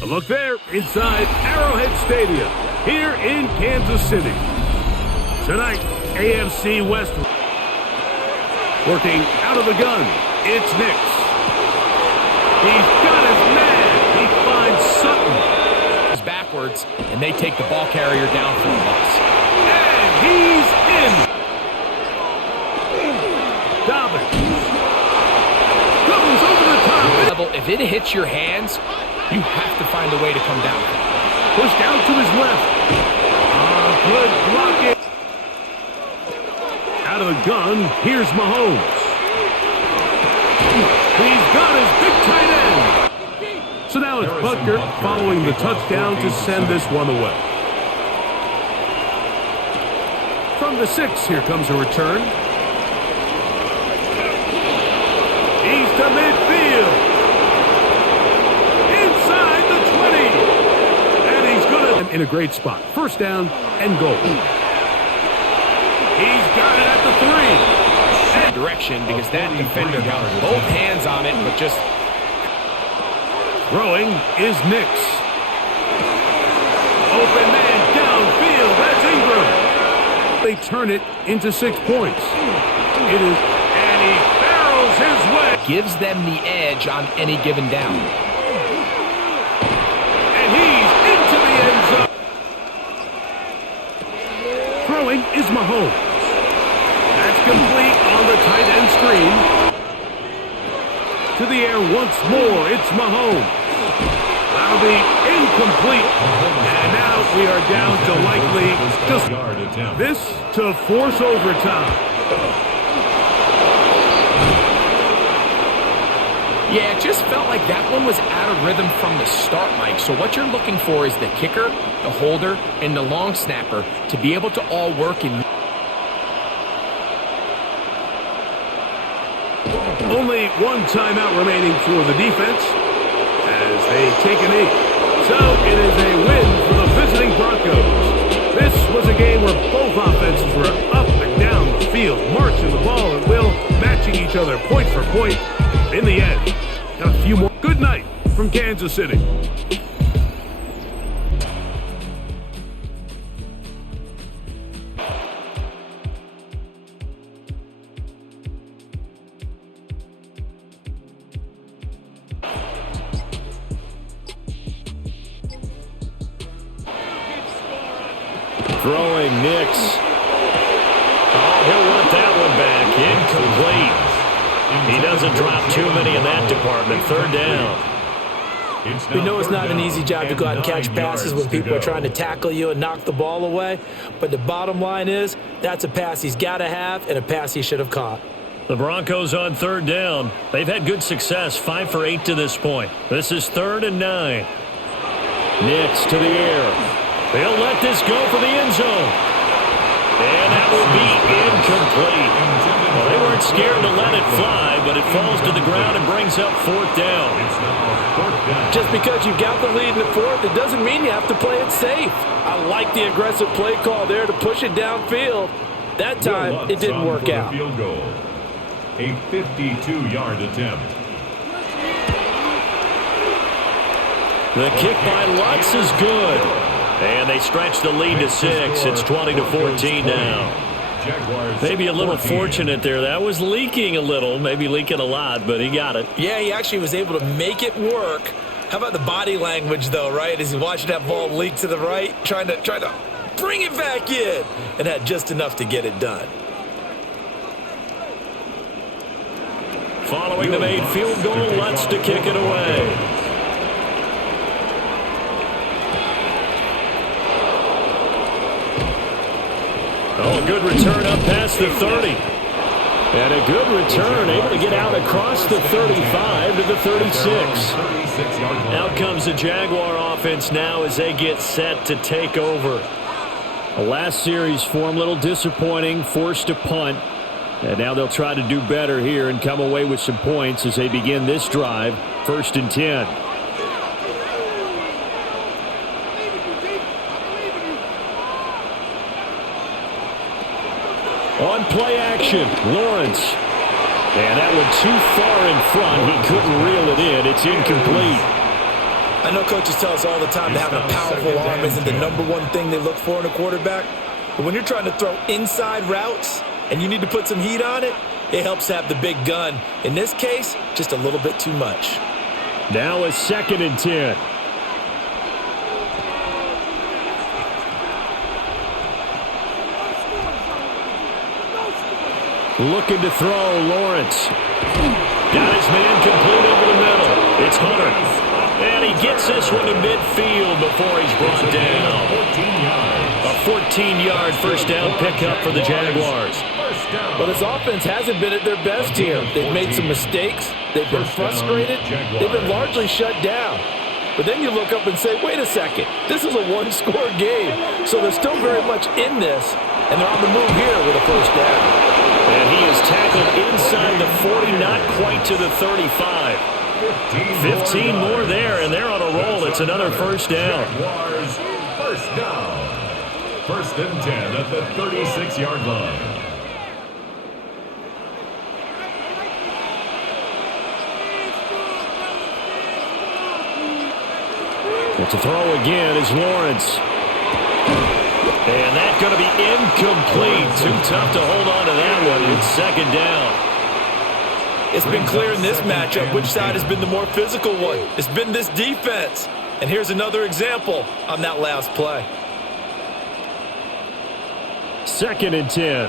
A look there inside Arrowhead Stadium here in Kansas City. Tonight, AFC West working out of the gun. It's Nix. He's got his man. He finds Sutton. He's backwards, and they take the ball carrier down for a loss. And he's in. Dobbins goes over the top. If it hits your hands, you have to find a way to come down. Pushed out to his left. Good blocking. Out of the gun, here's Mahomes. He's got his big tight end. So now it's Butker following the touchdown to send this one away. From the 6, here comes a return. He's to midfield. Inside the 20. And he's good in a great spot. First down and goal. He's got it at the 3. Direction because that defender got both hands on it, but just throwing is Nix. Open man downfield. That's Ingram. They turn it into 6 points. It is, and he barrels his way. Gives them the edge on any given down. And he's into the end zone. Throwing is Mahomes. That's complete on the tight end screen. To the air once more, it's Mahomes. That'll be incomplete. And now we are down to likely just this to force overtime. Yeah, it just felt like that one was out of rhythm from the start, Mike. So what you're looking for is the kicker, the holder, and the long snapper to be able to all work in. Only one timeout remaining for the defense as they take a knee. So it is a win for the visiting Broncos. This was a game where both offenses were up and down the field, marching the ball at will, matching each other point for point. In the end, got a few more. Good night from Kansas City. Throwing Nix. Oh, he'll want that one back. Incomplete. He doesn't drop too many in that department. Third down. We know it's not an easy job to go out and catch passes when people are trying to tackle you and knock the ball away. But the bottom line is, that's a pass he's got to have and a pass he should have caught. The Broncos on third down. They've had good success, 5 for 8 to this point. This is 3rd and 9. Nix to the air. They'll let this go for the end zone. And that will be incomplete. Well, they weren't scared to let it fly, but it falls to the ground and brings up 4th down. Just because you've got the lead in the 4th, it doesn't mean you have to play it safe. I like the aggressive play call there to push it downfield. That time, it didn't work out. Field goal. A 52-yard attempt. The kick by Lutz is good. And they stretch the lead to 6. It's 20-14 now. Maybe a little fortunate there. That was leaking a little, maybe leaking a lot, but he got it. Yeah, he actually was able to make it work. How about the body language, though, right? As he's watching that ball leak to the right, trying to bring it back in, and had just enough to get it done. Following the made field goal, Lutz to kick it away. Oh, a good return up past the 30. And a good return, able to get out across the 35 to the 36. Out comes the Jaguar offense now as they get set to take over. The last series for them, a little disappointing, forced to punt. And now they'll try to do better here and come away with some points as they begin this drive, 1st and 10. On play action, Lawrence. And that one too far in front. He couldn't reel it in. It's incomplete. I I know coaches tell us all the time that having a powerful arm isn't the #1 thing they look for in a quarterback. But when you're trying to throw inside routes and you need to put some heat on it, it helps have the big gun. In this case, just a little bit too much. Now a 2nd and 10. Looking to throw, Lawrence. Got his man complete over the middle. It's Hunter. And he gets this one to midfield before he's brought down. A 14-yard first down pickup for the Jaguars. But his offense hasn't been at their best here. They've made some mistakes. They've been frustrated. They've been largely shut down. But then you look up and say, wait a second, this is a one-score game. So they're still very much in this, and they're on the move here with a first down. And he is tackled inside the 40, not quite to the 35. 15 more there, and they're on a roll. It's another first down. Jaguars first down. 1st and 10 at the 36-yard line. Well, to throw again is Lawrence. And that's going to be incomplete. Too tough to hold on to that one. It's 2nd down. It's been clear in this matchup which side has been the more physical one. It's been this defense. And here's another example on that last play. 2nd and 10.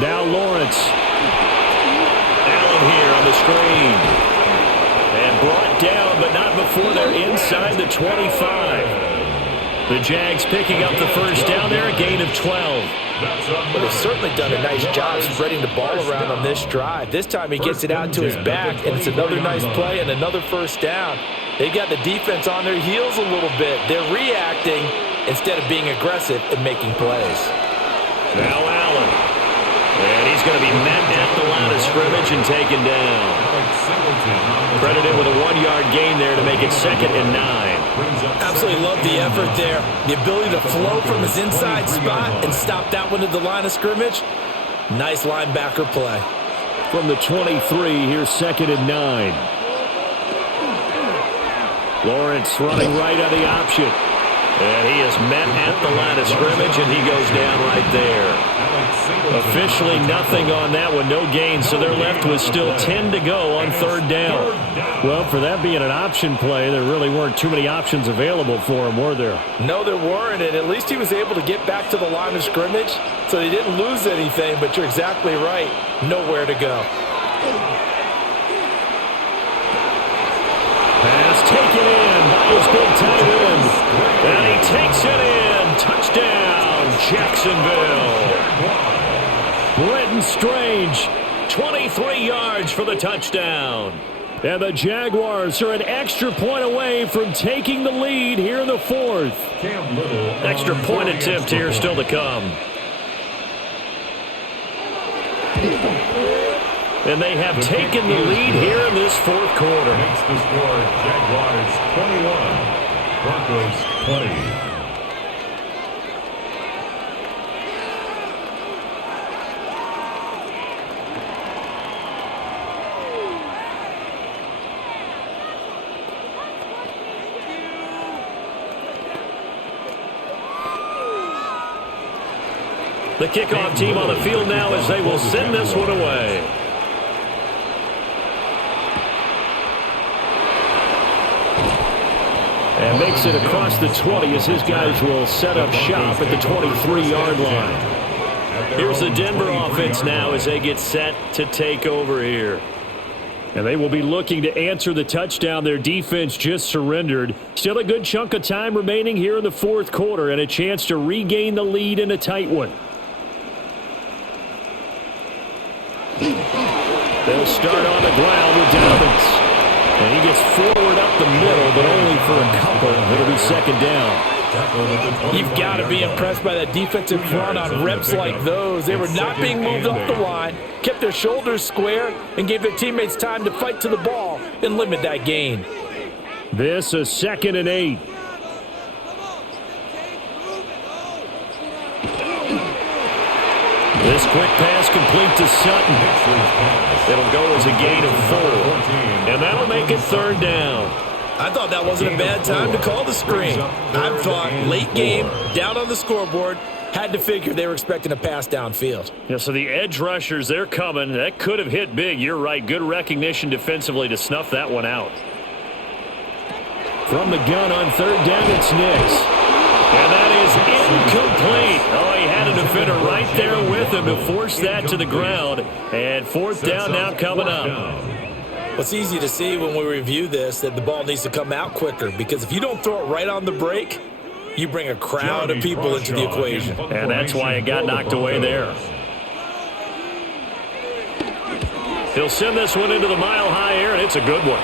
Now Lawrence. Allen here on the screen. And brought down, but not before they're inside the 25. The Jags picking up the first down there, a gain of 12. But they've certainly done a nice job spreading the ball around on this drive. This time he gets it out to his back, and it's another nice play and another first down. They got the defense on their heels a little bit. They're reacting instead of being aggressive and making plays. Now Allen. And he's going to be met at the line of scrimmage and taken down. Credited with a 1-yard gain there to make it 2nd and 9. Absolutely love the effort there. The ability to flow from his inside spot and stop that one at the line of scrimmage. Nice linebacker play. From the 23, here's 2nd and 9. Lawrence running right on the option. And he is met at the line of scrimmage, and he goes down right there. Officially nothing on that one, no gain, so they're left with still 10 to go on 3rd down. Well, for that being an option play, there really weren't too many options available for him, were there? No, there weren't, and at least he was able to get back to the line of scrimmage, so he didn't lose anything, but you're exactly right, nowhere to go. Pass taken in by his big tight end. And he takes it in. Touchdown, Jacksonville. Brenton Strange, 23 yards for the touchdown. And the Jaguars are an extra point away from taking the lead here in the 4th. Extra point attempt here still to come. And they have taken the lead here in this 4th quarter. Makes the score Jaguars 21, Broncos 20. The kickoff team on the field now as they will send this one away. And makes it across the 20 as his guys will set up shop at the 23-yard line. Here's the Denver offense now as they get set to take over here. And they will be looking to answer the touchdown their defense just surrendered. Still a good chunk of time remaining here in the 4th quarter and a chance to regain the lead in a tight one. They'll start on the ground with Dobbins. And he gets forward up the middle, but only for a couple. It'll be 2nd down. You've got to be impressed by that defensive front on reps like those. They were not being moved off the line, kept their shoulders square, and gave their teammates time to fight to the ball and limit that gain. This is 2nd and 8. This quick pass complete to Sutton. a gain of 4. And that'll make it 3rd down. I thought that wasn't a bad time to call the screen. I thought late game, down on the scoreboard, had to figure they were expecting a pass downfield. Yeah, so the edge rushers, they're coming. That could have hit big. You're right. Good recognition defensively to snuff that one out. From the gun on 3rd down, it's Nix. And that is incomplete. Oh, he had a defender right there with him to force that to the ground. And 4th down now coming up. Well, it's easy to see when we review this that the ball needs to come out quicker, because if you don't throw it right on the break, you bring a crowd of people into the equation. And that's why it got knocked away there. He'll send this one into the mile-high air, and it's a good one.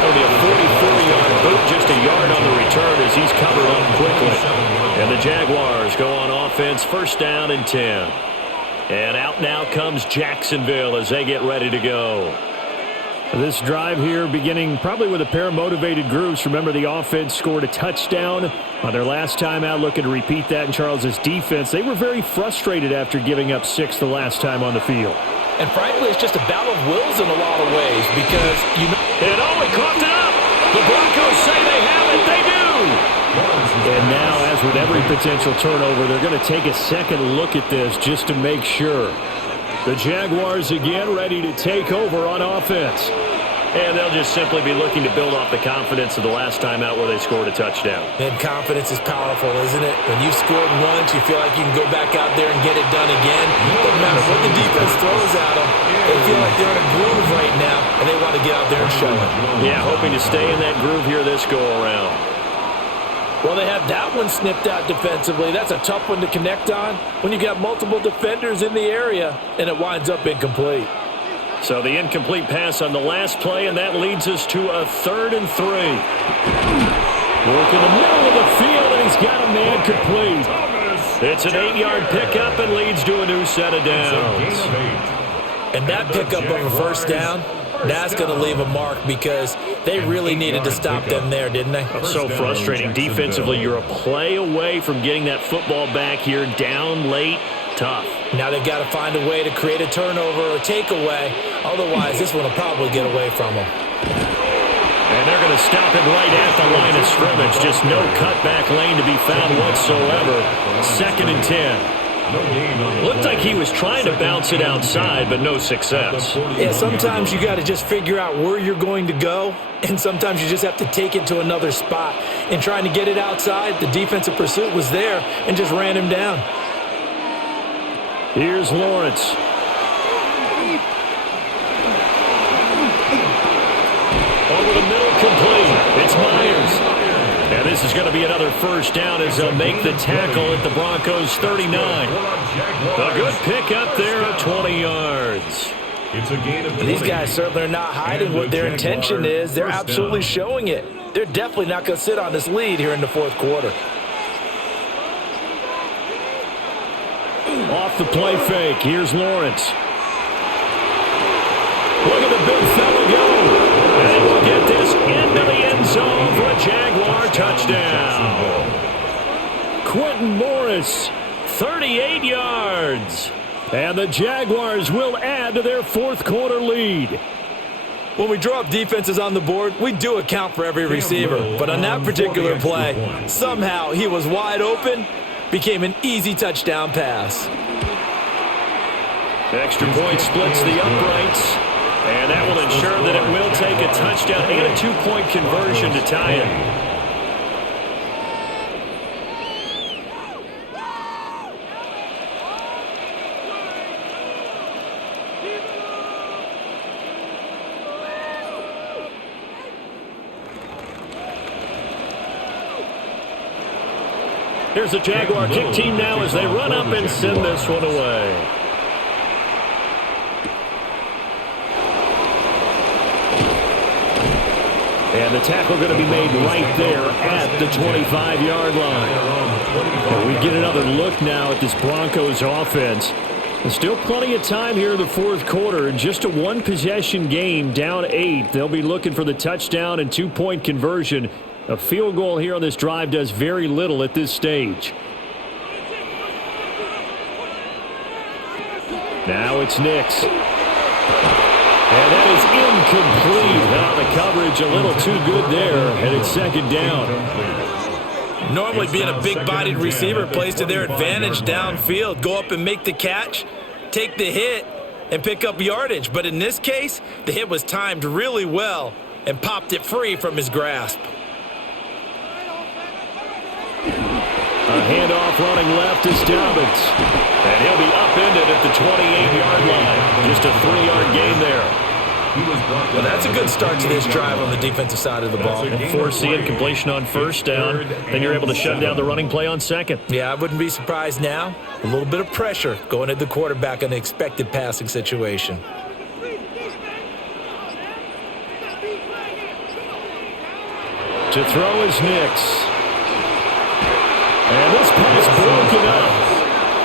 That'll be a 44-yard boot, just a yard on the return as he's covered up quickly. And the Jaguars go on offense, 1st down and 10. And out now comes Jacksonville as they get ready to go. This drive here beginning probably with a pair of motivated groups. Remember, the offense scored a touchdown on their last time out, looking to repeat that in Charles's defense. They were very frustrated after giving up 6 the last time on the field. And frankly, it's just a battle of wills in a lot of ways, because you know. And he coughed it up. The Broncos say they have it. They do. And now, as with every potential turnover, they're going to take a second look at this just to make sure. The Jaguars again ready to take over on offense. And they'll just simply be looking to build off the confidence of the last time out where they scored a touchdown. And confidence is powerful, isn't it? When you've scored once, you feel like you can go back out there and get it done again. Doesn't matter what the defense throws at them. They feel like they're in a groove right now, and they want to get out there and show it. Yeah, hoping to stay in that groove here this go-around. Well, they have that one snipped out defensively. That's a tough one to connect on when you got multiple defenders in the area, and it winds up incomplete. So the incomplete pass on the last play, and that leads us to a 3rd and 3. Work in the middle of the field, and he's got a man complete. It's an 8-yard pickup and leads to a new set of downs. And that pickup of a 1st down, that's going to leave a mark, because they really needed to stop them there, didn't they? So frustrating. Defensively, you're a play away from getting that football back here, down late. Tough. Now they've got to find a way to create a turnover or takeaway. Otherwise, this one will probably get away from them. And they're going to stop him right at the line of scrimmage. Just no cutback lane to be found whatsoever. 2nd and 10. Looked like he was trying to bounce it outside, but no success. Yeah, sometimes you got to just figure out where you're going to go, and sometimes you just have to take it to another spot. And trying to get it outside, the defensive pursuit was there and just ran him down. Here's Lawrence. Over the middle, complete. It's Myers. And this is going to be another 1st down as they'll make the tackle at the Broncos 39. A good pick up there of 20 yards. It's a gain of 20. These guys certainly are not hiding what their intention is. They're absolutely showing it. They're definitely not going to sit on this lead here in the 4th quarter. Off the play fake. Here's Lawrence. Look at the big fella go. And he will get this into the end zone for a Jaguar touchdown. Quentin Morris, 38 yards. And the Jaguars will add to their 4th quarter lead. When we draw up defenses on the board, we do account for every receiver. But on that particular play, somehow he was wide open, became an easy touchdown pass. Extra point splits the uprights, and that will ensure that it will take a touchdown and a 2-point conversion to tie it. Here's the Jaguar kick team now as they run up and send this one away. And the tackle going to be made right there at the 25-yard line. And we get another look now at this Broncos offense. There's still plenty of time here in the 4th quarter. In just a 1-possession game, down 8. They'll be looking for the touchdown and 2-point conversion. A field goal here on this drive does very little at this stage. Now it's Nix. And that is incomplete. The coverage a little too good there, and it's second down. Normally being a big-bodied receiver plays to their advantage downfield. Go up and make the catch, take the hit, and pick up yardage. But in this case, the hit was timed really well and popped it free from his grasp. A handoff running left is Dobbins. And he'll be upended at the 28-yard line. Just a 3-yard gain there. Well, that's a good start to this drive on the defensive side of the ball. Force the incompletion on first down. Then you're able to shut down the running play on second. Yeah, I wouldn't be surprised now. A little bit of pressure going at the quarterback in the expected passing situation. To throw is Nix. And this pass broken up.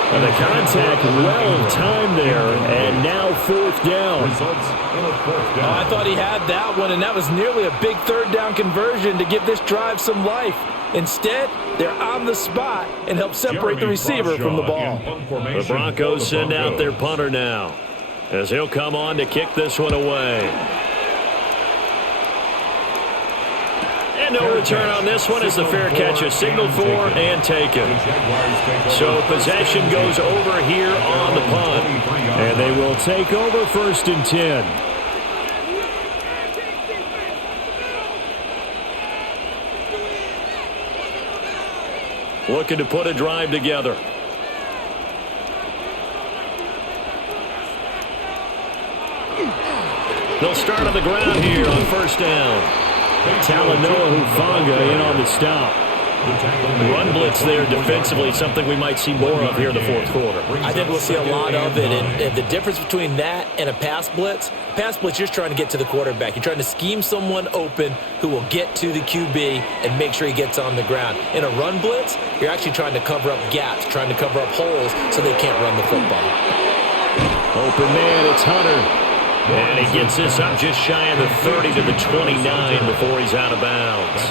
And the contact well timed there, and now fourth down. I thought he had that one, and that was nearly a big third down conversion to give this drive some life. Instead, they're on the spot and help separate the receiver from the ball. The Broncos send out their punter now, as he'll come on to kick this one away. And no return on this one as the fair catch is signaled for and taken. So possession goes over here on the punt. And they will take over 1st and 10. Looking to put a drive together. They'll start on the ground here on 1st down. Talanoa Hufanga in on the stop. Run blitz there defensively, something we might see more of here in the fourth quarter. I think we'll see a lot of it, and the difference between that and a pass blitz, you're just trying to get to the quarterback. You're trying to scheme someone open who will get to the QB and make sure he gets on the ground. In a run blitz, you're actually trying to cover up gaps, trying to cover up holes so they can't run the football. Open man, it's Hunter. And he gets this up just shy of the 30 to the 29 before he's out of bounds.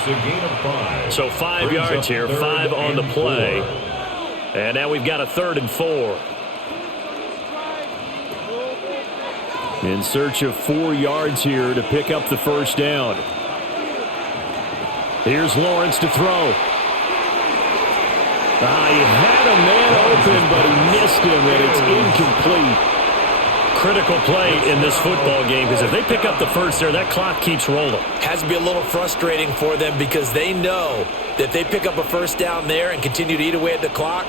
So 5 yards here, 5 on the play. And now we've got a 3rd and 4. In search of 4 yards here to pick up the 1st down. Here's Lawrence to throw. He had a man open, but he missed him, and it's incomplete. Critical play in this football game, because if they pick up the first there, that clock keeps rolling. Has to be a little frustrating for them because they know that if they pick up a 1st down there and continue to eat away at the clock,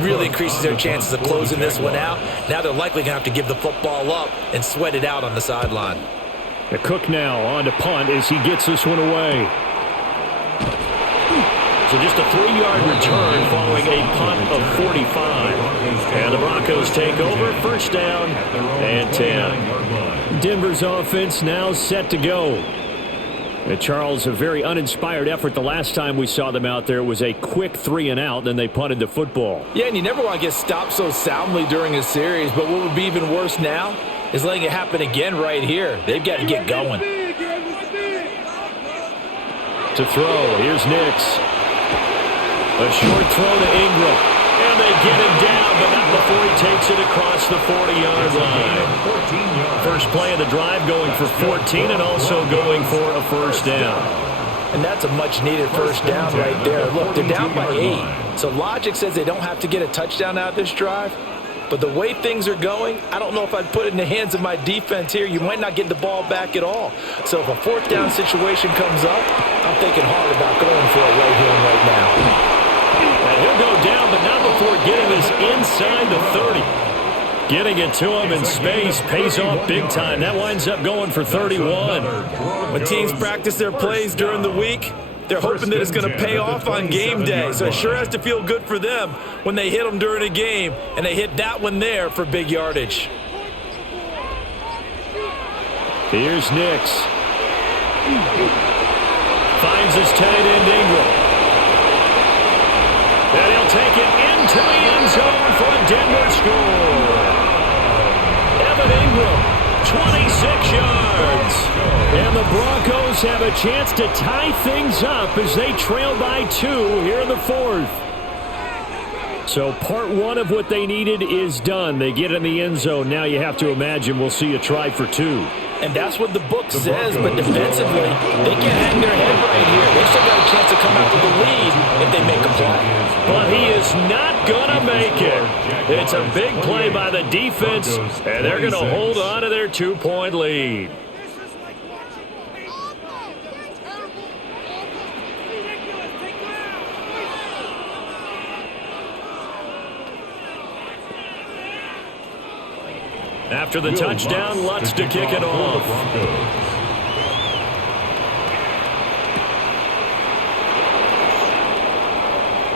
really increases their chances of closing this one out. Now they're likely going to have to give the football up and sweat it out on the sideline. The Cook now on to punt as he gets this one away. So just a 3-yard return following a punt of 45. And the Broncos take over, 1st down and 10. Denver's offense now set to go. And Charles, a very uninspired effort the last time we saw them out there. It was a quick 3 and out, then they punted the football. Yeah, and you never want to get stopped so soundly during a series, but what would be even worse now is letting it happen again right here. They've got to get going. To throw, here's Nix. A short throw to Ingram. And they get him down, but not before he takes it across the 40-yard line. First play of the drive going for 14 and also going for a 1st down. And that's a much-needed 1st down right there. Look, they're down by 8. So logic says they don't have to get a touchdown out of this drive. But the way things are going, I don't know if I'd put it in the hands of my defense here. You might not get the ball back at all. So if a 4th down situation comes up, I'm thinking hard about going for it right here and right now. And he'll go down, but not before getting this inside the 30. Getting it to him in space pays off big time. That winds up going for 31. When teams practice their plays during the week, they're hoping that it's going to pay off on game day. So it sure has to feel good for them when they hit them during a game, and they hit that one there for big yardage. Here's Nix. Finds his tight end Ingram. And he'll take it into the end zone for a Denver score. Evan Ingram, 26 yards. And the Broncos have a chance to tie things up as they trail by 2 here in the 4th. So part one of what they needed is done. They get in the end zone. Now you have to imagine we'll see a try for two. And that's what the book says, but defensively, they can't hang their head right here. They still got a chance to come out with the lead if they make a play. But he is not going to make it. It's a big play by the defense, and they're going to hold on to their 2-point lead. After the touchdown, Lutz to kick it off.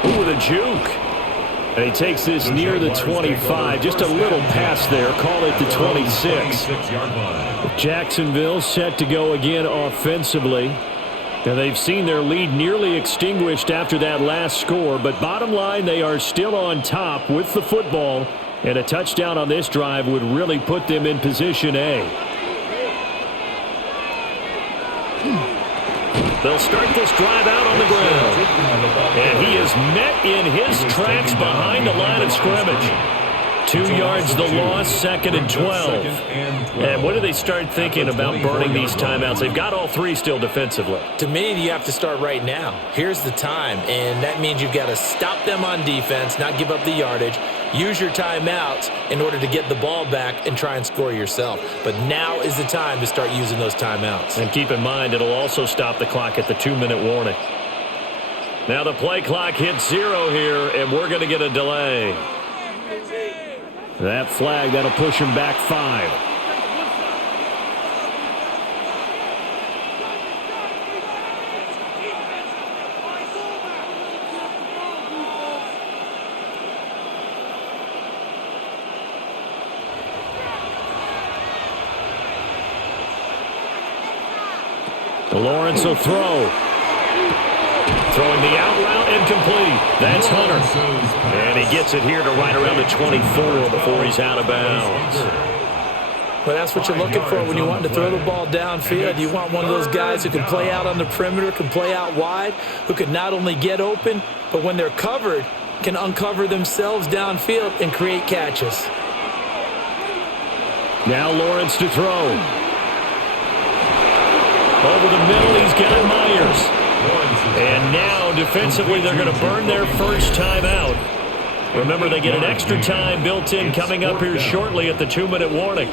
Ooh, the juke. And he takes this near the 25. Just a little pass there. Call it the 26. Jacksonville set to go again offensively. Now they've seen their lead nearly extinguished after that last score. But bottom line, they are still on top with the football. And a touchdown on this drive would really put them in position A. They'll start this drive out on the ground. And he is met in his tracks behind the line of scrimmage. 2 yards the loss, 2nd and 12. And what do they start thinking about burning these timeouts? They've got all three still defensively. To me, you have to start right now. Here's the time, and that means you've got to stop them on defense, not give up the yardage. Use your timeouts in order to get the ball back and try and score yourself. But now is the time to start using those timeouts. And keep in mind, it'll also stop the clock at the 2-minute warning. Now the play clock hits 0 here, and we're going to get a delay. That flag, that'll push him back 5. Lawrence will throw. Throwing the out route incomplete. That's Hunter. And he gets it here to right around the 24 before he's out of bounds. Well, that's what you're looking for when you want to throw the ball downfield. You want one of those guys who can play out on the perimeter, can play out wide, who can not only get open, but when they're covered, can uncover themselves downfield and create catches. Now Lawrence to throw. Over the middle, he's got Myers. And now, defensively, they're going to burn their first timeout. Remember, they get an extra time built in coming up here shortly at the 2-minute warning.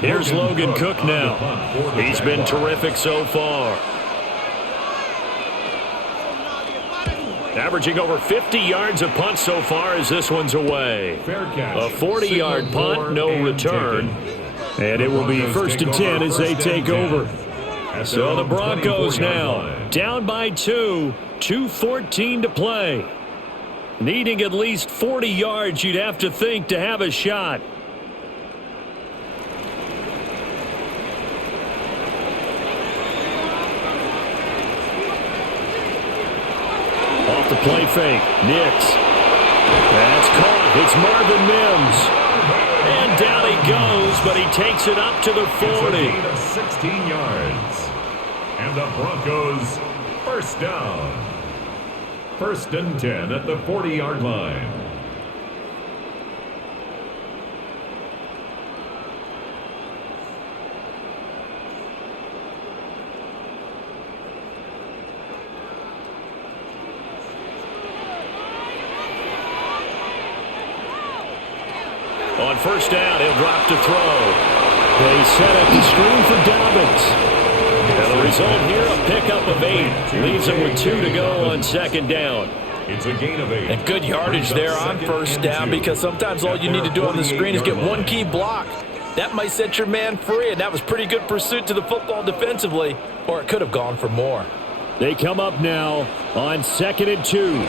Here's Logan Cook now. He's been terrific so far. Averaging over 50 yards a punt so far as this one's away. A 40-yard punt, no return. And it will be 1st and 10 as they take over. So the Broncos now down by 2, 2:14 to play. Needing at least 40 yards, you'd have to think, to have a shot. Off the play fake, Nix. That's caught. It's Marvin Mims. And down he goes, but he takes it up to the 40. It's a gain of 16 yards. And the Broncos first down. 1st and 10 at the 40-yard line. On 1st down, he'll drop to throw. They set up the screen for Dobbins. And the result here, a pickup of 8. Leaves them with 2 to go on 2nd down. It's a gain of 8. And good yardage there on 1st down, because sometimes all you need to do on the screen is get one key block. That might set your man free, and that was pretty good pursuit to the football defensively, or it could have gone for more. They come up now on 2nd and 2.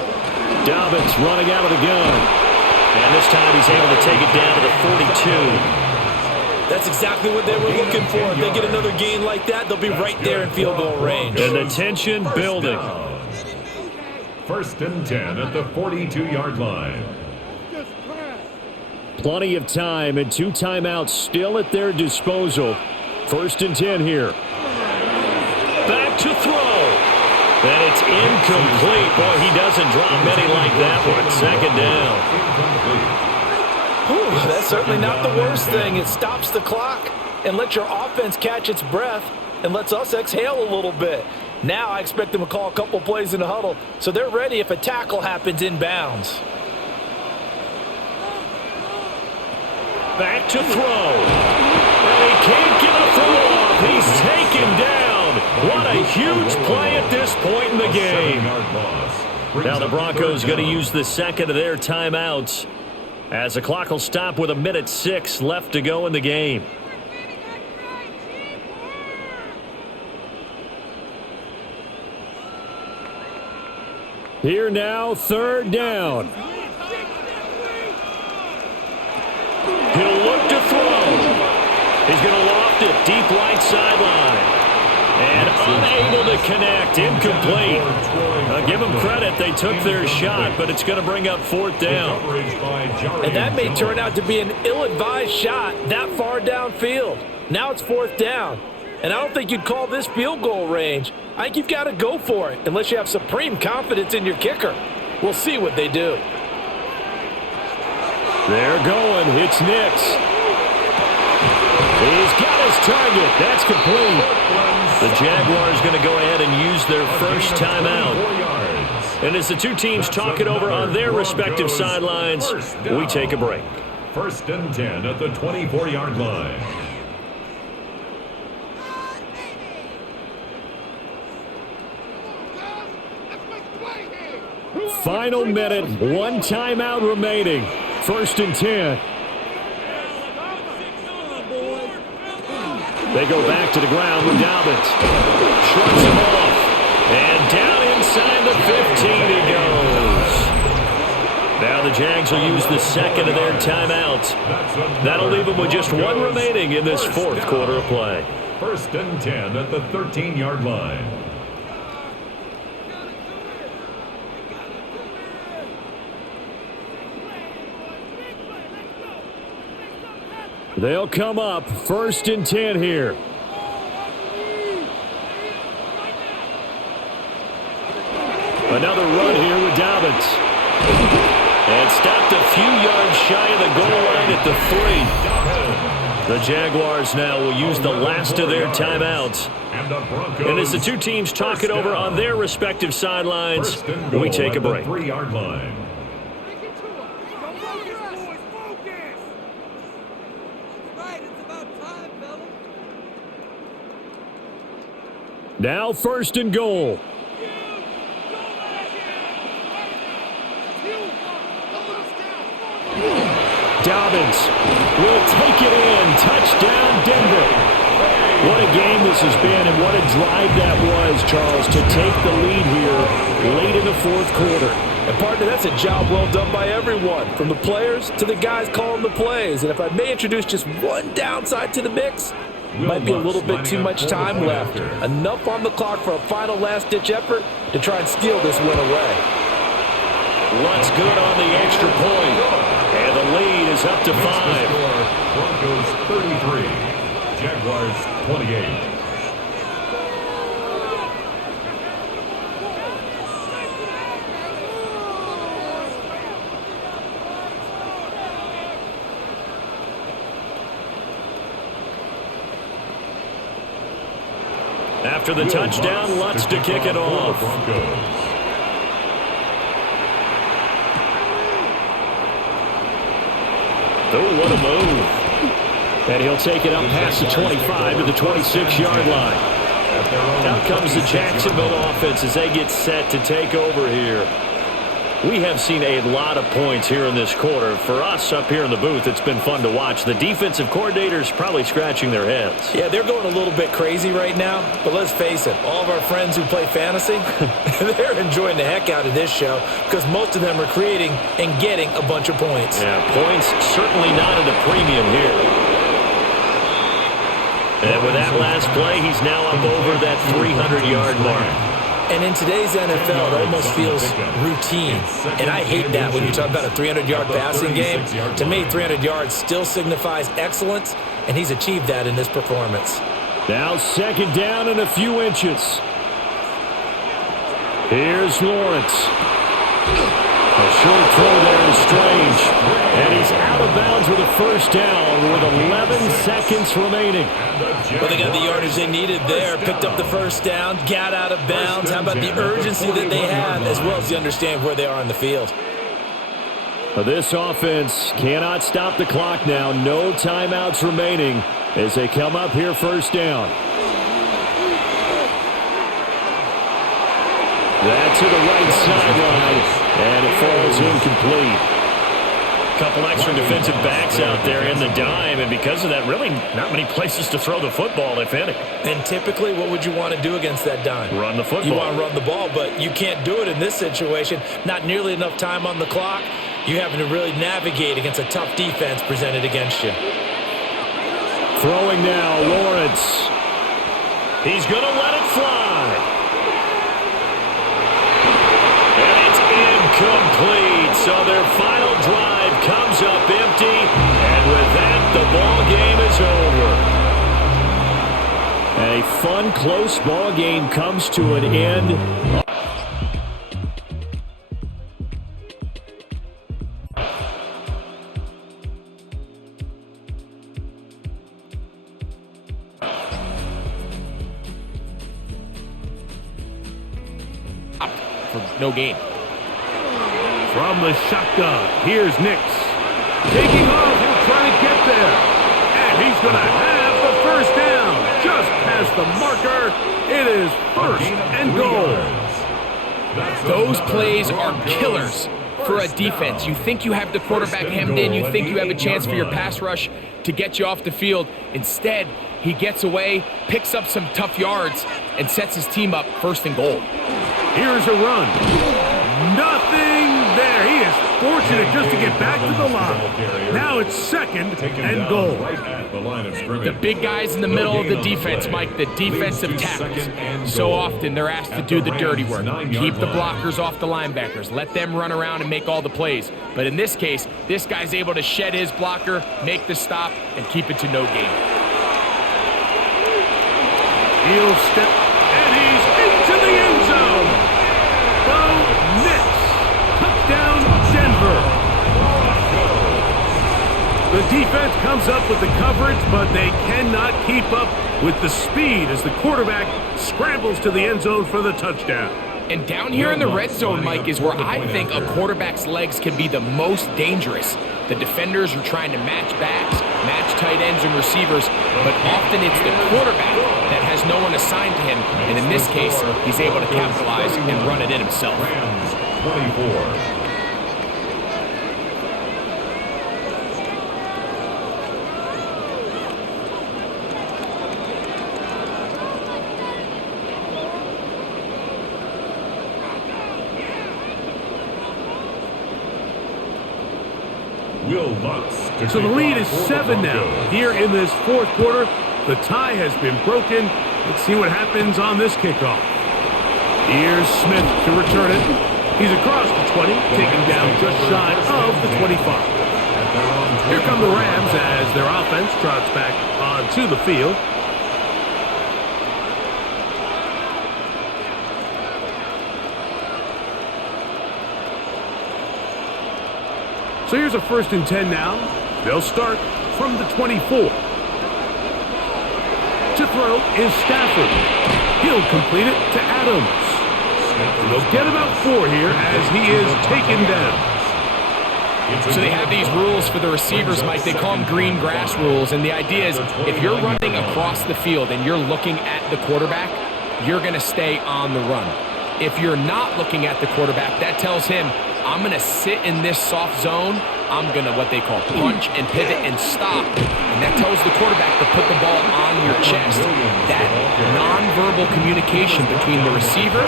Dobbins running out of the gun. And this time he's able to take it down to the 42. That's exactly what they were looking for. If they get another gain like that, they'll be right there in field goal range. And the tension building. 1st and 10 at the 42-yard line. Plenty of time and 2 timeouts still at their disposal. 1st and 10 here. Back to throw. And it's incomplete. Boy, he doesn't drop many like that one. 2nd down. Whew, that's certainly not the worst thing. It stops the clock and lets your offense catch its breath and lets us exhale a little bit. Now I expect them to call a couple plays in the huddle so they're ready if a tackle happens inbounds. Back to throw. And he can't get a throw off. He's taken down. What a huge play at this point in the game. Now the Broncos going to use the second of their timeouts as the clock will stop with 1:06 left to go in the game. Here now, 3rd down. He'll look to throw. He's going to loft it deep right sideline. And unable to connect. Incomplete. Give them credit. They took their shot, but it's going to bring up 4th down. And that may turn out to be an ill-advised shot that far downfield. Now it's 4th down. And I don't think you'd call this field goal range. I think you've got to go for it unless you have supreme confidence in your kicker. We'll see what they do. They're going. It's Nix. He's got his target. That's complete. The Jaguars going to go ahead and use their first timeout. And as the two teams talk it over on their respective sidelines, we take a break. 1st and 10 at the 24-yard line. Final minute, 1 timeout remaining. 1st and 10. They go back to the ground with Dobbins. Shrugs him off. And down inside the 15 he goes. Now the Jags will use the second of their timeouts. That'll leave them with just 1 remaining in this 4th quarter of play. 1st and 10 at the 13-yard line. They'll come up 1st and 10 here. Another run here with Dobbins. And stopped a few yards shy of the goal line at the 3. The Jaguars now will use the last of their timeouts. And as the two teams talk it over on their respective sidelines, we take a break. 3-yard line. Now 1st and goal. Dobbins will take it in. Touchdown, Denver. What a game this has been and what a drive that was, Charles, to take the lead here late in the 4th quarter. And partner, that's a job well done by everyone, from the players to the guys calling the plays. And if I may introduce just one downside to the mix, might be a little bit too much time left. Enough on the clock for a final last-ditch effort to try and steal this win away. What's good on the extra point? And the lead is up to 5. Broncos 33, Jaguars 28. After the touchdown, Lutz to kick it off. Oh, what a move. And he'll take it up past the 25 to the 26-yard line. Out comes the Jacksonville offense as they get set to take over here. We have seen a lot of points here in this quarter. For us up here in the booth, it's been fun to watch. The defensive coordinators probably scratching their heads. Yeah, they're going a little bit crazy right now. But let's face it, all of our friends who play fantasy, they're enjoying the heck out of this show because most of them are creating and getting a bunch of points. Yeah, points certainly not at a premium here. And with that last play, he's now up over that 300-yard mark. And in today's NFL, it almost feels routine. And I hate that when you talk about a 300-yard passing game. To me, 300 yards still signifies excellence, and he's achieved that in this performance. Now second down and a few inches. Here's Lawrence. A short throw there is Strange. And he's out of bounds with a first down with 11 seconds remaining. Well, they got the yardage they needed there. Picked up the first down, got out of bounds. How about the urgency that they have, as well as the understanding where they are on the field? This offense cannot stop the clock now. No timeouts remaining as they come up here first down. That to the right sideline, and it falls incomplete. Couple extra defensive backs out there in the dime, and because of that, really not many places to throw the football, if any. And typically, what would you want to do against that dime? Run the football. You want to run the ball, but you can't do it in this situation. Not nearly enough time on the clock. You having to really navigate against a tough defense presented against you. Throwing now, Lawrence. He's going to let it fly. And it's incomplete. So their final drive comes up empty. And with that, the ball game is over. A fun, close ball game comes to an end. For no gain. From the shotgun, here's Nix. Taking off, he'll try to get there. And he's going to have the first down. Just past the marker. It is first and goal. Those plays are killers for a defense. You think you have the quarterback hemmed in. You think you have a chance for your pass rush to get you off the field. Instead, he gets away, picks up some tough yards, and sets his team up first and goal. Here's a run. Nothing there. He is fortunate just to get back to the line. Now it's second and goal. The big guys in the middle of the defense, Mike, the defensive tackles. So often they're asked to do the dirty work. Keep the blockers off the linebackers. Let them run around and make all the plays. But in this case, this guy's able to shed his blocker, make the stop, and keep it to no gain. He'll step, and he's into the end zone. Bo Nix. Touchdown, Denver. The defense comes up with the coverage, but they cannot keep up with the speed as the quarterback scrambles to the end zone for the touchdown. And down here in the red zone, Mike, is where I think a quarterback's legs can be the most dangerous. The defenders are trying to match backs, match tight ends and receivers, but often it's the quarterback that has no one assigned to him, and in this case, he's able to capitalize and run it in himself. 24. So the lead is 7 now. Here in this fourth quarter, the tie has been broken. Let's see what happens on this kickoff. Here's Smith to return it. He's across the 20, taken down just shy of the 25. Here come the Rams as their offense trots back onto the field. So here's a 1st and 10 now. They'll start from the 24. To throw is Stafford. He'll complete it to Adams. They'll get about 4 here as he is taken down. So they have these rules for the receivers, Mike. They call them green grass rules, and the idea is if you're running across the field and you're looking at the quarterback, you're going to stay on the run. If you're not looking at the quarterback, that tells him, I'm going to sit in this soft zone. I'm going to what they call punch and pivot and stop. And that tells the quarterback to put the ball on your chest. That nonverbal communication between the receiver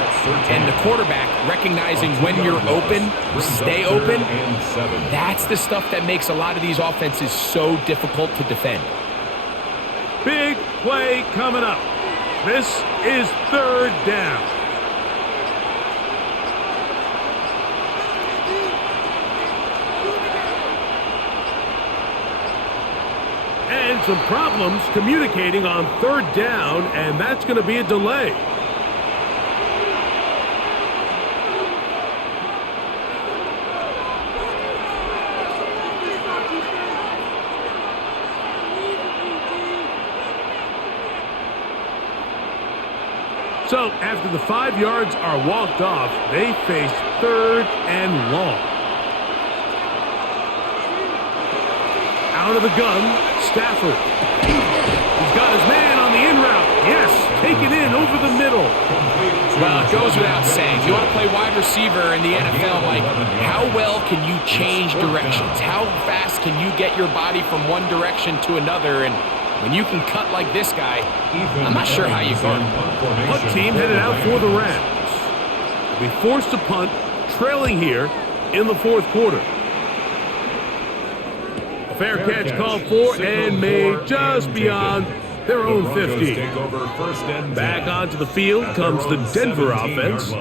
and the quarterback, recognizing when you're open, stay open, that's the stuff that makes a lot of these offenses so difficult to defend. Big play coming up. This is 3rd down. some problems communicating on third down, and that's going to be a delay. So after the 5 yards are walked off, they face third and long. Out of the gun, Stafford. He's got his man on the in route. Yes, taken in over the middle. Well, it goes without saying. You want to play wide receiver in the NFL, like, how well can you change directions? How fast can you get your body from one direction to another? And when you can cut like this guy, I'm not sure how you guard. Punt team headed out for the Rams. They'll be forced to punt, trailing here in the fourth quarter. A fair catch called for and made just beyond their own 50. Back onto the field comes the Denver offense.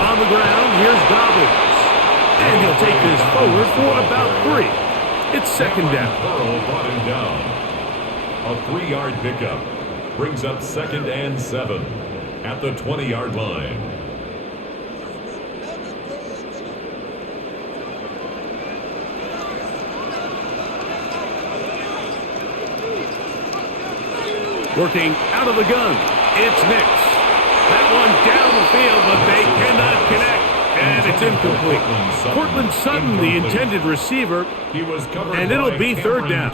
On the ground, here's Dobbins. And he'll take this forward for about 3. It's second down. Burrow brought him down. A 3-yard pickup brings up 2nd and 7 at the 20-yard line. Working out of the gun, it's Nix. That one down the field, but they cannot connect. And it's incomplete. Cortland Sutton, the intended receiver, and it'll be third down.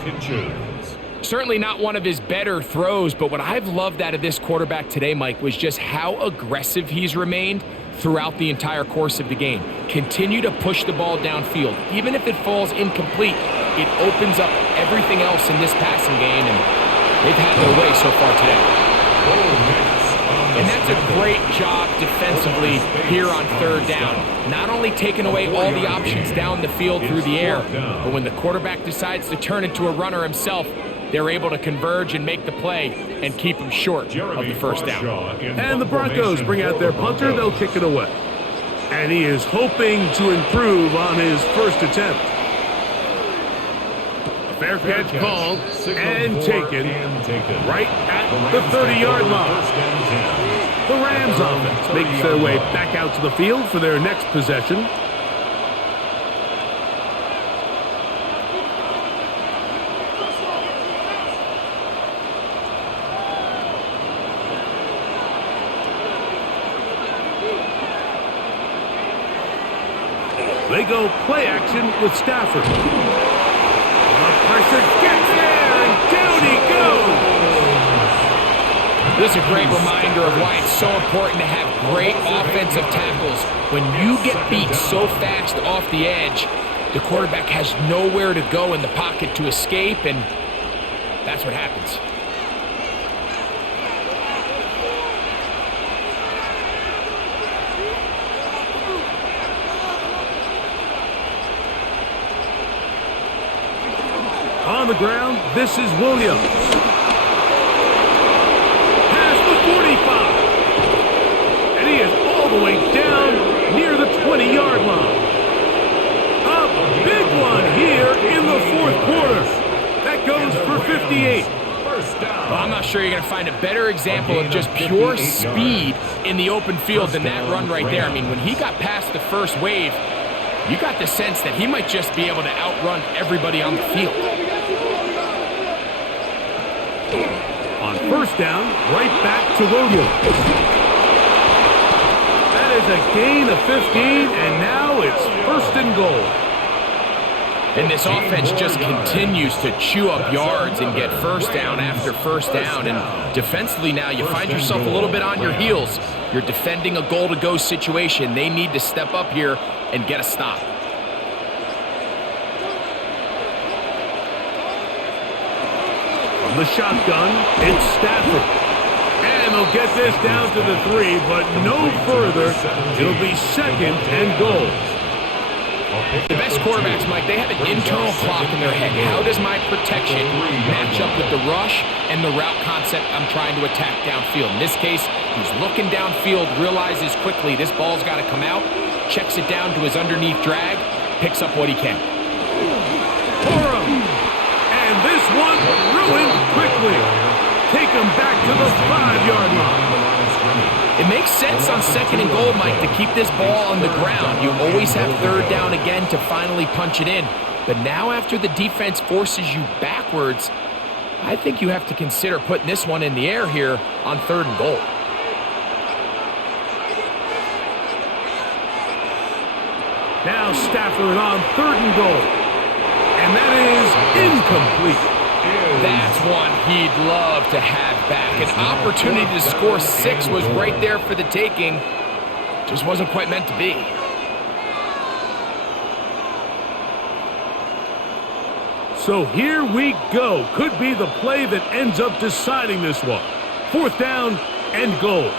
Certainly not one of his better throws, but what I've loved out of this quarterback today, Mike, was just how aggressive he's remained throughout the entire course of the game. Continue to push the ball downfield. Even if it falls incomplete, it opens up everything else in this passing game, and they've had their way so far today. And that's a great job defensively here on third down. Not only taking away all the options down the field through the air, but when the quarterback decides to turn into a runner himself, they're able to converge and make the play and keep him short of the first down. And the Broncos bring out their punter. They'll kick it away. And he is hoping to improve on his first attempt. A fair catch called and taken right at the 30-yard line. The Rams offense makes their way back out to the field for their next possession. They go play action with Stafford. The pressure gets there, and down he goes. This is a great reminder of why it's so important to have great offensive tackles. When you get beat so fast off the edge, the quarterback has nowhere to go in the pocket to escape, and that's what happens. On the ground, this is Williams. Has the 45. And he is all the way down near the 20-yard line. A big one here in the fourth quarter. That goes for 58. Well, I'm not sure you're going to find a better example of just pure speed in the open field than that run right there. I mean, when he got past the first wave, you got the sense that he might just be able to outrun everybody on the field. On first down, right back to Williams. That is a gain of 15, and now it's first and goal. And this offense just continues to chew up yards and get first down after first down. And defensively now, you find yourself a little bit on your heels. You're defending a goal-to-go situation. They need to step up here and get a stop. The shotgun, it's Stafford. And they'll get this down to the 3, but no further. It'll be second and goal. The best quarterbacks, Mike, they have an internal clock in their head. How does my protection match up with the rush and the route concept I'm trying to attack downfield? In this case, he's looking downfield, realizes quickly this ball's got to come out, checks it down to his underneath drag, picks up what he can. And this one ruined quickly. Take him back to the 5-yard line. It makes sense on 2nd and goal, Mike, to keep this ball on the ground. You always have 3rd down again to finally punch it in. But now after the defense forces you backwards, I think you have to consider putting this one in the air here on 3rd and goal. Now Stafford on 3rd and goal. And that is incomplete. That's one he'd love to have back. An opportunity to score 6 was right there for the taking. Just wasn't quite meant to be. So here we go. Could be the play that ends up deciding this one. 4th down and goal.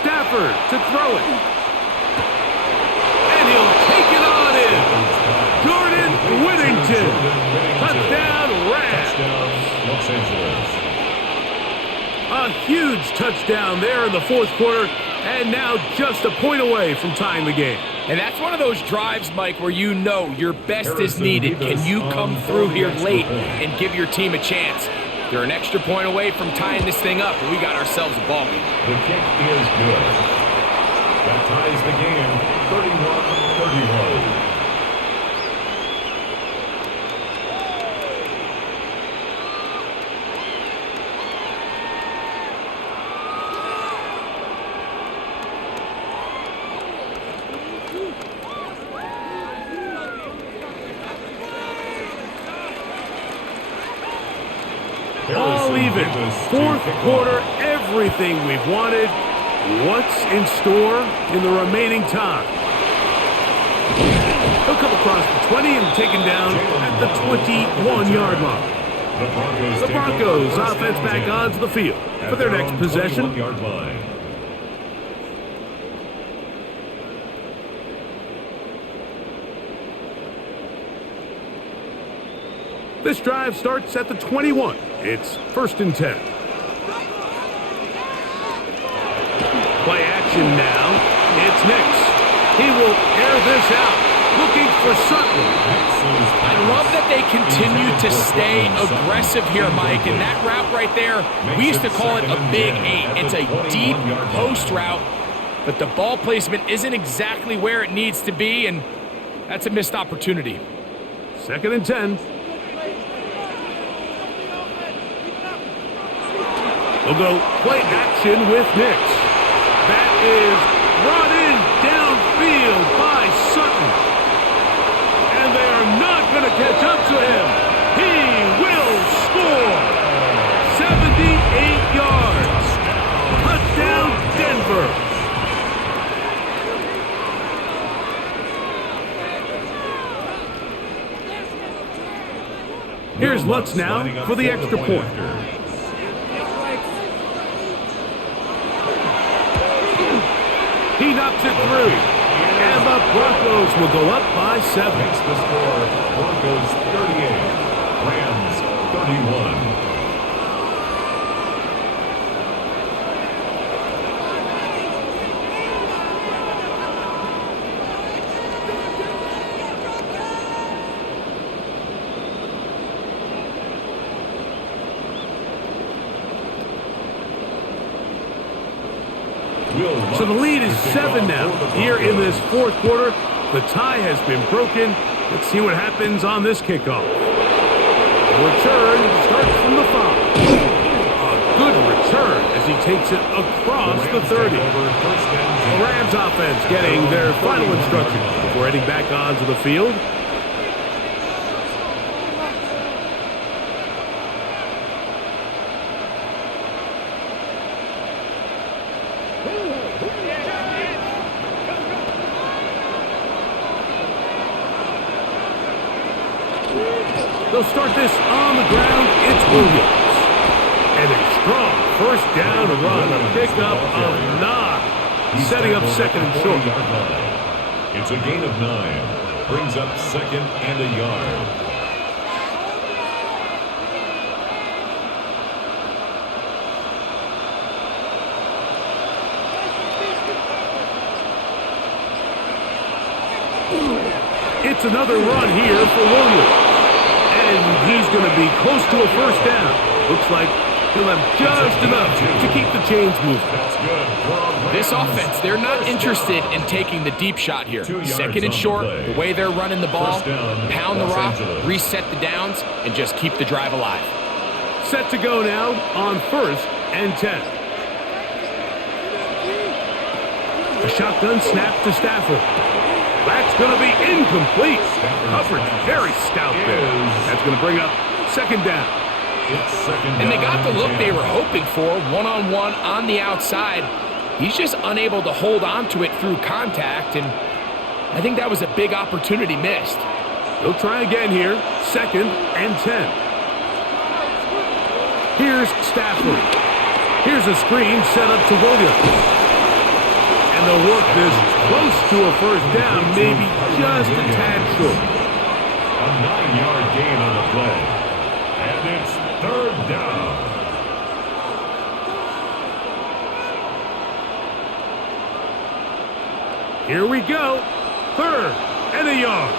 Stafford to throw it. And he'll take it on in. Jordan Whittington. Touchdown Rams. Los Angeles. A huge touchdown there in the 4th quarter. And now just a point away from tying the game. And that's one of those drives, Mike, where you know your best is needed. Can you come through here late and give your team a chance? They're an extra point away from tying this thing up, and we got ourselves a ball game. The kick is good. That ties the game 31-31. All even. 4th quarter, everything we've wanted. What's in store in the remaining time? He'll come across the 20 and taken down at the 21-yard line. The Broncos offense back onto the field for their next possession. This drive starts at the 21. It's 1st and 10. Play action now. It's Nix. He will air this out. Looking for Sutton. I love that they continue to stay aggressive here, Mike. And that route right there, we used to call it a big 8. It's a deep post route, but the ball placement isn't exactly where it needs to be, and that's a missed opportunity. 2nd and 10. They'll go play action with Nix. That is brought in downfield by Sutton. And they are not going to catch up to him. He will score. 78 yards. Touchdown, Denver. Here's Lutz now for the extra point. He knocks it through. And the Broncos will go up by 7. Makes the score Broncos 38, Rams 31. So the lead is 7 now. Here in this 4th quarter, the tie has been broken. Let's see what happens on this kickoff. The return starts from the 5. A good return as he takes it across the 30. The Rams offense getting their final instructions before heading back onto the field. They'll start this on the ground. It's Williams. And it's strong first down run, a pickup of 9, setting up second and short. It's a gain of 9. Brings up second and a yard. It's another run here for Williams. And he's going to be close to a first down. Looks like he'll have just enough to keep the chains moving. This offense, they're not interested in taking the deep shot here. Second and short, the way they're running the ball, pound the rock, reset the downs, and just keep the drive alive. Set to go now on 1st and 10. A shotgun snap to Stafford. That's going to be incomplete. Coverage very stout there. That's going to bring up second down. And they got the look they were hoping for, one-on-one on the outside. He's just unable to hold on to it through contact, and I think that was a big opportunity missed. He'll try again here, 2nd and 10. Here's Stafford. Here's a screen set up to Williams. And they'll work this close to a first down, maybe just a tad short. A 9-yard gain on the play. And it's 3rd down. Here we go. 3rd and a yard.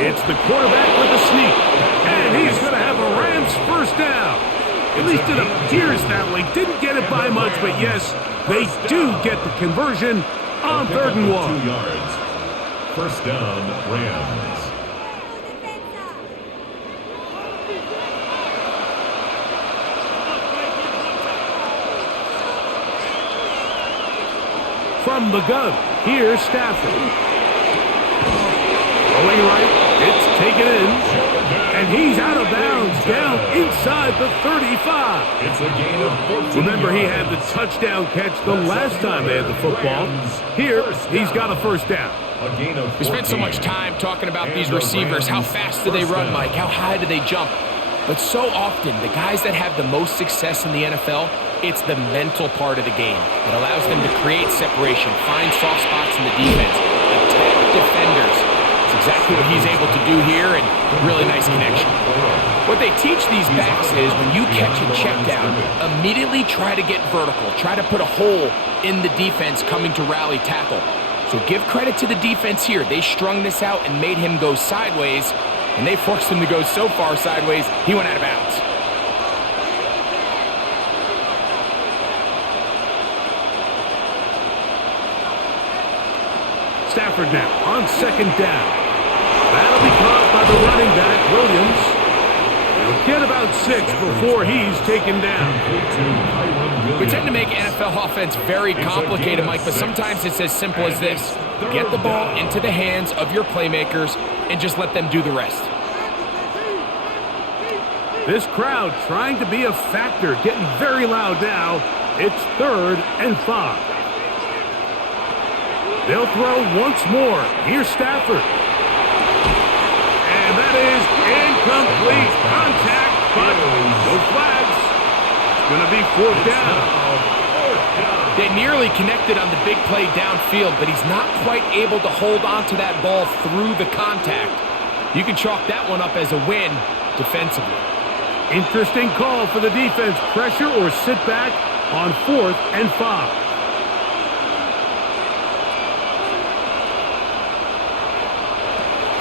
It's the quarterback with a sneak. And he's going to have a Rams first down. At least it appears that way. Didn't get it by much, but yes, they do get the conversion on 3rd and 1. 2 yards. First down, Rams. From the gun, here's Stafford. Going right, it's taken in. And he's out of bounds, down inside the 35. It's a gain of 14. Remember, he had the touchdown catch the last time they had the football. Here, he's got a first down. We spent so much time talking about these receivers. How fast do they run, Mike? How high do they jump? But so often, the guys that have the most success in the NFL, it's the mental part of the game. It allows them to create separation, find soft spots in the defense, attack defenders. It's exactly what he's able to do here, and really nice connection. What they teach these backs is when you catch a check down, immediately try to get vertical. Try to put a hole in the defense coming to rally tackle. So give credit to the defense here. They strung this out and made him go sideways, and they forced him to go so far sideways, he went out of bounds. Stafford now on 2nd down. That'll be caught by the running back, Williams. He'll get about 6 before he's taken down. We tend to make NFL offense very complicated, Mike, but sometimes it's as simple as this. Get the ball into the hands of your playmakers and just let them do the rest. This crowd trying to be a factor, getting very loud now. It's 3rd and 5. They'll throw once more. Here's Stafford. And that is incomplete contact, but no flags. It's going to be 4th down. They nearly connected on the big play downfield, but he's not quite able to hold on to that ball through the contact. You can chalk that one up as a win defensively. Interesting call for the defense. Pressure or sit back on 4th and 5.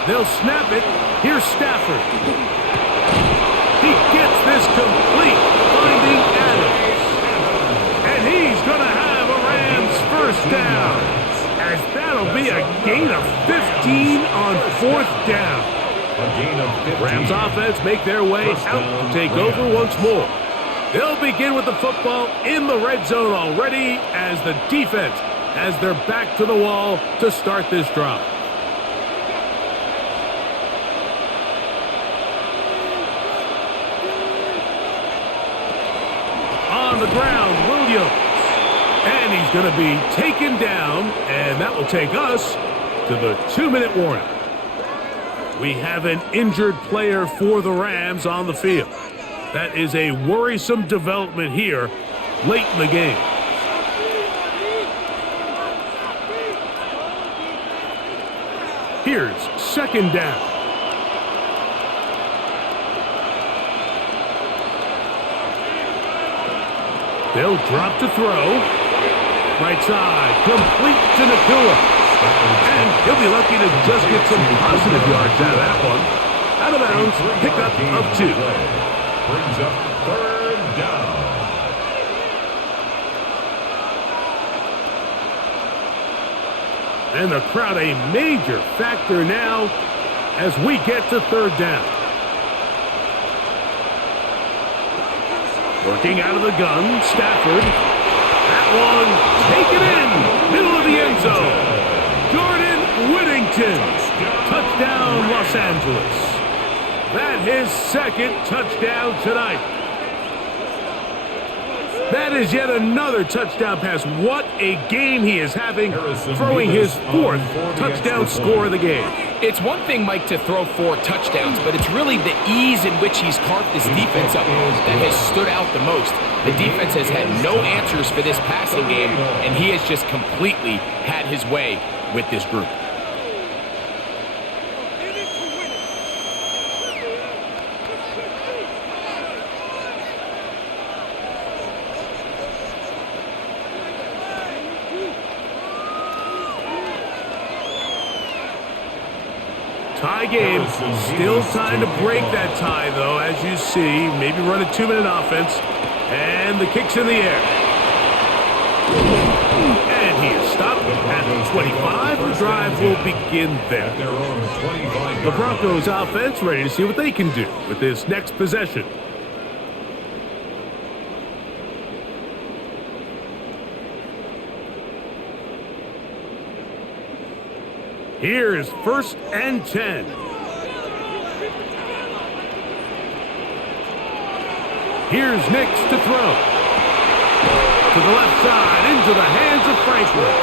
They'll snap it. Here's Stafford. He gets this complete, finding Adams. And he's going to have a Rams first down. As that'll be a gain of 15 on 4th down. A gain of 15. Rams offense make their way out to take over once more. They'll begin with the football in the red zone already as the defense has their back to the wall to start this drive. On the ground, Williams. And he's going to be taken down, and that will take us to the 2-minute warning. We have an injured player for the Rams on the field. That is a worrisome development here late in the game. Here's second down. They'll drop to throw. Right side, complete to Nakua. And he'll be lucky to just get some positive yards out of that one. Out of bounds, pickup of 2. Brings up third down. And the crowd a major factor now as we get to third down. Working out of the gun, Stafford. That one taken in, middle of the end zone. Jordan Whittington, touchdown Los Angeles. That his second touchdown tonight. That is yet another touchdown pass. What a game he is having, throwing his 4th touchdown score of the game. It's one thing, Mike, to throw 4 touchdowns, but it's really the ease in which he's carved this defense up that has stood out the most. The defense has had no answers for this passing game, and he has just completely had his way with this group. Tie game. Still time to break that tie, though, as you see. Maybe run a 2-minute offense. And the kick's in the air. And he is stopped at the 25. The drive will begin there. The Broncos offense ready to see what they can do with this next possession. Here's 1st and 10. Here's Nix to throw. To the left side, into the hands of Franklin.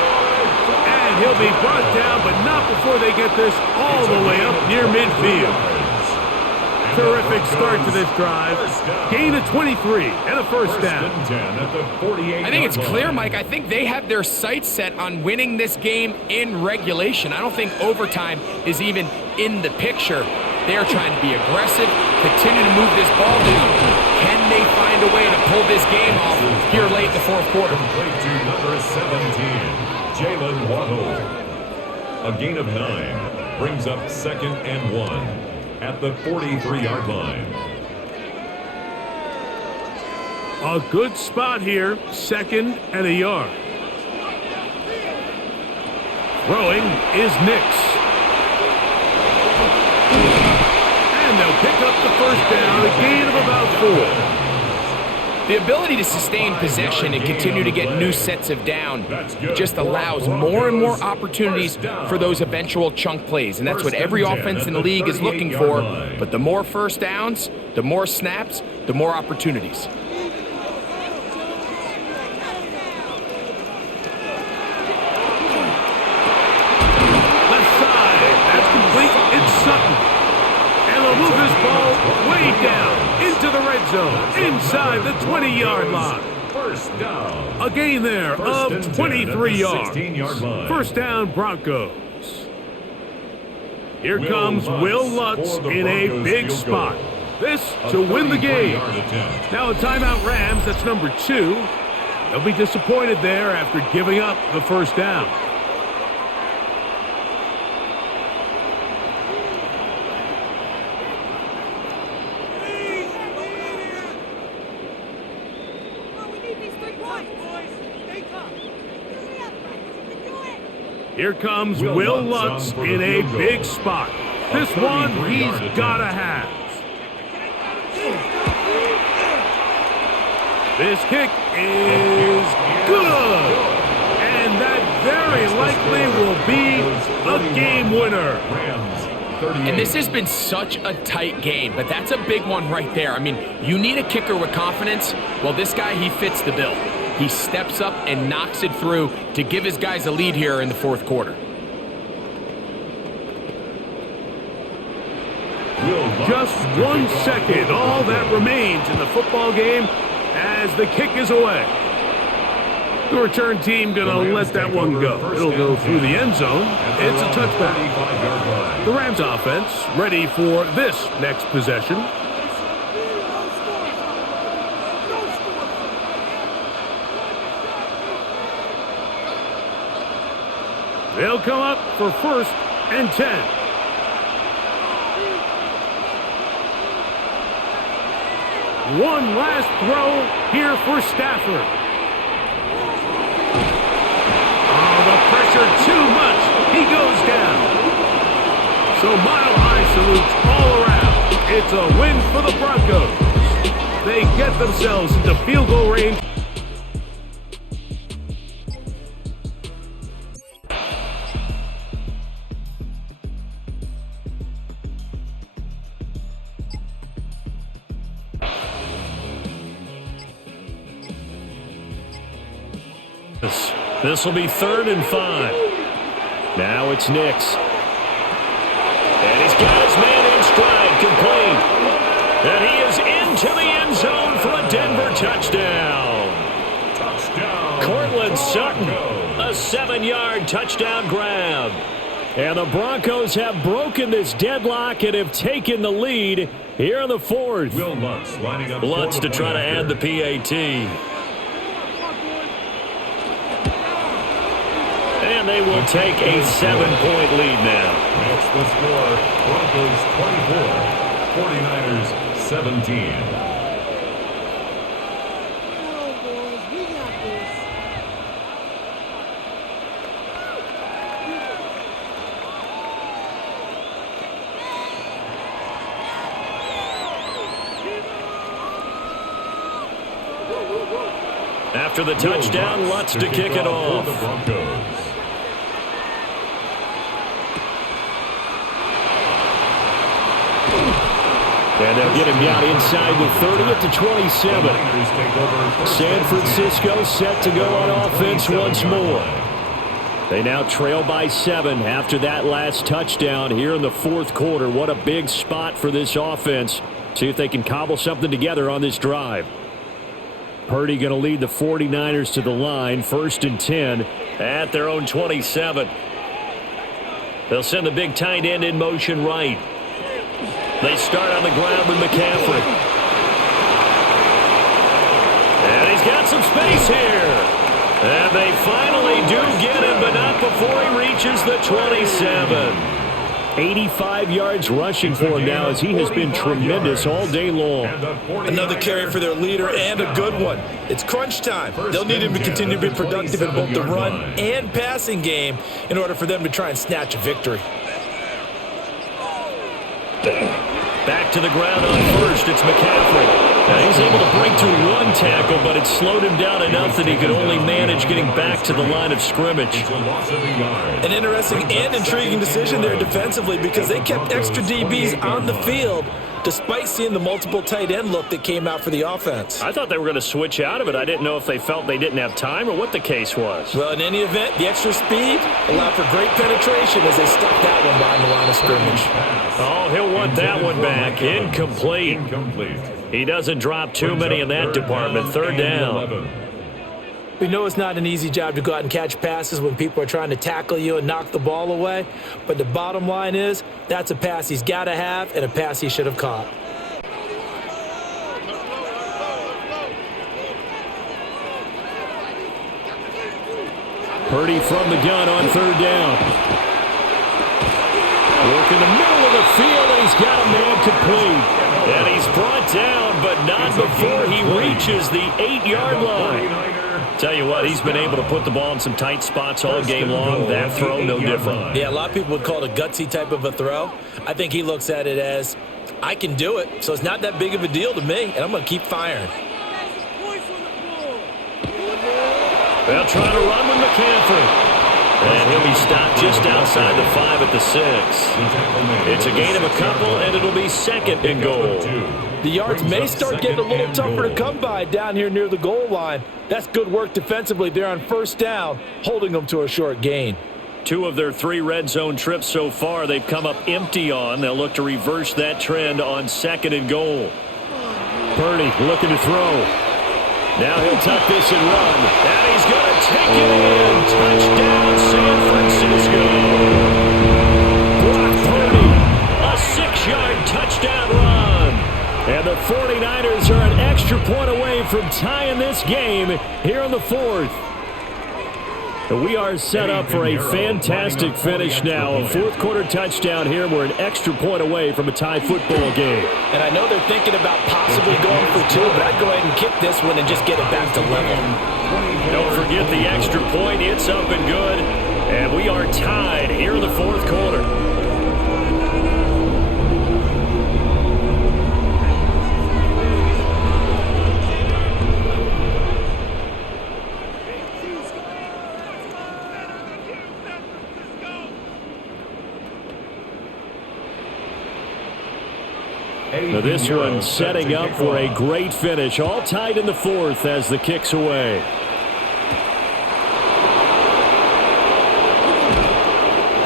And he'll be brought down, but not before they get this all the way up near midfield. Terrific start to this drive. Gain of 23 and a first down. I think it's clear, Mike. I think they have their sights set on winning this game in regulation. I don't think overtime is even in the picture. They're trying to be aggressive, continue to move this ball down. Can they find a way to pull this game off here late in the 4th quarter? Complete to number 17, Jalen Waddle. A gain of 9 brings up 2nd and 1. At the 43-yard line. A good spot here, 2nd and a yard. Throwing is Nix. And they'll pick up the first down, a gain of about 4. The ability to sustain possession and continue to get new sets of down just allows more and more opportunities for those eventual chunk plays, and that's what every offense in the league is looking for. But the more first downs, the more snaps, the more opportunities. Left side, that's complete. It's Sutton. And they'll move this ball way down into the red zone, inside the 20-yard line. First down. A gain there of 23 yards. First down, Broncos. Here comes Will Lutz in a big spot. This to win the game. Now a timeout Rams, that's number 2. They'll be disappointed there after giving up the first down. Here comes Will Lutz in a big spot. This one he's got to have. This kick is good. And that very likely will be a game winner. And this has been such a tight game, but that's a big one right there. I mean, you need a kicker with confidence. Well, this guy, he fits the bill. He steps up and knocks it through to give his guys a lead here in the 4th quarter. Will just 1 second. All that remains in the football game as the kick is away. The return team going to let that one go. It'll go through the end zone. It's a touchback. The Rams offense ready for this next possession. They'll come up for 1st and 10. One last throw here for Stafford. Oh, the pressure too much. He goes down. So mile high salutes all around. It's a win for the Broncos. They get themselves into field goal range. This will be 3rd and 5. Now it's Nix. And he's got his man in stride, complete. And he is into the end zone for a Denver touchdown. Cortland Sutton, a 7-yard touchdown grab. And the Broncos have broken this deadlock and have taken the lead here in the 4th. Lutz to try to add the PAT. And they will take a 7-point lead now. That's the score. Broncos 24, 49ers 17. After the touchdown, Lutz to kick it off. And they'll get him down inside the 30 at the 27. San Francisco set to go on offense once more. They now trail by 7 after that last touchdown here in the 4th quarter. What a big spot for this offense. See if they can cobble something together on this drive. Purdy going to lead the 49ers to the line. 1st and 10 at their own 27. They'll send the big tight end in motion right. They start on the ground with McCaffrey. And he's got some space here. And they finally do get him, but not before he reaches the 27. 85 yards rushing for him now as he has been tremendous all day long. Another carry for their leader and a good one. It's crunch time. They'll need him to continue to be productive in both the run and passing game in order for them to try and snatch a victory. Back to the ground on 1st. It's McCaffrey. Now he's able to break through 1 tackle, but it slowed him down enough that he could only manage getting back to the line of scrimmage. An interesting and intriguing decision there defensively because they kept extra DBs on the field despite seeing the multiple tight end look that came out for the offense. I thought they were going to switch out of it. I didn't know if they felt they didn't have time or what the case was. Well, in any event, the extra speed allowed for great penetration as they stuck that one behind the line of scrimmage. Oh, he'll want that one back. Incomplete. He doesn't drop too many in that department. 3rd down. We know it's not an easy job to go out and catch passes when people are trying to tackle you and knock the ball away. But the bottom line is, that's a pass he's got to have and a pass he should have caught. Purdy from the gun on 3rd down. Work in the middle of the field, and he's got a man complete. And he's brought down, but not before he reaches the 8-yard line. Tell you what, he's been able to put the ball in some tight spots all game long. That throw, no different. Yeah, a lot of people would call it a gutsy type of a throw. I think he looks at it as, I can do it, so it's not that big of a deal to me, and I'm going to keep firing. They'll try to run with McCaffrey. And he'll be stopped just outside the 5 at the 6. It's a gain of a couple, and it'll be 2nd and goal. The yards may start getting a little tougher to come by down here near the goal line. That's good work defensively there on 1st down, holding them to a short gain. 2 of their 3 red zone trips so far, they've come up empty on. They'll look to reverse that trend on 2nd and goal. Purdy looking to throw. Now he'll tuck this and run. And he's going to take it in. Touchdown, San Francisco. Brock Purdy, a 6-yard touchdown run. And the 49ers are an extra point away from tying this game here in the 4th. We are set up for a fantastic finish now. A 4th quarter touchdown here. We're an extra point away from a tie football game. And I know they're thinking about possibly going for 2, but I'd go ahead and kick this one and just get it back to level. Don't forget the extra point. It's up and good. And we are tied here in the 4th quarter. Now this one setting up for a great finish. All tied in the 4th as the kick's away.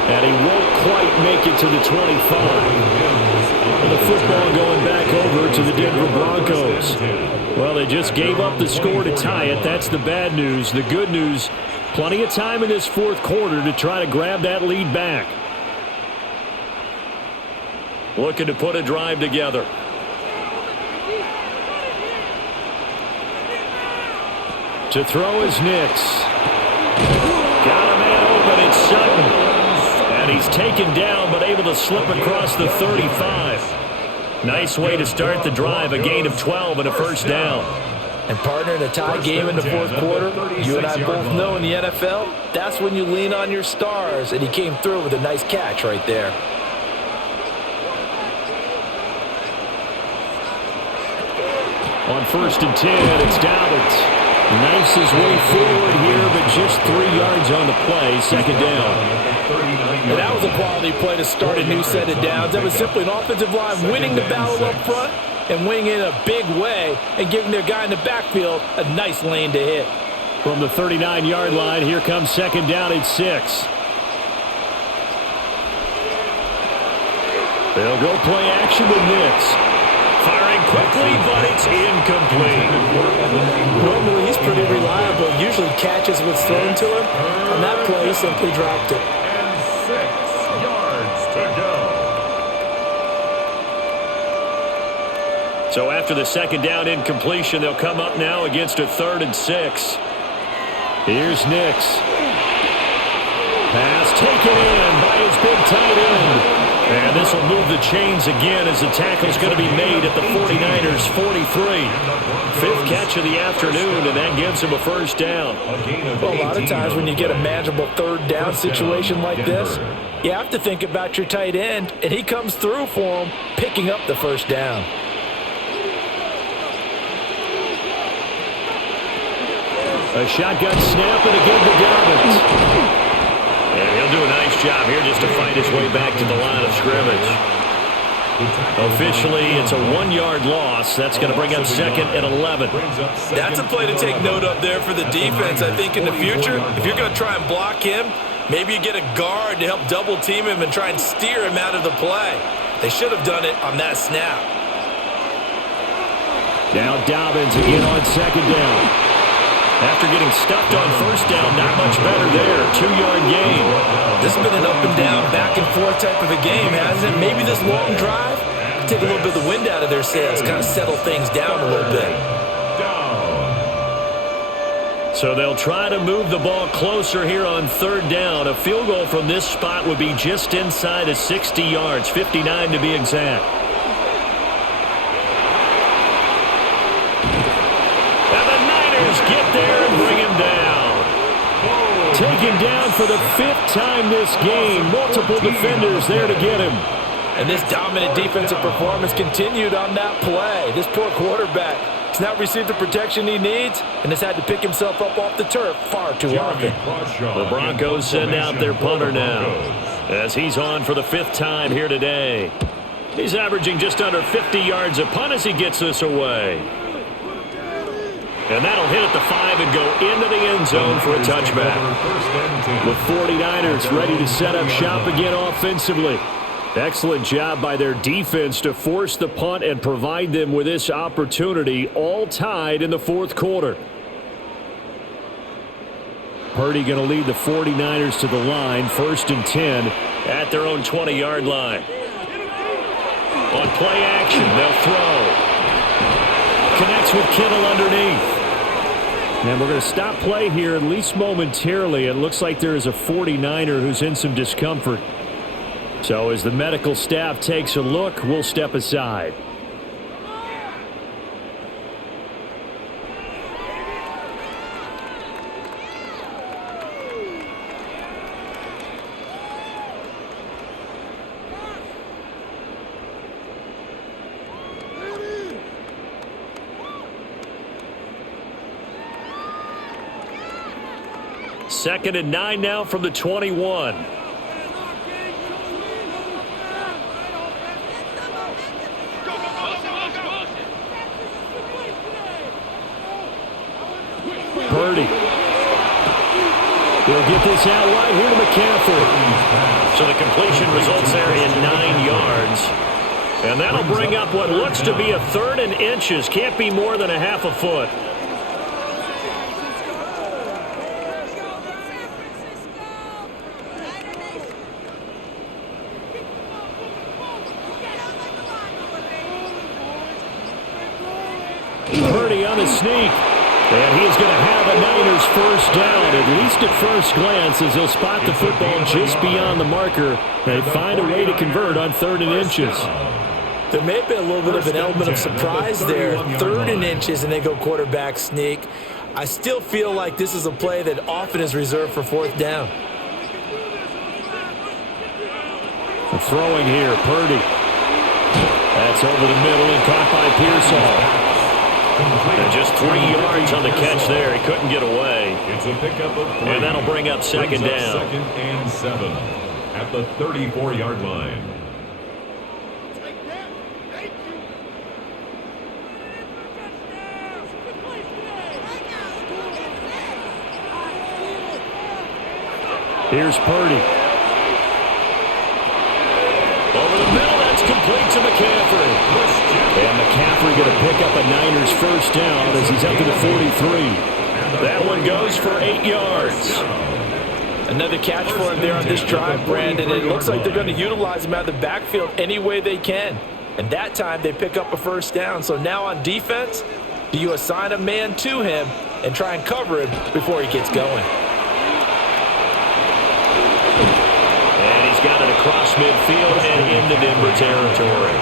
And he won't quite make it to the 25. And the football going back over to the Denver Broncos. Well, they just gave up the score to tie it. That's the bad news. The good news, plenty of time in this 4th quarter to try to grab that lead back. Looking to put a drive together. To throw is Nix. Got a man open, it's Sutton. And he's taken down, but able to slip across the 35. Nice way to start the drive, a gain of 12 and a first down. And partner, in a tie game in the 4th quarter, you and I both know in the NFL, that's when you lean on your stars, and he came through with a nice catch right there. On 1st and 10, it's Dobbins. Knifes his way forward here, but just 3 yards on the play. 2nd down. And that was a quality play to start a new set of downs. That was simply an offensive line winning the battle up front and winning in a big way and giving their guy in the backfield a nice lane to hit. From the 39-yard line, here comes 2nd down at 6. They'll go play action with Nix. Firing quickly, but it's incomplete. Normally, he's pretty reliable. Usually catches what's thrown to him. On that play, he simply dropped it. And 6 yards to go. So after the 2nd down incompletion, they'll come up now against a 3rd and 6. Here's Nix. Pass taken in by his big tight end. And this will move the chains again as the tackle's going to be made at the 49ers' 43. 5th catch of the afternoon, and that gives him a first down. Well, a lot of times when you get a manageable 3rd down situation like this, you have to think about your tight end, and he comes through for him, picking up the first down. A shotgun snap and again to Dobbins. And he'll do a nice job here just to find his way back to the line of scrimmage. Officially, it's a 1-yard loss. That's going to bring up 2nd and 11. That's a play to take note of there for the defense. I think in the future, if you're going to try and block him, maybe you get a guard to help double team him and try and steer him out of the play. They should have done it on that snap. Now Dobbins again on 2nd down. After getting stuffed on 1st down, not much better there. 2-yard gain. This has been an up and down, back and forth type of a game, hasn't it? Maybe this long drive take a little bit of the wind out of their sails, kind of settle things down a little bit. So they'll try to move the ball closer here on 3rd down. A field goal from this spot would be just inside of 60 yards, 59 to be exact. Get there and bring him down. Taken down for the 5th time this game. Multiple defenders there to get him. And this dominant defensive performance continued on that play. This poor quarterback has not received the protection he needs and has had to pick himself up off the turf far too often. The Broncos send out their punter now as he's on for the 5th time here today. He's averaging just under 50 yards a punt as he gets this away. And that'll hit at the 5 and go into the end zone for a touchback. The 49ers ready to set up shop again offensively. Excellent job by their defense to force the punt and provide them with this opportunity, all tied in the fourth quarter. Purdy going to lead the 49ers to the line, 1st and 10 at their own 20-yard line. On play action, they'll throw. Connects with Kittle underneath. And we're going to stop play here, at least momentarily. It looks like there is a 49er who's in some discomfort. So as the medical staff takes a look, we'll step aside. Second and 9 now from the 21. Purdy. He'll get this out wide here to McCaffrey. So the completion results there in 9 yards. And that'll bring up what looks to be a 3rd and inches. Can't be more than a half a foot. Purdy on the sneak. And he's going to have a Niners first down, at least at first glance, as he'll spot the football just beyond the marker. They find a way to convert on 3rd and inches. There may have been a little bit of an element of surprise there. 3rd and inches, and they go quarterback sneak. I still feel like this is a play that often is reserved for 4th down. Throwing here, Purdy. That's over the middle and caught by Pearsall. And just 3 yards on the catch there. He couldn't get away. It's a pickup of 3. And that'll bring up second down. 2nd and 7 at the 34-yard line. Here's Purdy. Over the middle, that's complete to McCaffrey. And McCaffrey going to pick up a Niners first down as he's up to the 43. That one goes for 8 yards. Another catch for him there on this drive, Brandon. It looks like they're going to utilize him out of the backfield any way they can. And that time they pick up a first down. So now on defense, do you assign a man to him and try and cover him before he gets going? And he's got it across midfield and into Denver territory.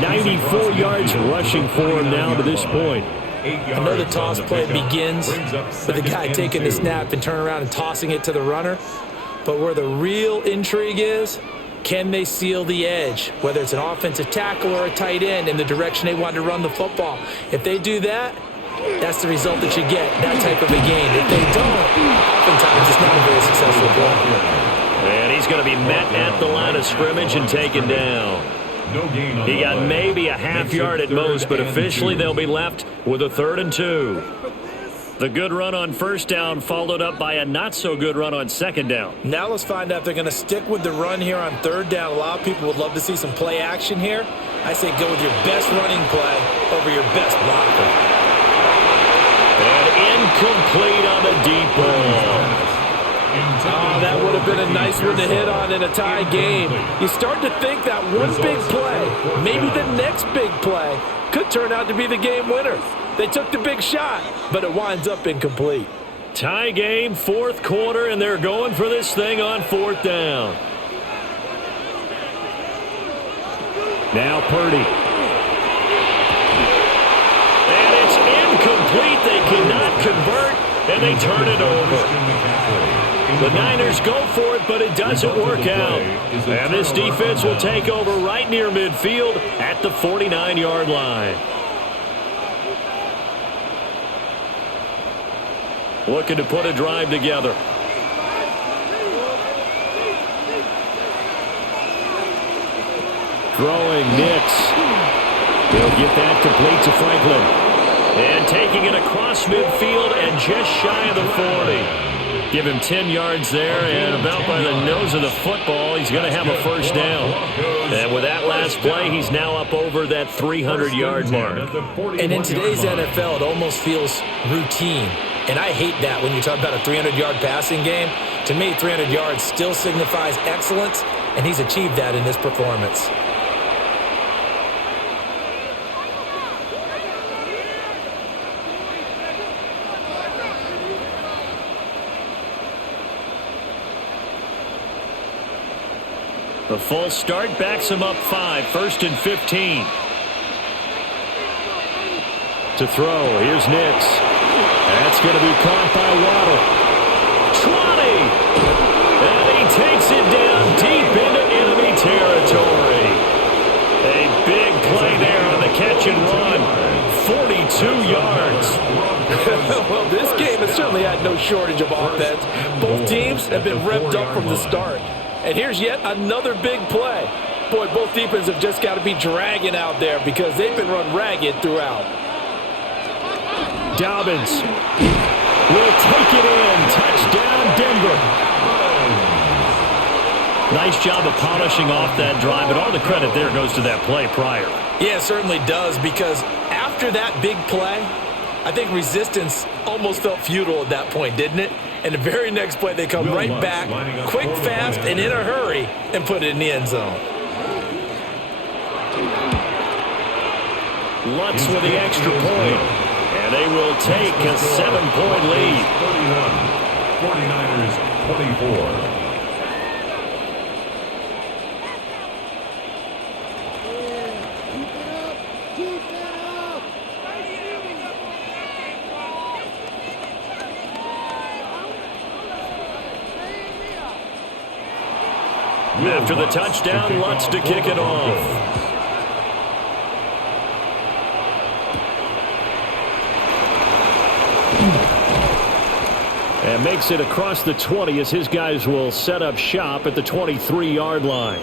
94 yards rushing for him now to this point. I know the toss play begins with the guy taking the snap and turning around and tossing it to the runner. But where the real intrigue is, can they seal the edge, whether it's an offensive tackle or a tight end, in the direction they want to run the football? If they do that, that's the result that you get, that type of a game. If they don't, oftentimes it's not a very successful play. And he's going to be met at the line of scrimmage and taken down. He got maybe a half yard at most, but officially they'll be left with a 3rd and 2. The good run on first down followed up by a not-so-good run on second down. Now let's find out if they're going to stick with the run here on 3rd down. A lot of people would love to see some play action here. I say go with your best running play over your best blocker. And incomplete on the deep ball. Oh, that would have been a nice one to hit on in a tie game. You start to think that one big play, maybe the next big play, could turn out to be the game winner. They took the big shot, but it winds up incomplete. Tie game, 4th quarter, and they're going for this thing on 4th down. Now Purdy. And it's incomplete. They cannot convert, and they turn it over. The Niners go for it, but it doesn't work out. And this defense will take over right near midfield at the 49-yard line. Looking to put a drive together. Throwing Nix. He'll get that complete to Franklin. And taking it across midfield and just shy of the 40. Give him 10 yards there, and about by the nose of the football, he's going to have a first down. And with that last play, he's now up over that 300-yard mark. And in today's NFL, it almost feels routine. And I hate that when you talk about a 300-yard passing game. To me, 300 yards still signifies excellence, and he's achieved that in this performance. The full start backs him up 5, 1st and 15. To throw, here's Nix. That's going to be caught by Waddle. 20! And he takes it down deep into enemy territory. A big play there on the catch and run. 42 yards. Well, this game has certainly had no shortage of offense. Both teams have been revved up from the start. And here's yet another big play. Boy, both defenses have just got to be dragging out there because they've been run ragged throughout. Dobbins will take it in. Touchdown, Denver. Nice job of polishing off that drive, but all the credit there goes to that play prior. Yeah, it certainly does, because after that big play, I think resistance almost felt futile at that point, didn't it? And the very next play, they come right back, quick, fast, and in a hurry, and put it in the end zone. Lutz with the extra point. And they will take a 7-point lead. 49ers 24. After the touchdown, Lutz to kick it off. And makes it across the 20 as his guys will set up shop at the 23-yard line.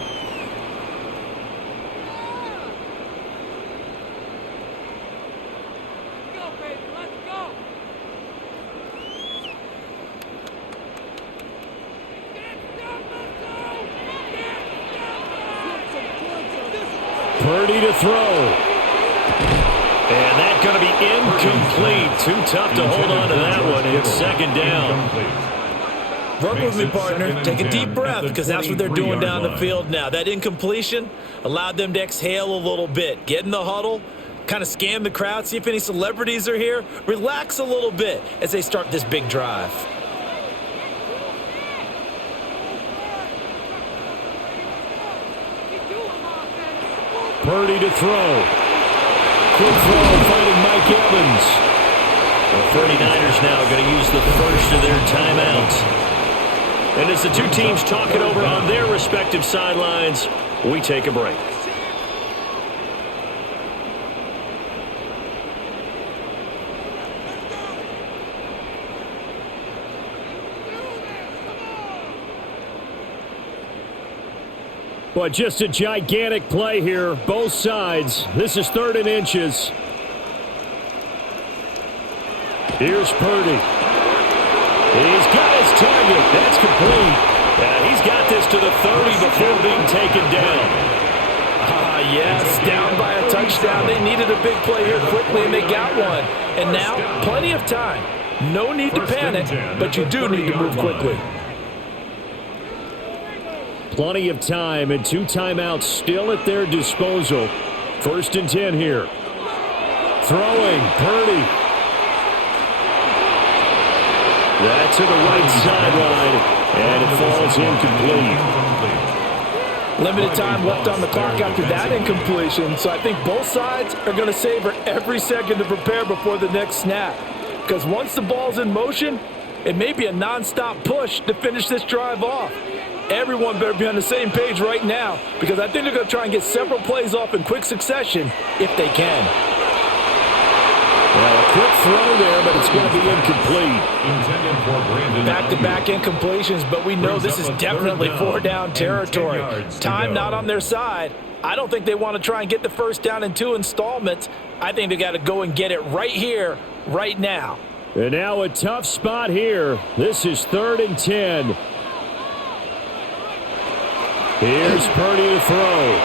Purdy to throw. And that's going to be incomplete. Too tough to hold on to that one. It's second down. Work with me, partner. Take a deep breath, because that's what they're doing down the field now. That incompletion allowed them to exhale a little bit. Get in the huddle, kind of scan the crowd, see if any celebrities are here. Relax a little bit as they start this big drive. Purdy to throw. Quick throw, finding Mike Evans. The 49ers now going to use the first of their timeouts. And as the two teams talk it over on their respective sidelines, we take a break. But just a gigantic play here, both sides. This is 3rd and inches. Here's Purdy. He's got his target. That's complete. He's got this to the 30 before being taken down. Yes, down by a touchdown. They needed a big play here quickly, and they got one. And now, plenty of time. No need to panic, but you do need to move quickly. Plenty of time and 2 timeouts still at their disposal. 1st and 10 here. Throwing, Purdy. That's to the right sideline, and it falls incomplete. Limited time left on the clock after that incompletion, so I think both sides are going to savor every second to prepare before the next snap. Because once the ball's in motion, it may be a non-stop push to finish this drive off. Everyone better be on the same page right now, because I think they're going to try and get several plays off in quick succession if they can. Well, a quick throw there, but it's going to be incomplete. Back-to-back incompletions, but we know this is definitely four-down territory. Time not on their side. I don't think they want to try and get the first down in 2 installments. I think they got to go and get it right here, right now. And now a tough spot here. This is 3rd and 10. Here's Purdy to throw.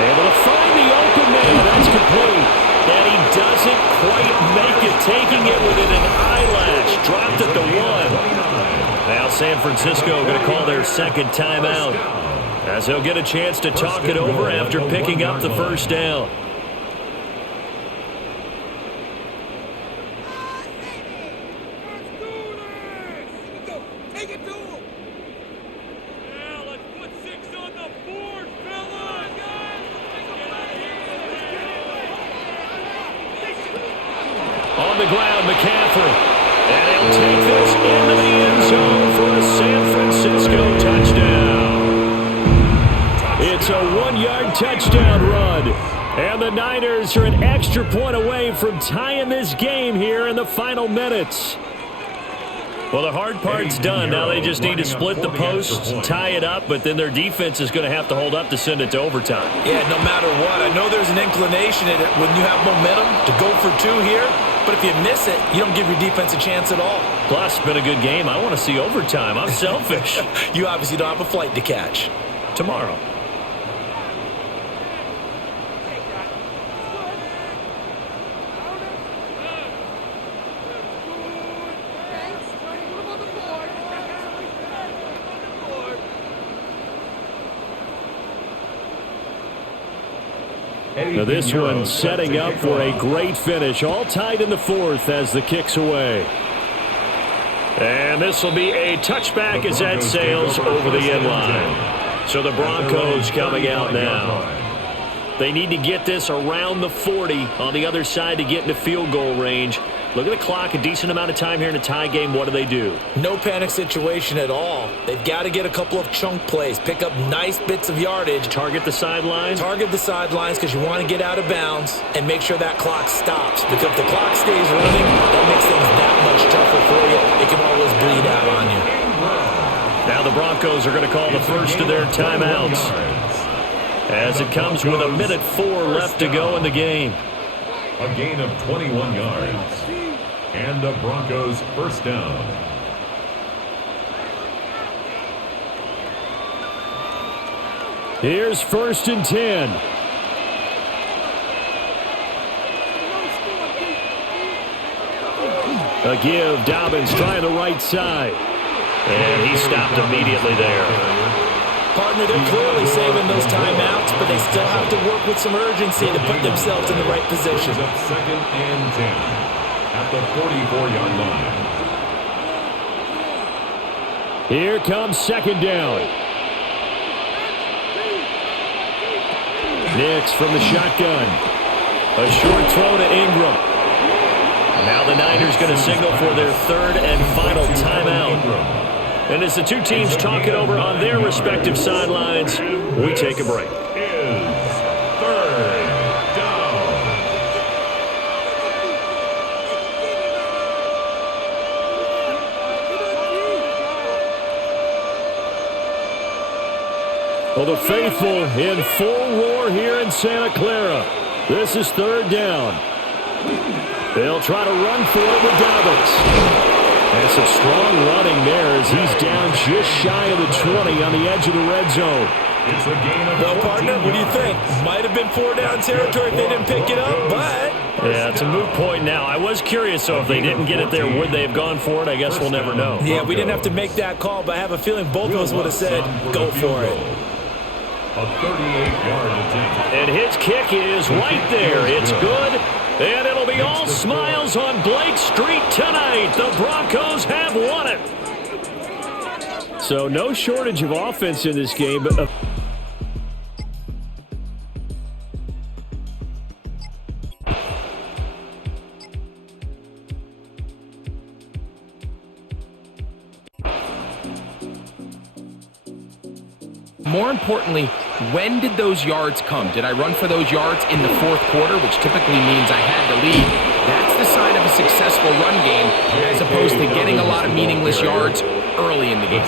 Able to find the open man. That's complete. And he doesn't quite make it, taking it within an eyelash. Dropped at the 1. Now San Francisco going to call their second timeout, as they'll get a chance to talk it over after picking up the first down. On the ground, McCaffrey. And he'll take this into the end zone for a San Francisco touchdown. It's a 1-yard touchdown run. And the Niners are an extra point away from tying this game here in the final minutes. Well, the hard part's done. Now they just need to split the posts, tie it up, but then their defense is going to have to hold up to send it to overtime. Yeah, no matter what. I know there's an inclination in it when you have momentum to go for 2 here, but if you miss it, you don't give your defense a chance at all. Plus, it's been a good game. I want to see overtime. I'm selfish. You obviously don't have a flight to catch. Tomorrow. Now this one setting up for a great finish. All tied in the 4th as the kick's away. And this will be a touchback as that sails over the end line. So the Broncos coming out now. They need to get this around the 40 on the other side to get into field goal range. Look at the clock, a decent amount of time here in a tie game. What do? No panic situation at all. They've got to get a couple of chunk plays, pick up nice bits of yardage. Target the sidelines? Target the sidelines because you want to get out of bounds and make sure that clock stops. Because if the clock stays running, that makes things that much tougher for you. It can always bleed out on you. Now the Broncos are going to call the first of their timeouts, as it comes with 1:04 left to go in the game. A gain of 21 yards. And the Broncos first down. Here's 1st and 10. A give. Dobbins trying the right side. And he stopped immediately there. Partner, they're clearly saving those timeouts, but they still have to work with some urgency to put themselves in the right position. 2nd and 10 at the 44-yard line. Here comes 2nd down. Nix from the shotgun. A short throw to Ingram. Now the Niners going to signal for their 3rd and final timeout. And as the two teams talk it over on their respective sidelines, we take a break. Well, the faithful in full roar here in Santa Clara. This is 3rd down. They'll try to run for it with Dobbins. And some strong running there as he's down just shy of the 20 on the edge of the red zone. Well, partner, what do you think? Might have been 4-down territory if they didn't pick it up, but... Yeah, it's a moot point now. I was curious, so if they didn't get it there, would they have gone for it? I guess we'll never know. Yeah, we didn't have to make that call, but I have a feeling both of us would have said, go for it. A 38-yard attempt. And his kick is right there. It's good. And it'll be all smiles on Blake Street tonight. The Broncos have won it. So no shortage of offense in this game, but... More importantly, when did those yards come? Did I run for those yards in the fourth quarter, which typically means I had the lead? That's the sign of a successful run game, as opposed to getting a lot of meaningless yards early in the game.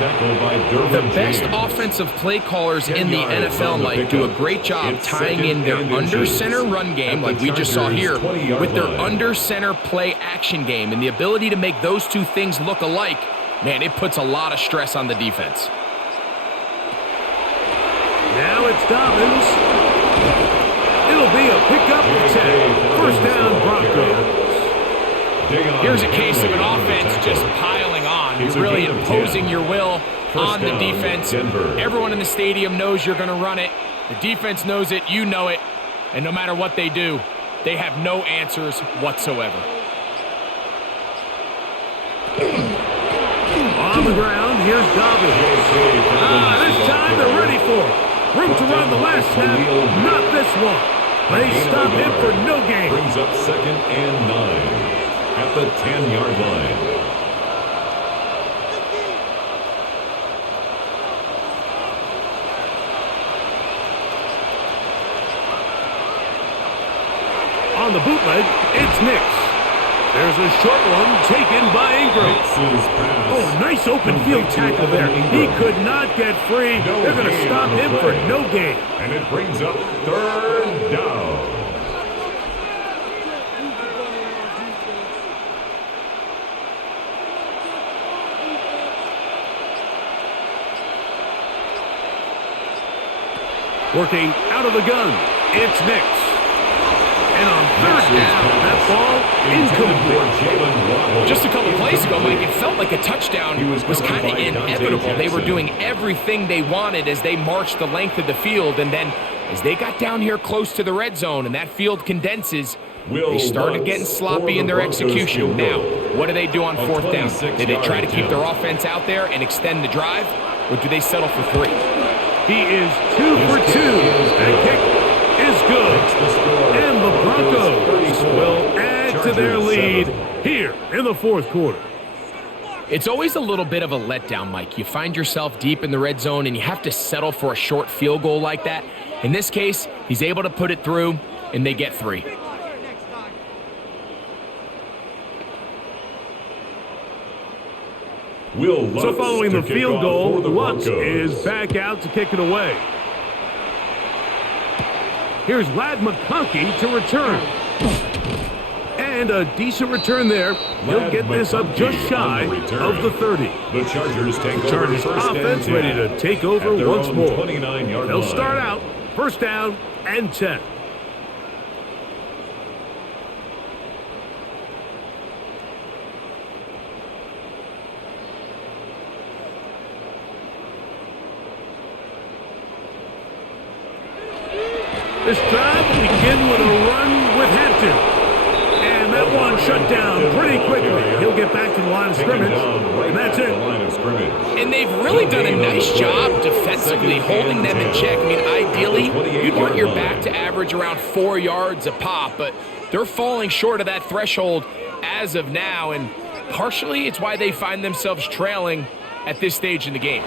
The best offensive play callers in the NFL, Mike, do a great job tying in their under-center run game, like we just saw here, with their under-center play action game. And the ability to make those two things look alike, man, it puts a lot of stress on the defense. Now it's Dobbins. It'll be a pickup of 10. First down, Broncos. Here's a case of an offense just piling on. You're really imposing your will on the defense. Everyone in the stadium knows you're going to run it. The defense knows it. You know it. And no matter what they do, they have no answers whatsoever. On the ground, here's Dobbins. This time they're ready for it. Room to run the last snap, not this one. They stop him for no gain. Brings up 2nd and 9 at the 10-yard line. On the bootleg, it's Nix. There's a short one taken by Ingram. Oh, nice open field tackle there. He could not get free. They're going to stop him for no gain. And it brings up 3rd down. Working out of the gun, it's Nix. And on 3rd down, that ball incomplete. Just a couple plays ago, Mike, it felt like a touchdown was kind of inevitable. They were doing everything they wanted as they marched the length of the field, and then as they got down here close to the red zone and that field condenses, they started getting sloppy in their execution. Now, what do they do on 4th down? Did they try to keep their offense out there and extend the drive, or do they settle for 3? He is 2 for 2. That kick is good. And the Broncos will add to their lead here in the 4th quarter. It's always a little bit of a letdown, Mike. You find yourself deep in the red zone and you have to settle for a short field goal like that. In this case, he's able to put it through and they get 3. So following the field goal, Lutz is back out to kick it away. Here's Ladd McConkey to return. And a decent return there. He'll get this up just shy of the 30. The Chargers take Chargers offense ready to take over once more. 29-yard They'll start out 1st down and 10. This drive will begin with a run with Hampton. And that one shut down pretty quickly. He'll get back to the line of scrimmage, and that's it. And they've really done a nice job defensively holding them in check. I mean, ideally, you'd want your back to average around 4 yards a pop, but they're falling short of that threshold as of now, and partially it's why they find themselves trailing at this stage in the game.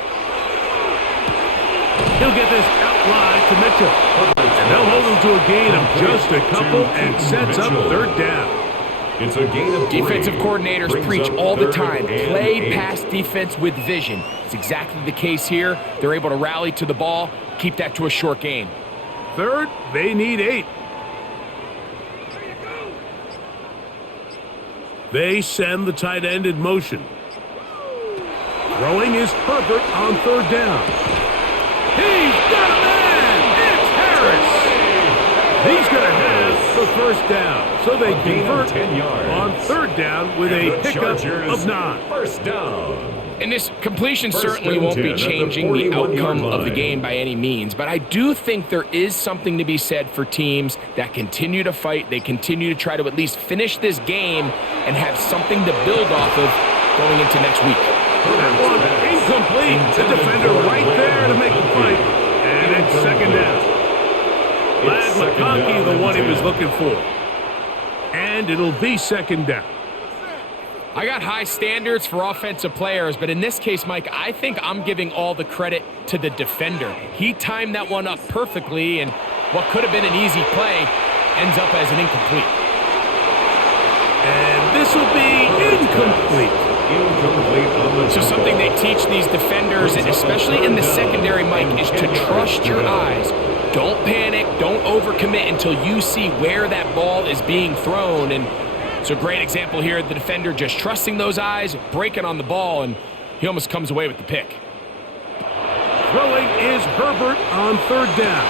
He'll get this out wide to Mitchell. And they'll hold him to a gain of just a couple and sets up 3rd down. It's a gain of 3. Defensive coordinators preach all the time, play pass defense with vision. It's exactly the case here. They're able to rally to the ball, keep that to a short gain. 3rd, they need 8. They send the tight end in motion. Throwing is Herbert on 3rd down. He's got a man! It's Harris! He's going to have the 1st down. So they convert on 3rd down with a pickup of 9. 1st down. And this completion certainly won't be changing the outcome of the game by any means, but I do think there is something to be said for teams that continue to fight. They continue to try to at least finish this game and have something to build off of going into next week. That one incomplete. The defender right there to make the fight. And it's 2nd down. Ladd McConkey, the one he was looking for. And it'll be 2nd down. I got high standards for offensive players, but in this case, Mike, I think I'm giving all the credit to the defender. He timed that one up perfectly, and what could have been an easy play ends up as an incomplete. And this will be incomplete. So something they teach these defenders, and especially in the secondary, Mike, is to trust your eyes. Don't panic, don't overcommit until you see where that ball is being thrown. And it's a great example here, the defender just trusting those eyes, breaking on the ball, and he almost comes away with the pick. Throwing is Herbert on third down.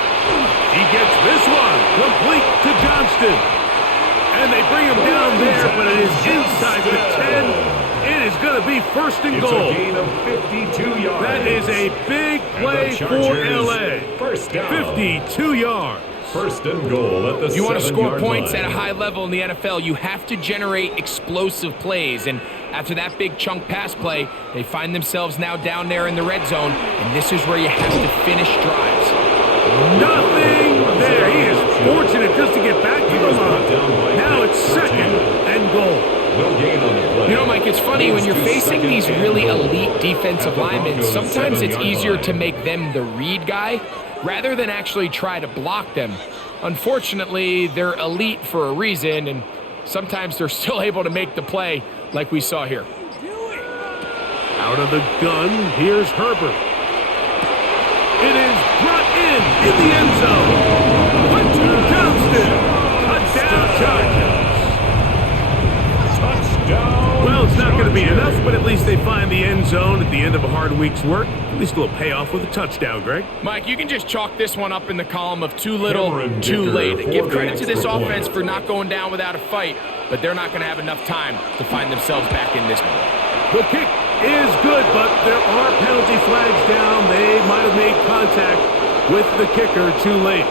He gets this one complete to Johnston. And they bring him down there, but it is inside the 10. It is going to be first and goal. It's a gain of 52 yards. That is a big play for L.A. First down. 52 yards. First and goal at the You want to score 7-yard points line. at a high level in the NFL, you have to generate explosive plays. And after that big chunk pass play, they find themselves now down there in the red zone, and this is where you have to finish drives. Nothing there. He is fortunate just to get back to the line. Now it's second and goal. No gain on the play. You know, Mike, it's funny when you're facing these really elite defensive linemen, sometimes it's easier to make them the read guy rather than actually try to block them. Unfortunately, they're elite for a reason, and sometimes they're still able to make the play like we saw here. Out of the gun, here's Herbert. It is brought in the end zone. Quentin Johnston. Touchdown, Chargers. Well, it's not going to be enough, but at least they find the end zone at the end of a hard week's work. At least it'll pay off with a touchdown, Greg. Mike, you can just chalk this one up in the column of too little, too late. Give credit to this offense for not going down without a fight, but they're not going to have enough time to find themselves back in this one. The kick is good, but there are penalty flags down. They might have made contact with the kicker too late.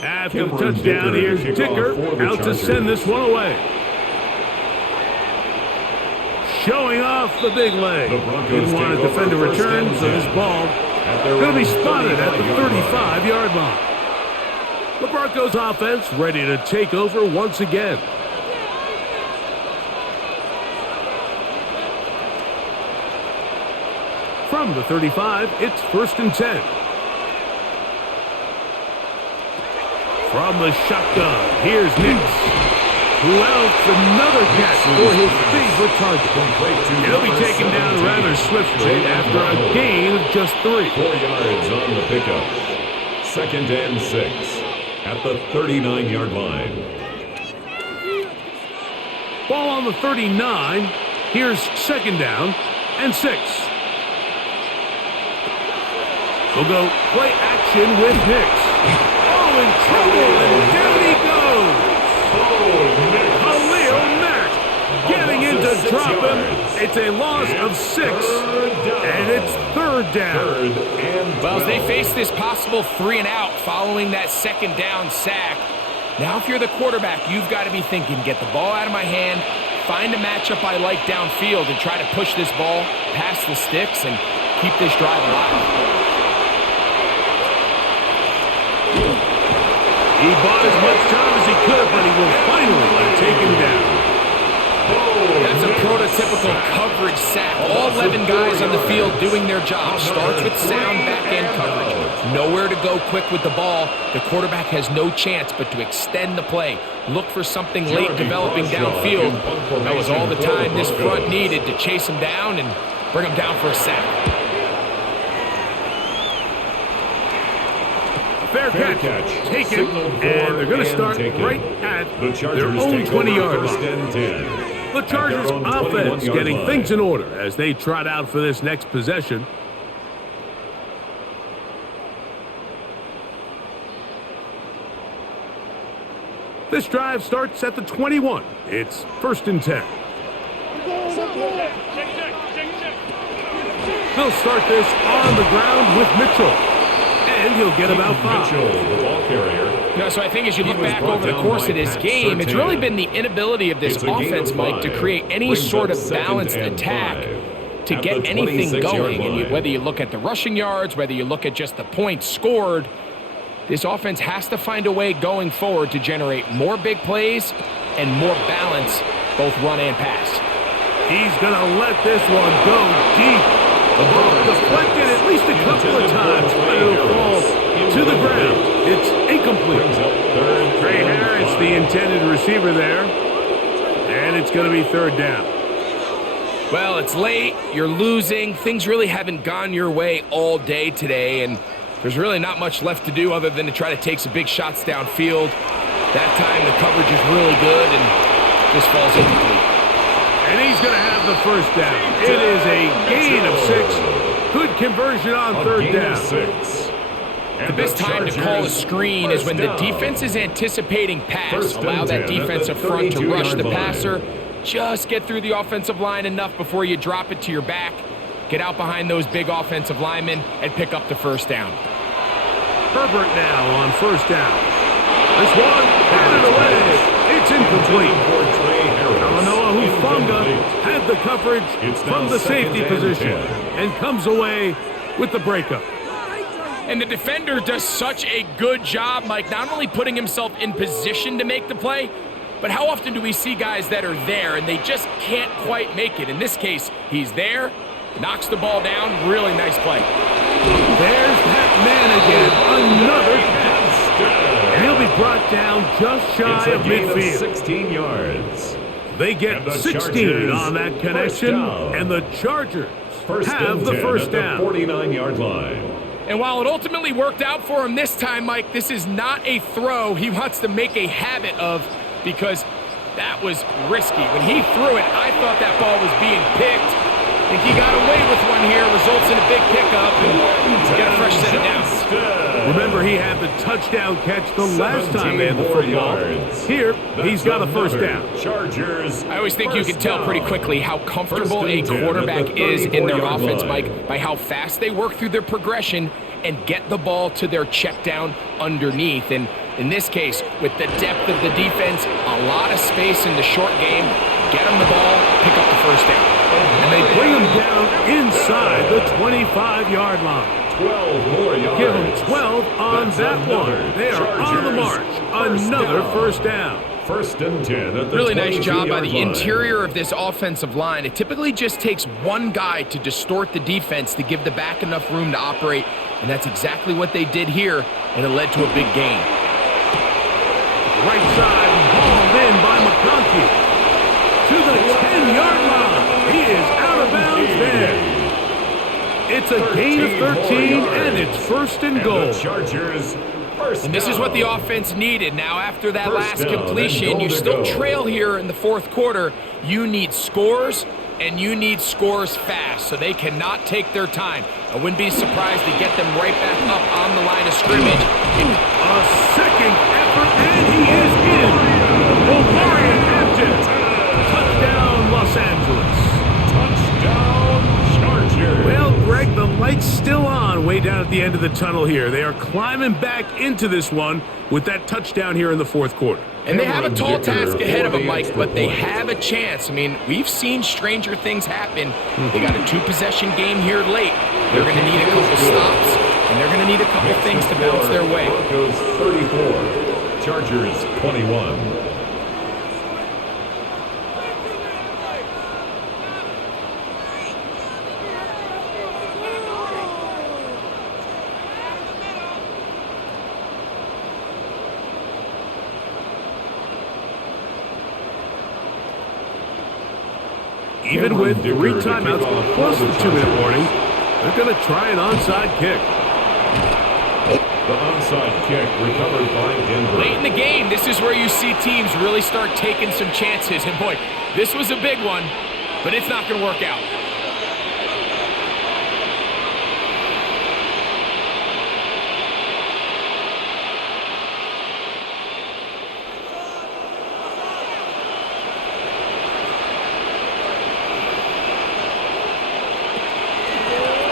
After the touchdown, here's Dicker out to send this one away. Showing off the big leg. Didn't want to defend a return, so this ball going to be spotted at the 35-yard line. The Broncos offense ready to take over once again. From the 35, it's first and 10. From the shotgun, here's Nix, who else another catch for his favorite target. He'll be taken down rather swiftly after a gain of just 3. 4 yards on the pickup. Second and 6 at the 39-yard line. Ball on the 39. Here's second down and 6. We'll go play action with Nix. In trouble, and down he goes. Khalil Mack getting in to drop him. It's a loss of 6, and it's third down. Well, as they face this possible 3 and out following that second down sack, now if you're the quarterback, you've got to be thinking, get the ball out of my hand, find a matchup I like downfield, and try to push this ball past the sticks and keep this drive alive. He bought as much time as he could, but he will finally be taken down. That's a prototypical coverage sack. All 11 guys on the field doing their job. Starts with sound back-end coverage. Nowhere to go quick with the ball. The quarterback has no chance but to extend the play. Look for something late developing downfield. That was all the time this front needed to chase him down and bring him down for a sack. Fair catch. Taken, and they're going to start right at their own 20-yard line. The Chargers offense getting things in order as they trot out for this next possession. This drive starts at the 21. It's first and 10. They'll start this on the ground with Mitchell. and he'll get about 5. Mitchell, the ball carrier. So I think as you look back over the course of this game, it's really been the inability of this offense, Mike, to create any sort of balanced attack to get anything going. And whether you look at the rushing yards, whether you look at just the points scored, this offense has to find a way going forward to generate more big plays and more balance, both run and pass. He's going to let this one go deep. The ball deflected at least a couple of times, but it'll fall to the ground. It's incomplete. Trey Harris, the intended receiver there. And it's going to be 3rd down. Well, it's late. You're losing. Things really haven't gone your way all day today, and there's really not much left to do other than to try to take some big shots downfield. That time the coverage is really good, and this falls incomplete. And he's going to have the 1st down. It is a gain of 6. Good conversion on 3rd down. The best time to call a screen is when the defense is anticipating pass. Allow that defensive front to rush the passer. Just get through the offensive line enough before you drop it to your back. Get out behind those big offensive linemen and pick up the 1st down. Herbert now on 1st down. This one, batted away. It's incomplete. Noah Hufanga had the coverage from the safety position and comes away with the breakup. And the defender does such a good job, Mike, not only putting himself in position to make the play, but how often do we see guys that are there and they just can't quite make it? In this case, he's there, knocks the ball down, really nice play. There's that man again, another pass. And he'll be brought down just shy of midfield. 16 yards. They get 16 on that connection, and the Chargers have the 1st down. 49-yard line. And while it ultimately worked out for him this time, Mike, this is not a throw he wants to make a habit of, because that was risky. When he threw it, I thought that ball was being picked. I think he got away with one here, results in a big pickup, and got a fresh set of downs. Remember, he had the touchdown catch the last time they had the football. Here, he's got a 1st down. Chargers. I always think you can tell pretty quickly how comfortable a quarterback is in their offense, Mike, by how fast they work through their progression and get the ball to their check down underneath. And in this case, with the depth of the defense, a lot of space in the short game, get them the ball, pick up the 1st down. And they bring him down inside the 25-yard line. 12 more yards. Give them 12 on that one. They are on the march. Another 1st down. 1st and 10 at the really nice job by the line. interior of this offensive line. It typically just takes one guy to distort the defense to give the back enough room to operate, and that's exactly what they did here, and it led to a big gain. Right side, hauled in by McConkey. To the 10-yard line. He is out of bounds there. It's a gain of 13, and it's 1st and goal. And this is what the offense needed. Now, after that last completion, you still trail here in the 4th quarter. You need scores, and you need scores fast, so they cannot take their time. I wouldn't be surprised to get them right back up on the line of scrimmage. A second effort, and he is in. Omarion Hampton. Touchdown, Los Angeles. Touchdown, Chargers. Well, Greg, the light's still on way down at the end of the tunnel here. They are climbing back into this one with that touchdown here in the 4th quarter. And they have a tall task ahead of them, Mike, but they have a chance. I mean, we've seen stranger things happen. They got a 2-possession game here late. They're going to need a couple stops, and they're going to need a couple things to bounce their way. Broncos 34, Chargers 21. Even with 3 timeouts plus the 2-minute warning, they're going to try an onside kick. The onside kick recovered by Denver. Late in the game, this is where you see teams really start taking some chances. And boy, this was a big one, but it's not going to work out.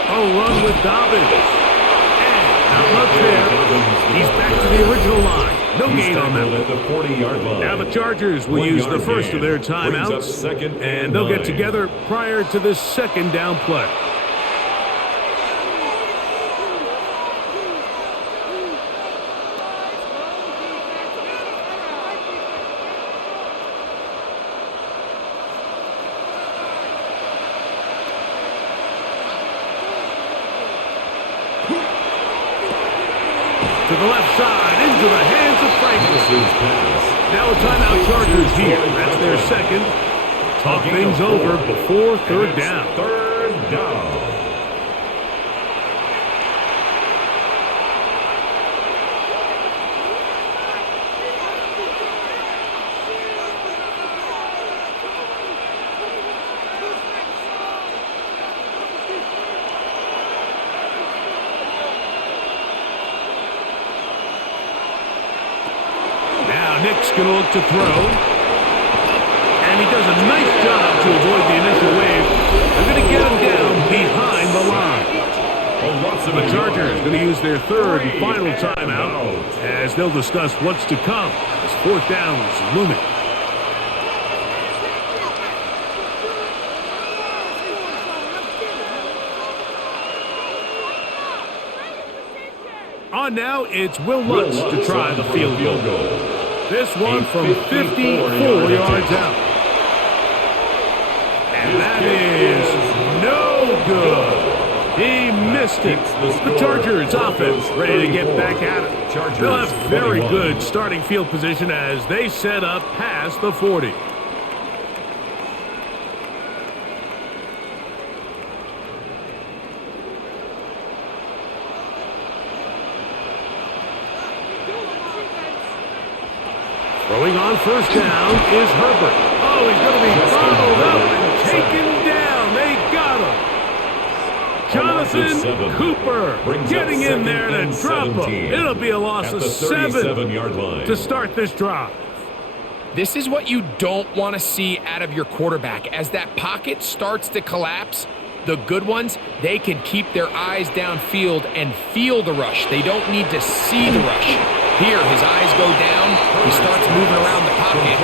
A run with Dobbins. And now much there. He's back to the original line. No gain on that. At the 40-yard line. Now the Chargers will use the first of their timeouts, and they'll get together prior to this second down play. To the left side, into the hands of Franklin. Now a timeout Chargers here. That's their second. Talk things over before third down. Third down. Nick's going to look to throw. And he does a nice job to avoid the initial wave. They're going to get him down behind the line. The Chargers going to use their third and final timeout as they'll discuss what's to come as fourth down is looming. On now, it's Will Lutz to try the field goal. This one from 54 yards out. And that is no good. He missed it. The Chargers offense ready to get back at it. They'll have very good starting field position as they set up past the 40. Throwing on first down is Herbert. Oh, he's going to be followed up and taken down. They got him. Jonathan Cooper getting in there to drop him. It'll be a loss of 7 to start this drive. This is what you don't want to see out of your quarterback. As that pocket starts to collapse, the good ones, they can keep their eyes downfield and feel the rush. They don't need to see the rush. Here, his eyes go down. He starts moving around the pocket.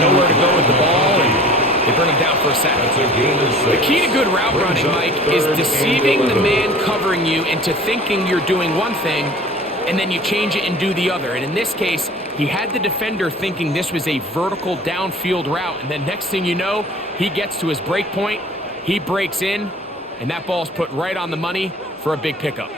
Nowhere to go with the ball, and they bring him down for a sack. The key to good route running, Mike, is deceiving the man covering you into thinking you're doing one thing, and then you change it and do the other. And in this case, he had the defender thinking this was a vertical downfield route, and then next thing you know, he gets to his break point, he breaks in, and that ball's put right on the money for a big pickup.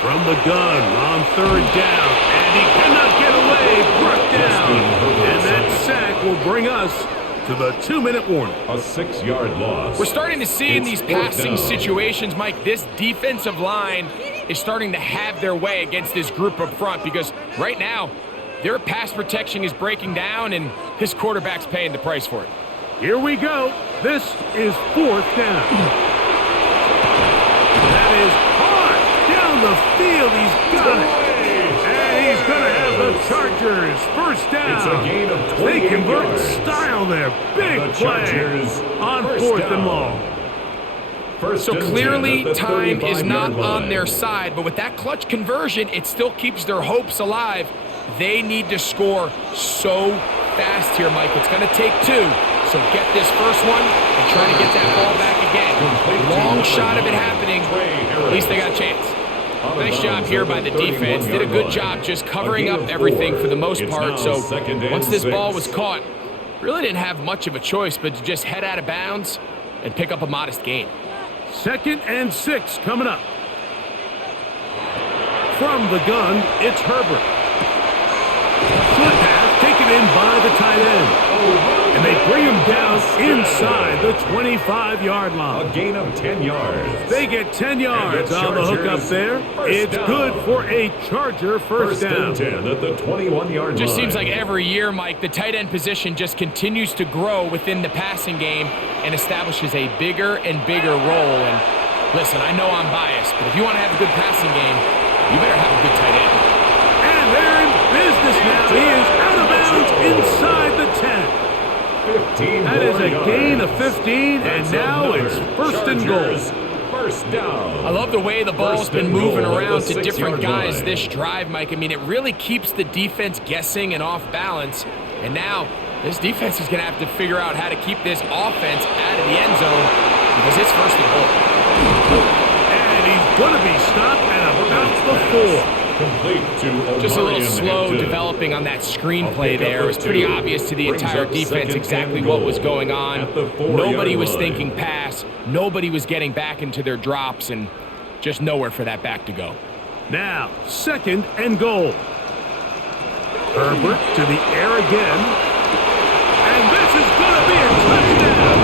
From the gun on third down, and he cannot get away, brought down, and that sack will bring us to the 2-minute warning. A 6-yard loss. We're starting to see in these passing situations, Mike, this defensive line is starting to have their way against this group up front because right now, their pass protection is breaking down, and his quarterback's paying the price for it. Here we go. This is fourth down. That is hard down the field. He's got it. And he's going to have the Chargers first down. It's a gain of 28 They convert yards. style there. Big play on fourth and long. So clearly, time is not on their side, but with that clutch conversion, it still keeps their hopes alive. They need to score so fast here, Mike. It's going to take 2. So get this first one and try to get that ball back again. Long shot of it happening. At least they got a chance. Nice job here by the defense. Did a good job just covering up everything for the most part. So once this ball was caught, really didn't have much of a choice but to just head out of bounds and pick up a modest gain. 2nd and 6 coming up. From the gun, it's Herbert. Short pass taken in by the tight end. And they bring him down inside the 25-yard line. A gain of 10 yards. They get 10 yards on the hook up there. It's good for a Charger first down. 10 at the 21-yard line. Just seems like every year, Mike, the tight end position just continues to grow within the passing game and establishes a bigger and bigger role. And listen, I know I'm biased, but if you want to have a good passing game, You better have a good tight end. And they're in business now. He is out of bounds inside the 10. That is a gain of 15, and now it's first and goal. First down. I love the way the ball's been moving around to different guys this drive, Mike. I mean, it really keeps the defense guessing and off balance. And now this defense is going to have to figure out how to keep this offense out of the end zone because it's first and goal. And he's going to be stopped at about the 4. Complete to Just a little slow Hampton. developing on that screenplay there. It was pretty obvious to the entire defense exactly what was going on. Nobody was thinking pass. Nobody was getting back into their drops, and just nowhere for that back to go. Now, second and goal. Herbert to the air again. And this is going to be a touchdown.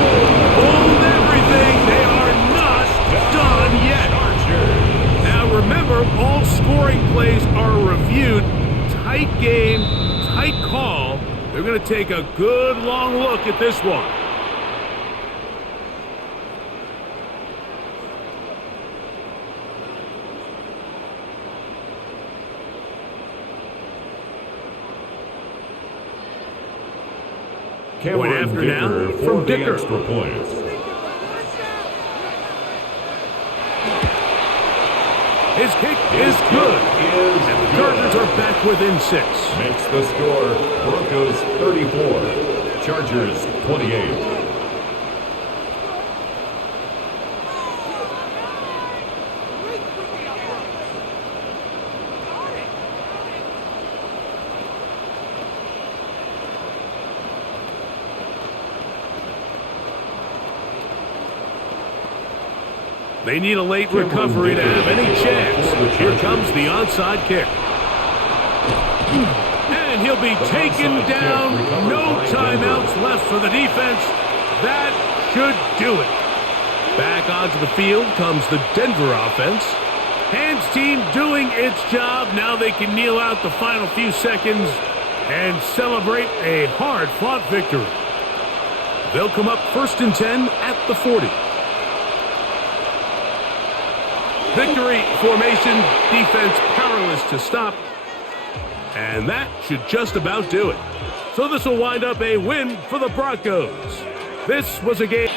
Hold everything. They are not done yet. Now remember, all scoring plays are reviewed. Tight game, tight call. They're going to take a good long look at this one. Point after now from Dicker. Extra point. His kick is good. And the Chargers are back within 6. Makes the score Broncos 34, Chargers 28. They need a late recovery to have any chance. Here comes the onside kick. And he'll be taken down. No timeouts left for the defense. That should do it. Back onto the field comes the Denver offense. Hands team doing its job. Now they can kneel out the final few seconds and celebrate a hard-fought victory. They'll come up first and 10 at the 40. Victory formation, defense powerless to stop. And that should just about do it. So this will wind up a win for the Broncos. This was a game.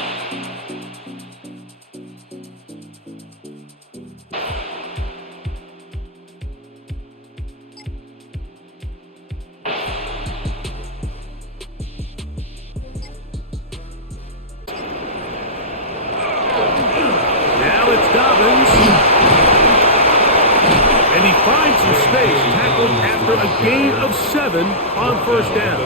Now it's Dobbins. And he finds some space, tackled after a gain of 7 on first down.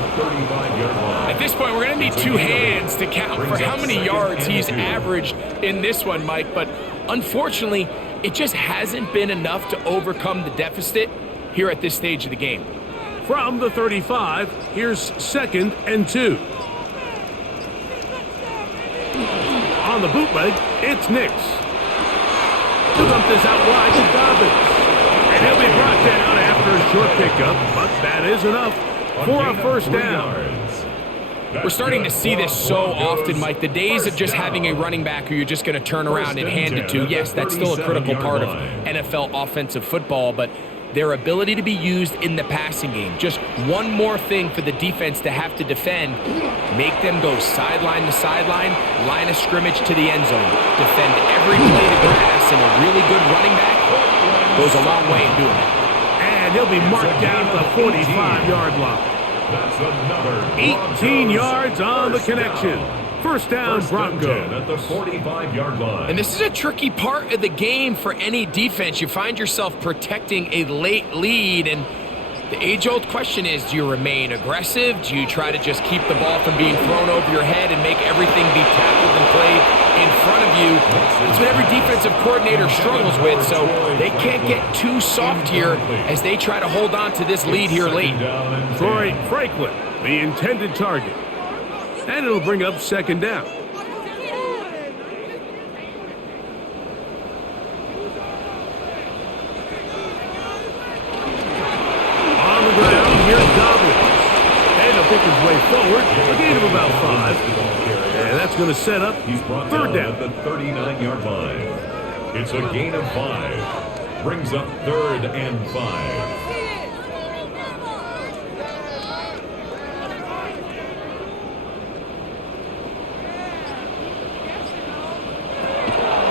At this point, we're going to need 2 hands to count for how many yards he's averaged in this one, Mike. But unfortunately, it just hasn't been enough to overcome the deficit here at this stage of the game. From the 35, here's second and 2. On the bootleg, it's Nix. He'll dump this out wide to Dobbins. And he'll be brought down after a short pickup, but that is enough for a first down. We're starting to see this so often, Mike. The days of just having a running back who you're just going to turn around and hand it to, yes, that's still a critical part of NFL offensive football, but their ability to be used in the passing game. Just one more thing for the defense to have to defend. Make them go sideline to sideline, line of scrimmage to the end zone. Defend every blade of grass, and a really good running back goes a long way in doing it. And he'll be marked down at the 45-yard line. That's another 18 yards on the connection. First down, Broncos. At the 45-yard line. And this is a tricky part of the game for any defense. You find yourself protecting a late lead, and the age-old question is, do you remain aggressive? Do you try to just keep the ball from being thrown over your head and make everything be tackled and played in front of you? It's what every defensive coordinator struggles with, so they can't get too soft here as they try to hold on to this lead here late. Troy Franklin, the intended target. And it'll bring up second down. On the ground, here's Dobbins. And he'll pick his way forward. A gain of about 5. And that's going to set up He's brought third down. at the 39-yard line. It's a gain of 5. brings up 3rd and 5.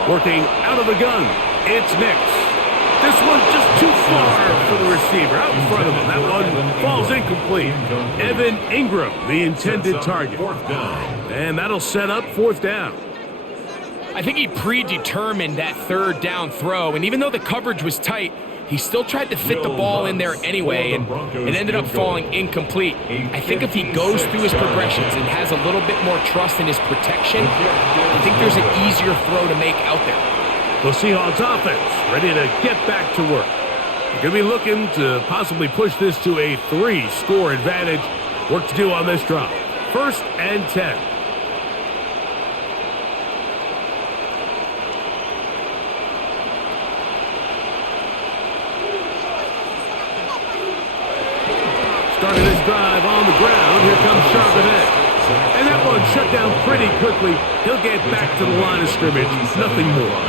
Working out of the gun, it's Nix. This one's just too far for the receiver, out in front of him. That one falls incomplete. Evan Ingram, the intended target. And that'll set up 4th down. I think he predetermined that 3rd down throw, and even though the coverage was tight, he still tried to fit the ball in there anyway, and it ended up falling incomplete. I think if he goes through his progressions and has a little bit more trust in his protection, I think there's an easier throw to make out there. The Seahawks offense ready to get back to work. They're going to be looking to possibly push this to a 3-score advantage. Work to do on this drive. 1st and 10. Starting this drive on the ground, here comes Charbonnet. And that one shut down pretty quickly. He'll get back to the line of scrimmage, nothing more.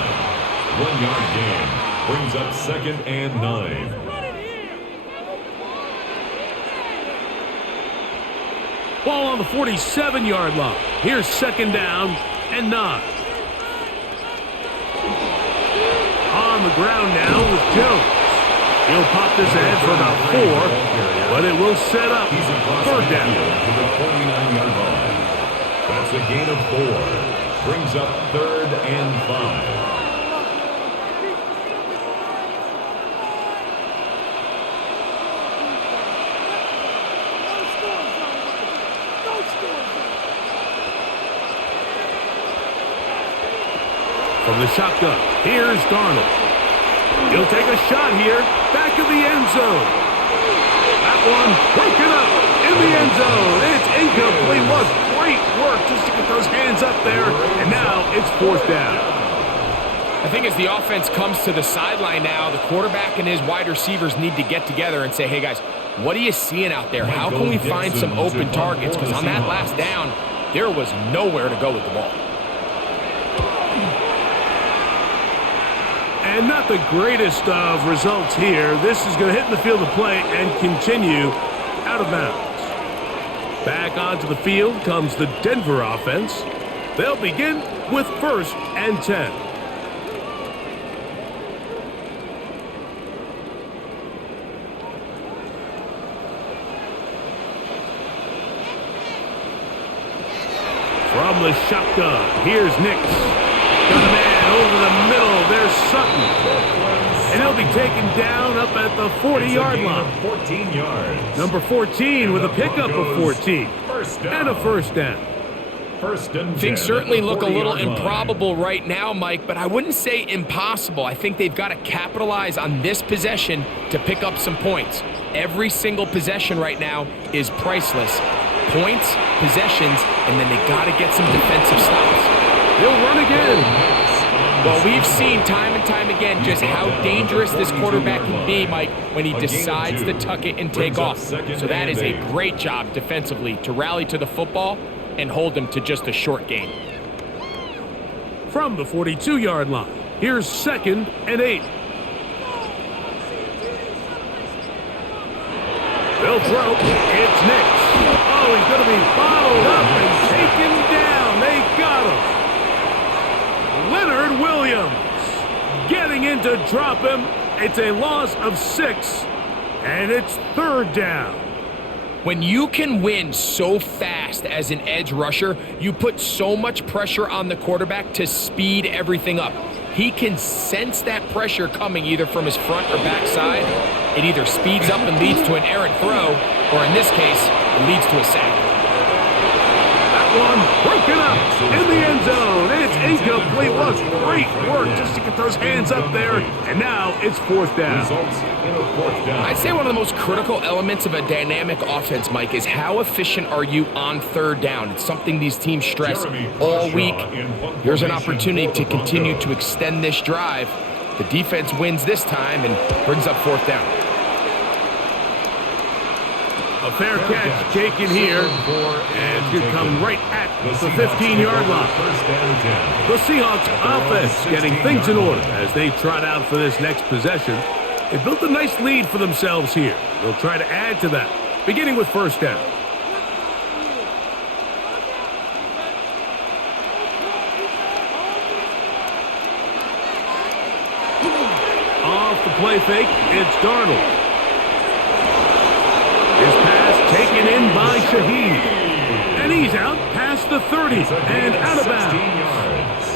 1-yard gain brings up 2nd and 9. Ball on the 47-yard line. Here's 2nd down and 9. On the ground now with Jones. He'll pop this ahead for about 4, but it will set up 3rd down. To the 49-yard line. That's a gain of 4. Brings up 3rd and 5. From the shotgun, here's Darnold. He'll take a shot here, back of the end zone. That one broken up in the end zone. It's incomplete. Was great work just to get those hands up there, and now it's 4th down. I think as the offense comes to the sideline now, the quarterback and his wide receivers need to get together and say, hey guys, what are you seeing out there? How can we find some open targets? Because on that last down, there was nowhere to go with the ball. And not the greatest of results here. This is going to hit in the field of play and continue out of bounds. Back onto the field comes the Denver offense. They'll begin with 1st and 10. From the shotgun, here's Nix. Got a man over the middle. There's Sutton. And he'll be taken down up at the 40-yard line. 14 yards. Number 14 with a pickup of 14. And a 1st down. 1st and 10. Things certainly look a little improbable right now, Mike, but I wouldn't say impossible. I think they've got to capitalize on this possession to pick up some points. Every single possession right now is priceless. Points, possessions, and then they got to get some defensive stops. He'll run again. Well, we've seen time and time again just how dangerous this quarterback can be, Mike, when he decides to tuck it and take off. So that is a great job defensively to rally to the football and hold them to just a short gain. From the 42-yard line, here's 2nd and 8. They'll throw. It's Nix. Oh, he's going to be bottled up and taken down. They got him. Leonard Williams getting in to drop him. It's a loss of 6, and it's 3rd down. When you can win so fast as an edge rusher, you put so much pressure on the quarterback to speed everything up. He can sense that pressure coming either from his front or back side. It either speeds up and leads to an errant throw, or in this case, it leads to a sack. One broken up in the end zone. It's incomplete. Was great work just to get those hands up there, and now it's 4th down. I'd say one of the most critical elements of a dynamic offense, Mike, is how efficient are you on 3rd down. It's something these teams stress all week. Here's an opportunity to continue to extend this drive. The defense wins this time and brings up 4th down. A fair catch taken here, and it's going to come right at the 15-yard line. The Seahawks offense getting things in order as they trot out for this next possession. They built a nice lead for themselves here. They'll try to add to that, beginning with first down. Off the play fake, it's Darnold. His pass taken in by Shaheed. And he's out past the 30 and out of bounds.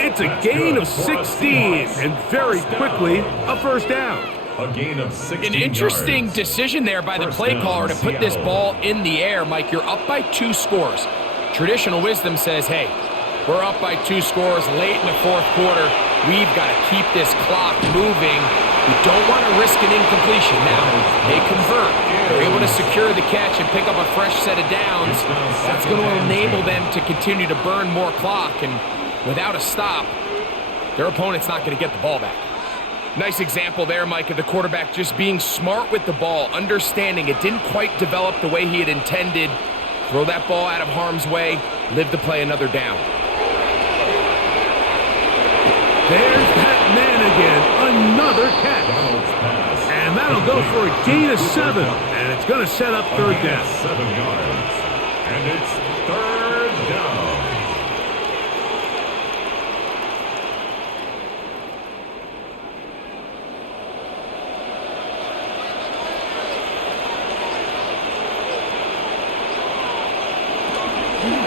It's a gain of 16 and very quickly a first down. A gain of 16 An interesting yards. decision there by the play caller to put this ball in the air. Mike, you're up by 2 scores. Traditional wisdom says, hey, we're up by 2 scores late in the fourth quarter. We've got to keep this clock moving. We don't want to risk an incompletion. Now, they convert. They're able to secure the catch and pick up a fresh set of downs. That's going to enable them to continue to burn more clock. And without a stop, their opponent's not going to get the ball back. Nice example there, Mike, of the quarterback just being smart with the ball, understanding it didn't quite develop the way he had intended. Throw that ball out of harm's way, live to play another down. There's that man again, another catch. And that'll go for a gain of 7, and it's going to set up third down. 7 yards. And it's third down.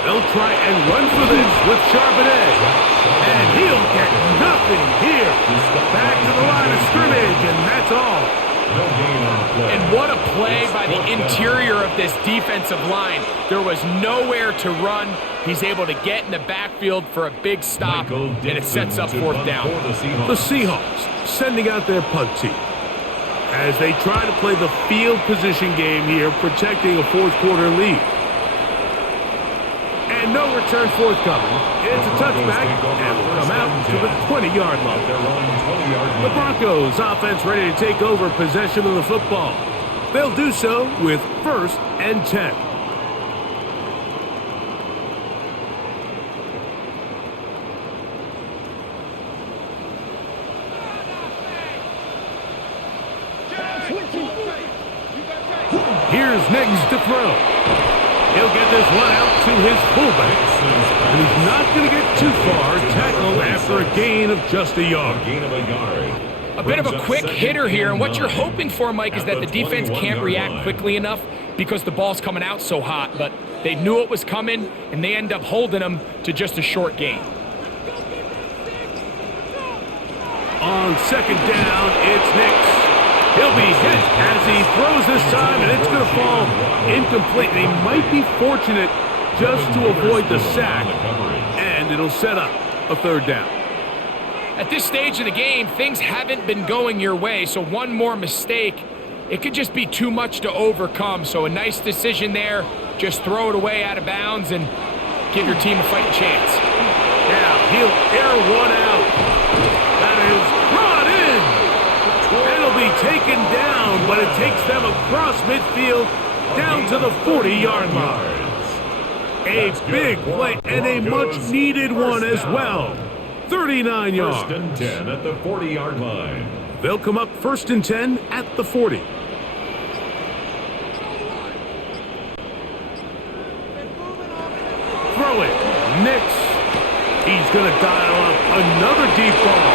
They'll try and run for this with Charbonnet. And he'll get nothing here. Back to the line of scrimmage, and that's all. No gain on the play. And what a play by the interior of this defensive line. There was nowhere to run. He's able to get in the backfield for a big stop, and it sets up fourth down. The Seahawks sending out their punt team as they try to play the field position game here, protecting a fourth quarter lead. And no return forthcoming. It's a touchback, and will come out to the 20-yard line. The Broncos offense ready to take over possession of the football. They'll do so with first and 10. Here's next to throw. He'll get this one out to his fullback. And he's not going to get too far. Tackle after a gain of just a yard. Gain of a yard. A bit of a quick hitter here, and what you're hoping for, Mike, is that the defense can't react quickly enough because the ball's coming out so hot. But they knew it was coming, and they end up holding them to just a short gain. On second down, it's Nix. He'll be hit as he throws this time, and it's going to fall incomplete. He might be fortunate just to avoid the sack, and it'll set up a third down. At this stage of the game, things haven't been going your way, so one more mistake, it could just be too much to overcome. So a nice decision there. Just throw it away out of bounds and give your team a fighting chance. Now he'll air one out. That is brought in. It'll be taken down, but it takes them across midfield down to the 40-yard line. A big play and a much-needed one as well. 39 yards. First and 10 at the 40-yard line. They'll come up first and 10 at the 40. Throw it. Nix. He's going to dial up another deep ball.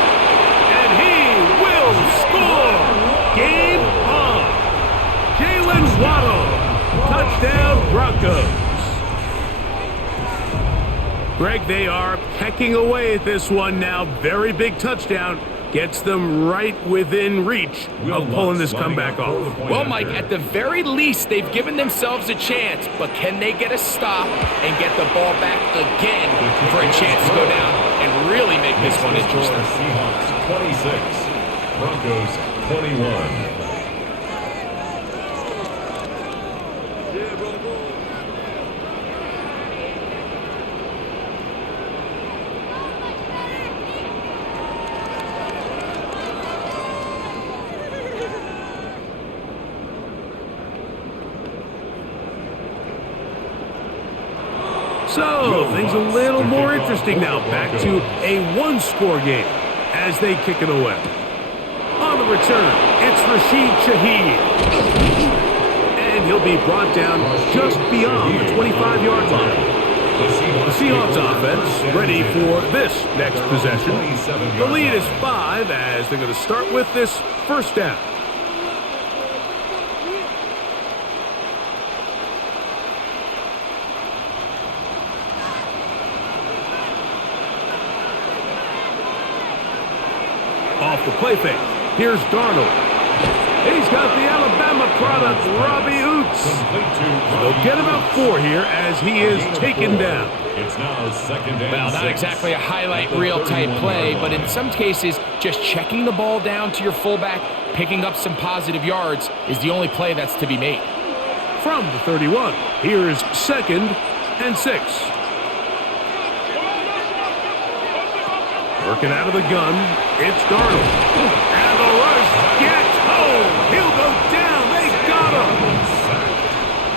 And he will score. Game on. Jalen Waddle. Touchdown Broncos. Greg, they are pecking away at this one now. Very big touchdown. Gets them right within reach of pulling this comeback off. Well, Mike, at the very least, they've given themselves a chance, but can they get a stop and get the ball back again for a chance to go down and really make this one interesting? Seahawks 26, Broncos 21. So, things a little more interesting now. Back to a one-score game as they kick it away. On the return, it's Rashid Shaheed. And he'll be brought down just beyond the 25-yard line. The Seahawks offense ready for this next possession. The lead is 5 as they're going to start with this first down. Off the play fake. Here's Darnold. He's got the Alabama product, Robbie Oots. They'll get about 4 here as he is taken down. It's now second and Well, not exactly a highlight reel type play, but in some cases, just checking the ball down to your fullback, picking up some positive yards is the only play that's to be made. From the 31, here's 2nd and 6. Working out of the gun, it's Darnold. And the rush gets home. He'll go down. They got him.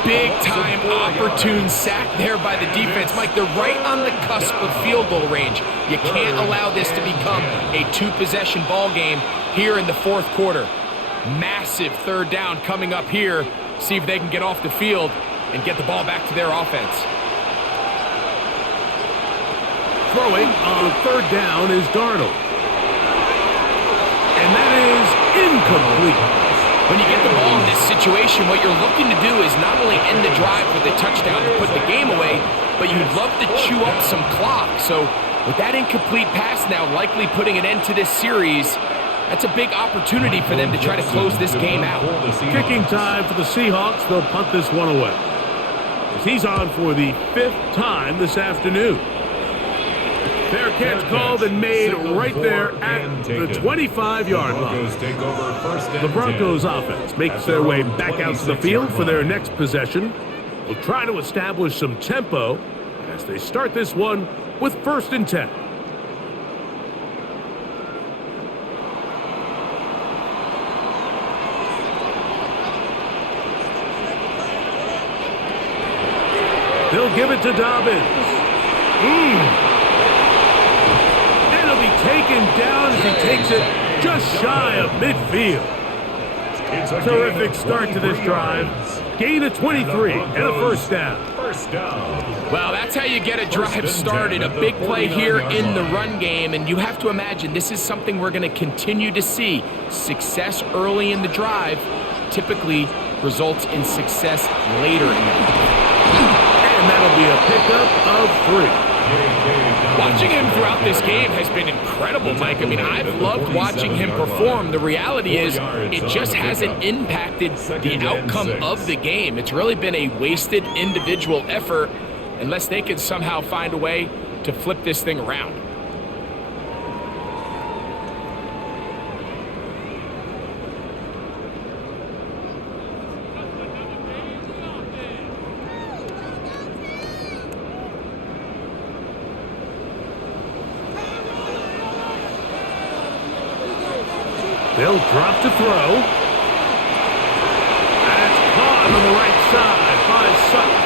Big-time opportune sack there by the defense. Mike, they're right on the cusp of field goal range. You can't allow this to become a two-possession ball game here in the fourth quarter. Massive third down coming up here. See if they can get off the field and get the ball back to their offense. Throwing on third down is Darnold. And that is incomplete. When you get the ball in this situation, what you're looking to do is not only end the drive with a touchdown to put the game away, but you'd love to chew up some clock. So with that incomplete pass now likely putting an end to this series, that's a big opportunity for them to try to close this game out. Kicking time for the Seahawks. They'll punt this one away. As he's on for the 5th time this afternoon. Fair catch called and made right there at the 25-yard line. The Broncos offense makes their way back out to the field for their next possession. Will try to establish some tempo as they start this one with 1st and 10. They'll give it to Dobbins. Taken down as he takes it just shy of midfield. Terrific start to this drive. Gain of 23 and a first down. Well, that's how you get a drive started. A big play here in the run game, and you have to imagine this is something we're going to continue to see. Success early in the drive typically results in success later in the drive. And that'll be a pickup of 3. Watching him throughout this game has been incredible, Mike. I mean, I've loved watching him perform. The reality is it just hasn't impacted the outcome of the game. It's really been a wasted individual effort unless they can somehow find a way to flip this thing around. They'll drop to throw. That's caught on the right side by Sutton.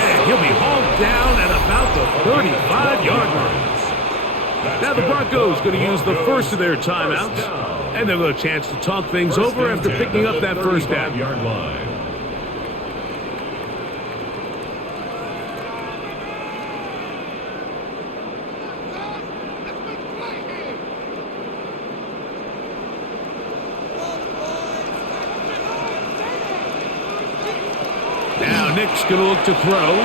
And he'll be hauled down at about the 35-yard line. Now the Broncos going to use the first of their timeouts. And they'll get a chance to talk things over after picking up that first down. Nick's going to look to throw.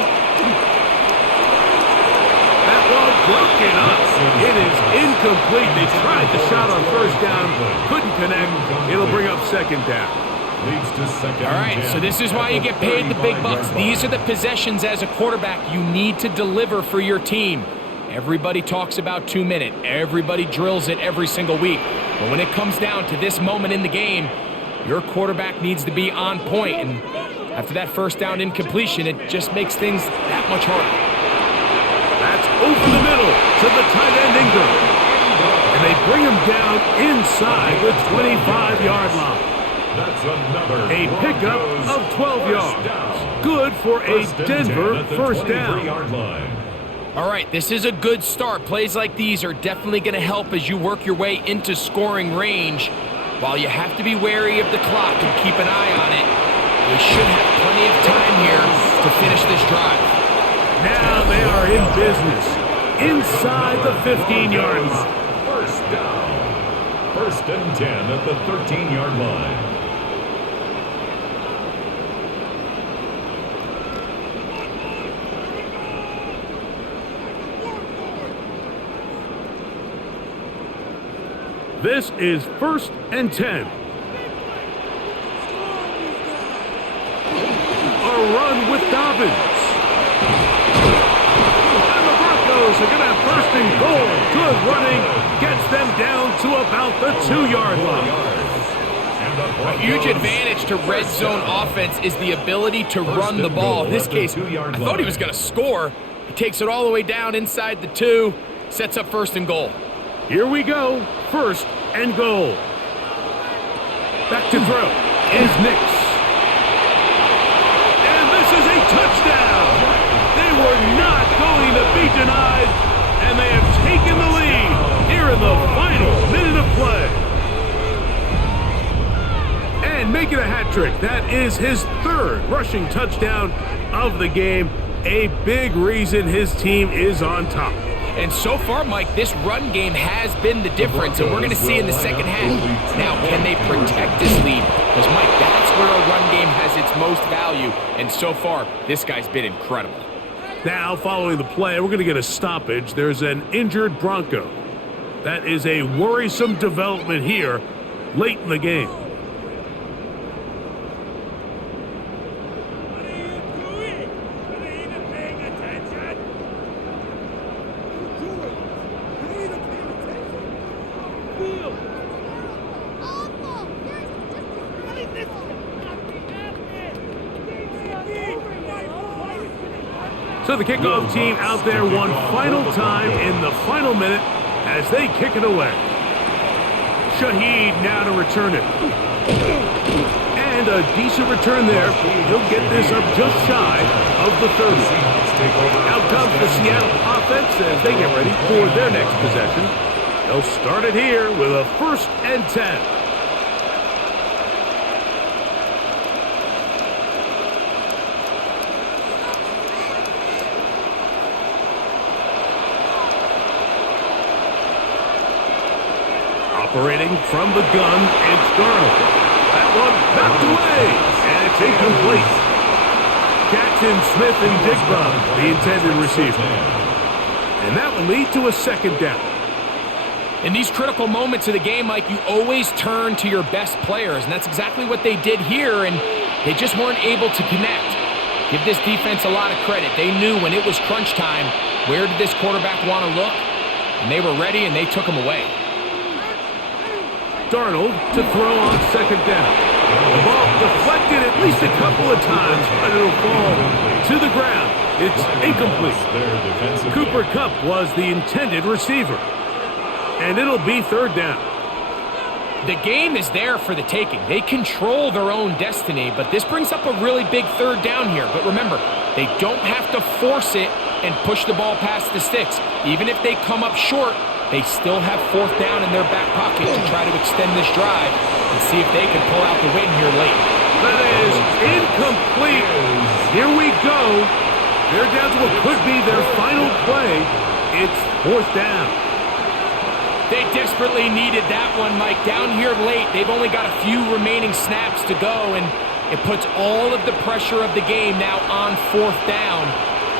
That ball broken up. It is incomplete. They tried the shot on first down, couldn't connect. It'll bring up 2nd down. All right, so this is why you get paid the big bucks. These are the possessions as a quarterback you need to deliver for your team. Everybody talks about 2-minute. Everybody drills it every single week. But when it comes down to this moment in the game, your quarterback needs to be on point. And after that first down incompletion, it just makes things that much harder. That's over the middle to the tight end Ingram. And they bring him down inside the 25-yard line. That's another a pickup of 12 yards. good for a Denver first down. All right, this is a good start. Plays like these are definitely going to help as you work your way into scoring range. While you have to be wary of the clock and keep an eye on it, they should have plenty of time here to finish this drive. Now they are in business inside the 15-yard line. First down. 1st and 10 at the 13-yard line. This is 1st and 10. A run with Dobbins. And the Broncos are going to have 1st and goal. Good running gets them down to about the 2-yard line. A huge advantage to red zone offense is the ability to run the ball. In this case, I thought he was going to score. He takes it all the way down inside the 2, sets up 1st and goal. Here we go. 1st and goal. Back to throw is Nix. And this is a touchdown. They were not going to be denied, and they have taken the lead here in the final minute of play. And making a hat trick. That is his 3rd rushing touchdown of the game. A big reason his team is on top. And so far, Mike, this run game has been the difference, and we're going to see in the second half. Now, can they protect this lead? Because, Mike, that's where a run game has its most value, and so far, this guy's been incredible. Now, following the play, we're going to get a stoppage. There's an injured Bronco. That is a worrisome development here late in the game. So the kickoff team out there one final time in the final minute as they kick it away. Shaheed now to return it. And a decent return there. He'll get this up just shy of the 30. Out comes the Seattle offense as they get ready for their next possession. They'll start it here with a 1st and 10. Operating from the gun, it's Darnold. That one knocked away, and it's incomplete. Jackson, Smith, and Jigba, the intended receiver. And that will lead to a 2nd down. In these critical moments of the game, Mike, you always turn to your best players, and that's exactly what they did here, and they just weren't able to connect. Give this defense a lot of credit. They knew when it was crunch time, where did this quarterback want to look, and they were ready, and they took him away. Darnold to throw on 2nd down. The ball deflected at least a couple of times, but it'll fall to the ground. It's incomplete. Cooper Kupp was the intended receiver. And it'll be 3rd down. The game is there for the taking. They control their own destiny, but this brings up a really big 3rd down here. But remember, they don't have to force it and push the ball past the sticks. Even if they come up short, they still have 4th down in their back pocket to try to extend this drive and see if they can pull out the win here late. That is incomplete. Here we go. They're down to what could be their final play. It's 4th down. They desperately needed that one, Mike. Down here late, they've only got a few remaining snaps to go, and it puts all of the pressure of the game now on 4th down.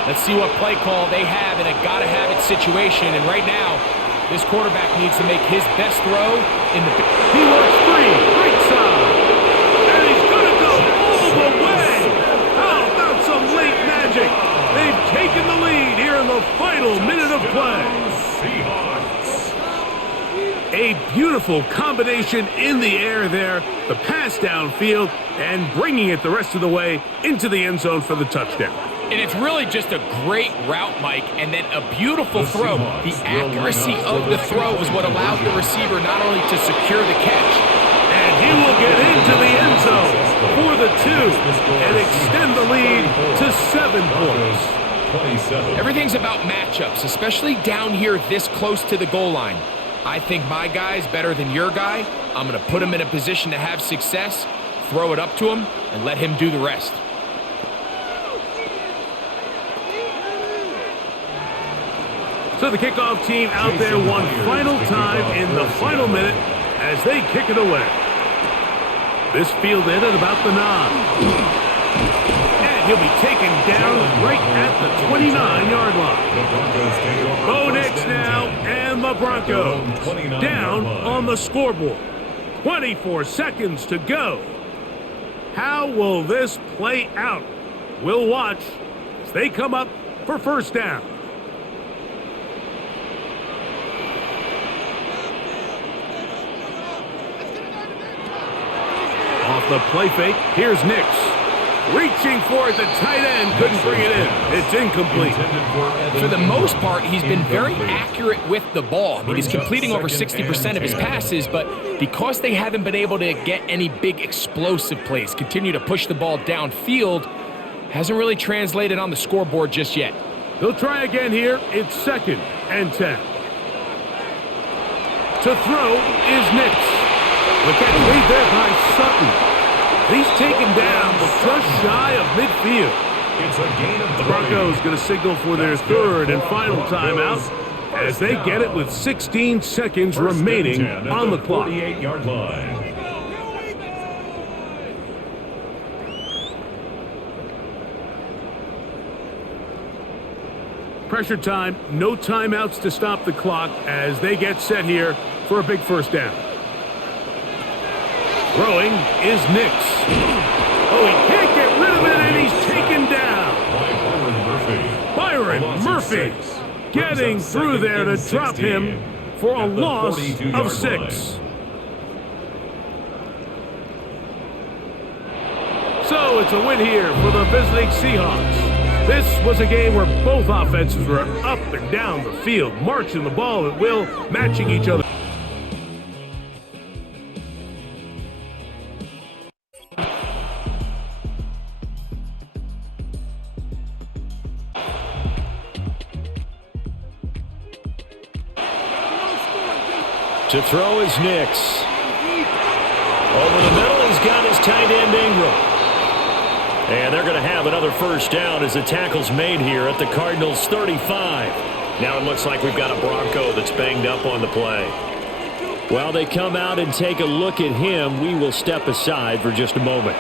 Let's see what play call they have in a gotta-have-it situation, and right now, this quarterback needs to make his best throw in the... He works free, right side, and he's going to go all the way. How about some late magic? They've taken the lead here in the final minute of play. A beautiful combination in the air there, the pass downfield, and bringing it the rest of the way into the end zone for the touchdown. And it's really just a great route, Mike, and then a beautiful throw. The accuracy of the throw is what allowed the receiver not only to secure the catch. And he will get into the end zone for the 2 and extend the lead to 7 points. Everything's about matchups, especially down here this close to the goal line. I think my guy's better than your guy. I'm going to put him in a position to have success, throw it up to him, and let him do the rest. So the kickoff team out there one final time in the final minute as they kick it away. This fielded at about the 9. And he'll be taken down right at the 29-yard line. Bo Nix now, and the Broncos down on the scoreboard. 24 seconds to go. How will this play out? We'll watch as they come up for first down. Off the play fake, here's Nix. Reaching for it, the tight end couldn't bring it in. It's incomplete. For the most part, he's been very accurate with the ball. I mean, he's completing over 60% of his passes, but because they haven't been able to get any big explosive plays, continue to push the ball downfield, hasn't really translated on the scoreboard just yet. They'll try again here. It's 2nd and 10. To throw is Nix. Look at lead there by Sutton. He's taken down, but just shy of midfield. The Broncos going to signal for their 3rd and final timeout as they get it with 16 seconds remaining on the clock. 48-yard line. Pressure time, no timeouts to stop the clock as they get set here for a big first down. Throwing is Nix. Oh, he can't get rid of it, and he's taken down. Byron Murphy getting through there to drop him for a loss of 6. So it's a win here for the visiting Seahawks. This was a game where both offenses were up and down the field, marching the ball at will, matching each other. To throw is Nix. Over the middle, he's got his tight end Ingram. And they're going to have another first down as the tackle's made here at the Cardinals' 35. Now it looks like we've got a Bronco that's banged up on the play. While they come out and take a look at him, we will step aside for just a moment.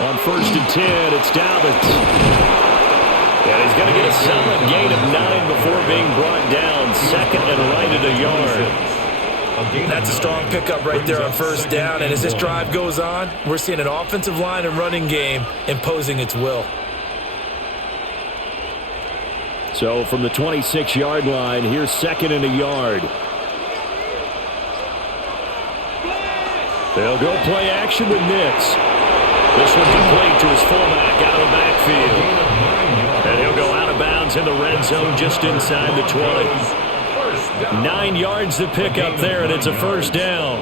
On 1st and 10, it's Dobbins. And he's going to get a solid gain of 9 before being brought down. 2nd and right at a yard. That's a strong pickup right there on first down. And as this drive goes on, we're seeing an offensive line and running game imposing its will. So from the 26-yard line, here's 2nd and a yard. They'll go play action with Nix. This one complete to his fullback out of the backfield. And he'll go out of bounds in the red zone just inside the 20. 9 yards to pick up there, and it's a first down.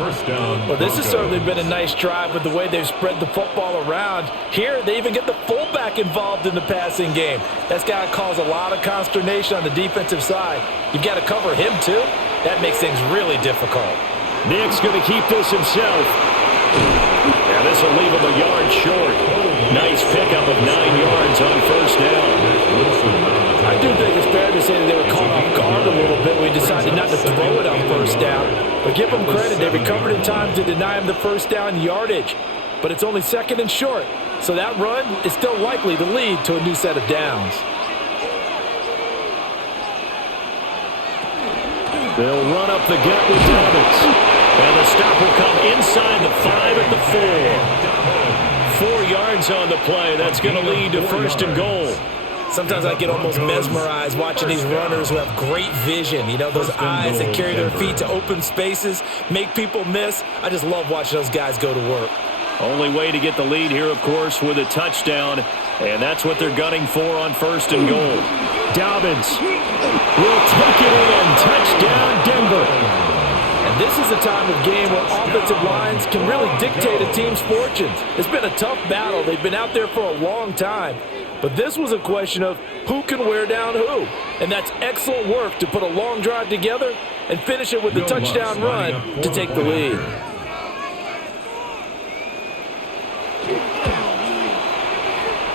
Well, this has certainly been a nice drive with the way they've spread the football around. Here, they even get the fullback involved in the passing game. That's got to cause a lot of consternation on the defensive side. You've got to cover him, too. That makes things really difficult. Nick's going to keep this himself. Yeah, this will leave him a yard short. Nice pickup of 9 yards on first down. I do think it's fair to say that they were caught off guard a little bit when we decided not to throw it on first down. But give them credit. They recovered in time to deny him the first down yardage. But it's only 2nd and short. So that run is still likely to lead to a new set of downs. They'll run up the gut with Dobbins. And the stop will come inside the 5 at the 4. 4 yards yards on the play. That's going to lead to first and goal. Sometimes I get almost mesmerized watching these runners who have great vision. You know, those eyes that carry their feet to open spaces, make people miss. I just love watching those guys go to work. Only way to get the lead here, of course, with a touchdown, and that's what they're gunning for on first and goal. Dobbins will take it in. Touchdown, Denver. And this is a time of game where offensive lines can really dictate a team's fortunes. It's been a tough battle. They've been out there for a long time. But this was a question of who can wear down who. And that's excellent work to put a long drive together and finish it with a touchdown run to take the lead.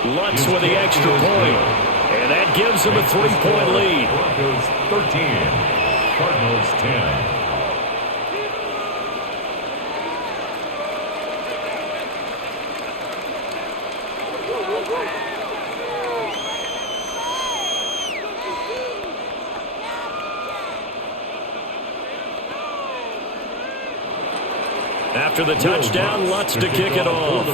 Lutz with the extra point. And that gives them a 3-point lead. Broncos 13, Cardinals 10. After the touchdown, Lutz to kick it off.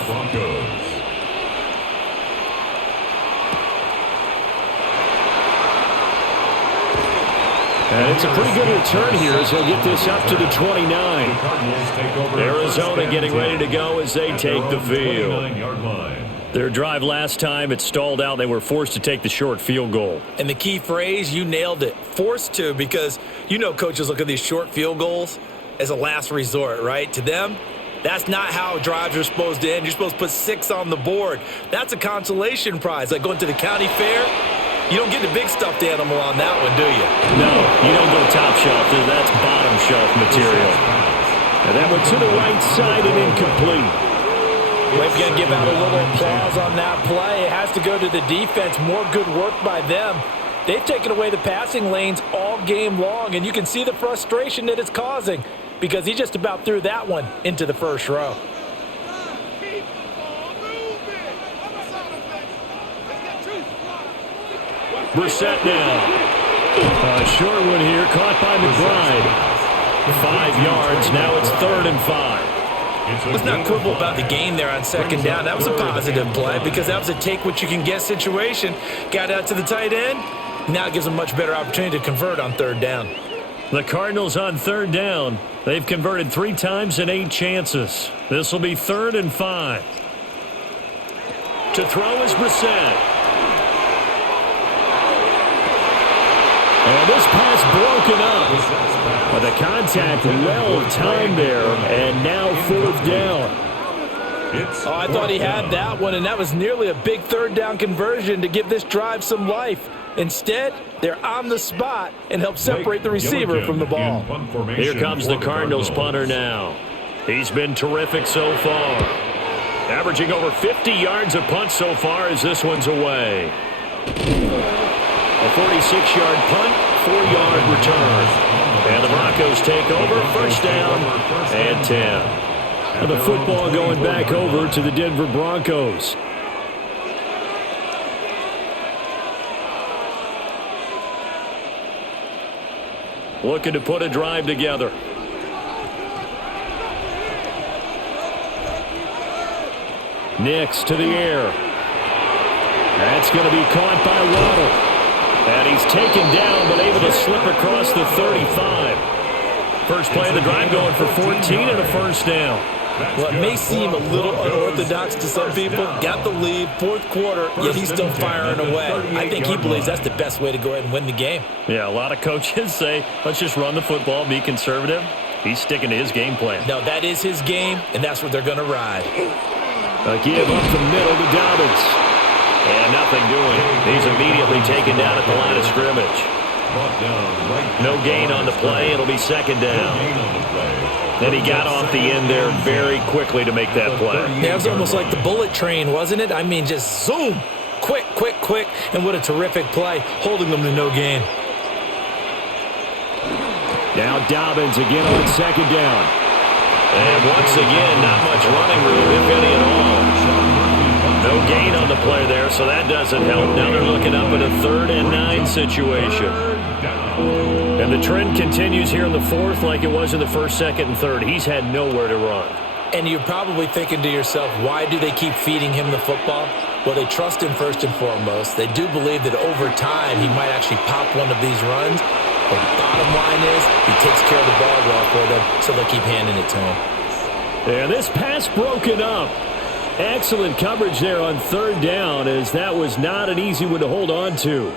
And it's a pretty good return here as he'll get this up to the 29. Arizona getting ready to go as they take the field. Their drive last time, it stalled out. They were forced to take the short field goal. And the key phrase, you nailed it, forced to, because you know coaches look at these short field goals as a last resort, right? To them, that's not how drives are supposed to end. You're supposed to put 6 on the board. That's a consolation prize. Like going to the county fair, you don't get the big stuffed animal on that one, do you? No, you don't go top shelf. That's bottom shelf material. And that went to the right side and incomplete. We're going to give out a little applause on that play. It has to go to the defense. More good work by them. They've taken away the passing lanes all game long, and you can see the frustration that it's causing because he just about threw that one into the first row. Brissett now. A short one here, caught by McBride. 5 yards, now it's 3rd and 5. Let's not quibble about the gain there on second down. That was a positive play because that was a take-what-you-can-get situation. Got out to the tight end. Now it gives them a much better opportunity to convert on 3rd down. The Cardinals on 3rd down. They've converted 3 times in 8 chances. This will be 3rd and 5. To throw is Brissett. And this pass broken up. But the contact well timed there, and now 4th down. Oh, I thought he had that one, and that was nearly a big 3rd down conversion to give this drive some life. Instead, they're on the spot and help separate the receiver from the ball. Here comes the Cardinals punter now. He's been terrific so far. Averaging over 50 yards a punt so far as this one's away. A 46-yard punt, 4-yard return. And the Broncos take over, 1st down and 10. And the football going back over to the Denver Broncos. Looking to put a drive together. Nix to the air. That's going to be caught by Waddle. And he's taken down, but able to slip across the 35. First play of the drive going for 14 and a 1st down. Well, it may seem a little unorthodox to some people. Got the lead, 4th quarter, yet he's still firing away. I think he believes that's the best way to go ahead and win the game. Yeah, a lot of coaches say, let's just run the football, be conservative. He's sticking to his game plan. No, that is his game, and that's what they're going to ride. A give up the middle to Dobbins. And nothing doing. He's immediately taken down at the line of scrimmage. No gain on the play. It'll be 2nd down. Then he got off the end there very quickly to make that play. Yeah, it was almost like the bullet train, wasn't it? I mean, just zoom. Quick, quick, quick. And what a terrific play, holding them to no gain. Now Dobbins again on 2nd down. And once again, not much running room, if any at all. No gain on the play there, so that doesn't help. Now they're looking up at a 3rd and 9 situation. And the trend continues here in the 4th like it was in the 1st, 2nd, and 3rd. He's had nowhere to run. And you're probably thinking to yourself, why do they keep feeding him the football? Well, they trust him first and foremost. They do believe that over time he might actually pop one of these runs. But the bottom line is he takes care of the ball well for them, so they'll keep handing it to him. And this pass broken up. Excellent coverage there on third down, as that was not an easy one to hold on to.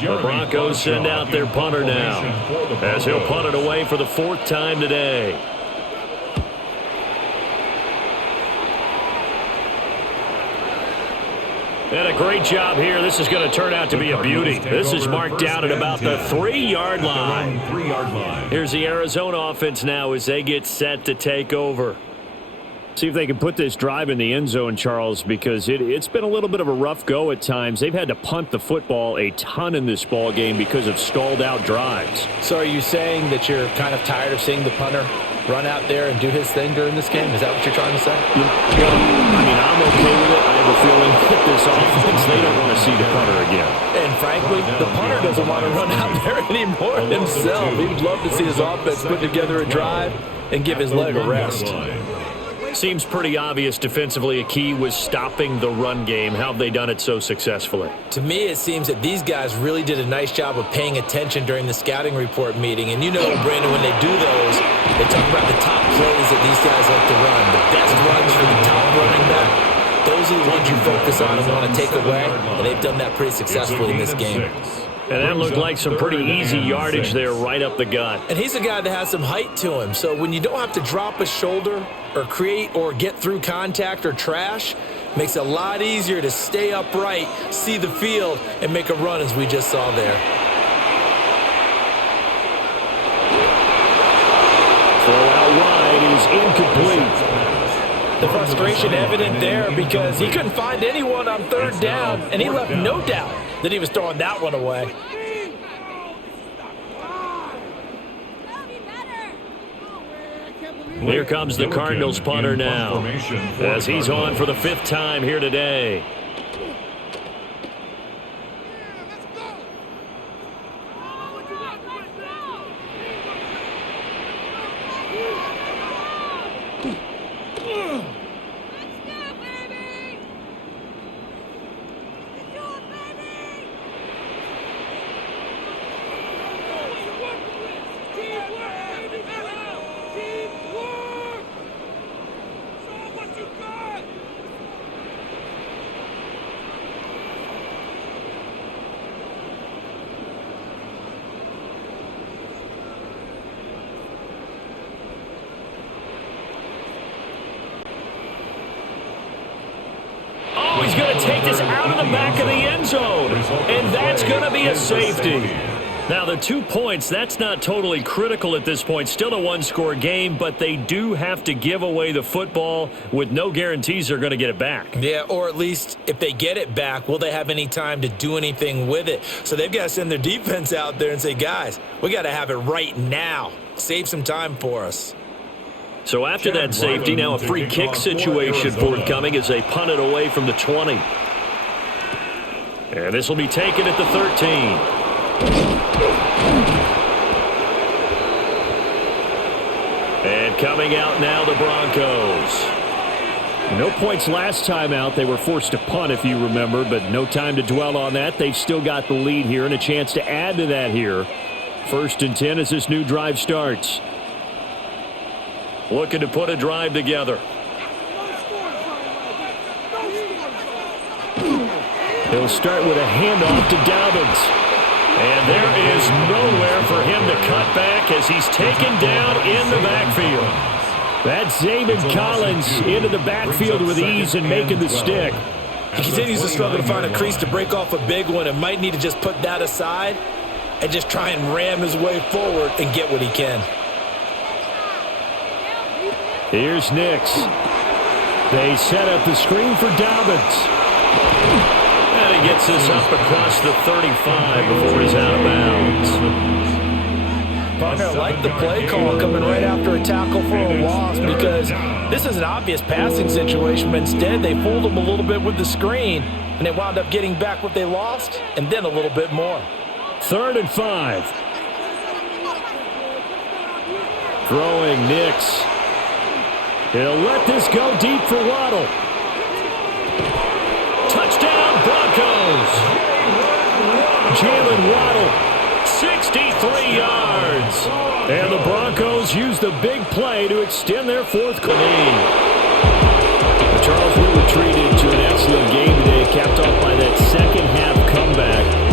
The Broncos send out their punter now, as he'll punt it away for the fourth time today. And a great job here. This is going to turn out to be a beauty. This is marked down at about the 3-yard line. Here's the Arizona offense now as they get set to take over. See if they can put this drive in the end zone, Charles, because it's been a little bit of a rough go at times. They've had to punt the football a ton in this ball game because of stalled out drives. So are you saying that you're kind of tired of seeing the punter run out there and do his thing during this game? Is that what you're trying to say? I mean, I'm okay with it. I have a feeling that this offense, they don't want to see the punter again. And frankly, the punter doesn't want to run out there anymore himself. He'd love to see his offense put together a drive and give his leg a rest. Seems pretty obvious defensively a key was stopping the run game. How have they done it so successfully? To me, it seems that these guys really did a nice job of paying attention during the scouting report meeting. And you know, Brandon, when they do those, they talk about the top plays that these guys like to run. The best runs for the top running back. Those are the ones you focus on and want to take away. And they've done that pretty successfully in this game. And that looked like some pretty easy yardage there right up the gut. And he's a guy that has some height to him. So when you don't have to drop a shoulder or create or get through contact or trash, makes it a lot easier to stay upright, see the field, and make a run as we just saw there. Throw out wide is incomplete. The frustration evident there because he couldn't find anyone on third down, and he left no doubt that he was throwing that one away. Here comes the Cardinals punter now, as he's on for the 5th time here today. He's going to take this out of the back of the end zone, and that's going to be a safety. Now, the 2 points, that's not totally critical at this point. Still a one-score game, but they do have to give away the football with no guarantees they're going to get it back. Yeah, or at least if they get it back, will they have any time to do anything with it? So they've got to send their defense out there and say, guys, we got to have it right now. Save some time for us. So after that safety, now a free kick situation forthcoming as they punt it away from the 20. And this will be taken at the 13. And coming out now, the Broncos. No points last time out. They were forced to punt, if you remember, but no time to dwell on that. They've still got the lead here and a chance to add to that here. 1st and 10 as this new drive starts. Looking to put a drive together. He'll start with a handoff to Dobbins. And there is nowhere for him to cut back as he's taken down in the backfield. That's Zaven Collins into the backfield with ease and making the stick. He continues to struggle to find a crease to break off a big one and might need to just put that aside and just try and ram his way forward and get what he can. Here's Nix. They set up the screen for Dobbins. And he gets this up across the 35 before he's out of bounds. Partner, I like the play call coming right after a tackle for a loss because this is an obvious passing situation, but instead they fooled him a little bit with the screen, and they wound up getting back what they lost and then a little bit more. 3rd and 5. Throwing Nix. He'll let this go deep for Waddle. Touchdown Broncos. Jalen Waddle, 63 yards. And the Broncos use the big play to extend their 4th quarter. Charles, we were treated to an excellent game today, capped off by that second half comeback.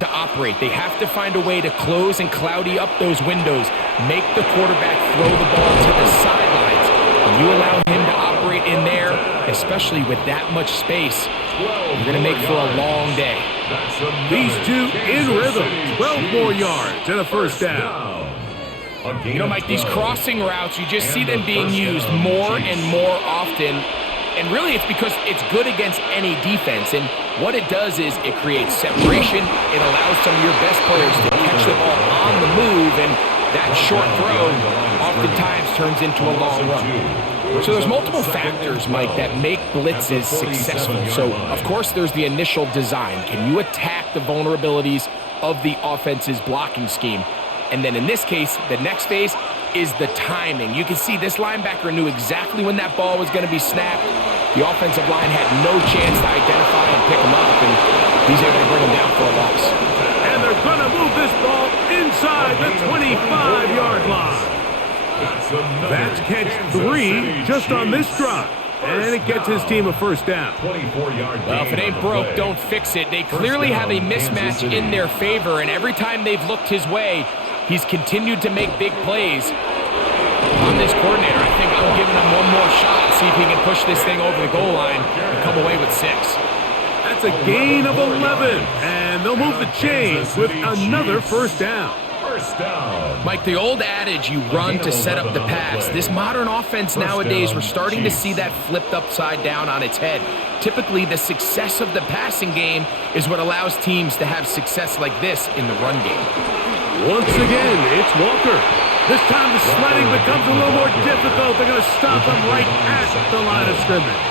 To operate, they have to find a way to close and cloudy up those windows, make the quarterback throw the ball to the sidelines. And you allow him to operate in there, especially with that much space, you're going to make for a long day. These two in rhythm. 12 more yards and a first down. You know, Mike, these crossing routes, you just see them being used more and more often. And really, it's because it's good against any defense. And what it does is it creates separation. It allows some of your best players to catch the ball on the move. And that short throw oftentimes turns into a long run. So there's multiple factors, Mike, that make blitzes successful. So, of course, there's the initial design. Can you attack the vulnerabilities of the offense's blocking scheme? And then in this case, the next phase is the timing. You can see this linebacker knew exactly when that ball was going to be snapped. The offensive line had no chance to identify and pick him up, and he's able to bring him down for a loss. And they're going to move this ball inside the 25-yard line. That's catch 3 just on this drive. And it gets his team a first down. Well, if it ain't broke, don't fix it. They clearly have a mismatch in their favor, and every time they've looked his way, he's continued to make big plays. On this coordinator, I think I'm giving him one more shot, see if he can push this thing over the goal line and come away with 6. That's a gain of 11, and they'll move the chains with another first down. Mike, the old adage, you run to set up the pass. This modern offense nowadays, we're starting to see that flipped upside down on its head. Typically, the success of the passing game is what allows teams to have success like this in the run game. Once again, it's Walker. This time the sledding becomes a little more difficult. They're going to stop him right at the line of scrimmage.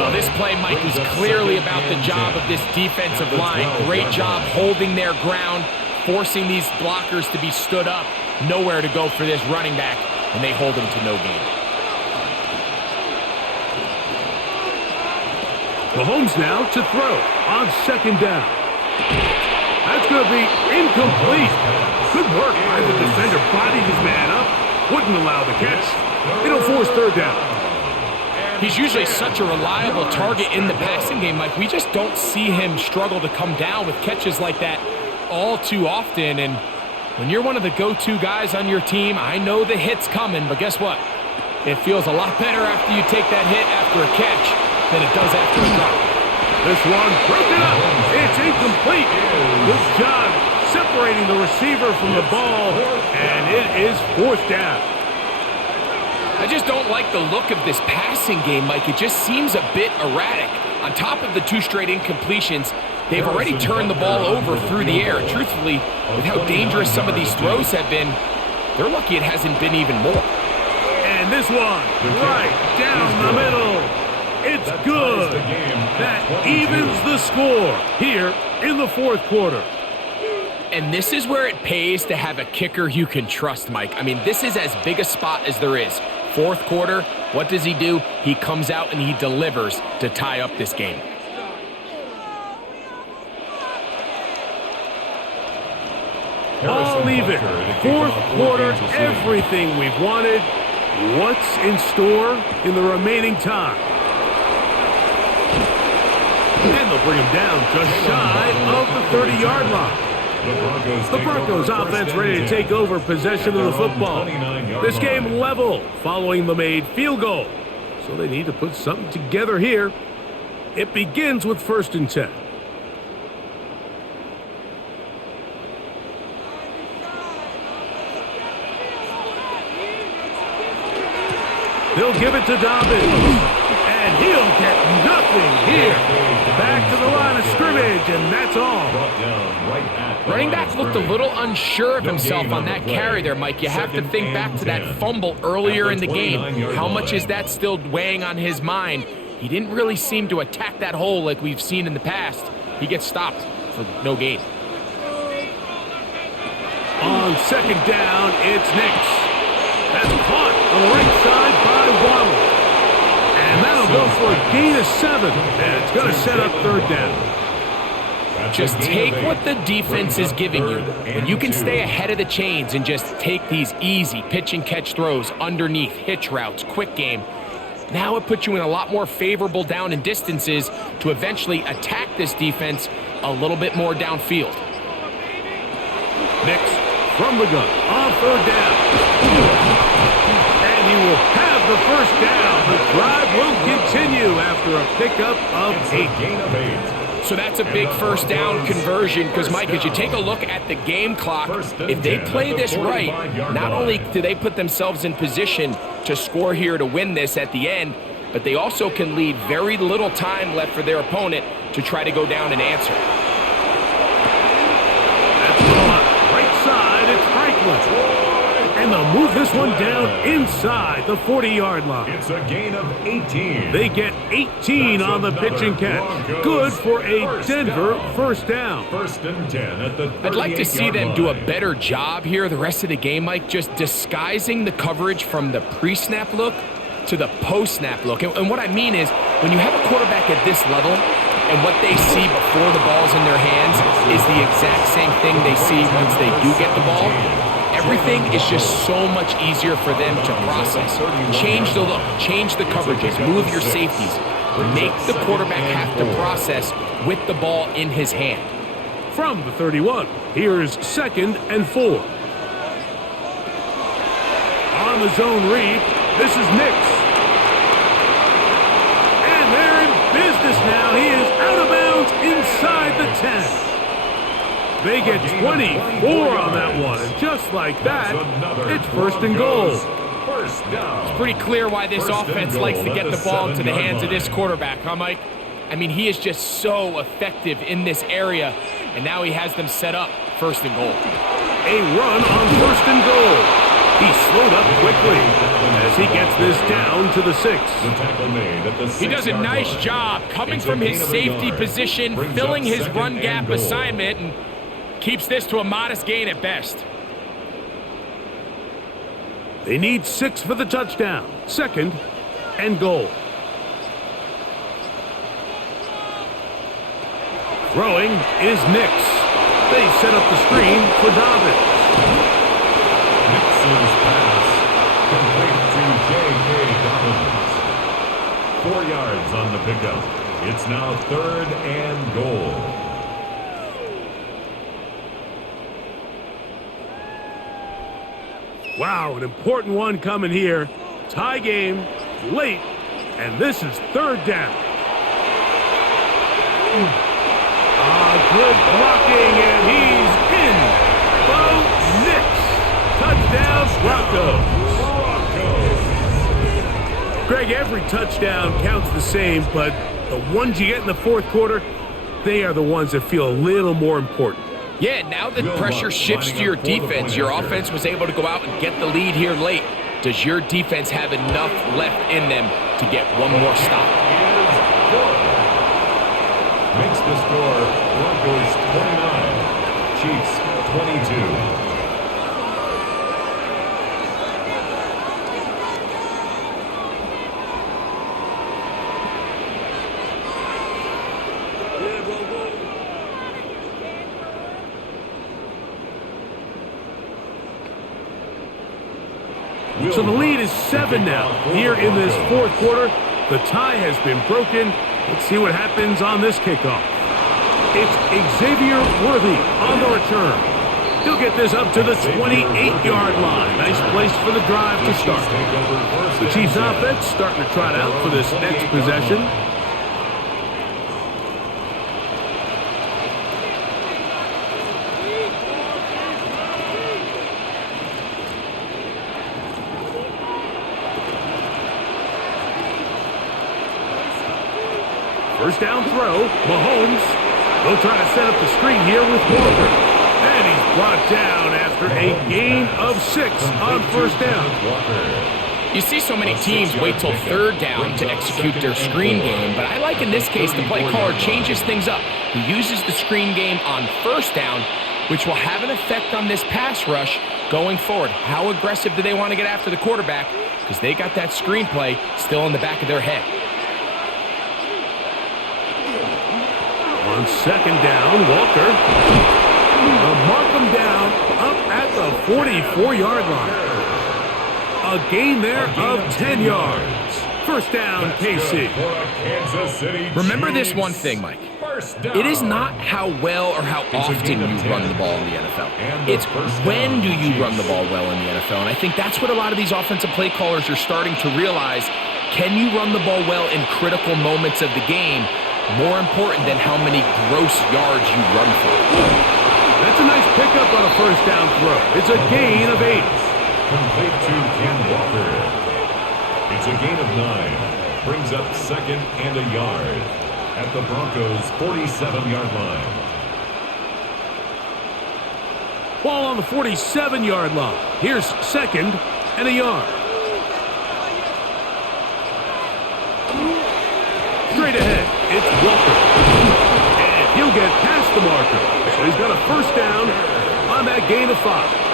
Well, this play, Mike, was clearly about the job of this defensive line. Great job holding their ground, forcing these blockers to be stood up. Nowhere to go for this running back, and they hold him to no gain. Mahomes now to throw on second down. That's going to be incomplete. Good work by the defender. Bodied his man up. Wouldn't allow the catch. It'll force third down. He's usually such a reliable target in the passing game, Mike. We just don't see him struggle to come down with catches like that all too often. And when you're one of the go-to guys on your team, I know the hit's coming, but guess what? It feels a lot better after you take that hit after a catch than it does after a drop. This one broken up. It's incomplete. Good job separating the receiver from the ball, and it is fourth down. I just don't like the look of this passing game, Mike. It just seems a bit erratic. On top of the 2 straight incompletions, they've already turned the ball over through the air. Truthfully, with how dangerous some of these throws have been, they're lucky it hasn't been even more. And this one, right down the middle. It's good. That evens the score here in the fourth quarter. And this is where it pays to have a kicker you can trust, Mike. I mean, this is as big a spot as there is. Fourth quarter, what does he do? He comes out and he delivers to tie up this game. All even. Fourth quarter, everything we've wanted. What's in store in the remaining time? And they'll bring him down just shy of the 30-yard line. The Broncos offense ready to take over possession of the football. This game level following the made field goal. So they need to put something together here. It begins with 1st and 10. They'll give it to Dobbins. And he'll get nothing here. Back to the line of scrimmage, and that's all. Running back looked a little unsure of himself on that carry there, Mike. You have to think back to that fumble earlier in the game. How much is that still weighing on his mind? He didn't really seem to attack that hole like we've seen in the past. He gets stopped for no gain. On second down, it's Nix. That's caught on the right side by Waddle. And that'll go for a gain of 7. And it's going to set up third down. Just take what the defense is giving you. When you can stay ahead of the chains and just take these easy pitch and catch throws underneath, hitch routes, quick game, now it puts you in a lot more favorable down and distances to eventually attack this defense a little bit more downfield. Nix from the gun on third down. And he will have the first down. The drive will continue after a pickup of 8. So that's a big first down conversion because, Mike, as you take a look at the game clock, if they play this right, not only do they put themselves in position to score here to win this at the end, but they also can leave very little time left for their opponent to try to go down and answer. That's on right side, it's Franklin. And they'll move this one down inside the 40-yard line. It's a gain of 18. They get 18 on the pitch and catch. Good for a Denver first down. First and 10 at the 38-yard line. I'd like to see them do a better job here the rest of the game, Mike, just disguising the coverage from the pre-snap look to the post-snap look. And what I mean is, when you have a quarterback at this level and what they see before the ball's in their hands is the exact same thing they see once they do get the ball, everything is just so much easier for them to process. Change the look, change the coverages, move your safeties. Make the quarterback have to process with the ball in his hand. From the 31, here's 2nd and 4. On the zone read, this is Nix. And they're in business now. He is out of bounds inside the 10. They get 24 on that one, and just like that, it's first and goal. It's pretty clear why this offense likes to get the ball into the hands of this quarterback, huh, Mike? I mean, he is just so effective in this area, and now he has them set up first and goal. A run on first and goal. He slowed up quickly as he gets this down to the 6. He does a nice job coming from his safety position, filling his run gap assignment, and keeps this to a modest gain at best. They need 6 for the touchdown. 2nd and goal. Throwing is Nix. They set up the screen for Dobbins. Nix's pass complete to J.K. Dobbins. 4 yards on the pickup. It's now 3rd and goal. Wow, an important one coming here. Tie game, late, and this is 3rd down. Good blocking, and he's in. Bo Nix. Touchdown, Broncos. Greg, every touchdown counts the same, but the ones you get in the 4th quarter, they are the ones that feel a little more important. Yeah, now the pressure shifts to your defense. Your offense was able to go out and get the lead here late. Does your defense have enough left in them to get one more stop? Makes the score Broncos 29, Chiefs 22. So the lead is 7 now. Here in this 4th quarter, the tie has been broken. Let's see what happens on this kickoff. It's Xavier Worthy on the return. He'll get this up to the 28-yard line. Nice place for the drive to start. The Chiefs offense starting to trot out for this next possession. First down throw. Mahomes. They'll try to set up the screen here with Walker. And he's brought down after a gain of 6 on first down. You see so many teams wait till third down to execute their screen game, but I like in this case the play caller changes things up. He uses the screen game on first down, which will have an effect on this pass rush going forward. How aggressive do they want to get after the quarterback? Because they got that screenplay still in the back of their head. On second down, Walker. They'll mark him down up at the 44-yard line. A gain there of 10 yards. First down, KC. Remember this one thing, Mike. It is not how well or how often you run the ball in the NFL. It's when do you run the ball well in the NFL. And I think that's what a lot of these offensive play callers are starting to realize. Can you run the ball well in critical moments of the game? More important than how many gross yards you run for. That's a nice pickup on a first down throw. It's a gain of 8. Complete to Ken Walker. It's a gain of 9. Brings up second and a yard at the Broncos' 47-yard line. Ball on the 47-yard line. Here's second and a yard. Straight ahead, it's Walker. And he'll get past the marker. So he's got a first down on that gain of 5.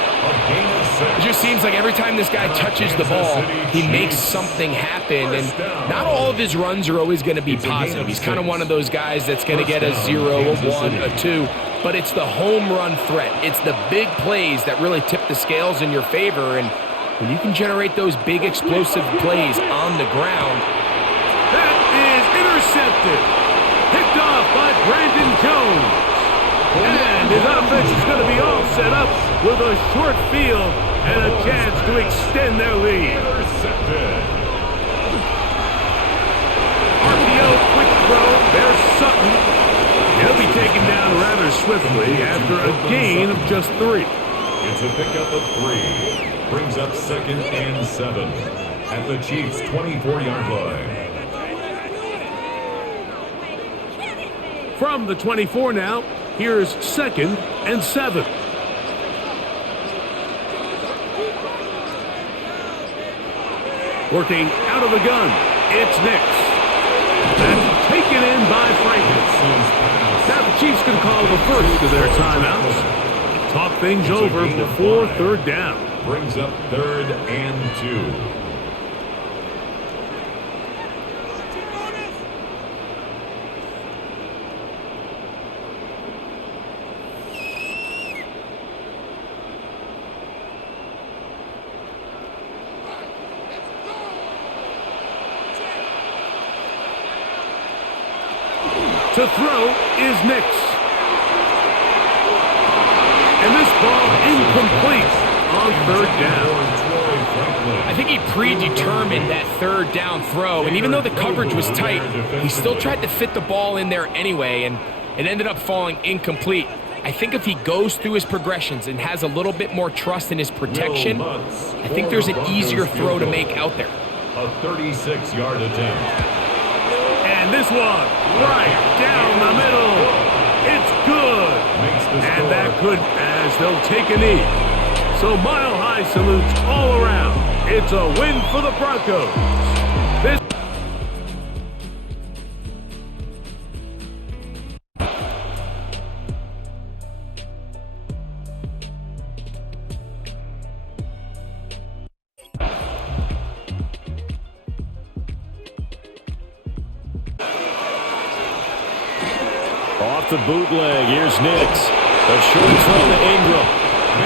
It just seems like every time this guy touches the ball, he makes something happen. And not all of his runs are always going to be positive. He's kind of one of those guys that's going to get a 0, a 1, a 2. But it's the home run threat. It's the big plays that really tip the scales in your favor. And when you can generate those big explosive plays on the ground. That is intercepted. Picked off by Brandon Jones. And his offense is going to be all set up with a short field and a chance to extend their lead. RPO quick throw. There's Sutton. He'll be taken down rather swiftly after a gain of just 3. It's a pickup of 3. Brings up second and 7 at the Chiefs' 24-yard line. From the 24 now, here's second and 7. Working out of the gun, it's Nix. That's taken in by Franklin. Now the Chiefs can call the first of their timeouts. Talk things over before third down. Brings up third and 2. To throw is Nix. And this ball incomplete on third down. I think he predetermined that third down throw, and even though the coverage was tight, he still tried to fit the ball in there anyway, and it ended up falling incomplete. I think if he goes through his progressions and has a little bit more trust in his protection, I think there's an easier throw to make out there. A 36-yard attempt. And this one, right down the middle. It's good. And that could, as they'll take a knee. So mile-high salutes all around. It's a win for the Broncos. This Off the bootleg, here's Nix. A short throw to Ingram.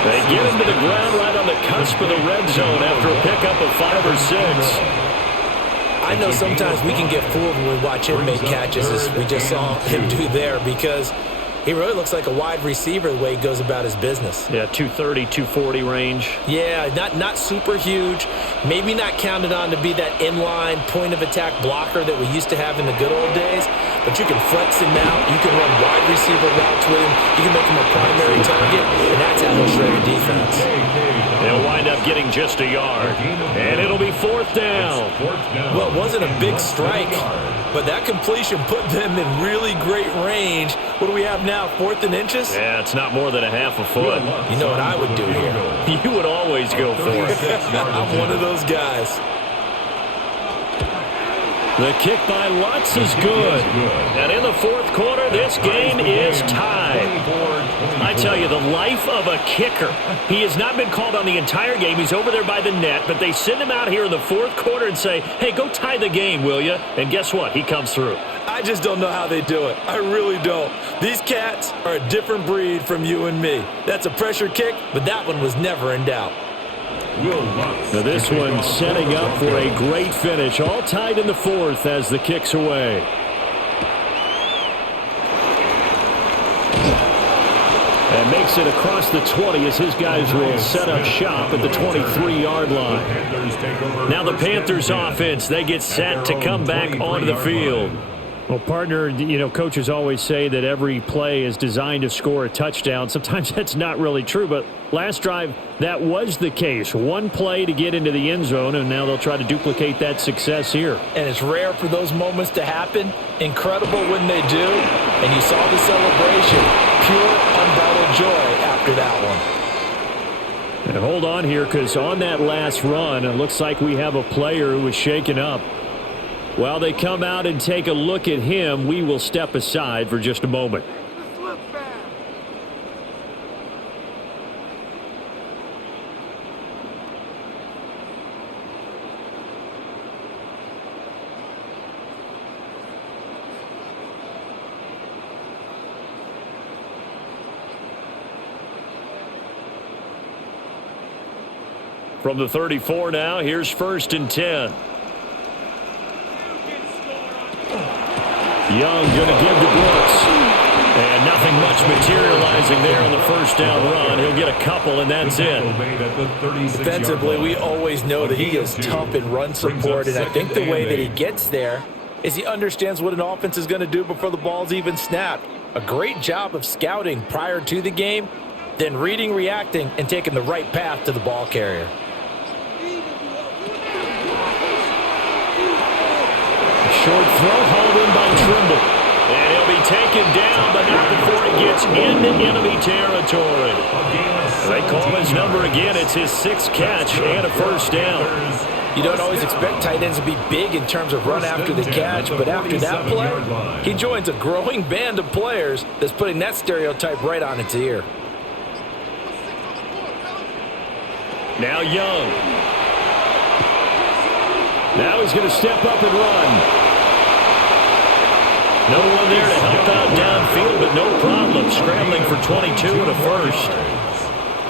They get him to the ground right on the cusp of the red zone after a pickup of 5 or 6. I know sometimes we can get fooled when we watch him make catches, as we just saw him do there, because he really looks like a wide receiver the way he goes about his business. Yeah, 230, 240 range. Yeah, not super huge. Maybe not counted on to be that inline point of attack blocker that we used to have in the good old days. but you can flex him now. You can run wide receiver routes with him. You can make him a primary target, and that's how he'll shred a defense. They'll wind up getting just a yard, and it'll be fourth down. Well, it wasn't a big strike, but that completion put them in really great range. What do we have now, 4th and inches? Yeah, it's not more than a half a foot. You know what I would do here? You would always go for it. I'm one of those guys. The kick by Lutz is good. And in the fourth quarter, this game is tied. I tell you, the life of a kicker. He has not been called on the entire game. He's over there by the net, but they send him out here in the fourth quarter and say, hey, go tie the game, will you? And guess what? He comes through. I just don't know how they do it. I really don't. These cats are a different breed from you and me. That's a pressure kick, but that one was never in doubt. Now this one setting up for a great finish. All tied in the fourth as the kick's away. And makes it across the 20 as his guys will set up shop at the 23-yard line. Now the Panthers offense, they get set to come back onto the field. Well, partner, coaches always say that every play is designed to score a touchdown. Sometimes that's not really true, but last drive, that was the case. One play to get into the end zone, and now they'll try to duplicate that success here. And it's rare for those moments to happen. Incredible when they do. And you saw the celebration. Pure, unbridled joy after that one. And hold on here, because on that last run, it looks like we have a player who was shaken up. While they come out and take a look at him, we will step aside for just a moment. From the 34 now, here's 1st and 10. Young going to give to Brooks. And nothing much materializing there on the first down run. He'll get a couple, and that's it. Defensively, we always know that he is tough in run support, and I think the way that he gets there is he understands what an offense is going to do before the ball's even snapped. A great job of scouting prior to the game, then reading, reacting, and taking the right path to the ball carrier. Short throw hauled in by Trimble. And he'll be taken down, but not before he gets into enemy territory. They call his number again. It's his 6th catch and a first down. You don't always expect tight ends to be big in terms of run after the catch, but after that play, he joins a growing band of players that's putting that stereotype right on its ear. Now Young. Now he's going to step up and run. No one there to help out downfield, but no problem. Scrambling for 22 and a first.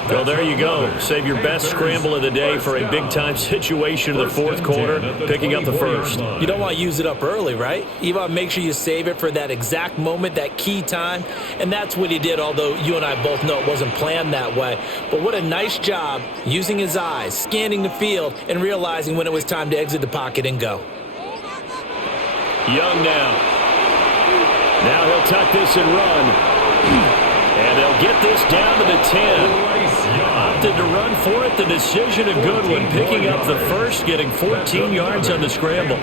Well, there you go. Save your best scramble of the day for a big-time situation in the fourth quarter, picking up the first. You don't want to use it up early, right? You want to make sure you save it for that exact moment, that key time. And that's what he did, although you and I both know it wasn't planned that way. But what a nice job using his eyes, scanning the field, and realizing when it was time to exit the pocket and go. Young now. Now he'll tuck this and run. And they'll get this down to the 10. Opted to run for it. The decision a good one. Picking up the first, getting 14 yards on the scramble.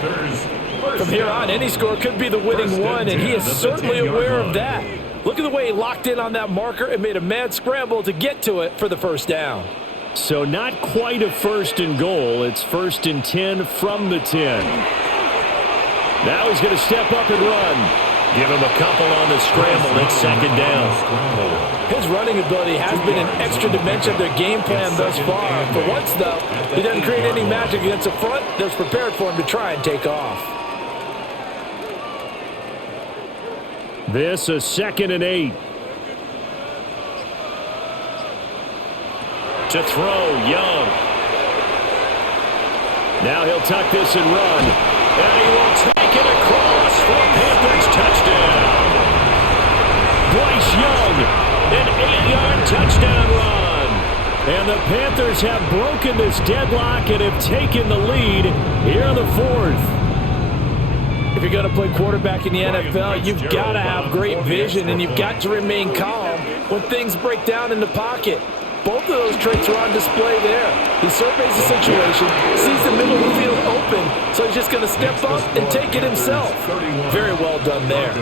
From here on, any score could be the winning one, and he is certainly aware of that. Look at the way he locked in on that marker and made a mad scramble to get to it for the first down. So not quite a 1st and goal. It's 1st and 10 from the 10. Now he's going to step up and run. Give him a couple on the scramble. It's 2nd down. His running ability has been an extra dimension of their game plan thus far. For once, though, he doesn't create any magic against the front that's prepared for him to try and take off. This a 2nd and 8. To throw, Young. Now he'll tuck this and run. And he will take it across for a Panthers touchdown. Bryce Young, an 8-yard touchdown run. And the Panthers have broken this deadlock and have taken the lead here in the fourth. If you're going to play quarterback in the NFL, you've got to have great vision, and you've got to remain calm when things break down in the pocket. Both of those traits are on display there. He surveys the situation, sees the middle of the field open, so he's just going to step up and take it himself. Very well done there.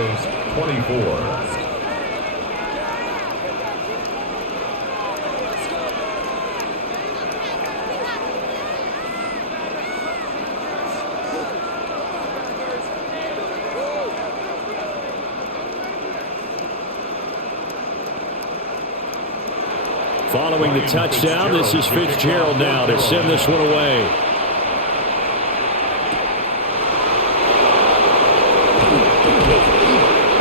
24. Following the touchdown, this is Fitzgerald now to send this one away.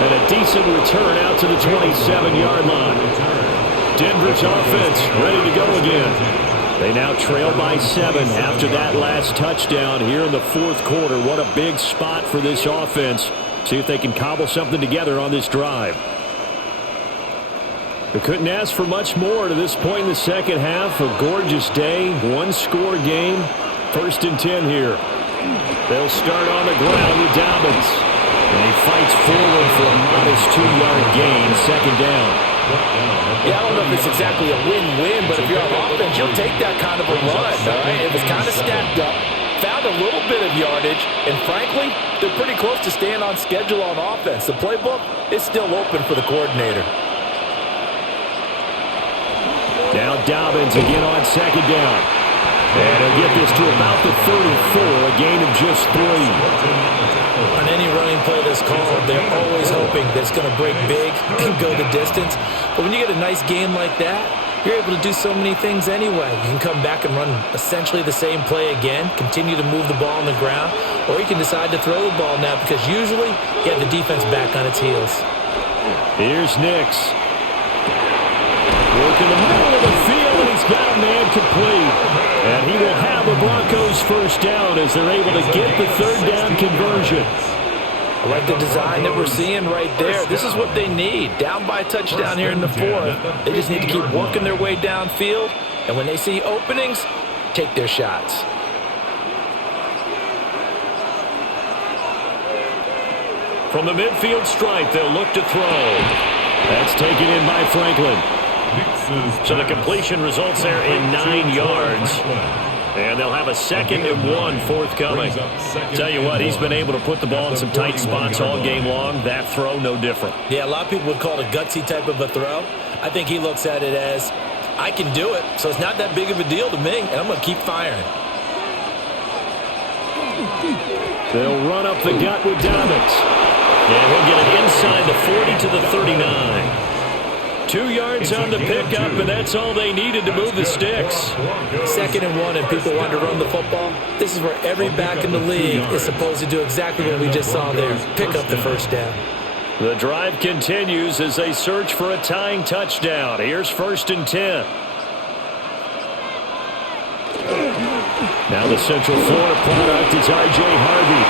And a decent return out to the 27-yard line. Denver's offense ready to go again. They now trail by 7 after that last touchdown here in the fourth quarter. What a big spot for this offense. See if they can cobble something together on this drive. They couldn't ask for much more to this point in the second half. A gorgeous day, one-score game. 1st and 10 here. They'll start on the ground with Dobbins. And he fights forward for a modest 2-yard gain, 2nd down. Yeah, I don't know if it's exactly a win-win, but if you're on offense, you'll take that kind of a run, all right? It was kind of stacked up, found a little bit of yardage, and frankly, they're pretty close to staying on schedule on offense. The playbook is still open for the coordinator. Now Dobbins again on 2nd down. And he'll get this to about the 34, a gain of just 3. On any running play that's called, they're always hoping that it's going to break big and go the distance. But when you get a nice gain like that, you're able to do so many things anyway. You can come back and run essentially the same play again, continue to move the ball on the ground, or you can decide to throw the ball now because usually you have the defense back on its heels. Here's Nix. Working the middle of the field, and he's got a man complete. And he will have the Broncos 1st down as they're able to get the 3rd down conversion. I like the design that we're seeing right there. This is what they need. Down by a touchdown here in the 4th. They just need to keep working their way downfield. And when they see openings, take their shots. From the midfield stripe, they'll look to throw. That's taken in by Franklin. So the completion results there in 9 yards. And they'll have a 2nd and 1 forthcoming. Tell you what, he's been able to put the ball in some tight spots all game long. That throw, no different. Yeah, a lot of people would call it a gutsy type of a throw. I think he looks at it as, I can do it, so it's not that big of a deal to me, and I'm going to keep firing. They'll run up the gut with Dobbins. And he'll get it inside the 40 to the 39. 2 yards on the pickup, and that's all they needed to move the sticks. 2nd and 1, and people want to run the football. This is where every back in the league is supposed to do exactly what we just saw there. Pick up the 1st down. The drive continues as they search for a tying touchdown. Here's 1st and 10. Now the Central Florida product is R.J. Harvey.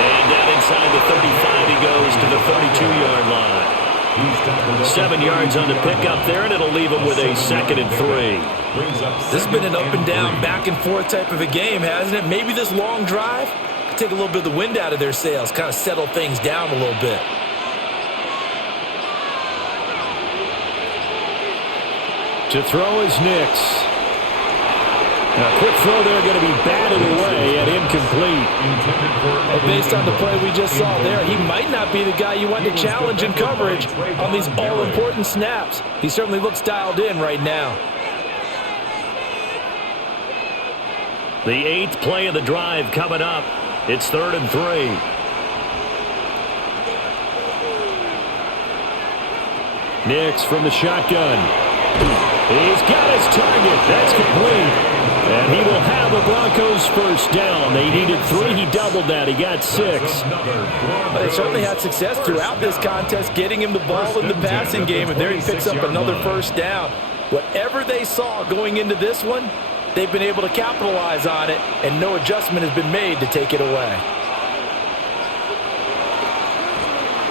And down inside the 35 he goes to the 32-yard line. 7 yards on the pickup there, and it'll leave him with a 2nd and 3. This has been an up and down, back and forth type of a game, hasn't it? Maybe this long drive could take a little bit of the wind out of their sails, kind of settle things down a little bit. To throw is Nix. A quick throw there, going to be batted away and incomplete. But based on the play we just saw there, he might not be the guy you want to challenge in coverage on these all-important snaps. He certainly looks dialed in right now. The 8th play of the drive coming up. It's 3rd and 3. Nix from the shotgun. He's got his target. That's complete. And he will have the Broncos 1st down. They needed 3. He doubled that. He got 6. But they certainly had success throughout this contest, getting him the ball in the passing game, and there he picks up another 1st down. Whatever they saw going into this one, they've been able to capitalize on it, and no adjustment has been made to take it away.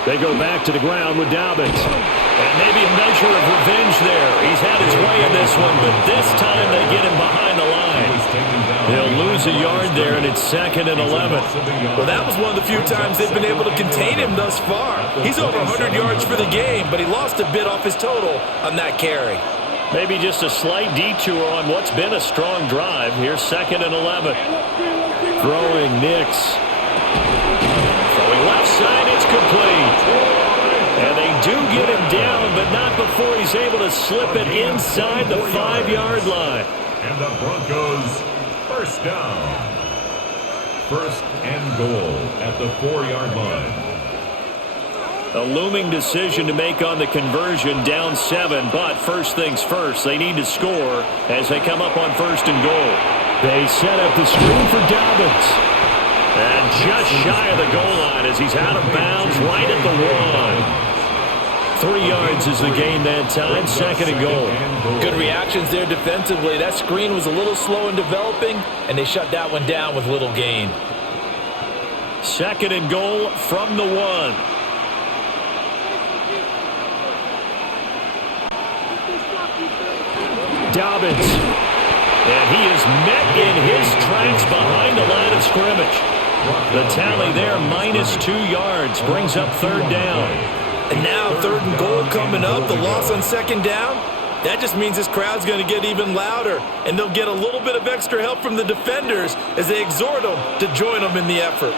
They go back to the ground with Dobbins. And maybe a measure measure of revenge there. He's had his way in this one, but this time they get him behind the line. He'll lose a yard there, and it's 2nd and 11. Well, that was one of the few times they've been able to contain him thus far. He's over 100 yards for the game, but he lost a bit off his total on that carry. Maybe just a slight detour on what's been a strong drive. Here's 2nd and 11. Throwing Nix. Throwing left side, it's complete. And they do get him down, but not before he's able to slip it inside the 5-yard line. And the Broncos first down. 1st and goal at the 4-yard line. A looming decision to make on the conversion, down 7, but first things first, they need to score as they come up on 1st and goal. They set up the screen for Dobbins. And just shy of the goal line as he's out of bounds right at the 1. 3 yards is the gain that time, 2nd and goal. Good reactions there defensively. That screen was a little slow in developing, and they shut that one down with little gain. 2nd and goal from the 1. Dobbins. And he is met in his tracks behind the line of scrimmage. The tally there, -2 yards, brings up 3rd down. And now 3rd and goal coming up, the loss on 2nd down. That just means this crowd's going to get even louder, and they'll get a little bit of extra help from the defenders as they exhort them to join them in the effort.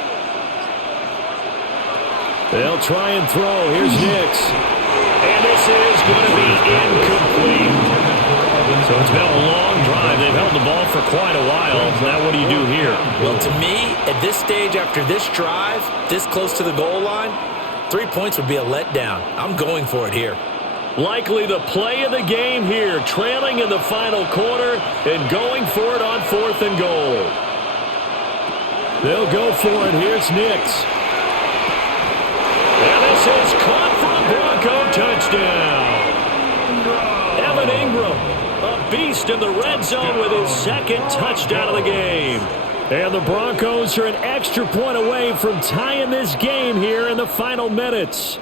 They'll try and throw. Here's Nix. And this is going to be incomplete. So it's been a long drive. They've held the ball for quite a while. Now what do you do here? Well, to me, at this stage after this drive, this close to the goal line, 3 points would be a letdown. I'm going for it here. Likely the play of the game here, trailing in the final quarter and going for it on 4th and goal. They'll go for it. Here's Nix. And this is caught for a Bronco touchdown. Evan Ingram, a beast in the red zone with his 2nd touchdown of the game. And the Broncos are an extra point away from tying this game here in the final minutes.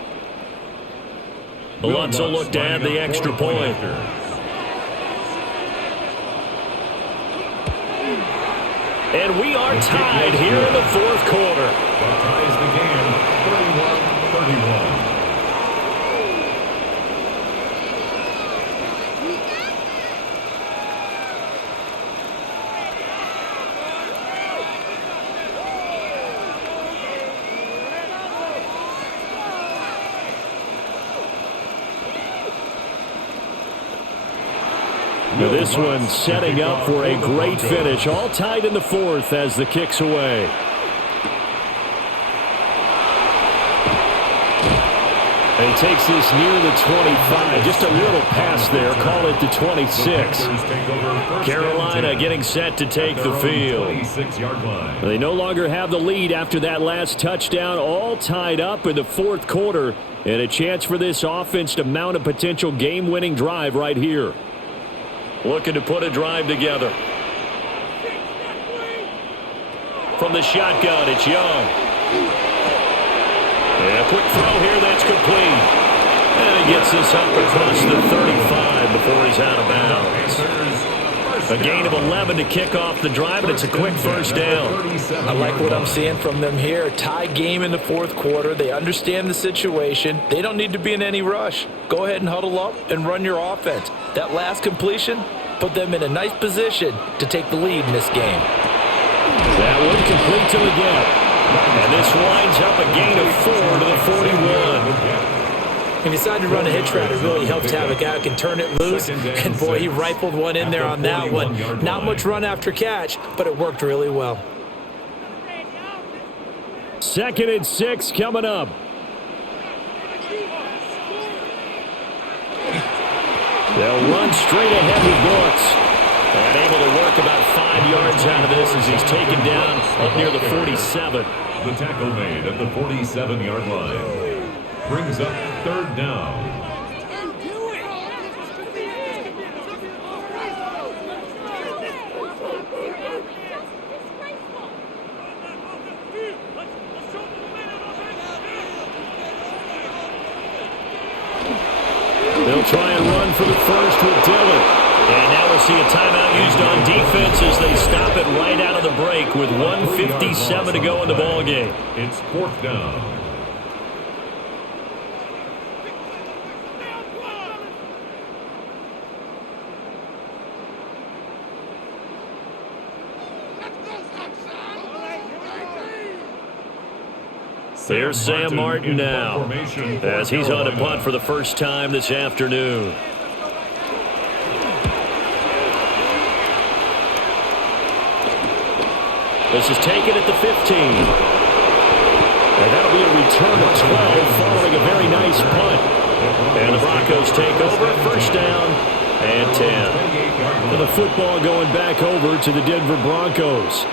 Alonso looked to add the extra point. And we are tied here in the 4th quarter. That ties the game 31-31. Now this one setting up for a great finish. All tied in the 4th as the kick's away. And he takes this near the 25. Just a little pass there. Call it the 26. Carolina getting set to take the field. They no longer have the lead after that last touchdown. All tied up in the 4th quarter. And a chance for this offense to mount a potential game-winning drive right here. Looking to put a drive together. From the shotgun, it's Young. And a quick throw here, that's complete. And he gets this up across the 35 before he's out of bounds. A gain of 11 to kick off the drive, and it's a quick first down. I like what I'm seeing from them here. Tie game in the 4th quarter. They understand the situation. They don't need to be in any rush. Go ahead and huddle up and run your offense. That last completion put them in a nice position to take the lead in this game. That one complete to the gap. And this winds up a gain of 4 to the 41. If you decide to run a hitch route, it really helps to have a guy who can turn it loose. And boy, he rifled one in there on that one. Not much run after catch, but it worked really well. 2nd and 6 coming up. They'll run straight ahead with Brooks. And able to work about 5 yards out of this as he's taken down up near the 47. The tackle made at the 47-yard line. Brings up 3rd down. They'll They'll try and run for the first with Dillon. And now we'll see a timeout used on defense as they stop it right out of the break with 1:57 to go in the ballgame. It's 4th down. There's Sam Martin now as he's on to punt for the first time this afternoon. This is taken at the 15. And that'll be a return of 12 following a very nice punt. And the Broncos take over, first down and 10. And the football going back over to the Denver Broncos.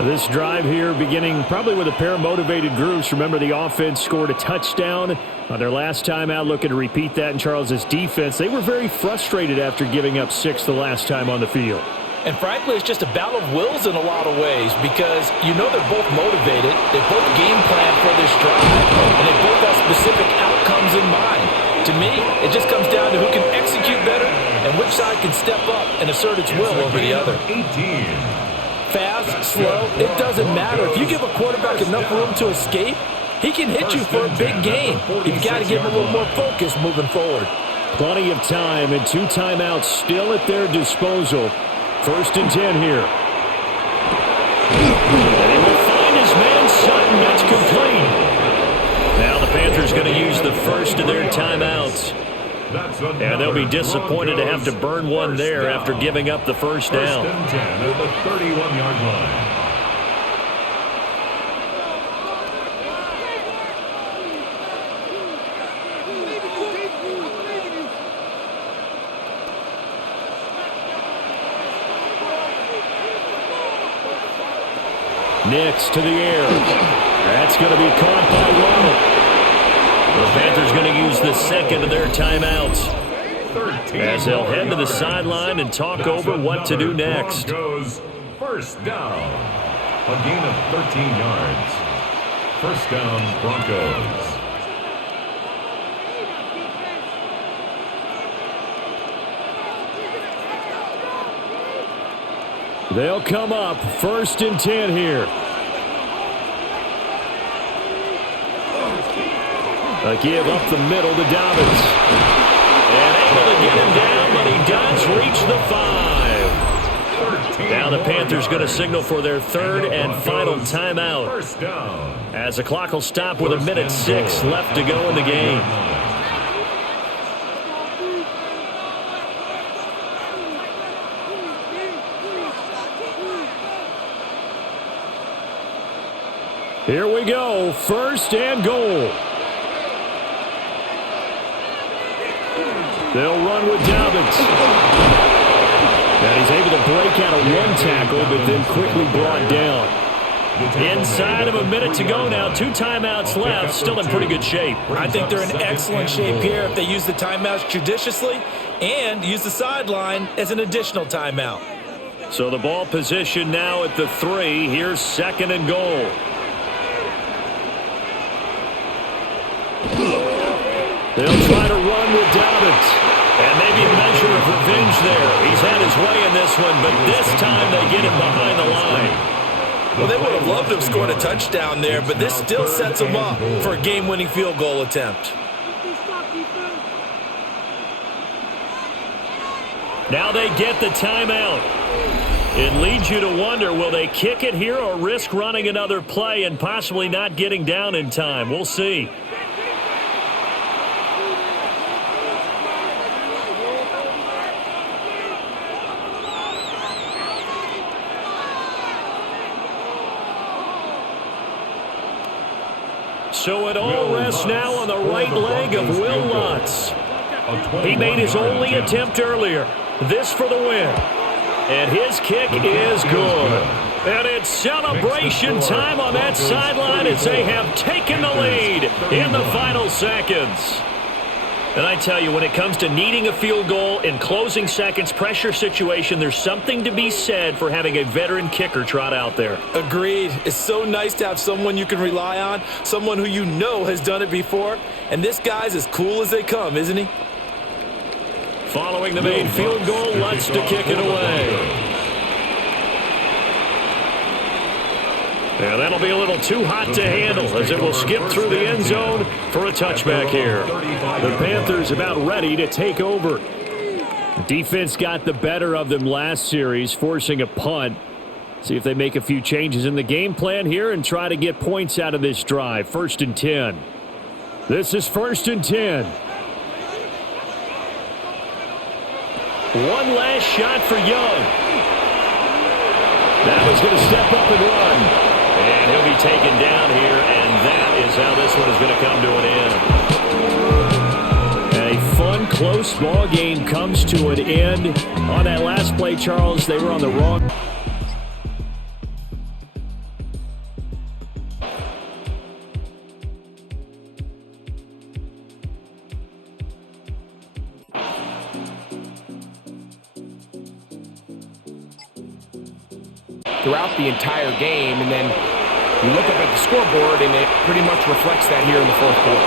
This drive here beginning probably with a pair of motivated groups. Remember, the offense scored a touchdown on their last time out, looking to repeat that in Charles's defense. They were very frustrated after giving up 6 the last time on the field. And frankly, it's just a battle of wills in a lot of ways because you know they're both motivated. They both game plan for this drive, and they both have specific outcomes in mind. To me, it just comes down to who can execute better and which side can step up and assert its will over the other. 18. Fast, slow, it doesn't matter. If you give a quarterback enough room to escape, he can hit you for a big game. You've got to give him a little more focus moving forward. Plenty of time and 2 timeouts still at their disposal. 1st and 10 here. And he will find his man Sutton. That's complete. Now the Panthers going to use the first of their timeouts. And they'll be disappointed to have to burn one there after giving up the first down. 1st and 10 at the 31-yard line. Nix to the air. That's going to be caught by Ronald. The Panthers going to use the second of their timeouts as they'll head to the sideline and talk over what to do next. Broncos, first down. A gain of 13 yards. First down, Broncos. They'll come up 1st and 10 here. A give up the middle to Dobbins. And able to get him down, but he does reach the 5. Now the Panthers going to signal for their 3rd and final timeout. First down. As the clock will stop with 1:06 left to go in the game. Here we go, 1st and goal. They'll run with Dobbins. And he's able to break out of 1 tackle, but then quickly brought down. Inside of 1 minute to go now, 2 timeouts left, still in pretty good shape. I think they're in excellent shape here if they use the timeouts judiciously and use the sideline as an additional timeout. So the ball position now at the 3. Here's 2nd and goal. They'll try to run with Dobbins. And maybe a measure of revenge there. He's had his way in this one, but this time they get him behind the line. Well, they would have loved to have scored a touchdown there, but this still sets them up for a game-winning field goal attempt. Now they get the timeout. It leads you to wonder, will they kick it here or risk running another play and possibly not getting down in time? We'll see. So it all rests now on the right leg of Will Lutz. He made his only attempt earlier. This for the win. And his kick is good. And it's celebration time on that sideline as they have taken the lead in the final seconds. And I tell you, when it comes to needing a field goal in closing seconds, pressure situation, there's something to be said for having a veteran kicker trot out there. Agreed. It's so nice to have someone you can rely on, someone who you know has done it before. And this guy's as cool as they come, isn't he? Following the made field goal, Lutz to kick it away. And that'll be a little too hot to handle as it will skip through the end zone for a touchback here. The Panthers about ready to take over. The defense got the better of them last series, forcing a punt. See if they make a few changes in the game plan here and try to get points out of this drive. 1st and 10. This is 1st and 10. One last shot for Young. Now he's going to step up and run. And he'll be taken down here, and that is how this one is going to come to an end. And a fun, close ball game comes to an end. On that last play, Charles, they were on the wrong. Throughout the entire game, and then you look up at the scoreboard, and it pretty much reflects that here in the 4th quarter.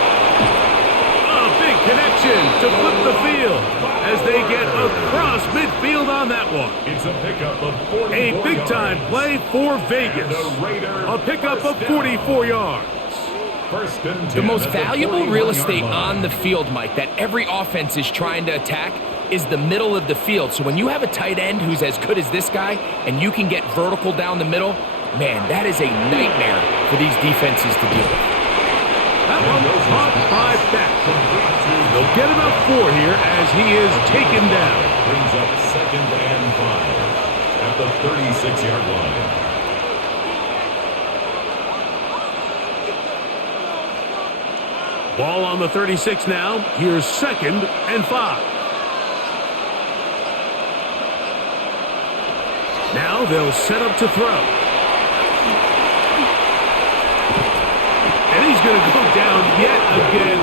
A big connection to flip the field as they get across midfield on that one. It's a pickup of 44 A big-time play for Vegas. A pickup of 44 yards. The most valuable real estate on the field, Mike, that every offense is trying to attack is the middle of the field. So when you have a tight end who's as good as this guy and you can get vertical down the middle, man, that is a nightmare for these defenses to deal with. That one was caught by Beck. They'll get about 4 here as he is taken down. Brings up 2nd and 5 at the 36-yard line. Ball on the 36 now. Here's 2nd and 5. Now they'll set up to throw. And he's going to go down yet again.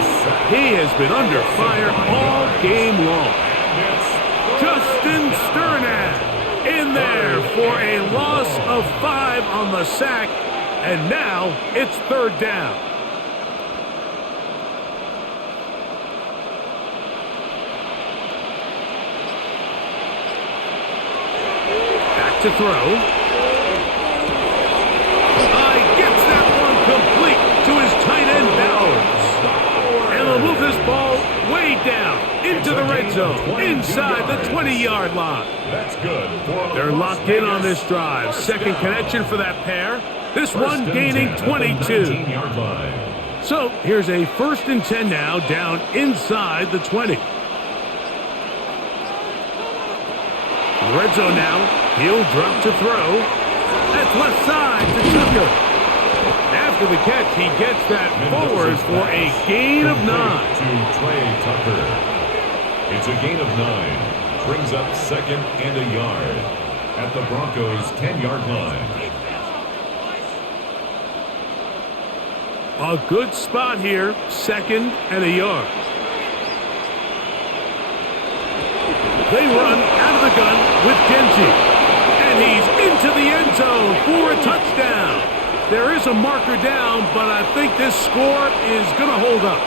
He has been under fire all game long. Justin Sternad in there for a loss of 5 on the sack. And now it's 3rd down. To throw. Gets that one complete to his tight end Bowers. And they'll move this ball way down into the red zone, inside the 20-yard line. That's good. They're locked in on this drive. 2nd connection for that pair. This one gaining 22. So here's a 1st and 10 now, down inside the 20. Red zone now. He'll drop to throw. That's left side to Tucker. After the catch, he gets that forward for a gain of 9. To Trey Tucker. It's a gain of 9. Brings up 2nd and a yard at the Broncos' 10-yard line. A good spot here. 2nd and a yard. They run out of the gun with Genji. And he's into the end zone for a touchdown. There is a marker down, but I think this score is going to hold up.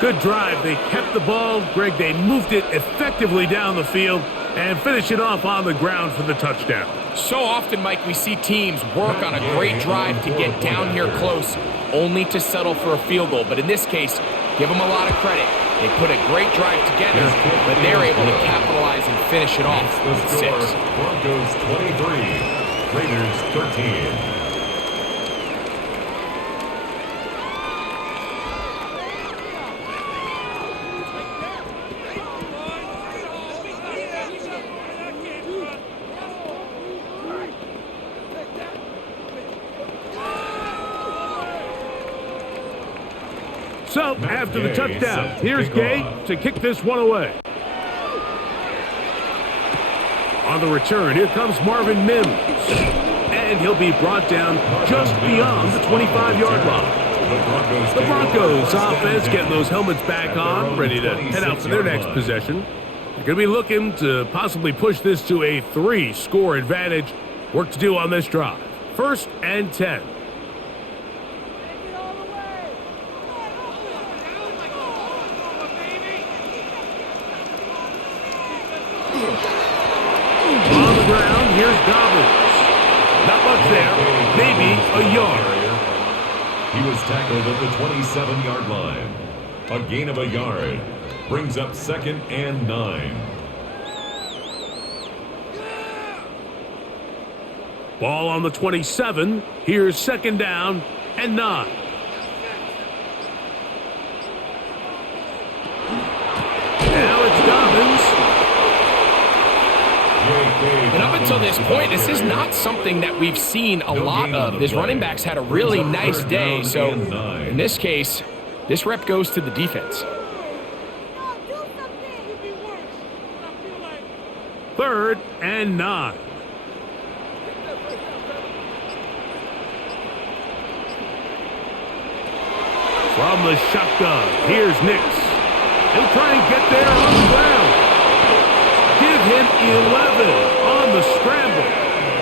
Good drive. They kept the ball. Greg, they moved it effectively down the field and finish it off on the ground for the touchdown. So often, Mike, we see teams work on a great drive to get down here close, only to settle for a field goal. But in this case, give them a lot of credit. They put a great drive together, but they're able to capitalize and finish it off with 6. Broncos 23, Raiders 13. So, after the touchdown, here's Gay to kick this one away. On the return, here comes Marvin Mims. And he'll be brought down just beyond the 25-yard line. The Broncos offense getting those helmets back on, ready to head out for their next possession. They're going to be looking to possibly push this to a 3-score advantage. Work to do on this drive. 1st and 10. there, maybe a yard. He was tackled at the 27-yard line. A gain of a yard brings up 2nd and 9. Ball on the 27. Here's 2nd down and 9. Now it's Dobbins. And up until this point, this is not something that we've seen a lot of. His running backs had a really nice day. So in this case, this rep goes to the defense. 3rd and 9. From the shotgun, here's Nix. He'll try and get there on the ground. Give him 11 on the scramble.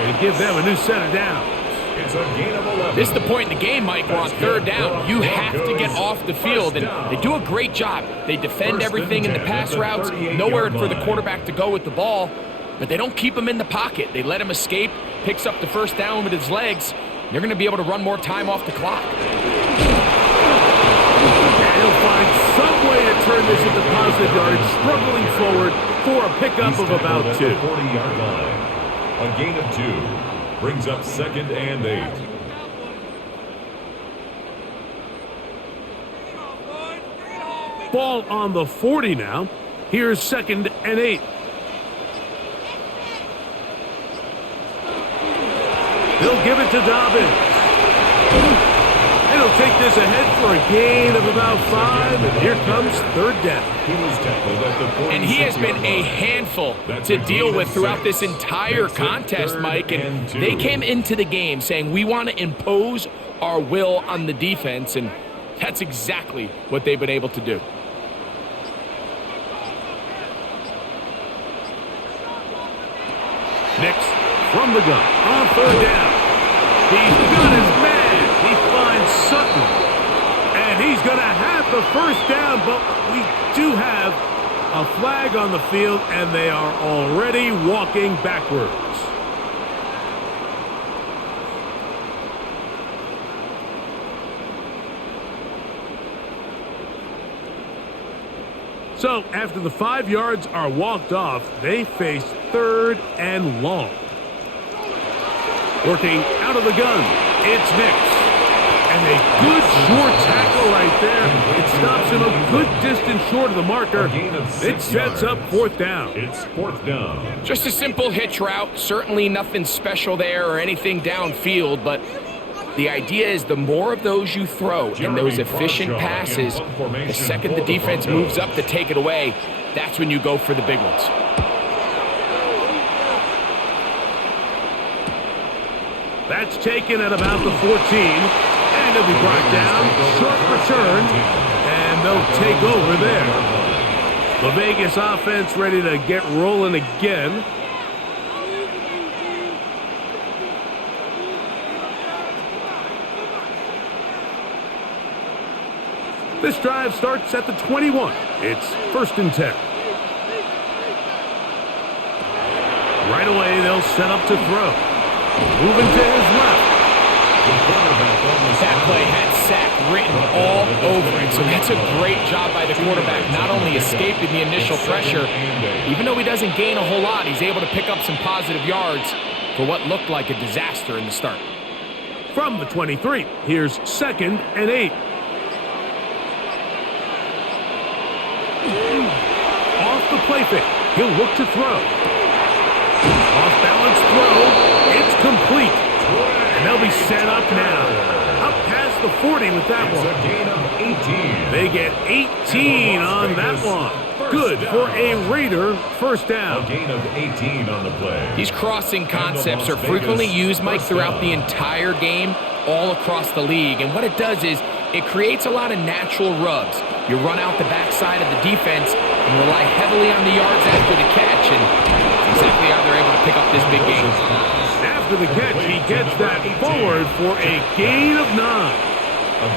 And give them a new set of downs. It's a gain of 11. This is the point in the game, Mike, where on 3rd down, you have to get off the field. And they do a great job. They defend everything in the pass routes, nowhere for the quarterback to go with the ball. But they don't keep him in the pocket. They let him escape, picks up the 1st down with his legs. They're going to be able to run more time off the clock. And he'll find some way to turn this into positive yards, struggling forward for a pickup of about 2. 40-yard line. A gain of 2 brings up 2nd and 8. Ball on the 40 now. Here's 2nd and 8. They'll give it to Dobbins. And he'll take this ahead for a gain of about 5. And here comes 3rd down. He was tackled at the 46-yard line. And he has been a handful to deal with throughout this entire contest, Mike. And they came into the game saying, we want to impose our will on the defense. And that's exactly what they've been able to do. Nix from the gun on 3rd down. He's got his man. He finds Sutton. And he's going to have the 1st down, but we do have a flag on the field, and they are already walking backwards. So after the 5 yards are walked off, they face 3rd and long. Working out of the gun, it's Nix. And a good short tackle right there. It stops him a good distance short of the marker. It sets up 4th down. It's 4th down. Just a simple hitch route. Certainly nothing special there or anything downfield, but the idea is the more of those you throw in those efficient passes, the second the defense moves up to take it away, that's when you go for the big ones. That's taken at about the 14. And it'll be brought down. Short return. And they'll take over there. The Vegas offense ready to get rolling again. This drive starts at the 21. It's 1st and 10. Right away, they'll set up to throw. Moving to his left. That play had sack written all over it, so that's a great job by the quarterback, not only escaping the initial pressure, even though he doesn't gain a whole lot, he's able to pick up some positive yards for what looked like a disaster in the start. From the 23, here's 2nd and 8. Off the play fake, he'll look to throw. Off balance throw, it's complete. And they'll be set up now. Up past the 40 with that one. It's a gain of 18. They get 18 on that one. Good for a Raider 1st down. A gain of 18 on the play. These crossing concepts are frequently used, Mike, throughout the entire game, all across the league. And what it does is it creates a lot of natural rubs. You run out the backside of the defense and rely heavily on the yards after the catch, and that's exactly how they're able to pick up this big game. After the catch, he gets that forward for a gain of 9. A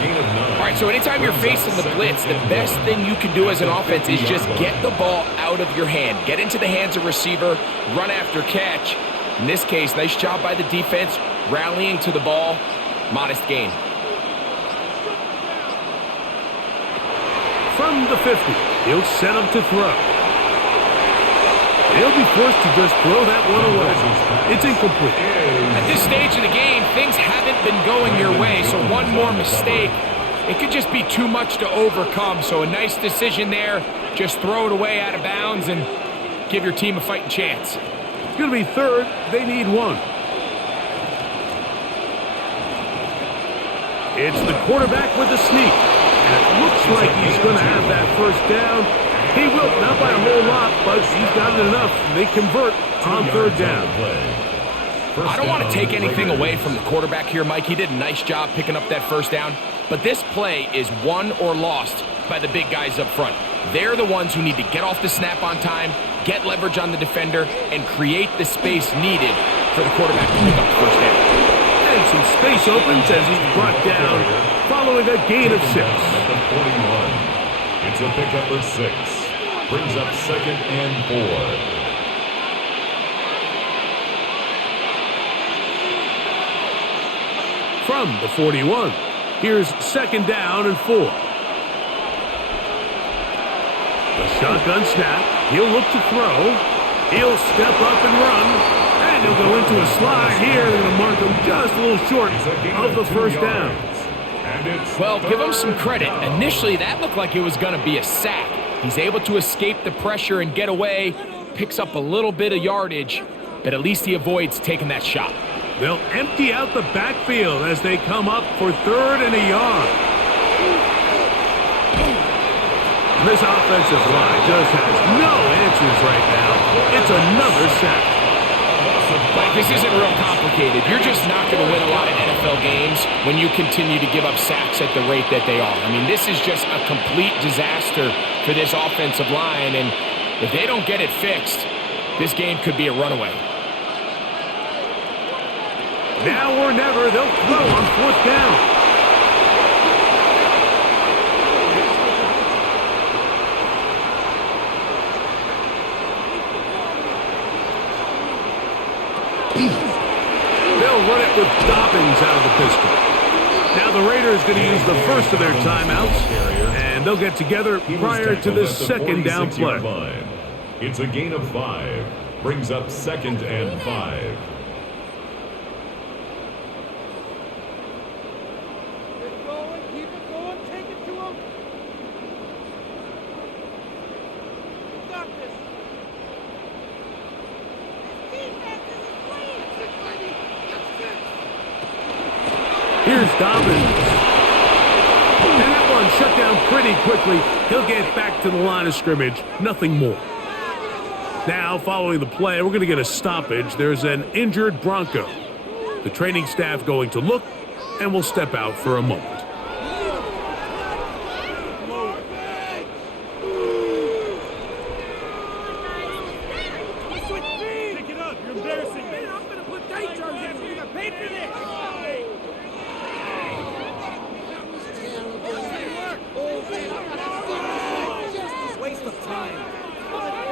gain of 9. All right, so anytime you're facing the blitz, the best thing you can do as an offense is just get the ball out of your hand. Get into the hands of receiver, run after catch. In this case, nice job by the defense, rallying to the ball, modest gain. From the 50, he'll set up to throw. He'll be forced to just throw that one away. It's incomplete. At this stage of the game, things haven't been going your way, so one more mistake, it could just be too much to overcome. So a nice decision there. Just throw it away out of bounds and give your team a fighting chance. It's going to be third. They need one. It's the quarterback with the sneak. And it looks like he's going to have that first down. He will, not by a whole lot, but he's got it enough. They convert on third down. I don't want to take anything away from the quarterback here, Mike. He did a nice job picking up that first down. But this play is won or lost by the big guys up front. They're the ones who need to get off the snap on time, get leverage on the defender, and create the space needed for the quarterback to pick up the first down. And some space opens as he's brought down following a gain of 6. At the 41. It's a pickup of 6. Brings up 2nd and 4. From the 41, here's 2nd down and 4. The shotgun snap. He'll look to throw. He'll step up and run. And he'll go into a slide here. They're going to mark him just a little short of the first down. Well, give him some credit. Initially, that looked like it was going to be a sack. He's able to escape the pressure and get away. Picks up a little bit of yardage, but at least he avoids taking that shot. They'll empty out the backfield as they come up for 3rd and a yard. This offensive line just has no answers right now. It's another sack. Mike, this isn't real complicated. You're just not going to win a lot of NFL games when you continue to give up sacks at the rate that they are. I mean, this is just a complete disaster for this offensive line, and if they don't get it fixed, this game could be a runaway. Now or never, they'll throw on 4th down. They'll run it with Dobbins out of the pistol. Now the Raiders going to use the first of their timeouts, and they'll get together prior to this 2nd down play. It's a gain of 5. Brings up 2nd and 5. Here's Dobbins. And that one shut down pretty quickly. He'll get back to the line of scrimmage. Nothing more. Now, following the play, we're going to get a stoppage. There's an injured Bronco. The training staff going to look, and we'll step out for a moment.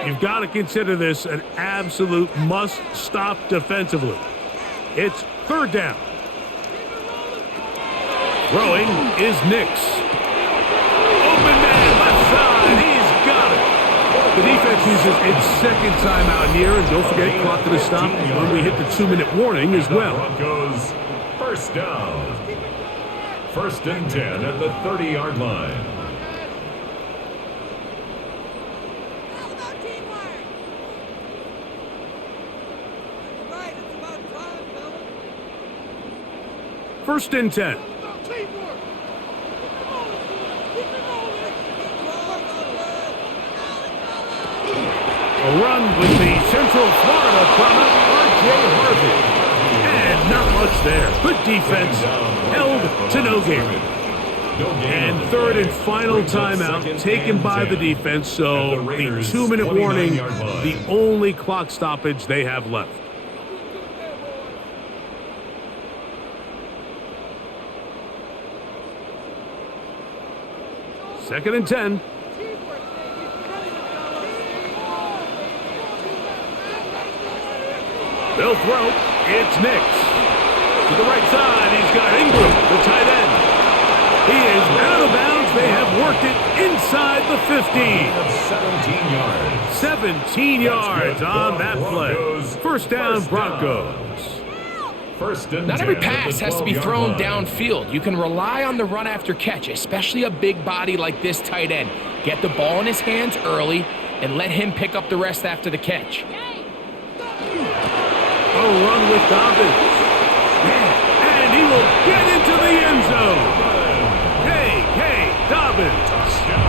You've got to consider this an absolute must-stop defensively. It's 3rd down. Throwing is Nix. Open man, left side. He's got it. The defense uses its 2nd timeout here, and don't forget, clock to the stop when we hit the 2-minute warning as well. Broncos, 1st down. 1st and 10 at the 30-yard line. First and 10. A run with the Central Florida product, R.J. Harvey. And not much there. Good defense. Held to no gain. And 3rd and final timeout taken by the defense. So the 2-minute warning, the only clock stoppage they have left. Second and 10. They'll throw. It's Nix. To the right side, he's got Ingram, the tight end. He is out of bounds. They have worked it inside the 15. 17 yards. 17 yards on that play. First down, Broncos. First and Not every 10 at pass the has to be 12-yard thrown line. downfield. You can rely on the run after catch, especially a big body like this tight end. Get the ball in his hands early and let him pick up the rest after the catch. A run with Dobbins. And he will get into the end zone. Hey, Dobbins.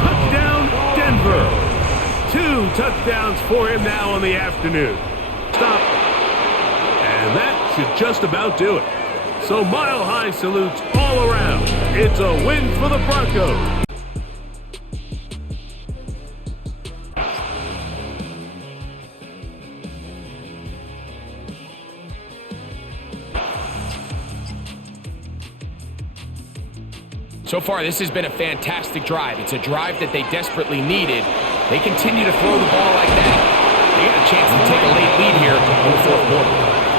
Touchdown, Denver. 2 touchdowns for him now on the afternoon. Stop. And that should just about do it. So mile-high salutes all around. It's a win for the Broncos. So far, this has been a fantastic drive. It's a drive that they desperately needed. They continue to throw the ball like that. They got a chance to take a late lead here in the fourth quarter.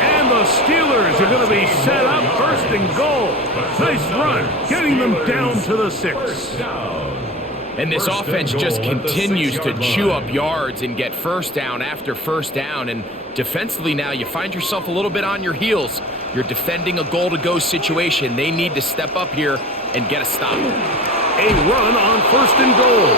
And the Steelers are going to be set up first and goal. Nice run, getting them down to the 6. And this offense just continues to chew up yards and get first down after first down. And defensively now, you find yourself a little bit on your heels. You're defending a goal-to-go situation. They need to step up here and get a stop. A run on first and goal.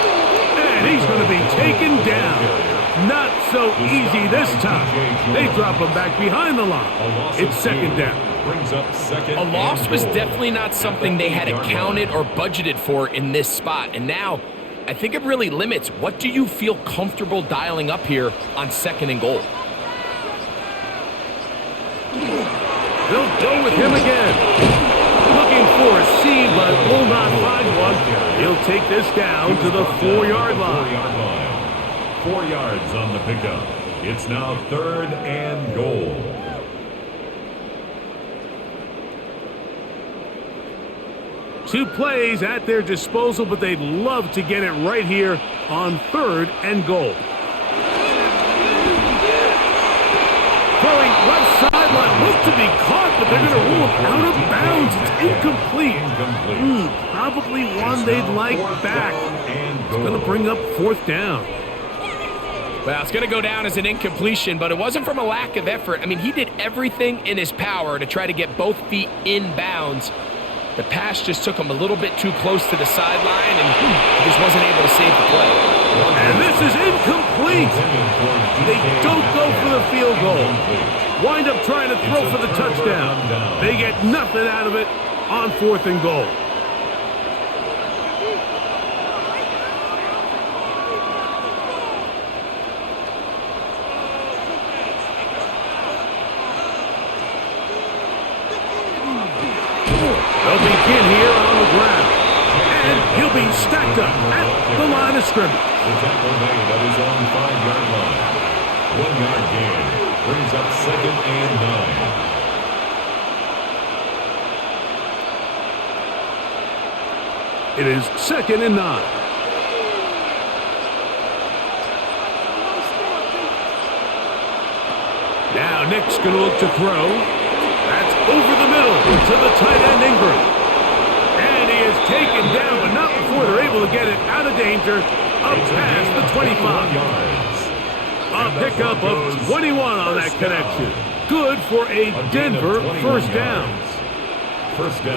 And he's going to be taken down. Not so easy this time. They drop him back behind the line. It's second down. A loss was definitely not something they had accounted or budgeted for in this spot. And now, I think it really limits what do you feel comfortable dialing up here on second and goal. They'll go with him again. Looking for a seam, but will not find one. He'll take this down to the 4-yard line. 4 yards on the pickup. It's now third and goal. Two plays at their disposal, but they'd love to get it right here on third and goal. Throwing left sideline, looked to be caught, but they're going to rule it out of bounds. It's incomplete. Probably one they'd like back. It's going to bring up fourth down. Well, it's going to go down as an incompletion, but it wasn't from a lack of effort. I mean, he did everything in his power to try to get both feet in bounds. The pass just took him a little bit too close to the sideline, and he just wasn't able to save the play. And this is incomplete. They don't go for the field goal. Wind up trying to throw for the touchdown. They get nothing out of it on fourth and goal. They'll begin here on the ground. And he'll be stacked up at the line of scrimmage. The tackle made at his own 5-yard line. 1-yard gain brings up second and 9. It is second and 9. Now Nick's going to look to throw. That's over the middle to the tight end Ingram. And he is taken down, but not before they're able to get it out of danger, up past the 25. A pickup of 21 on that connection. Good for a Denver first down.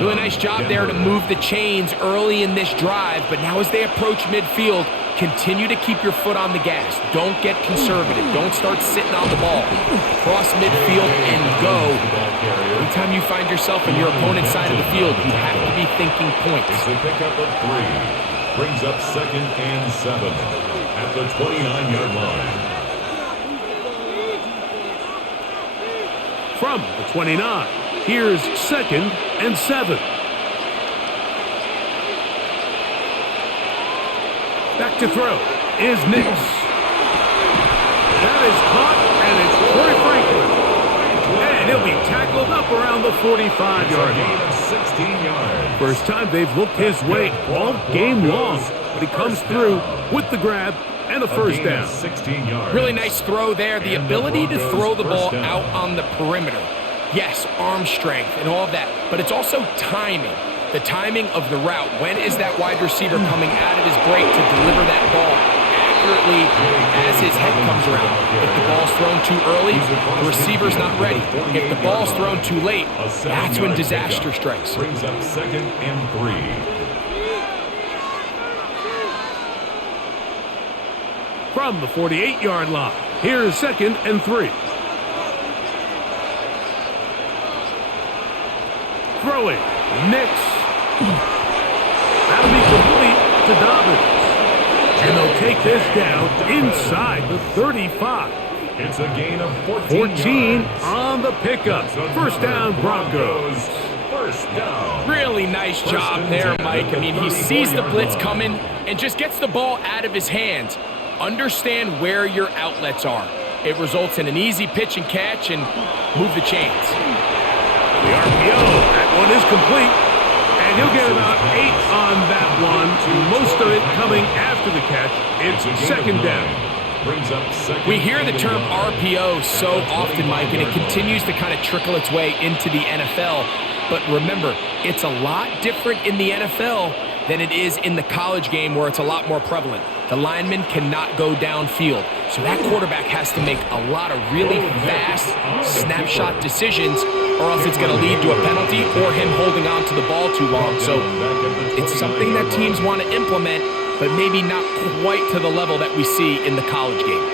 Doing a nice job there to move the chains early in this drive, but now as they approach midfield, continue to keep your foot on the gas. Don't get conservative. Don't start sitting on the ball. Cross midfield and go. Anytime you find yourself in your opponent's side of the field, you have to be thinking points. It's a pickup of 3. Brings up second and 7 at the 29-yard line. From the 29, here's second and 7. Back to throw is Nix. That is caught, and it's Corey Franklin. And he'll be tackled up around the 45-yard line. 16 yards. First time they've looked his way all game long, but he comes through with the grab and a first down. 16 yards. Really nice throw there. The ability to throw the ball out on the perimeter. Yes, arm strength and all of that, but it's also timing. The timing of the route. When is that wide receiver coming out of his break to deliver that ball accurately as his head comes around? If the ball's thrown too early, the receiver's not ready. If the ball's thrown too late, that's when disaster strikes. Brings up 2nd and 3. From the 48-yard line, here's 2nd and 3. Throwing, Nix. That'll be complete to Dobbins. And they'll take this down inside the 35. It's a gain of 14 yards on the pickup. First down, Broncos. First down. Really nice job there, Mike. I mean, he sees the blitz coming and just gets the ball out of his hands. Understand where your outlets are. It results in an easy pitch and catch and move the chains. The RPO, that one is complete. And he'll get about 8 on that one. Most of it coming after the catch. It's 2nd down. We hear the term RPO so often, Mike, and it continues to kind of trickle its way into the NFL. But remember, it's a lot different in the NFL than it is in the college game where it's a lot more prevalent. The lineman cannot go downfield. So that quarterback has to make a lot of really fast snapshot decisions or else it's going to lead to a penalty or him holding on to the ball too long. So it's something that teams want to implement, but maybe not quite to the level that we see in the college game.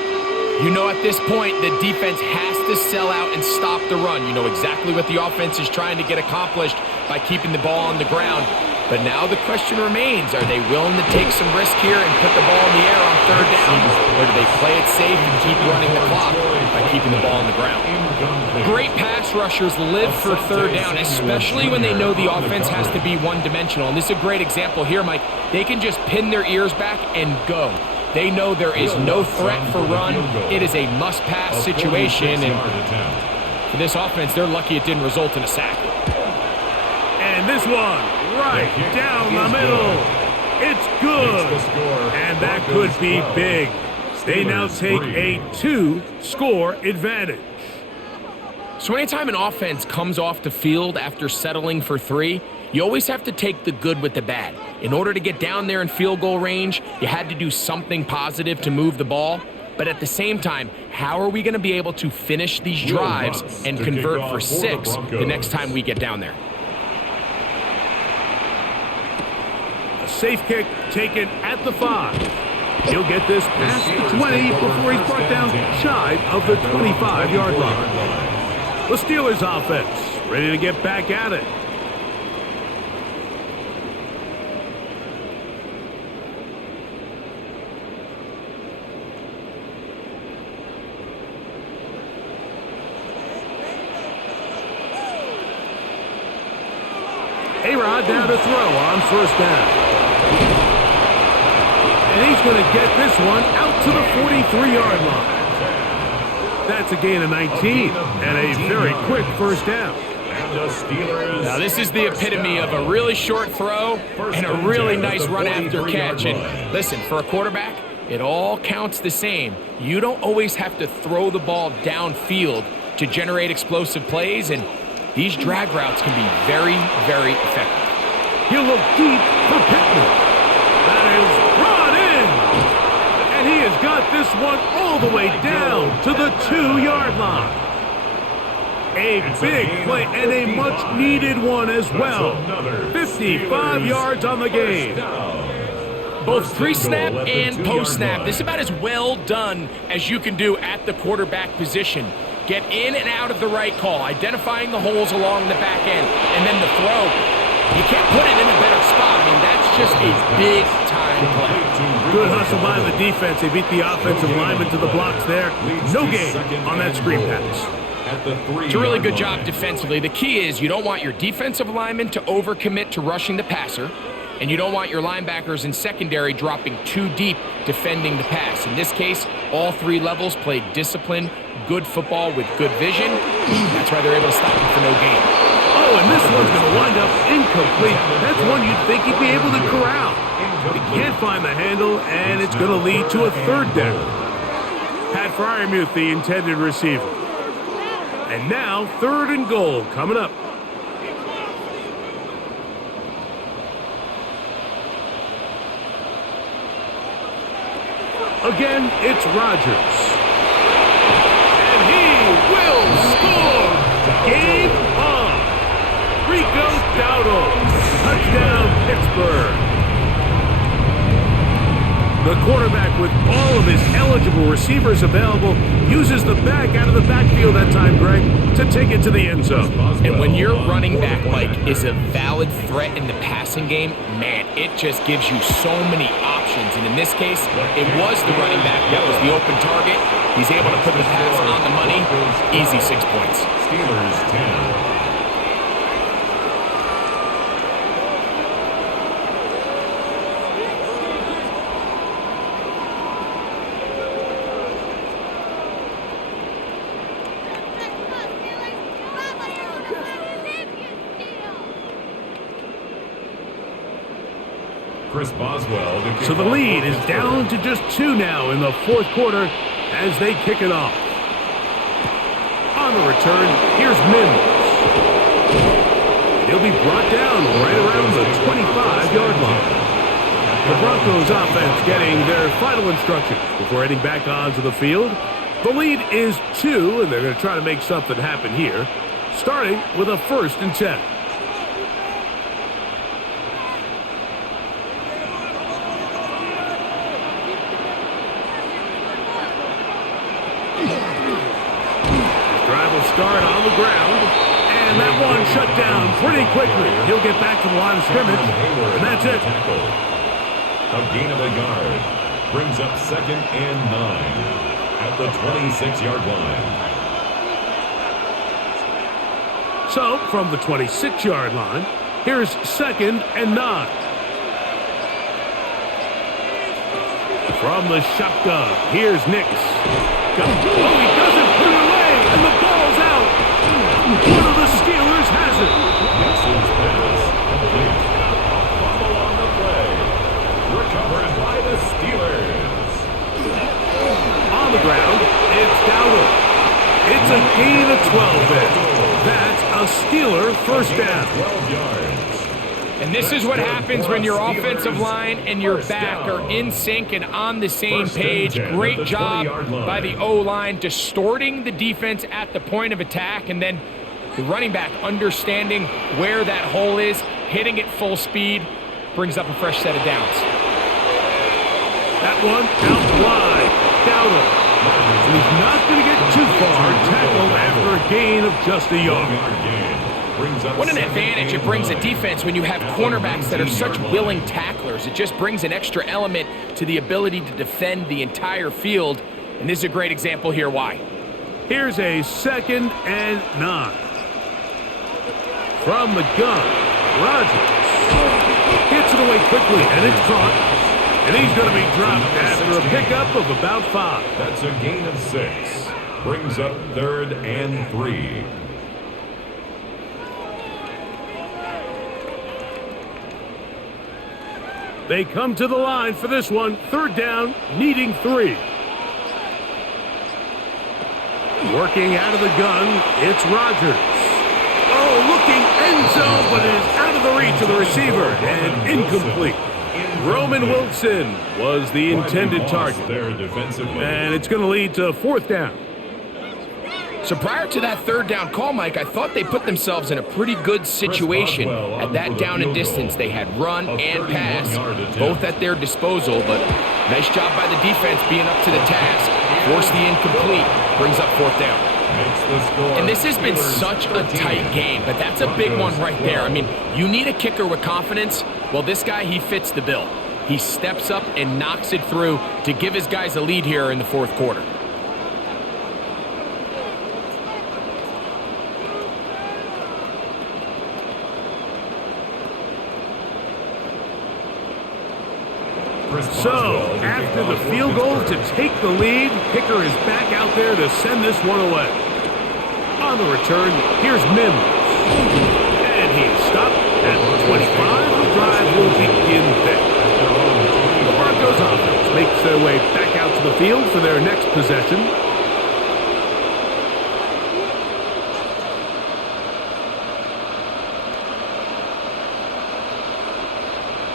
You know at this point, the defense has to sell out and stop the run. You know exactly what the offense is trying to get accomplished by keeping the ball on the ground. But now the question remains, are they willing to take some risk here and put the ball in the air on 3rd down? Or do they play it safe and keep running the clock by keeping the ball on the ground? Great pass rushers live for 3rd down, especially when they know the offense has to be one-dimensional. And this is a great example here, Mike. They can just pin their ears back and go. They know there is no threat for run. It is a must-pass situation. And for this offense, they're lucky it didn't result in a sack. And this one, right down the middle. It's good. And that could be big. They now take a 2-score advantage. So anytime an offense comes off the field after settling for 3, you always have to take the good with the bad. In order to get down there in field goal range, you had to do something positive to move the ball. But at the same time, how are we going to be able to finish these drives and convert for 6 the next time we get down there? A safe kick taken at the 5. He'll get this past the 20 before he's brought down shy of the 25-yard line. The Steelers offense ready to get back at it. A-Rod down to throw on 1st down. And he's going to get this one out to the 43-yard line. That's a gain of 19 and a very quick 1st down. Now this is the epitome of a really short throw and a really nice run after catch. And listen, for a quarterback, it all counts the same. You don't always have to throw the ball downfield to generate explosive plays, and these drag routes can be very, very effective. He'll look deep for Pittman. That is brought in. And he has got this one all the way down to the 2-yard line. A big play and a much-needed one as well. 55 yards on the game. Both pre-snap and post-snap. This is about as well done as you can do at the quarterback position. Get in and out of the right call, identifying the holes along the back end, and then the throw. You can't put it in a better spot. I mean, that's just a big-time play. Good hustle by the defense. They beat the offensive lineman to the blocks there. No gain on that screen pass. It's a really good job defensively. The key is you don't want your defensive linemen to overcommit to rushing the passer, and you don't want your linebackers in secondary dropping too deep defending the pass. In this case, all 3 levels played disciplined, good football with good vision. That's why they're able to stop him for no gain. Oh, and this one's going to wind up incomplete. That's one you'd think he'd be able to corral. But he can't find the handle, and it's going to lead to a 3rd down. Pat Fryermuth, the intended receiver. And now 3rd and goal coming up. Again, it's Rodgers. And he will score! Game on! Rico Dowdle. Touchdown, Pittsburgh. The quarterback, with all of his eligible receivers available, uses the back out of the backfield that time, Greg, to take it to the end zone. And when your running back, Mike, is a valid threat in the passing game, man, it just gives you so many options. And in this case, it was the running back that was the open target. He's able to put the pass on the money. Easy 6 points. Steelers 10. Chris Boswell. So the lead is down to just 2 now in the 4th quarter as they kick it off. On the return, here's Mims. He'll be brought down right around the 25-yard line. The Broncos offense getting their final instructions before heading back onto the field. The lead is 2, and they're going to try to make something happen here, starting with a 1st and 10. Start on the ground, and that one shut down pretty quickly. He'll get back to the line of scrimmage, and that's it. A gain of a yard brings up 2nd and 9 at the 26-yard line. So, from the 26-yard line, here's 2nd and 9. From the shotgun, here's Nix. Oh, he doesn't put it away, and the ball's out. One of the Steelers has it. Nixon's pass complete. Fumble on the play. Recovered by the Steelers. On the ground, it's Dowdle. It's a gain of 12 then. That's a Steeler 1st down. 12 yards. And this is what happens when your offensive line and your back are in sync and on the same page. Great job by the O-line distorting the defense at the point of attack, and then the running back understanding where that hole is, hitting it full speed, brings up a fresh set of downs. That one out wide. Dowdle. And he's not going to get too far. Tackled after a gain of just a yard. What an advantage it brings a defense when you have cornerbacks that are such willing tacklers. It just brings an extra element to the ability to defend the entire field. And this is a great example here why. Here's a 2nd and 9. From the gun, Rodgers gets it away quickly, and it's caught. And he's going to be dropped after a pickup of about 5. That's a gain of 6. Brings up 3rd and 3. They come to the line for this one. 3rd down, needing 3. Working out of the gun, it's Rodgers. Oh, looking end zone, but is out of the reach of the receiver and incomplete. Roman Wilson was the intended target. And it's going to lead to 4th down. So prior to that 3rd down call, Mike, I thought they put themselves in a pretty good situation at that down and distance. They had run and pass, both at their disposal, but nice job by the defense being up to the task. Force the incomplete, brings up 4th down. And this has been such a tight game, but that's a big one right there. I mean, you need a kicker with confidence. Well, this guy, he fits the bill. He steps up and knocks it through to give his guys a lead here in the 4th quarter. So, after the field goal to take the lead, kicker is back out there to send this one away. On the return, here's Mims. And he's stopped at the 25. The drive will begin there. The Broncos offense makes their way back out to the field for their next possession.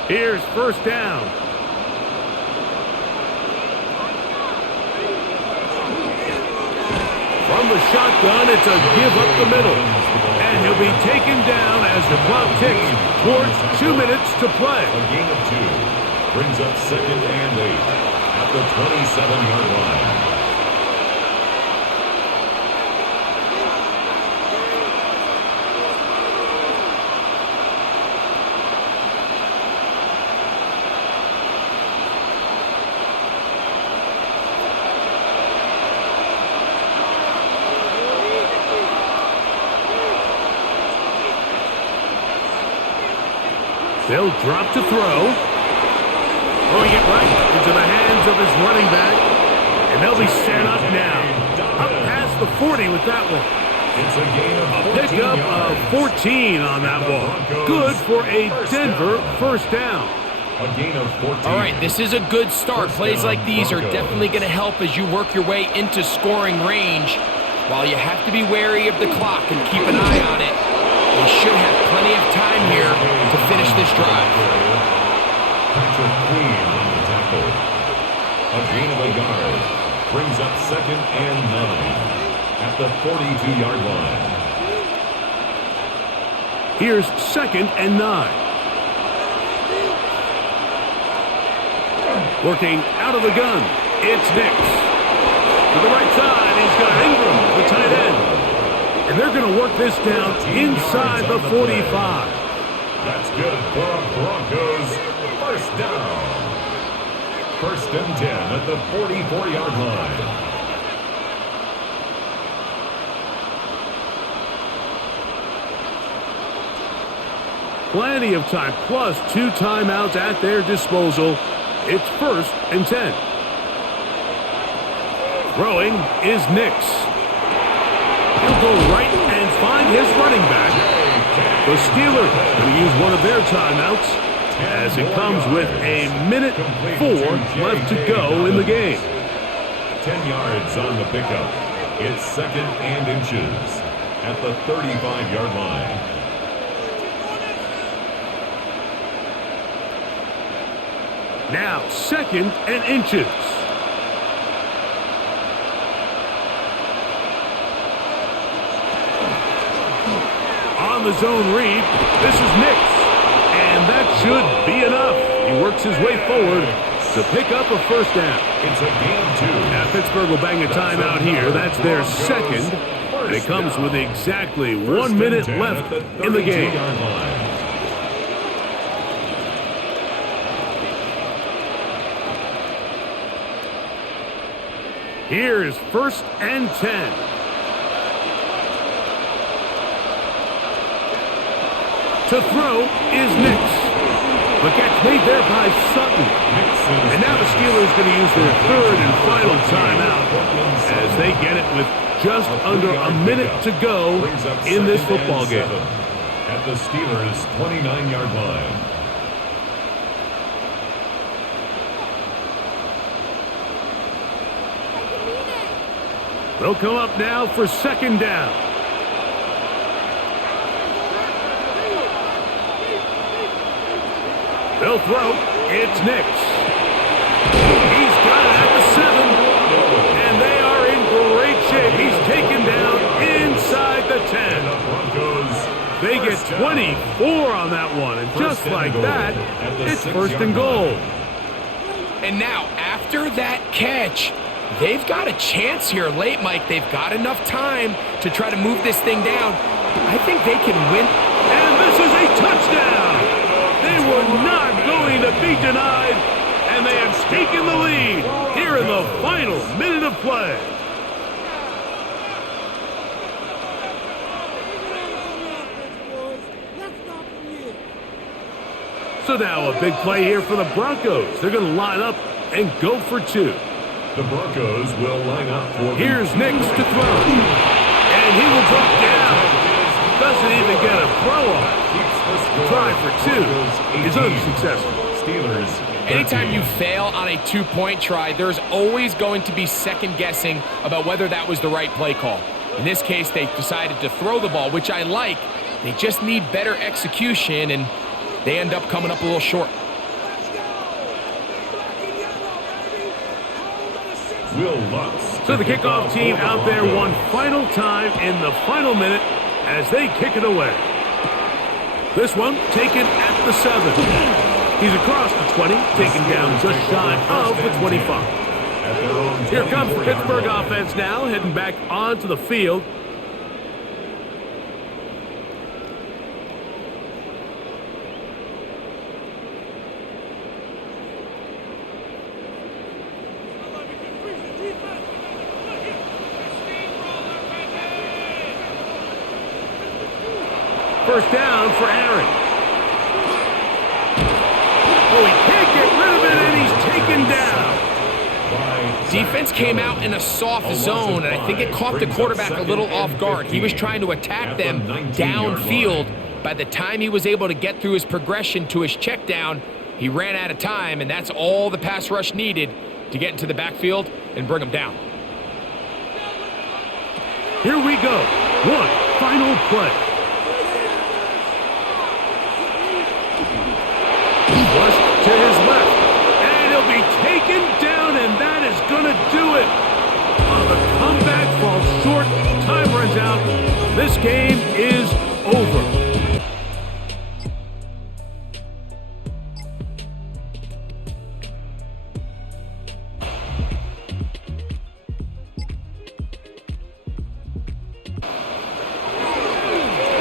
Here's first down. From the shotgun, it's a give up the middle. And he'll be taken down as the clock ticks towards 2 minutes to play. A gain of 2 brings up 2nd and 8 at the 27-yard line. They'll drop to throw. Throwing it right into the hands of his running back. And they'll be set up now. Up past the 40 with that one. It's a gain of 14 Pickup yards. of 14 on that ball. Good for a Denver first down. A gain of 14. All right, this is a good start. Plays like these are definitely going to help as you work your way into scoring range. While you have to be wary of the clock and keep an eye on it, they should have plenty of time here to finish this drive. Patrick Queen on the tackle. A gain of a yard brings up 2nd and 9 at the 42-yard line. Here's 2nd and 9. Working out of the gun, it's Nix. To the right side, he's got Ingram, the tight end. And they're going to work this down inside the 45. That's good for a Broncos first down. 1st and 10 at the 44-yard line. Plenty of time, plus 2 timeouts at their disposal. It's 1st and 10. Throwing is Nix. He'll go right and find his running back. The Steelers going to use one of their timeouts as it comes with a minute 4 left to go in the game. 10 yards on the pickup. It's 2nd and inches at the 35-yard line. Now 2nd and inches. On the zone read, this is Nix. And that should be enough. He works his way forward to pick up a first down. It's a gain of 2. Now Pittsburgh will bang a timeout here. That's their second. And it comes with exactly 1 minute left in the game. Here's 1st and 10. To throw is Nix. The catch made there by Sutton. And now the Steelers going to use their 3rd and final timeout as they get it with just under a minute to go in this football game. At the Steelers' 29-yard line. They'll come up now for 2nd down. They'll throw. It's Nix. He's got it at the 7. And they are in great shape. He's taken down inside the 10. They get 24 on that one. And just like that, it's 1st and goal. And now, after that catch, they've got a chance here late, Mike. They've got enough time to try to move this thing down. I think they can win. And this is a touchdown. They were not going to be denied, and they have taken the lead here in the final minute of play. So now a big play here for the Broncos. They're going to line up and go for 2. The Broncos will line up for... Here's Nix to throw. And he will drop down. Doesn't even get a throw on. Try for 2 is unsuccessful. Steelers. Anytime you fail on a 2-point try, there's always going to be second guessing about whether that was the right play call. In this case, they decided to throw the ball, which I like. They just need better execution, and they end up coming up a little short. Will Lutz. So the kickoff team out there one final time in the final minute as they kick it away. This one taken at the 7. He's across the 20, taken down just shy of the 25. Here comes the Pittsburgh offense now, heading back onto the field. First down for Aaron. Oh, he can't get rid of it, and he's taken down. Defense came out in a soft zone, and I think it caught the quarterback a little off guard. He was trying to attack them downfield. By the time he was able to get through his progression to his check down, he ran out of time, and that's all the pass rush needed to get into the backfield and bring him down. Here we go. One final play. Rush to his left, and he'll be taken down, and that is going to do it. The comeback falls short. Time runs out. This game is over.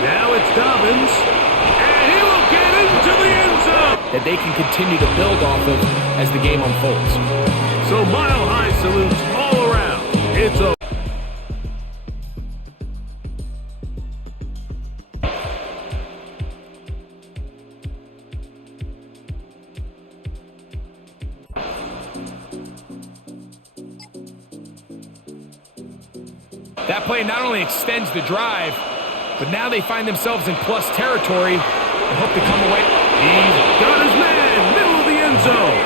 Now it's Dobbins, and he will get into the end zone. That they can continue to build off of as the game unfolds. So mile-high salutes all around. It's over. That play not only extends the drive, but now they find themselves in plus territory and hope to come away. He's got his man, middle of the end zone.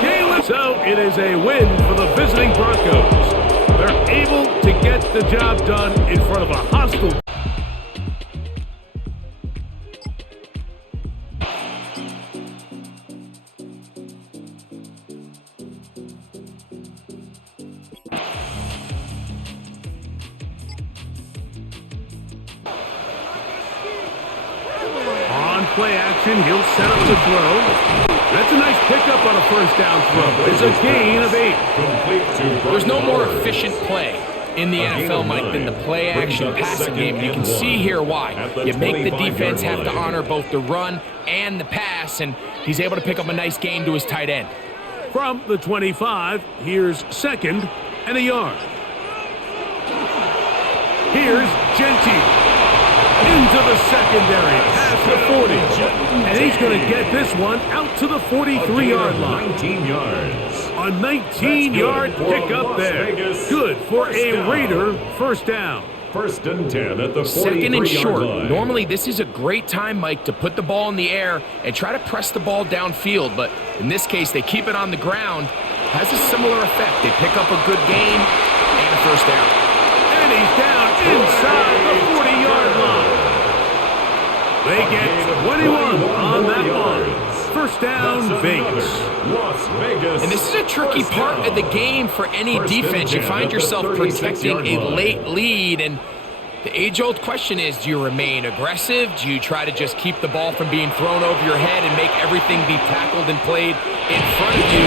Caleb. So it is a win for the visiting Broncos. They're able to get the job done in front of a hostile. Play action, he'll set up to throw. That's a nice pickup on a first down throw. It's a gain of 8. There's no more efficient play in the NFL, Mike, than the play action passing game. You can see here why. You make the defense have to honor both the run and the pass, and he's able to pick up a nice gain to his tight end. From the 25, here's 2nd and a yard. Here's Gentile. Into the secondary, past the 40. And he's going to get this one out to the 43-yard line. 19 yards. A 19-yard pickup there. Good for a Raider first down. First and 10 at the 43-yard Second and short. line. Normally, this is a great time, Mike, to put the ball in the air and try to press the ball downfield. But in this case, they keep it on the ground. Has a similar effect. They pick up a good gain and a first down. And he's down inside the 40-yard line. They get 21 on that one. First down, Vegas. Las Vegas. And this is a tricky part of the game for any defense. You find yourself protecting a late lead, and the age-old question is, do you remain aggressive? Do you try to just keep the ball from being thrown over your head and make everything be tackled and played in front of you?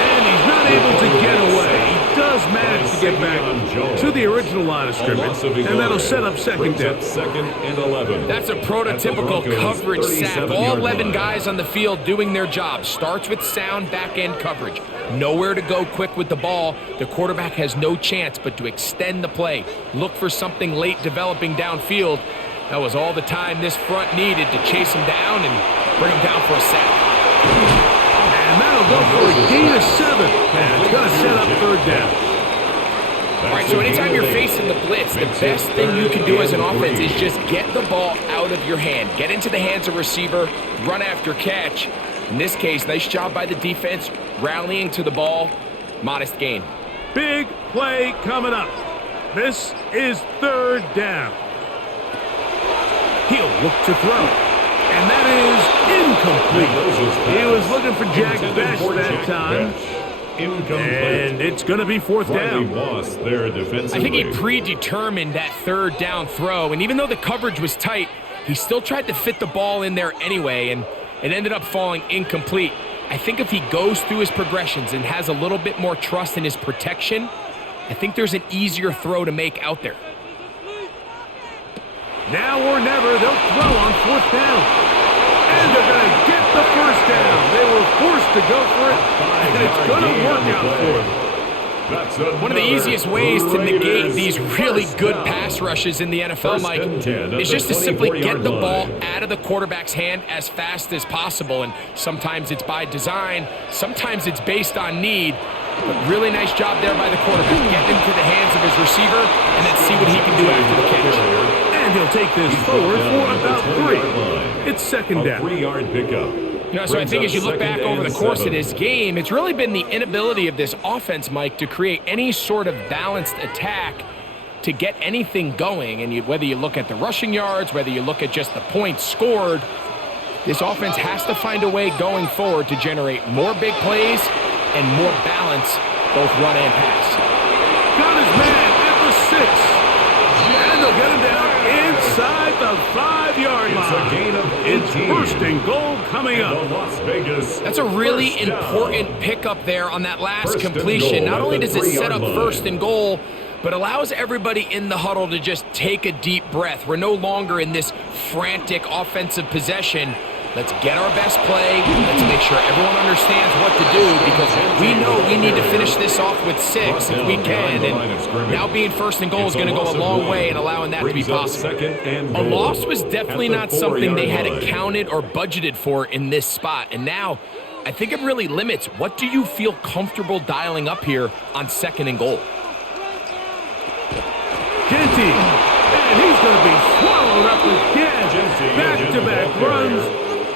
And he's not able to get away. He does manage to get back to the original line of scrimmage, and that'll set up second down. Second and 11. That's a prototypical coverage sack. All 11 guys on the field doing their job. Starts with sound back-end coverage. Nowhere to go quick with the ball. The quarterback has no chance but to extend the play. Look for something late developing downfield. That was all the time this front needed to chase him down and bring him down for a sack. And that'll go for a gain of 7. And it's going to set up third down. All right, so anytime you're facing the blitz, the best thing you can do as an offense is just get the ball out of your hand. Get into the hands of receiver, run after catch. In this case, nice job by the defense, rallying to the ball. Modest gain. Big play coming up. This is third down. He'll look to throw. And that is incomplete. He was looking for Jack Best that time. incomplete. And it's going to be fourth down. Lost there defensively. I think he predetermined that third down throw, and even though the coverage was tight, he still tried to fit the ball in there anyway, and it ended up falling incomplete. I think if he goes through his progressions and has a little bit more trust in his protection, I think there's an easier throw to make out there. Now or never, they'll throw on fourth down. And they're going to get the first down. They were forced to go for it, and it's going to work out for them. One of the easiest ways to negate these really good pass rushes in the NFL, Mike, is just to simply get the ball out of the quarterback's hand as fast as possible. And sometimes it's by design, sometimes it's based on need. But really nice job there by the quarterback. Get into the hands of his receiver and then see what he can do after the catch. And he'll take this forward for about 3. It's second down. 3-yard pickup. So I think as you look back over the course of this game, it's really been the inability of this offense, Mike, to create any sort of balanced attack to get anything going. And whether you look at the rushing yards, whether you look at just the points scored, this offense has to find a way going forward to generate more big plays and more balance, both run and pass. Got his man at the 6. And they'll get him down inside the 5-yard line. It's a gain of 18. It's first and goal coming up. Las Vegas. That's a really important pickup there on that last completion. Not only does it set up first and goal, but allows everybody in the huddle to just take a deep breath. We're no longer in this frantic offensive possession. Let's get our best play. Let's make sure everyone understands what to do, because we know we need to finish this off with 6 if we can. And now being first and goal is going to go a long way in allowing that to be possible. A loss was definitely not something they had accounted or budgeted for in this spot. And now I think it really limits, what do you feel comfortable dialing up here on second and goal? Genty, and he's going to be swallowed up again. Back-to-back runs.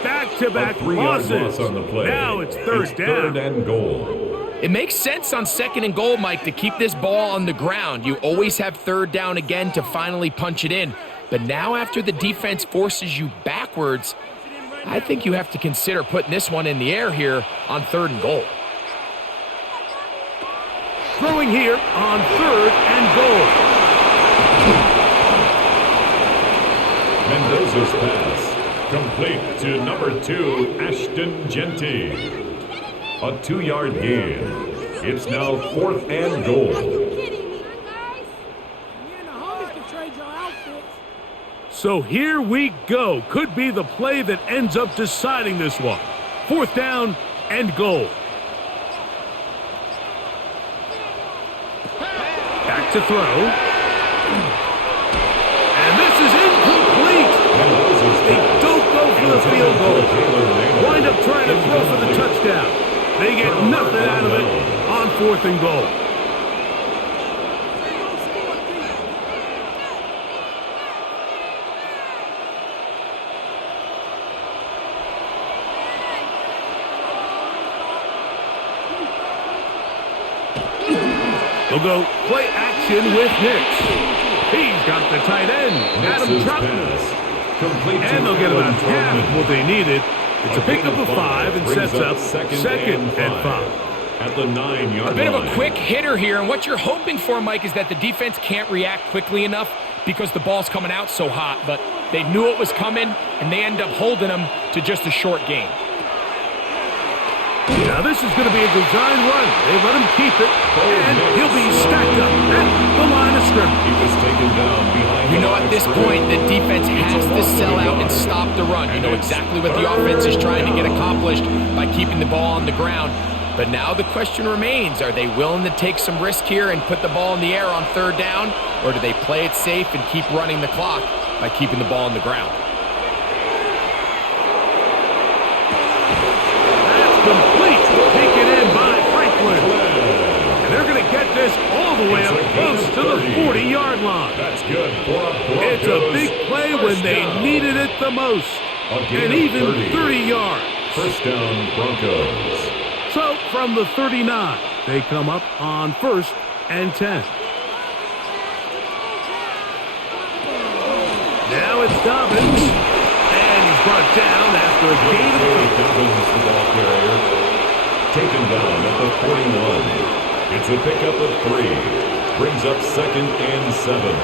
Back-to-back losses. On the play. Now it's third down. Third and goal. It makes sense on second and goal, Mike, to keep this ball on the ground. You always have third down again to finally punch it in. But now after the defense forces you backwards, I think you have to consider putting this one in the air here on third and goal. Throwing here on third and goal. Mendoza's pass. Complete to number 2, Ashton Genty. A 2-yard gain. It's now 4th and goal. So here we go. Could be the play that ends up deciding this one. 4th down and goal. Back to throw. And this is incomplete. They don't go for the field goal. Wind up trying to throw for the touchdown. They get nothing out of it on 4th and goal. They'll go play action with Nix. He's got the tight end, Adam Troutman. And they'll get about half of what they needed. It's a pickup of 5 and sets up second and 5. At the 9-yard line. A bit of a quick hitter here, and what you're hoping for, Mike, is that the defense can't react quickly enough because the ball's coming out so hot. But they knew it was coming, and they end up holding them to just a short gain. Now this is going to be a design run. They let him keep it, and he'll be stacked up at the line of scrimmage. He was taken down behind. You know, at this point, the defense has to sell out and stop the run. You know exactly what the offense is trying to get accomplished by keeping the ball on the ground. But now the question remains, are they willing to take some risk here and put the ball in the air on third down, or do they play it safe and keep running the clock by keeping the ball on the ground? Complete, taken in by Franklin. And they're going to get this all the way up close to the 40-yard line. That's good for It's a big play when they needed it the most. And even 30 yards. First down, Broncos. So from the 39, they come up on 1st and 10. Now it's Dobbins. And he's brought down after a gain of 2. taken down at the 41. It's a pickup of 3. Brings up 2nd and 7.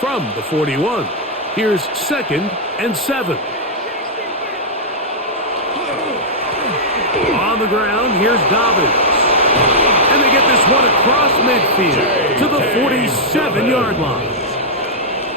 From the 41, here's 2nd and 7. On the ground, here's Dobbins. And they get this one across midfield to the 47-yard line.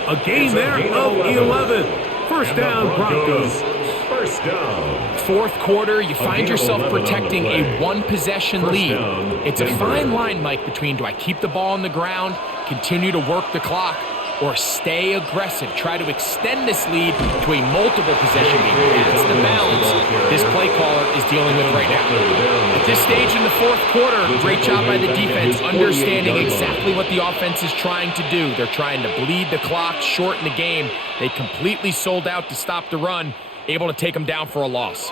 A gain there of 11. First down, Broncos. First down. Fourth quarter, you find yourself protecting a one-possession lead. It's a fine line, Mike, between do I keep the ball on the ground, continue to work the clock, or stay aggressive, try to extend this lead to a multiple possession game. That's the balance this play caller is dealing with right now. At this stage in the fourth quarter, great job by the defense, understanding exactly what the offense is trying to do. They're trying to bleed the clock, shorten the game. They completely sold out to stop the run, able to take them down for a loss.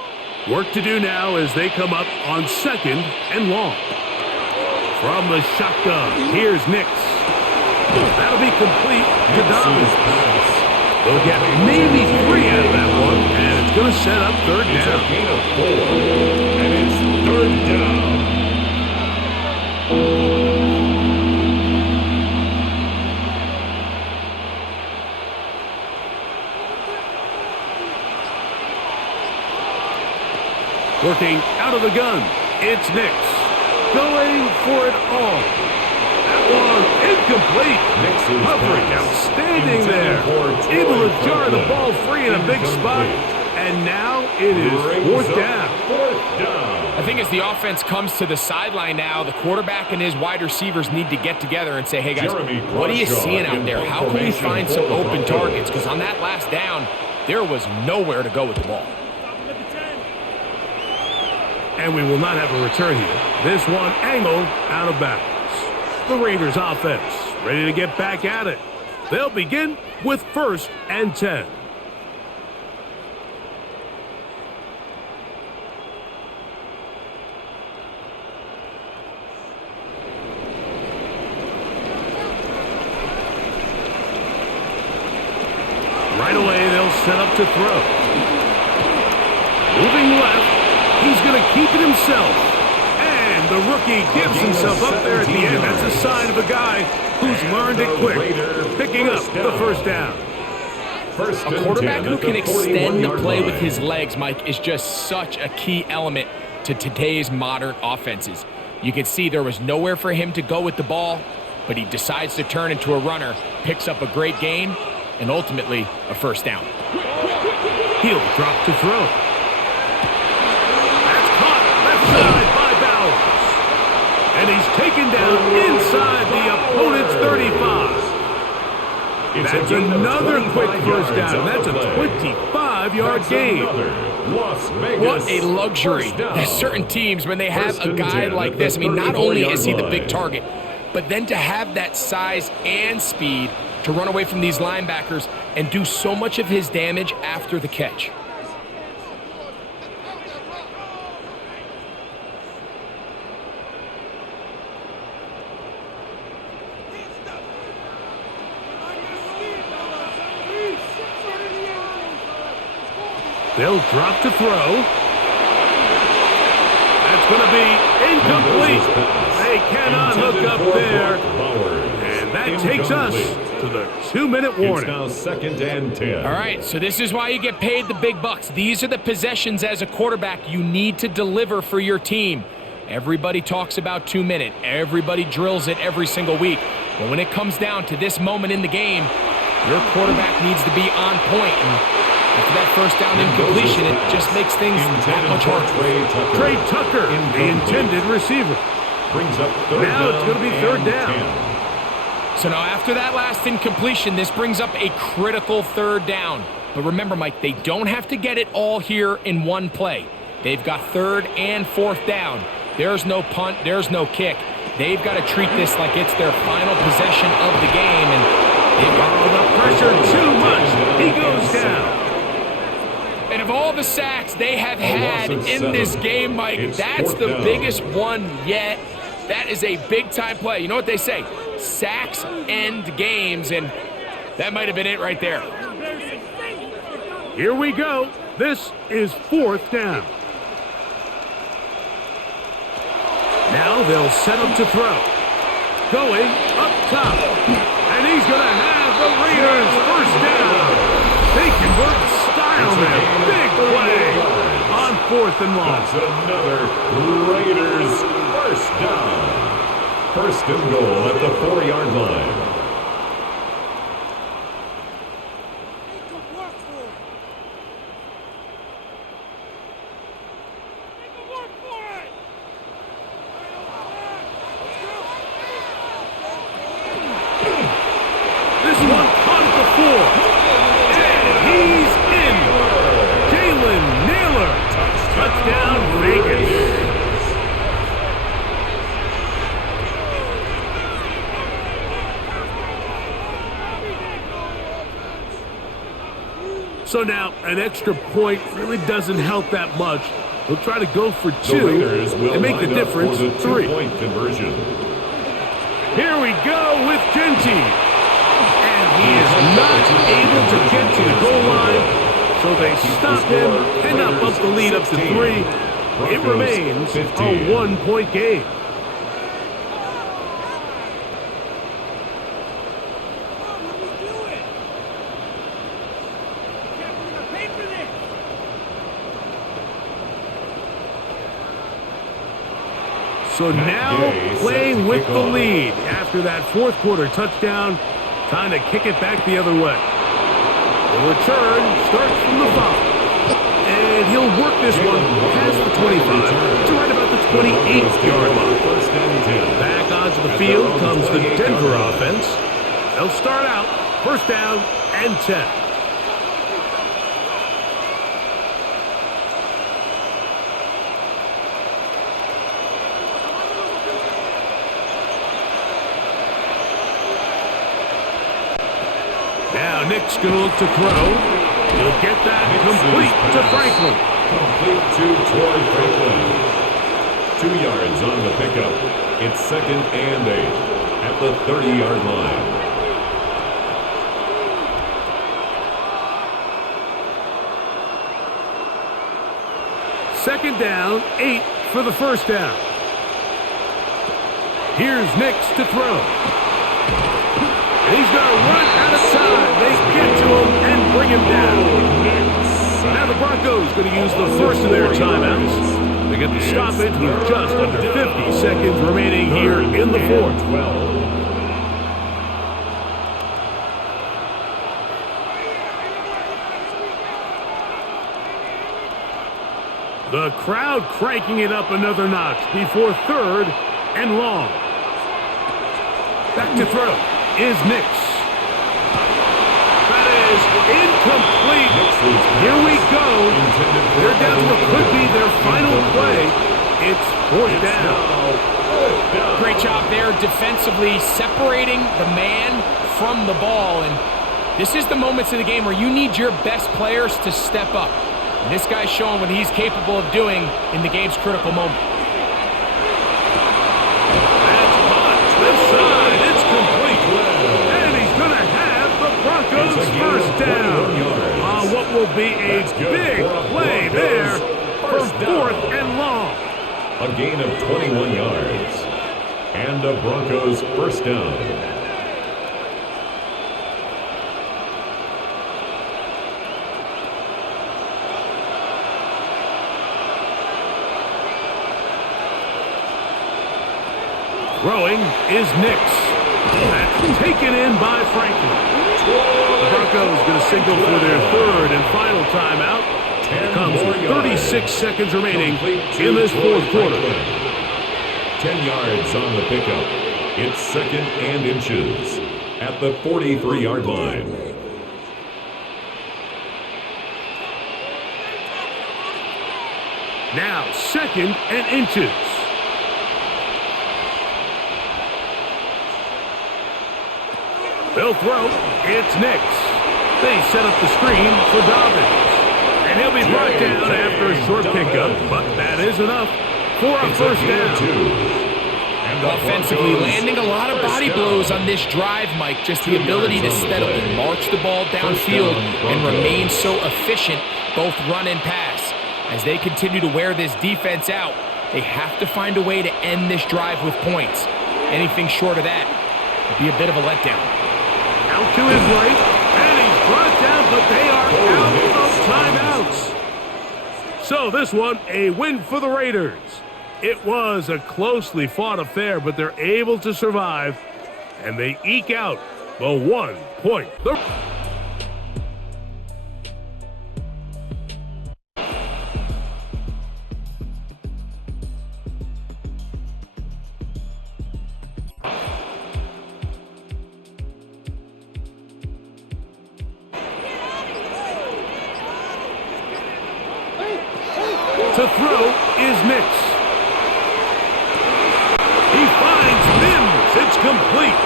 Work to do now as they come up on 2nd and long. From the shotgun, here's Nix. That'll be complete to Dobbins. They'll get maybe 3 out of that one, and it's going to set up 3rd It's down. a gain of 4, and it's 3rd down. Working out of the gun, it's Nix. Going for it all. One incomplete. Coverage outstanding there. Able to jar the ball free in a big spot. And now it is 4th down. I think as the offense comes to the sideline now, the quarterback and his wide receivers need to get together and say, hey guys, what are you seeing out there? How can we find some open targets? Because on that last down, there was nowhere to go with the ball. And we will not have a return here. This one angled out of bounds. The Raiders offense ready to get back at it. They'll begin with 1st and 10. Right away, they'll set up to throw. Moving left, he's going to keep it himself. And the rookie gives himself up there at the end. That's a sign of a guy who's learned it quick. Picking up the 1st down. A quarterback who can extend the play with his legs, Mike, is just such a key element to today's modern offenses. You can see there was nowhere for him to go with the ball, but he decides to turn into a runner, picks up a great gain, and ultimately a 1st down. He'll drop to throw. That's caught left side by Bowers. And he's taken down inside the opponent's 35. That's another quick 1st down. That's a 25-yard gain. What a luxury. There's certain teams, when they have a guy like this, I mean, not only is he the big target, but then to have that size and speed to run away from these linebackers and do so much of his damage after the catch. They'll drop to throw. That's going to be incomplete. They cannot hook up there. And that takes us to the 2-minute warning. It's now 2nd and 10. All right, so this is why you get paid the big bucks. These are the possessions as a quarterback you need to deliver for your team. Everybody talks about 2-minute. Everybody drills it every single week. But when it comes down to this moment in the game, your quarterback needs to be on point. And after that 1st down incompletion, it just makes things that much harder. Trey Tucker, the intended receiver. Brings up Now it's going to be 3rd down. So now after that last incompletion, this brings up a critical 3rd down. But remember, Mike, they don't have to get it all here in one play. They've got 3rd and 4th down. There's no punt. There's no kick. They've got to treat this like it's their final possession of the game. And they've got the pressure too much. He goes down. And of all the sacks they have had in this game, Mike, that's the biggest one yet. That is a big-time play. You know what they say? Sacks end games, and that might have been it right there. Here we go. This is 4th down. Now they'll set up to throw. Going up top. And he's going to have the Raiders first down. They convert style there. Big play on 4th and long. That's another Raiders first down. First and goal at the 4-yard line. This one caught at the 4. And he's in. Jalen Naylor. Touchdown, Vegas. So now an extra point really doesn't help that much. We'll try to go for 2 and make the difference 3. 2-point conversion. Here we go with Genty. And he is not able to get to the goal line, so they stop him and now bump the lead up to 3. It remains a 1-point game. So now playing with the lead after that 4th quarter touchdown, time to kick it back the other way. The return starts from the 5. And he'll work this one past the 25 to right about the 28-yard line. Back onto the field comes the Denver offense. They'll start out first down and 10. Now Nick's going to look to throw. He'll get that complete to Franklin. Complete to Troy Franklin. 2 yards on the pickup. It's 2nd and 8 at the 30-yard line. Second down, 8 for the first down. Here's Nick's to throw. He's going to run out of time. They get to him and bring him down. Now the Broncos going to use the first of their timeouts. They get the stoppage with just under 50 seconds remaining here in the 4th. The crowd cranking it up another notch before 3rd and long. Back to throw is Nix. That is incomplete. Here we go. They're down to what could be their final play. It's 4th down. Great job there defensively, separating the man from the ball. And this is the moments of the game where you need your best players to step up. And this guy's showing what he's capable of doing in the game's critical moment. That's caught. Left side. It's complete. And he's going to have the Broncos first down. On what will be a big play there for 4th and long. A gain of 21 yards. And the Broncos first down. Throwing is Nix. That's taken in by Franklin. The Broncos going to signal for their 3rd and final timeout. It comes with 36 seconds remaining in this 4th quarter. 10 yards on the pickup. It's 2nd and inches at the 43-yard line. Now 2nd and inches. They'll throw. It's Nix. They set up the screen for Dobbins. And he'll be brought down after a short pickup, but that is enough for a first down. And Offensively, landing a lot of body blows on this drive, Mike. Just the ability to steadily march the ball downfield and remain so efficient, both run and pass. As they continue to wear this defense out, they have to find a way to end this drive with points. Anything short of that would be a bit of a letdown. Out to his right, and he's brought down, but they are out of timeouts. So this one, a win for the Raiders. It was a closely fought affair, but they're able to survive, and they eke out the 1 point. To throw is Nix. He finds Mims. It's complete.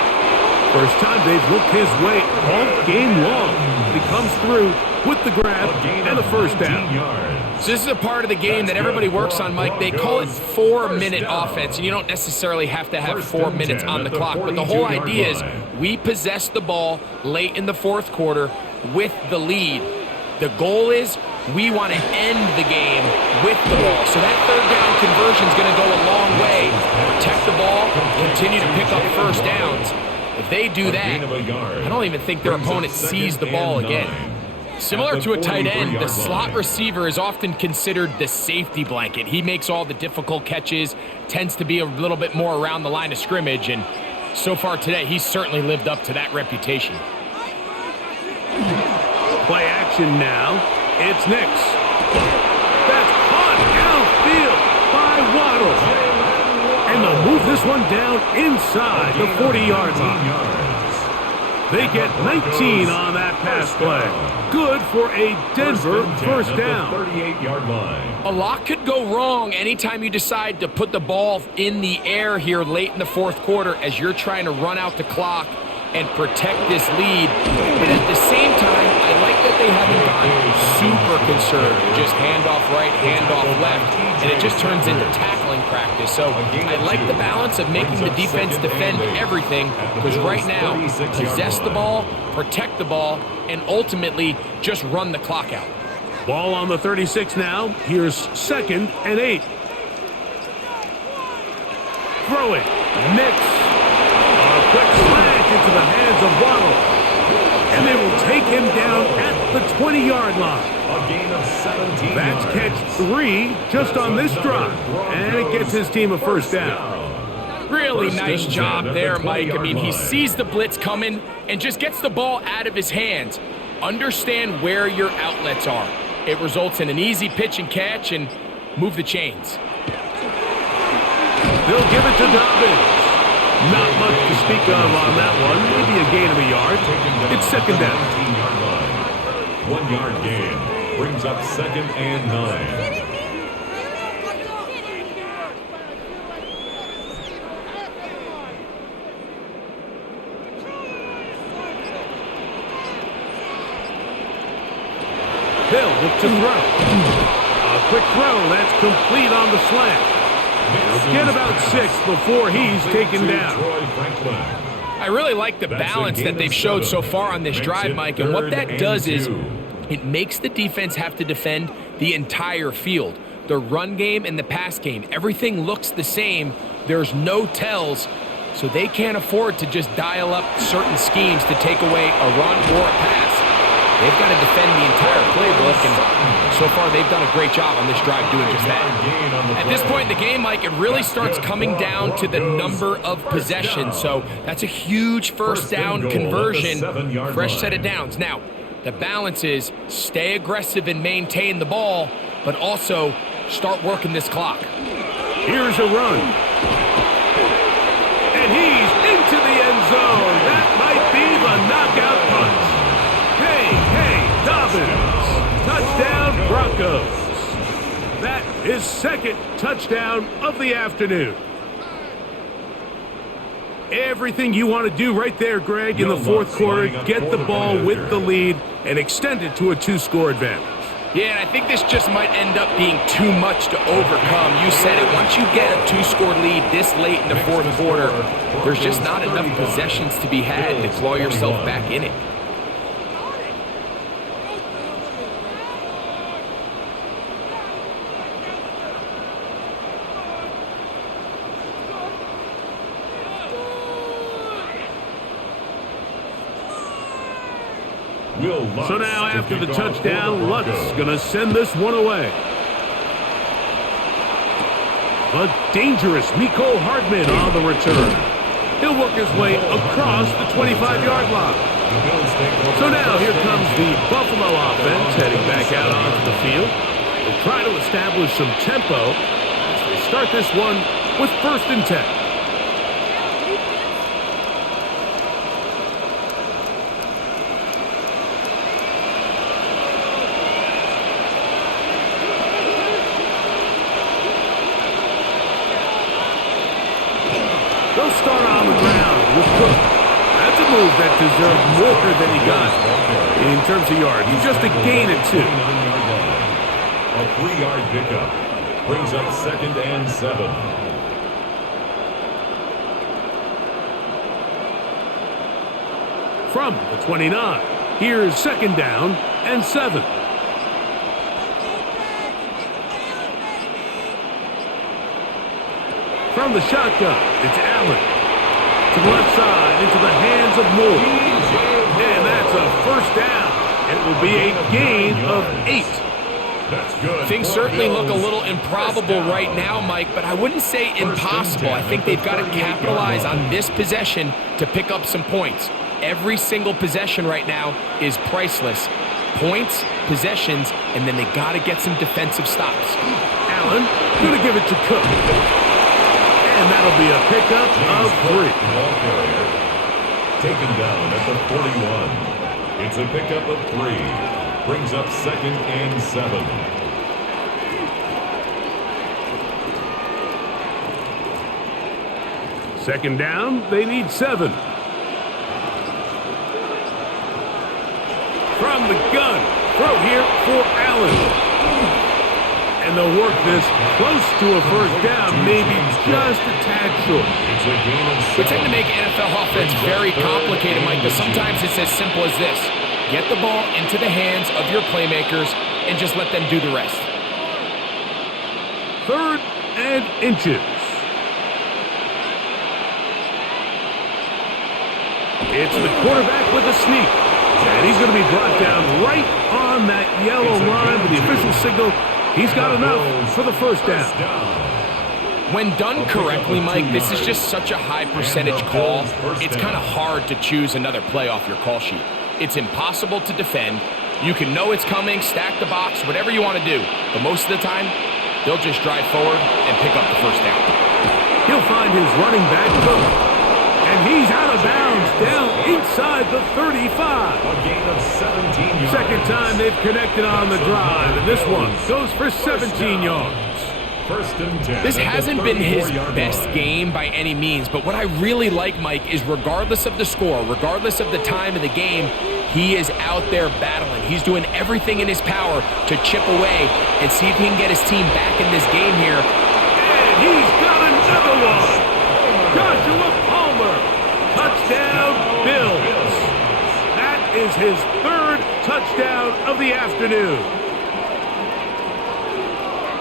First time they've looked his way all game long. He comes through with the grab and a first down. So this is a part of the game that everybody works on, Mike. They call it 4-minute offense, and you don't necessarily have to have 4 minutes on the clock. But the whole idea is we possess the ball late in the fourth quarter with the lead. The goal is we want to end the game with the ball. So that third down conversion is going to go a long way. Protect the ball, continue to pick up first downs. If they do that, I don't even think their opponent sees the ball again. Similar to a tight end, the slot receiver is often considered the safety blanket. He makes all the difficult catches, tends to be a little bit more around the line of scrimmage, and so far today, he's certainly lived up to that reputation. Play action now. It's Nix. That's caught outfield by Waddle. And they'll move this one down inside the 40-yard line. They get 19 on that pass play. Good for a Denver first down. 38-yard line. A lot could go wrong anytime you decide to put the ball in the air here late in the fourth quarter as you're trying to run out the clock and protect this lead. But at the same time, I like that they haven't gone super conservative. Just handoff right, handoff left, and it just turns into tackling practice. So I like the balance of making the defense defend everything, because right now, possess the ball, protect the ball, and ultimately just run the clock out. Ball on the 36 now. Here's 2nd and 8. Throw it. Nix. A quick slant into the hands of Waddle. And they will take him down at the 20-yard line. A gain of 17 That's yards. catch 3 just on this drive. And it gets his team a first down. Really nice job there, Mike. I mean, he sees the blitz coming and just gets the ball out of his hands. Understand where your outlets are. It results in an easy pitch and catch and move the chains. They'll give it to Dobbins. Not much to speak of on that one. Maybe a gain of a yard. It's 2nd down. 19-yard line. 1 yard gain brings up 2nd and 9. Hill look to throw. A quick throw. That's complete on the slant. He'll get about 6 before he's taken down. I really like the balance that they've showed so far on this drive, Mike, and what that does is it makes the defense have to defend the entire field. The run game and the pass game, everything looks the same. There's no tells, so they can't afford to just dial up certain schemes to take away a run or a pass. They've got to defend the entire playbook, and so far they've done a great job on this drive doing just that. At this point in the game, Mike, it really starts coming down to the number of possessions. So that's a huge first down conversion, fresh set of downs. Now, the balance is stay aggressive and maintain the ball, but also start working this clock. Here's a run. And he's into the end zone. That might be the knockout punch. Dobbins. Touchdown, Broncos. That is 2nd touchdown of the afternoon. Everything you want to do right there, Greg, in the fourth quarter, get the ball with the lead and extend it to a 2-score advantage. Yeah, and I think this just might end up being too much to overcome. You said it. Once you get a 2-score lead this late in the fourth quarter, there's just not enough possessions to be had to claw yourself back in it. So now after the touchdown, Lutz going to send this one away. A dangerous Mecole Hardman on the return. He'll work his way across the 25-yard line. So now here comes the Buffalo offense heading back out onto the field. They'll try to establish some tempo as they start this one with 1st and 10. They'll start on the ground with Cook. That's a move that deserved more than he got in terms of yards. He's just a gain of 2. A 3-yard pickup brings up 2nd and 7. From the 29, here's 2nd down and 7. From the shotgun, it's Allen. To the left side, into the hands of Moore. And that's a 1st down. It will be a gain of 8. That's good. Things certainly look a little improbable right now, Mike, but I wouldn't say impossible. I think they've got to capitalize on this possession to pick up some points. Every single possession right now is priceless. Points, possessions, and then they got to get some defensive stops. Allen going to give it to Cook. And that'll be a pickup of 3. Ball carrier taken down at the 41. It's a pickup of 3. Brings up 2nd and 7. Second down, they need 7. From the gun, throw here for Allen. And they'll work this close to a 1st down, maybe just a tad short. We tend to make NFL offense very complicated, Mike, but sometimes it's as simple as this. Get the ball into the hands of your playmakers and just let them do the rest. 3rd and inches. It's the quarterback with a sneak. And he's going to be brought down right on that yellow line with the official signal. He's got enough for the 1st down. When done correctly, Mike, this is just such a high percentage call. It's kind of hard to choose another play off your call sheet. It's impossible to defend. You can know it's coming, stack the box, whatever you want to do. But most of the time, they'll just drive forward and pick up the 1st down. He'll find his running back, Cook. And he's out of bounds, down inside the 35. A gain of 17 yards. 2nd time they've connected on the drive, and this one goes for 17 yards. 1st and 10. This hasn't been his best game by any means, but what I really like, Mike, is regardless of the score, regardless of the time of the game, he is out there battling. He's doing everything in his power to chip away and see if he can get his team back in this game here. And he's got another one. Joshua Palmer. Touchdown, Bills. That is his 3rd touchdown of the afternoon.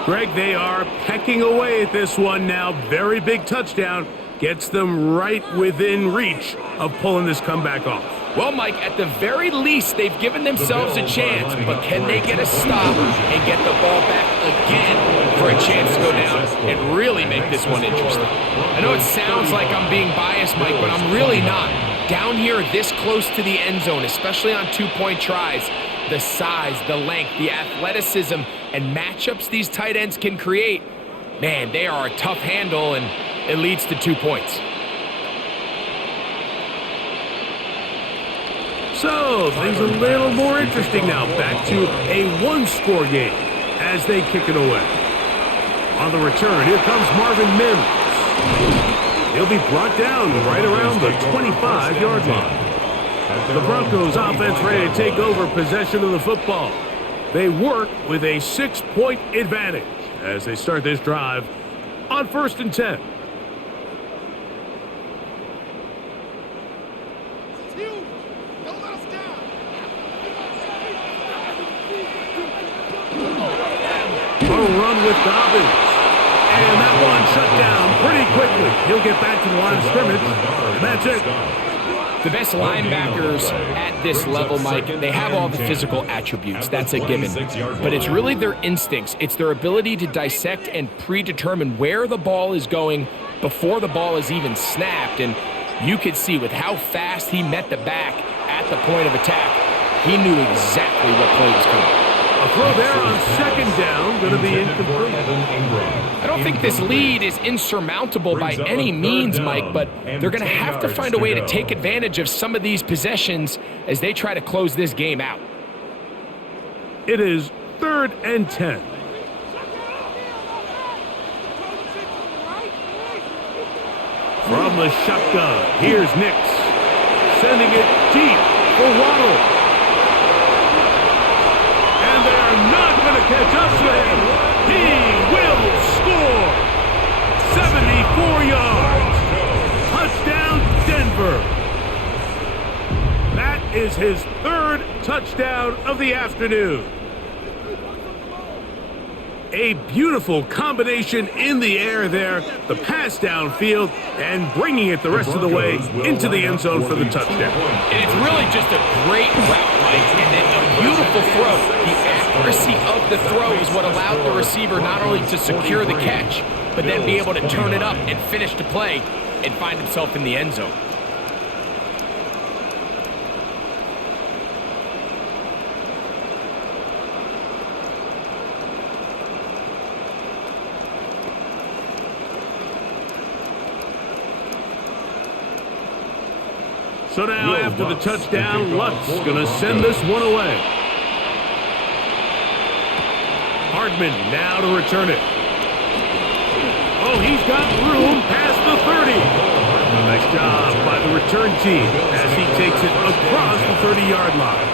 Greg, they are pecking away at this one now. Very big touchdown. Gets them right within reach of pulling this comeback off. Well, Mike, at the very least, they've given themselves a chance, but can they get a stop and get the ball back again for a chance to go down and really make this one interesting? I know it sounds like I'm being biased, Mike, but I'm really not. Down here this close to the end zone, especially on 2-point tries, the size, the length, the athleticism, and matchups these tight ends can create, man, they are a tough handle, and it leads to 2 points. So, things a little more interesting now. Back to a 1-score game as they kick it away. On the return, here comes Marvin Mims. He'll be brought down right around the 25-yard line. The Broncos offense ready to take over possession of the football. They work with a 6-point advantage as they start this drive on 1st and 10. A run with Dobbins. And that one shut down pretty quickly. He'll get back to the line of scrimmage, and that's it. The best linebackers at this level, Mike, they have all the physical attributes. That's a given. But it's really their instincts. It's their ability to dissect and predetermine where the ball is going before the ball is even snapped. And you could see with how fast he met the back at the point of attack, he knew exactly what play was coming. A throw there on 2nd down, going to be incomplete. I don't think this lead is insurmountable by any means, Mike, but they're going to have to find a way to take advantage of some of these possessions as they try to close this game out. It is 3rd and 10. From the shotgun, here's Nix. Sending it deep for Waddle. And they are not going to catch up to him. He will score. 74 yards. Touchdown, Denver. That is his 3rd touchdown of the afternoon. A beautiful combination in the air there, the pass downfield, and bringing it the rest of the way into the end zone for the touchdown. And it's really just a great route, Mike, and then a beautiful throw. The accuracy of the throw is what allowed the receiver not only to secure the catch, but then be able to turn it up and finish the play and find himself in the end zone. So now after the touchdown, Luck's going to send this one away. Hardman now to return it. Oh, he's got room past the 30. Nice job by the return team as he takes it across the 30-yard line.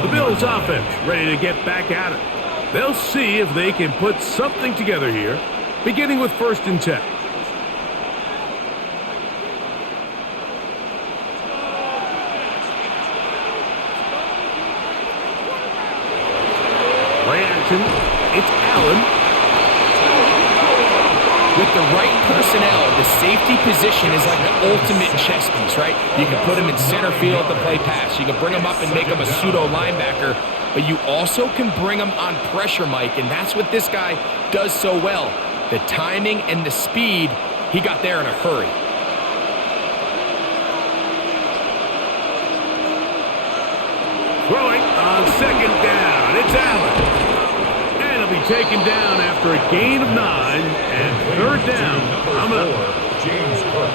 The Bills offense ready to get back at it. They'll see if they can put something together here, beginning with 1st and 10. It's Allen. With the right personnel, the safety position is like the ultimate chess piece, right? You can put him in center field to play pass. You can bring him up and make him a pseudo linebacker, but you also can bring him on pressure, Mike, and that's what this guy does so well. The timing and the speed, he got there in a hurry. Throwing on 2nd down. It's Allen. Be taken down after a gain of 9 and 3rd down. Coming up. James Cook.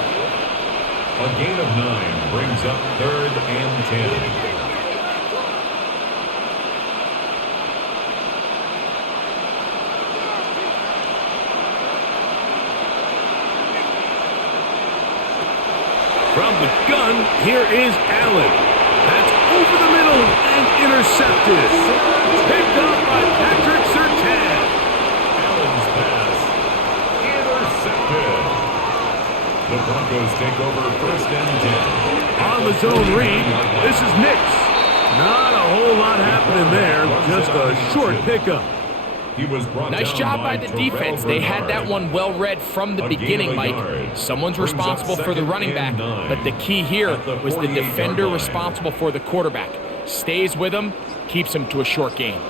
A gain of 9 brings up 3rd and 10. From the gun, here is Allen. That's over the middle and intercepted. Picked up by Patrick Surtain. Allen's pass intercepted. The Broncos take over 1st and 10. On the zone read, this is Nix. Not a whole lot happening there, just a short pickup. Nice job by the defense. They had that one well read from the beginning, Mike. Someone's responsible for the running back, but the key here was the defender responsible for the quarterback. Stays with him, keeps him to a short gain.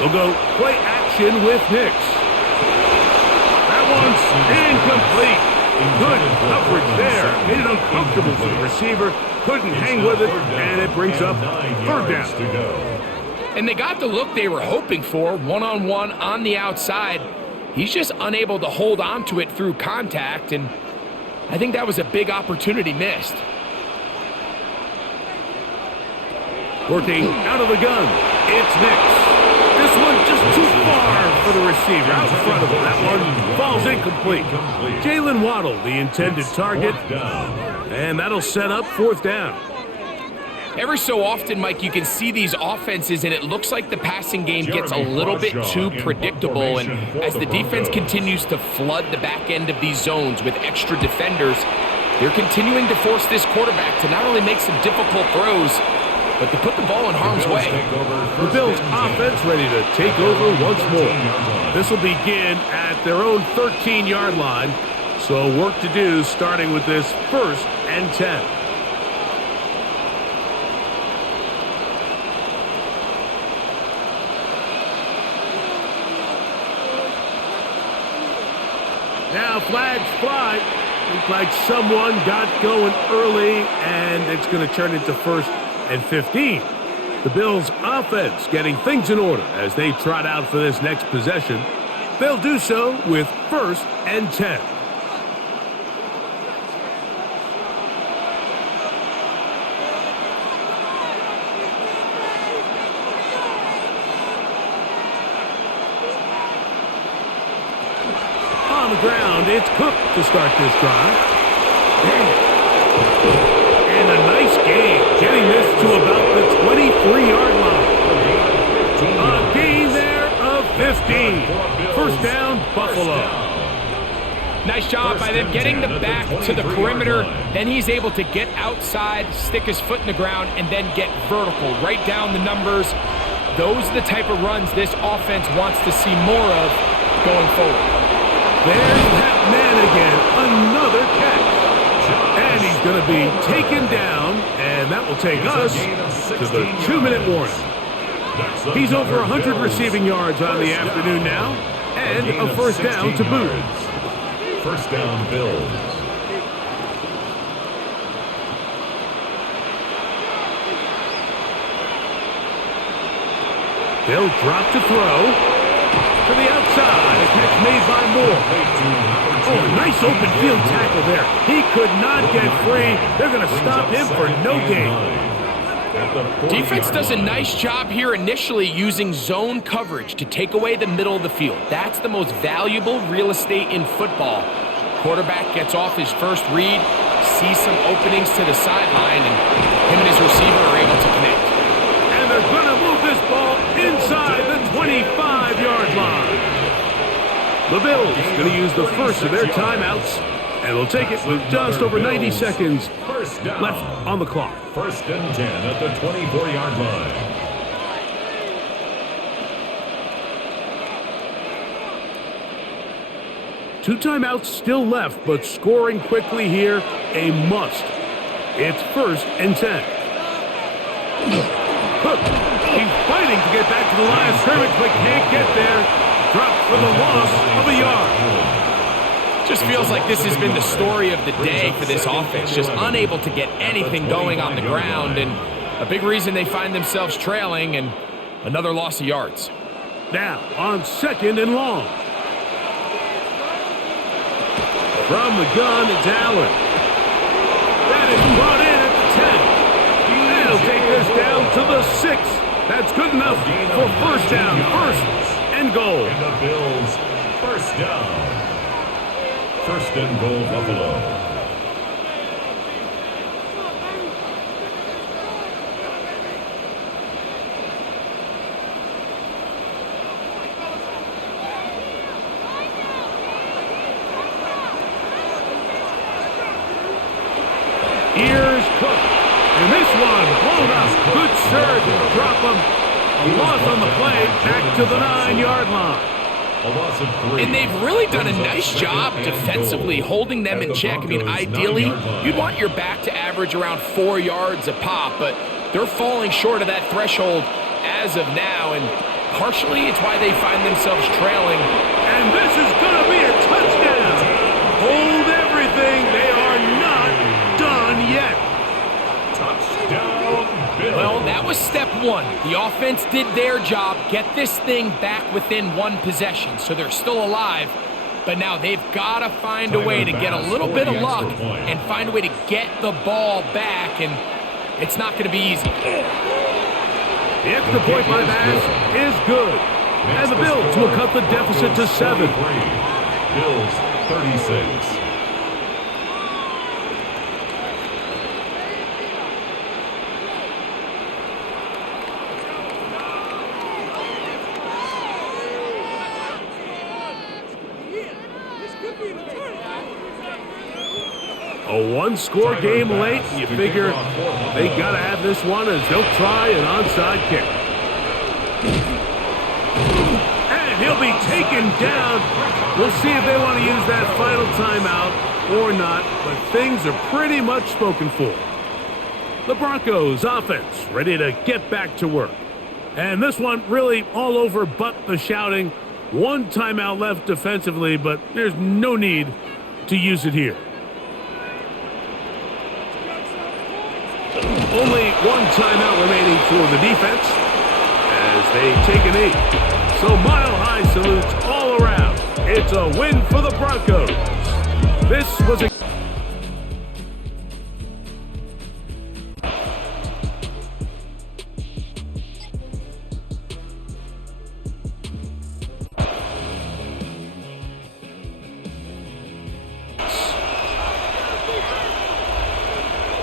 They'll go play action with Nix. That one's incomplete. Good coverage there. Made it uncomfortable for the receiver. Couldn't hang with it, and it brings up 3rd down. And they got the look they were hoping for, one-on-one on the outside. He's just unable to hold on to it through contact, and I think that was a big opportunity missed. Working out of the gun, it's Nix. This one just too far for the receiver out in front of him. That one falls incomplete. Jalen Waddle, the intended target, and that'll set up 4th down. Every so often, Mike, you can see these offenses, and it looks like the passing game gets a little bit too predictable. And as the defense continues to flood the back end of these zones with extra defenders, they're continuing to force this quarterback to not only make some difficult throws, but to put the ball in harm's way. The Bills offense ready to take over once more. This will begin at their own 13-yard line. So work to do starting with this 1st and 10. Now flags fly. Looks like someone got going early, and it's going to turn into 1st and 15. The Bills offense getting things in order as they trot out for this next possession. They'll do so with 1st and 10. On the ground, it's Cook to start this drive. And a nice game, getting this to about the 23-yard line. A gain there of 15. 1st down, Buffalo. Nice job by them getting the back to the perimeter. Then he's able to get outside, stick his foot in the ground, and then get vertical. Right down the numbers. Those are the type of runs this offense wants to see more of going forward. There's that man again, another catch. And he's going to be taken down, and that will take us to the 2-minute warning. He's over 100 receiving yards on the afternoon now, and a 1st down to boot. 1st down, Bills. They'll drop to throw. To the outside, a catch made by Moore. Oh, nice open field tackle there. He could not get free. They're going to stop him for no gain. Defense does a nice job here initially using zone coverage to take away the middle of the field. That's the most valuable real estate in football. Quarterback gets off his first read, sees some openings to the sideline, and him and his receiver are able to connect. And they're going to move this ball inside the 25-yard line. The Bills going to use the first of their timeouts, and they'll take it with just over 90 seconds left on the clock. 1st and 10 at the 24-yard line. Two timeouts still left, but scoring quickly here, a must. It's 1st and 10. Cook, he's fighting to get back to the line of scrimmage, but can't get there. Dropped for the loss of a yard. Just feels like this has been the story of the day for this offense. Just unable to get anything going on the ground, and a big reason they find themselves trailing, and another loss of yards. Now on 2nd and long. From the gun, it's Allen. That is brought in at the 10. And he'll take this down to the 6. That's good enough for 1st down, 1st and goal. And the Bills, 1st down. 1st and goal, Buffalo. Here's Cook. And this one blown up. Good surge. Drop him. A loss on the play. Back to the 9-yard line. And they've really done a nice job defensively holding them in check. I mean, ideally, you'd want your back to average around 4 yards a pop, but they're falling short of that threshold as of now, and partially it's why they find themselves trailing. And this is going to be a touchdown. Hold everything. They are not done yet. Touchdown, Bills. Well, that was step one. The offense did their job, get this thing back within one possession, so they're still alive. But now they've got to find a way to get a little bit of luck and find a way to get the ball back, and it's not going to be easy. The extra point by Bass is good. And the Bills will cut the deficit to 7. Bills 36. A one-score game late. You figure they got to have this one as they'll try an onside kick. And he'll be taken down. We'll see if they want to use that final timeout or not, but things are pretty much spoken for. The Broncos offense ready to get back to work. And this one really all over but the shouting. One timeout left defensively, but there's no need to use it here. Only one timeout remaining for the defense as they take a knee. So mile-high salutes all around. It's a win for the Broncos. This was a...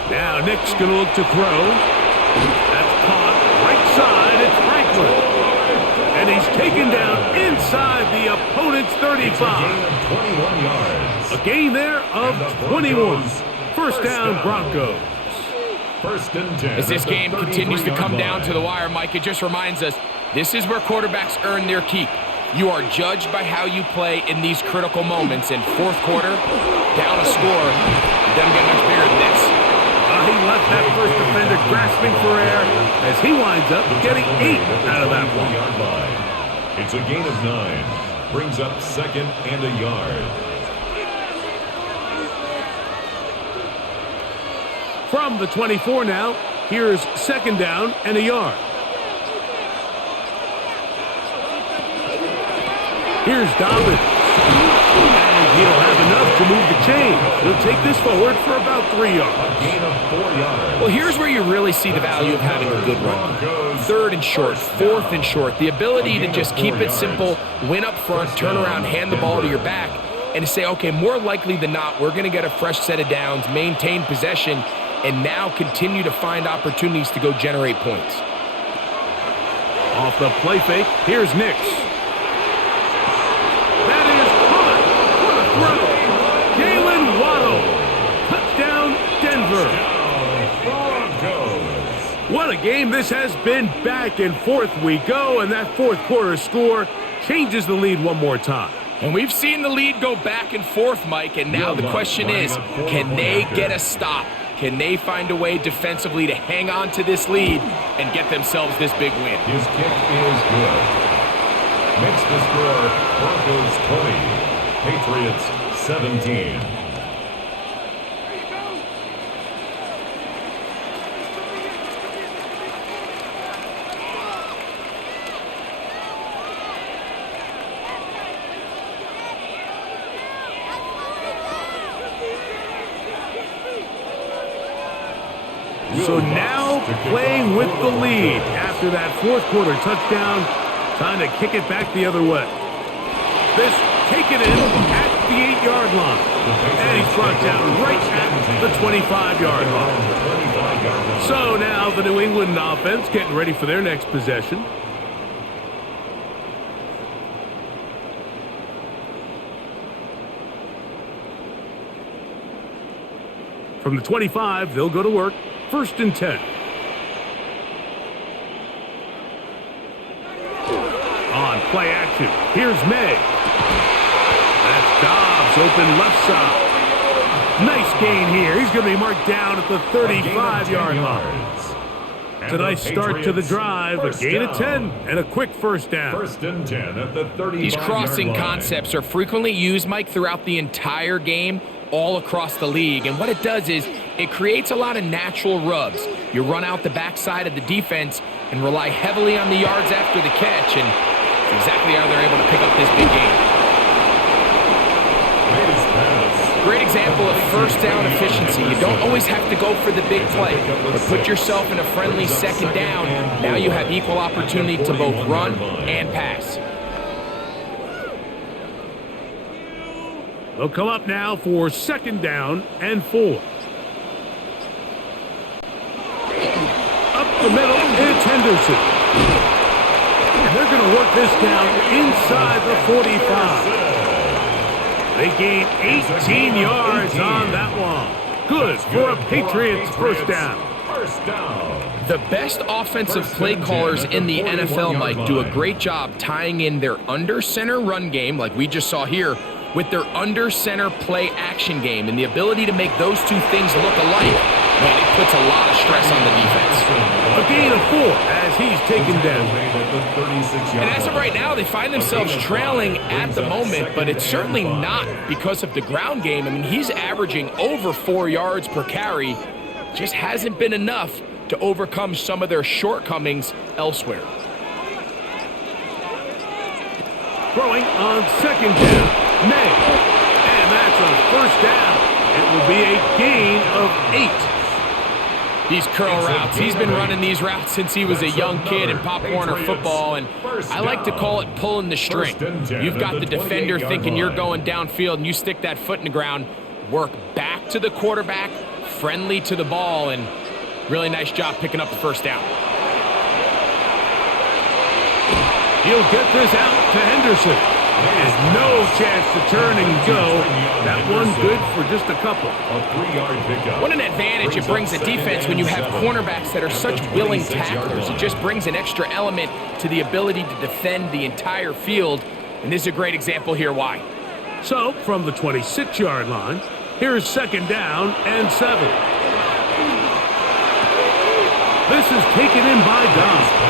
Now Nick's going to look to throw. That's caught right side. It's Franklin. And he's taken down inside the opponent's 35. A gain there of 21. First down, Broncos. First and 10. As this game continues to come down to the wire, Mike, it just reminds us this is where quarterbacks earn their keep. You are judged by how you play in these critical moments. In fourth quarter, down a score, it doesn't get much bigger than this. He left that first defender grasping for air as he winds up getting 8 out of that one. It's a gain of 9. Brings up second and a yard. From the 24 now, here's second down and a yard. Here's Dobbins. And he'll have enough to move the chain. He'll take this forward for about 3 yards. A gain of 4 yards. Well, here's where you really see the value of having a good run. Third and short, fourth and short. The ability to just keep it simple, win up front, turn around, hand the ball to your back, and to say, okay, more likely than not, we're going to get a fresh set of downs, maintain possession, and now continue to find opportunities to go generate points. Off the play fake, here's Nix. That is caught. What a throw. Jalen Waddle. Touchdown, Denver. What a game this has been. Back and forth we go, and that fourth quarter score changes the lead one more time. And we've seen the lead go back and forth, Mike, and now the question is, can they get a stop? Can they find a way defensively to hang on to this lead and get themselves this big win? His kick is good. Makes the score Broncos 20, Patriots 17. So now playing with the lead after that fourth quarter touchdown, trying to kick it back the other way. This taken in at the 8-yard line. And he's brought down right at the 25-yard line. So now the New England offense getting ready for their next possession. From the 25, they'll go to work. First and 10. On play action, here's May. That's Dobbs, open left side. Nice gain here. He's going to be marked down at the 35-yard line. It's a nice start to the drive. A gain of 10 and a quick first down. First and 10 at the 35-yard line. These crossing concepts are frequently used, Mike, throughout the entire game, all across the league. And what it does is it creates a lot of natural rubs. You run out the backside of the defense and rely heavily on the yards after the catch, and it's exactly how they're able to pick up this big game. Great example of first down efficiency. You don't always have to go for the big play, but put yourself in a friendly second down. Now you have equal opportunity to both run and pass. They'll come up now for second down and 4. Up the middle, it's Henderson. And they're going to work this down inside the 45. They gain 18 yards on that one. Good for a Patriots first down. First down. The best offensive play callers in the NFL, Mike, do a great job tying in their under-center run game, like we just saw here, with their under-center play action game. And the ability to make those two things look alike, man, it puts a lot of stress on the defense. A gain of 4 as he's taken down. And as of right now, they find themselves trailing at the moment, but it's certainly not because of the ground game. I mean, he's averaging over 4 yards per carry. Just hasn't been enough to overcome some of their shortcomings elsewhere. Throwing on second down. May. And that's a first down. It will be a gain of 8. These curl routes, he's been running these routes since he was a young kid in Pop Warner football, and I like to call it pulling the string. You've got the defender thinking you're going downfield, and you stick that foot in the ground, work back to the quarterback, friendly to the ball, and really nice job picking up the first down. He'll get this out to Henderson. And no chance to turn and go. That one good for just a couple. A 3-yard pickup. What an advantage it brings the defense when you have cornerbacks that are such willing tacklers. It just brings an extra element to the ability to defend the entire field. And this is a great example here why. So, from the 26-yard line, here's second down and 7. This is taken in by Dobbs.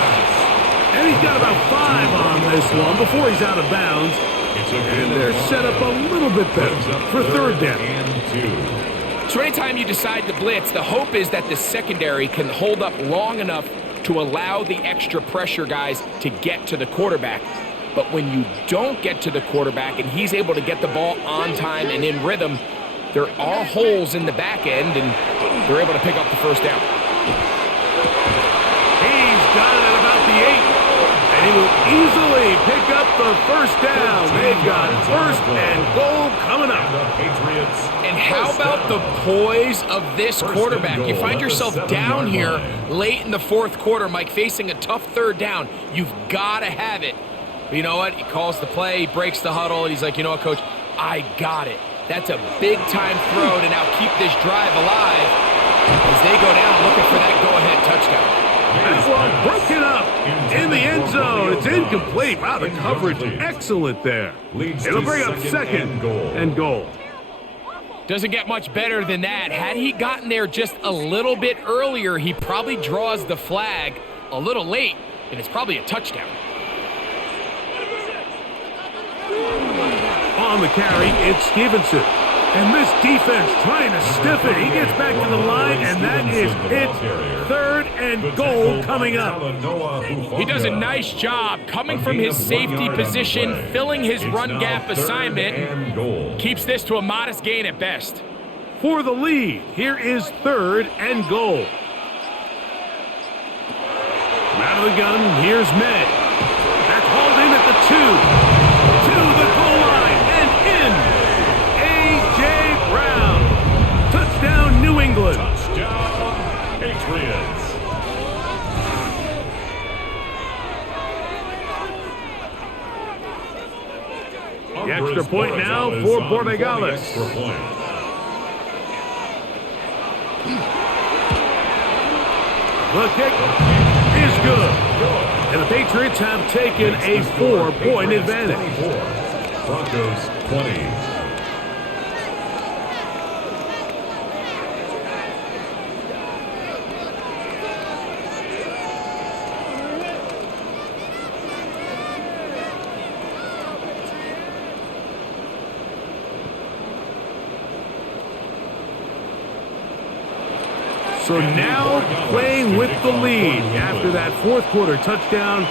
And he's got about 5 on this one before he's out of bounds. And they're set up a little bit better for third down. So anytime you decide to blitz, the hope is that the secondary can hold up long enough to allow the extra pressure guys to get to the quarterback. But when you don't get to the quarterback and he's able to get the ball on time and in rhythm, there are holes in the back end, and they're able to pick up the first down. He's got it at about the 8. And he will easily pick up the first down. They've got first and goal coming up. And how about the poise of this quarterback? You find yourself down here late in the fourth quarter, Mike, facing a tough third down. You've got to have it. But you know what? He calls the play, he breaks the huddle, and he's like, you know what, Coach? I got it. That's a big-time throw to now keep this drive alive as they go down looking for that go-ahead touchdown. That one broken up in the end zone. It's incomplete. Wow, the coverage excellent there. It'll bring up second and goal. Doesn't get much better than that. Had he gotten there just a little bit earlier, he probably draws the flag a little late, and it's probably a touchdown. On the carry, it's Stevenson. And this defense trying to stiff it. He gets back to the line, and that is it. Third and goal coming up. He does a nice job coming from his safety position, filling his run gap assignment. Keeps this to a modest gain at best. For the lead, here is third and goal. Out of the gun, here's May. That's hauled in at the 2. To the goal line and in. Touchdown, New England. Touchdown, Patriots. The extra point now for Borregales. The kick is good. And the Patriots have taken a 4-point advantage. Broncos 20. So now playing with the lead after that fourth quarter touchdown,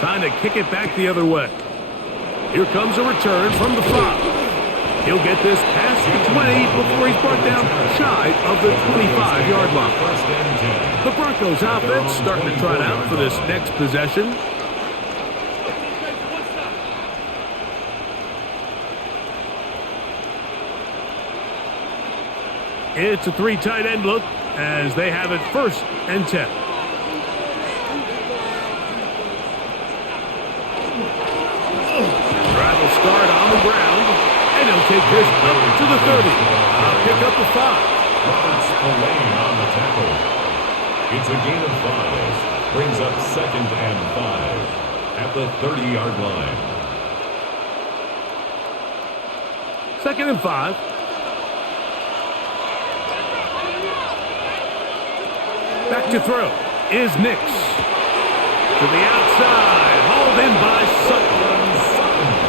trying to kick it back the other way. Here comes a return from the 5. He'll get this past the 20 before he's brought down shy of the 25-yard line. The Broncos offense starting to trot out for this next possession. It's a 3 tight end look as they have it first and 10. Drive will start on the ground, And he'll take this up to the 30. Pick up the 5. Roberts Spillane on the tackle. It's a gain of 5. Brings up 2nd and 5 at the 30-yard line. 2nd and 5. Back to throw is Nix. To the outside, hauled in by Sutton.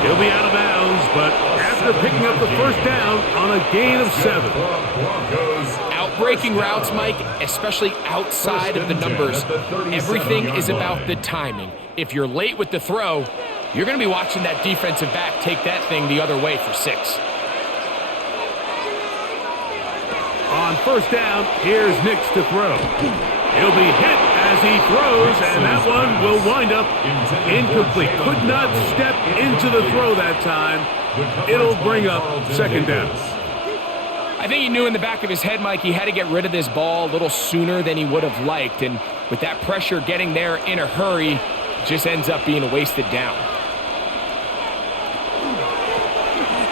He'll be out of bounds, but after picking up the first down on a gain of 7. Outbreaking routes, Mike, especially outside of the numbers, everything is about the timing. If you're late with the throw, you're going to be watching that defensive back take that thing the other way for 6. On first down, here's Nix to throw. He'll be hit as he throws, and that one will wind up incomplete. Could not step into the throw that time. It'll bring up 2nd down. I think he knew in the back of his head, Mike, he had to get rid of this ball a little sooner than he would have liked. And with that pressure getting there in a hurry, it just ends up being a wasted down.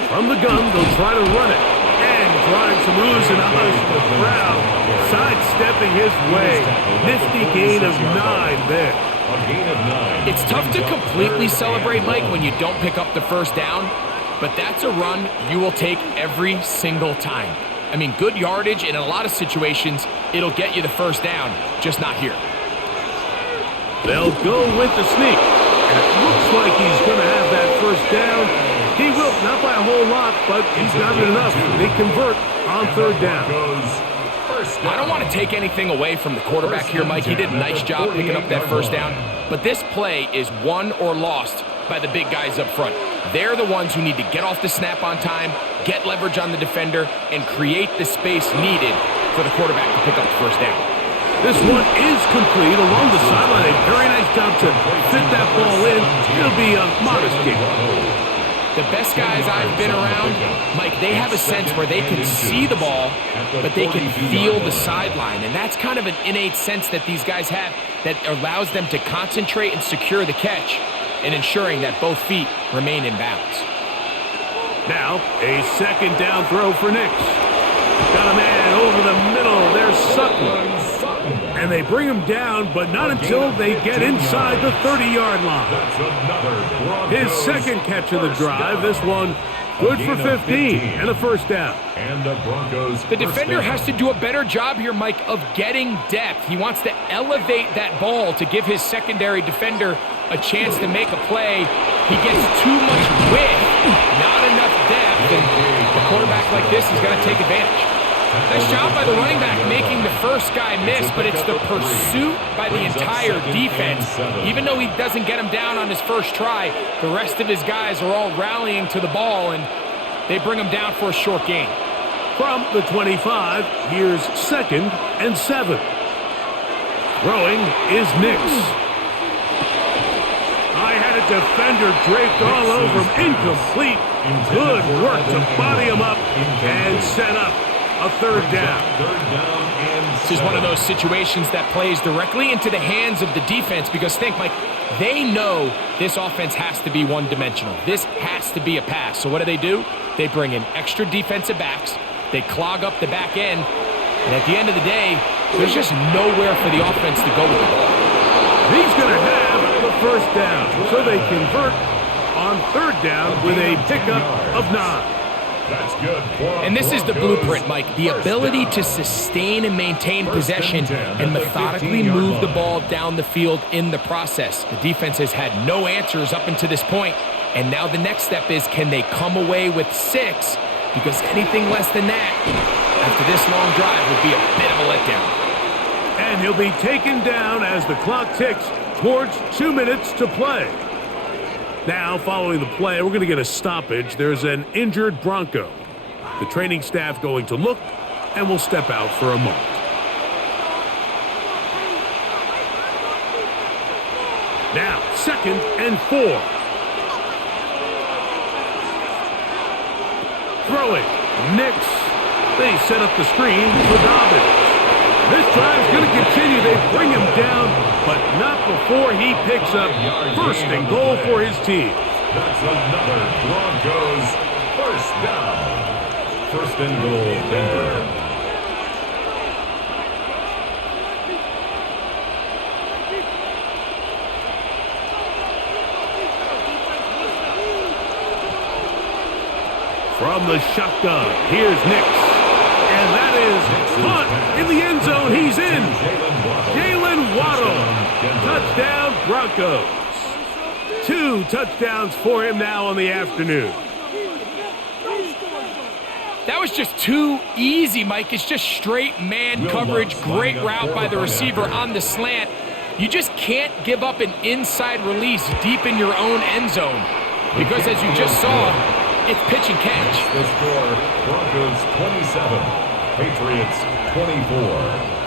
From the gun, they'll try to run it. And drawing some oohs and ahs from the crowd. Sidestepping his way. Nifty gain of 9 there. It's tough to completely celebrate, Mike, when you don't pick up the first down. But that's a run you will take every single time. I mean, good yardage, and in a lot of situations, it'll get you the first down, just not here. They'll go with the sneak. And it looks like he's going to have that first down. He will, not by a whole lot, but he's got it enough. They convert on 3rd down. I don't want to take anything away from the quarterback here, Mike. He did a nice job picking up that first down. But this play is won or lost by the big guys up front. They're the ones who need to get off the snap on time, get leverage on the defender, and create the space needed for the quarterback to pick up the first down. This one is complete along the sideline. A very nice job to fit that ball in. It'll be a modest gain. The best guys I've been around, Mike, they have a sense where they can see the ball, but they can feel the sideline. And that's kind of an innate sense that these guys have that allows them to concentrate and secure the catch and ensuring that both feet remain in bounds. Now, a 2nd down throw for Nix. Got a man over the middle. There's Sutton. And they bring him down, but not until they get inside the 30-yard line. His 2nd catch of the drive. This one good for 15 and a first down. The defender has to do a better job here, Mike, of getting depth. He wants to elevate that ball to give his secondary defender a chance to make a play. He gets too much width, not enough depth, and a quarterback like this is going to take advantage. Nice job by the running back making the first guy miss, but it's the pursuit by the entire defense. Even though he doesn't get him down on his first try, the rest of his guys are all rallying to the ball, and they bring him down for a short gain. From the 25, here's 2nd and 7. Throwing is Nix. I had a defender draped all over him. Incomplete. Good work to body him up and set up a 3rd down. This is one of those situations that plays directly into the hands of the defense because think, Mike, they know this offense has to be one-dimensional. This has to be a pass. So what do? They bring in extra defensive backs. They clog up the back end. And at the end of the day, there's just nowhere for the offense to go with the ball. He's going to have the first down. So they convert on 3rd down with a pickup of 9. That's good. And this is the blueprint, Mike. The ability to sustain and maintain possession and methodically move the ball down the field in the process. The defense has had no answers up until this point, and now the next step is can they come away with 6? Because anything less than that after this long drive would be a bit of a letdown. And he'll be taken down as the clock ticks towards 2 minutes to play. Now, following the play, we're going to get a stoppage. There's an injured Bronco. The training staff going to look, and we'll step out for a moment. Now, 2nd and 4. Throwing. Nix. They set up the screen for Dobbins. This drive's going to continue. They bring him down, but not before he picks up 1st and goal for his team. That's another Broncos first down. First and goal, Denver. From the shotgun, here's Nix. And that is caught in the end zone. He's in. Jalen Waddle. Touchdown, Broncos. 2 touchdowns for him now on the afternoon. That was just too easy, Mike. It's just straight man coverage. Great route by the receiver on the slant. You just can't give up an inside release deep in your own end zone. Because as you just saw, it's pitch and catch. The score, Broncos 27, Patriots 24.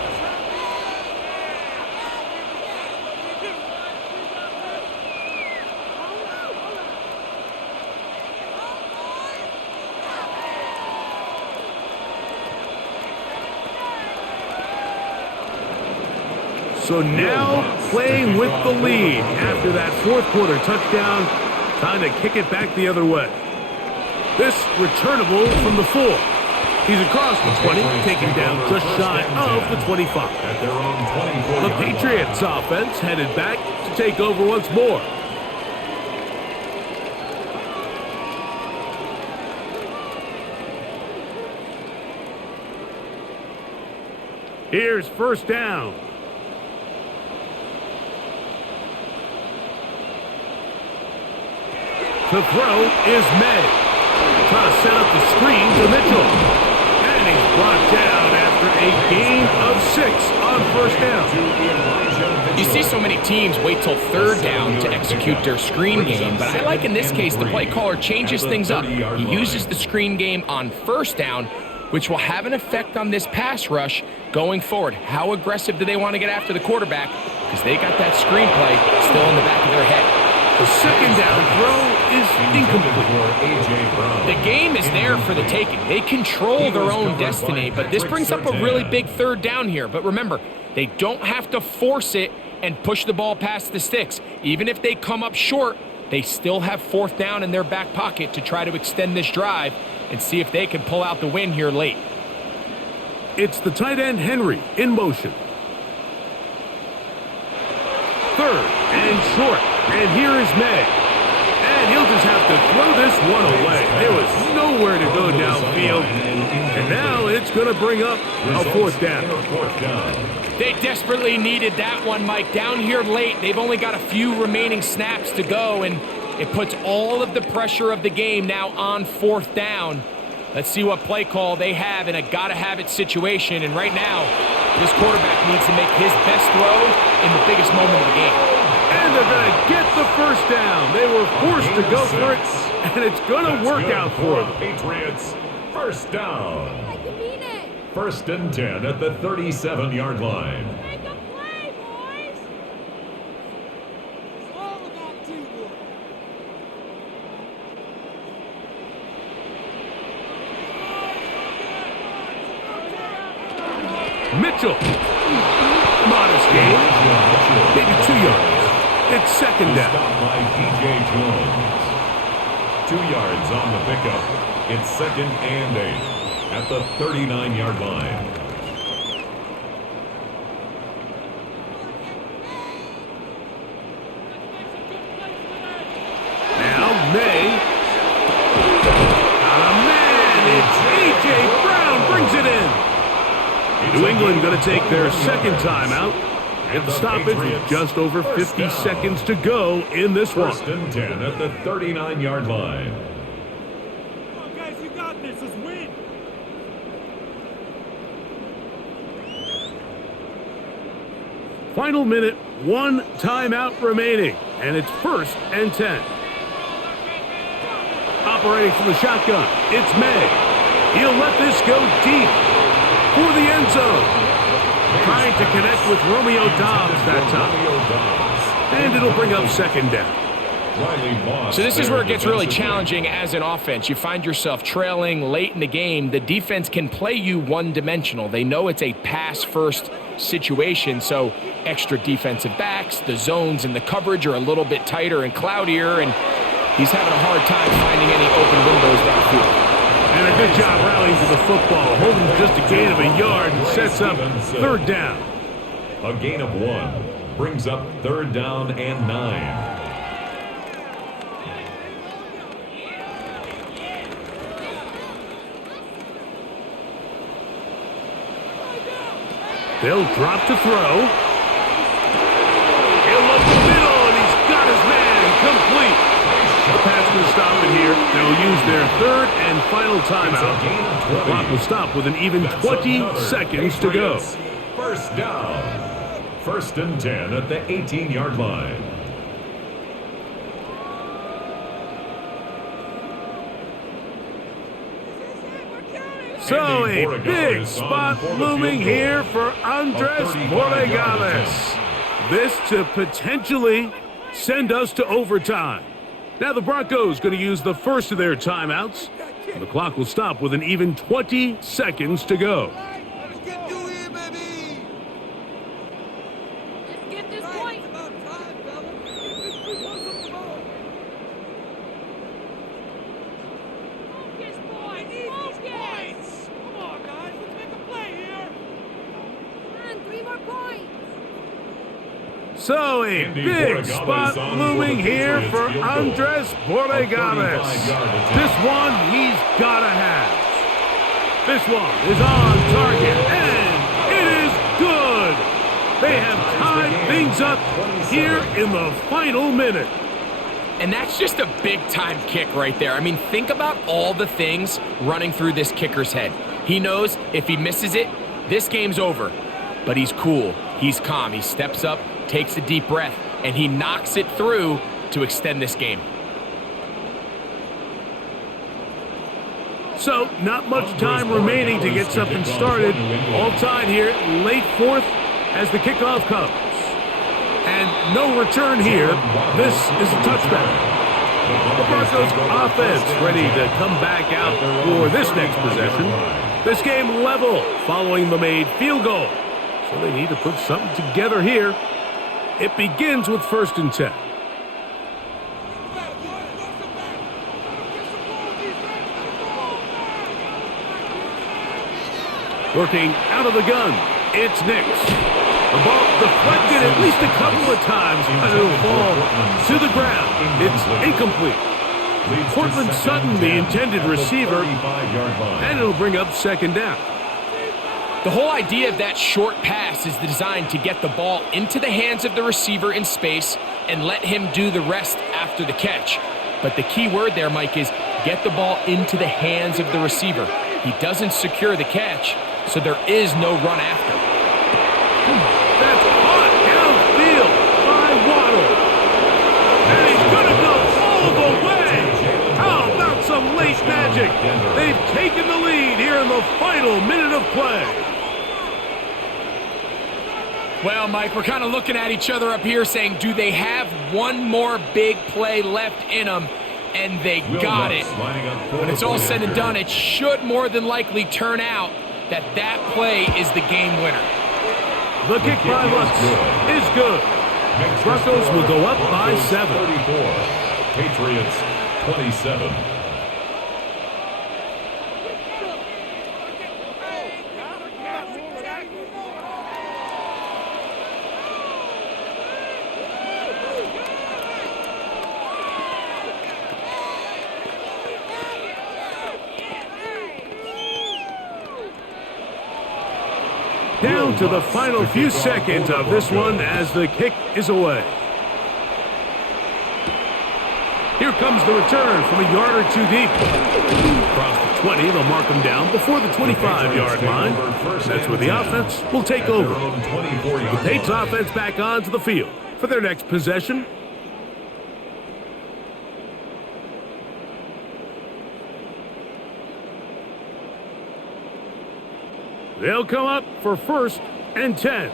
So now playing with the lead after that fourth quarter touchdown, time to kick it back the other way. This returnable from the 4. He's across the 20, taken down just shy of the 25. At their own 24. The Patriots offense headed back to take over once more. Here's first down. To throw is May. Trying to set up the screen to Mitchell. And he's brought down after a gain of 6 on first down. You see so many teams wait till third down to execute their screen game, but I like in this case the play caller changes things up. He uses the screen game on first down, which will have an effect on this pass rush going forward. How aggressive do they want to get after the quarterback? Because they got that screen play still in the back of their head. The second down throw is incomplete. The game is there for the taking. They control their own destiny, but this brings up a really big third down here. But remember, they don't have to force it and push the ball past the sticks. Even if they come up short, they still have fourth down in their back pocket to try to extend this drive and see if they can pull out the win here late. It's the tight end Henry in motion. Third and short. And here is May. And he'll just have to throw this one away. There was nowhere to go downfield. And now it's going to bring up a fourth down. They desperately needed that one, Mike. Down here late, they've only got a few remaining snaps to go, and it puts all of the pressure of the game now on fourth down. Let's see what play call they have in a gotta-have-it situation. And right now, this quarterback needs to make his best throw in the biggest moment of the game. And they're going to get the first down. They were forced to go for it, and it's going to work out for them. Patriots, first down. First and 10 at the 37-yard line. Make a play, boys. It's all about teamwork. Mitchell. Modest gain. Maybe 2 yards. It's second down. Stopped by DJ Jones. 2 yards on the pickup. It's second and 8 at the 39-yard line. Now May. Got a man. It's A.J. Brown brings it in. New England going to take their second timeout. At the stoppage with just over 50 seconds to go in this one. First and 10 at the 39-yard line. Come on, guys, you got this. Let's win. Final minute, 1 timeout remaining, and it's first and 10. Operating from the shotgun, it's May. He'll let this go deep for the end zone. Trying to connect with Romeo Dobbs that time. And it'll bring up second down. So this is where it gets really challenging as an offense. You find yourself trailing late in the game. The defense can play you one-dimensional. They know it's a pass-first situation, so extra defensive backs, the zones and the coverage are a little bit tighter and cloudier, and he's having a hard time finding any open windows downfield. And a good job rallying the football, holding just a gain of a yard and sets up third down. A gain of 1 brings up third down and 9. They'll drop to throw. He'll look the middle, and he's got his man complete. The pass will stop it here. They'll use their third and final timeout. The clock will stop with an even 20 seconds to go. First down. First and 10 at the 18-yard line. So a big spot looming here for Andres Borregales. This to potentially send us to overtime. Now the Broncos going to use the first of their timeouts. And the clock will stop with an even 20 seconds to go. Let's get to here, baby. Let's get this point. It's about time, fellas. Let's get this ball. Focus, boys. These Focus. points. Come on, guys. Let's make a play here. Come on, 3 more points. So a big spot looming here for Andres Borregales. This one he's got to have. This one is on target, and it is good. They have tied things up here in the final minute. And that's just a big-time kick right there. I mean, think about all the things running through this kicker's head. He knows if he misses it, this game's over. But he's cool. He's calm. He steps up, takes a deep breath, and he knocks it through to extend this game. So, not much time remaining to get something started. All tied here, late fourth as the kickoff comes. And no return here. This is a touchdown. The Broncos offense ready to come back out for this next possession. This game level following the made field goal. So they need to put something together here. It begins with first and 10. Working out of the gun, it's Nix. The ball deflected at least a couple of times, but it'll fall to the ground. It's incomplete. Cortland Sutton, the intended receiver, and it'll bring up second down. The whole idea of that short pass is designed to get the ball into the hands of the receiver in space and let him do the rest after the catch. But the key word there, Mike, is get the ball into the hands of the receiver. He doesn't secure the catch, so there is no run after. That's caught downfield by Waddle. And he's going to go all the way. How about some late magic? They've taken the lead here in the final minute of play. Well, Mike, we're kind of looking at each other up here saying, do they have one more big play left in them? And they got it. When it's all said and done, it should more than likely turn out that that play is the game winner. The kick by Lutz is good. Broncos will go up by 7. Patriots 27. Down to the final few seconds of this one as the kick is away. Here comes the return from a yard or two deep. Across the 20, they'll mark them down before the 25-yard line. That's where the offense will take over. The Patriots offense back onto the field for their next possession. They'll come up for first and 10.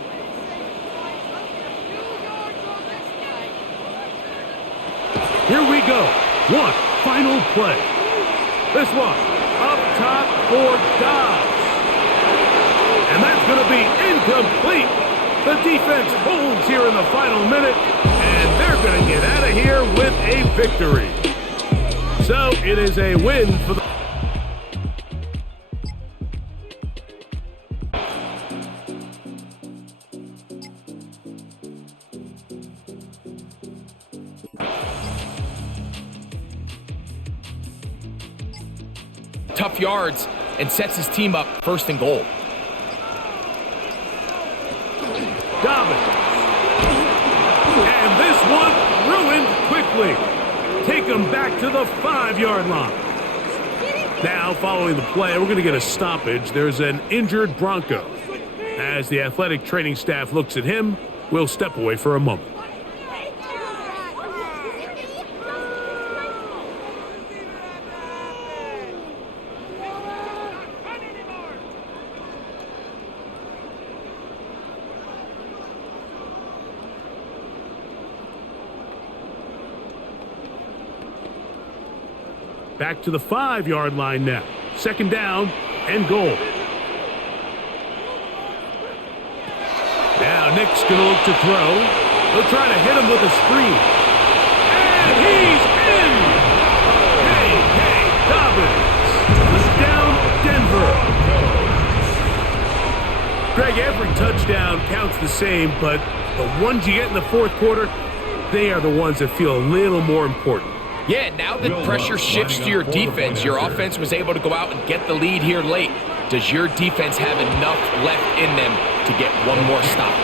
Here we go. One final play. This one up top for Dobbs. And that's going to be incomplete. The defense holds here in the final minute, and they're going to get out of here with a victory. So it is a win for the tough yards and sets his team up 1st and goal. Dobbins. And this one ruined quickly. Take him back to the 5-yard line. Now, following the play, we're going to get a stoppage. There's an injured Bronco. As the athletic training staff looks at him, we'll step away for a moment. Back to the 5-yard line now. 2nd down and goal. Now Nick's going to look to throw. They'll try to hit him with a screen. And he's in! Hey, Dobbins. Down Denver. Greg, every touchdown counts the same, but the ones you get in the 4th quarter, they are the ones that feel a little more important. Yeah, now that pressure shifts to your defense, your offense was able to go out and get the lead here late. Does your defense have enough left in them to get one more stop?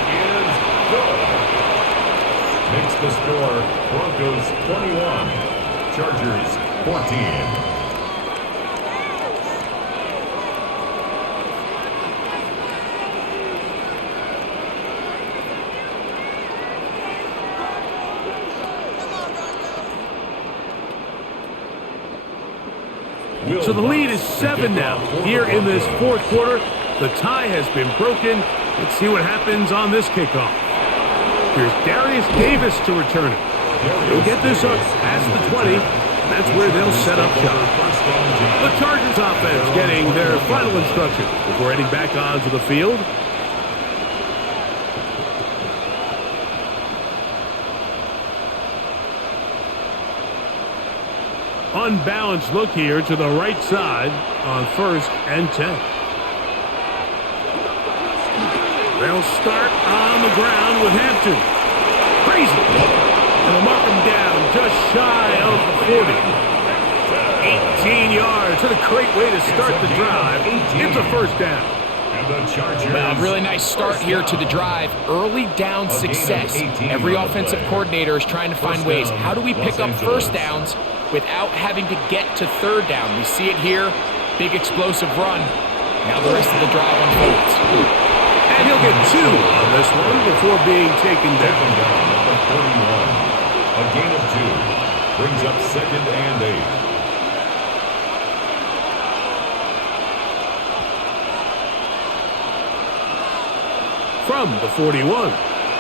Makes the score Broncos 21, Chargers 14. So the lead is 7 now here in this 4th quarter. The tie has been broken. Let's see what happens on this kickoff. Here's Darius Davis to return it. He'll get this up past the 20. That's where they'll set up shop. The Chargers offense getting their final instructions before heading back onto the field. Unbalanced look here to the right side on 1st and 10. They'll start on the ground with Hampton. Crazy. And they'll mark him down just shy of the 40. 18 yards. What a great way to start the drive. It's a 1st down. Well, really nice start here to the drive. Early down success. Every offensive coordinator is trying to find ways. How do we pick up 1st downs without having to get to 3rd down? We see it here. Big explosive run. Now the rest of the drive unfolds. And he'll get 2 on this one before being taken down. Number 41. A gain of 2. Brings up 2nd and 8. From the 41,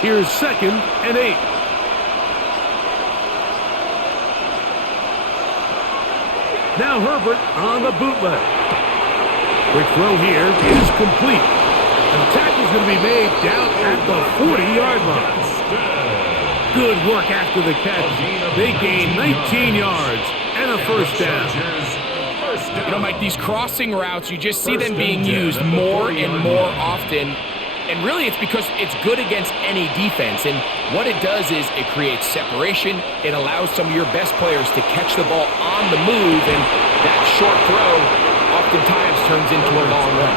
here's 2nd and 8. Now Herbert on the bootleg. Quick throw here is complete. And the tackle's going to be made down at the 40-yard line. Good work after the catch. They gain 19 yards and a 1st down. You know, Mike, these crossing routes, you just see them being used more and more often. And really, it's because it's good against any defense. And what it does is it creates separation. It allows some of your best players to catch the ball on the move. And that short throw oftentimes turns into a long run.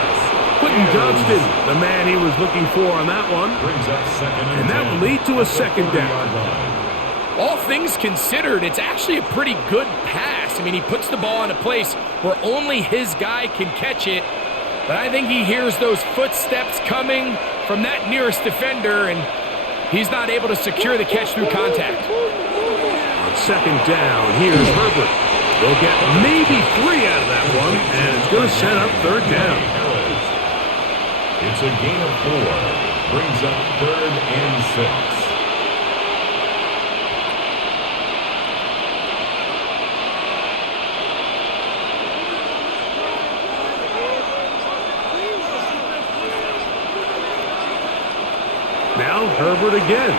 Quentin Johnston, the man he was looking for on that one. And that will lead to a 2nd down. All things considered, it's actually a pretty good pass. I mean, he puts the ball in a place where only his guy can catch it. But I think he hears those footsteps coming from that nearest defender, and he's not able to secure the catch through contact. On 2nd down, here's Herbert. They'll get maybe 3 out of that one, and it's going to set up 3rd down. It's a gain of 4. Brings up 3rd and 6. Now Herbert again.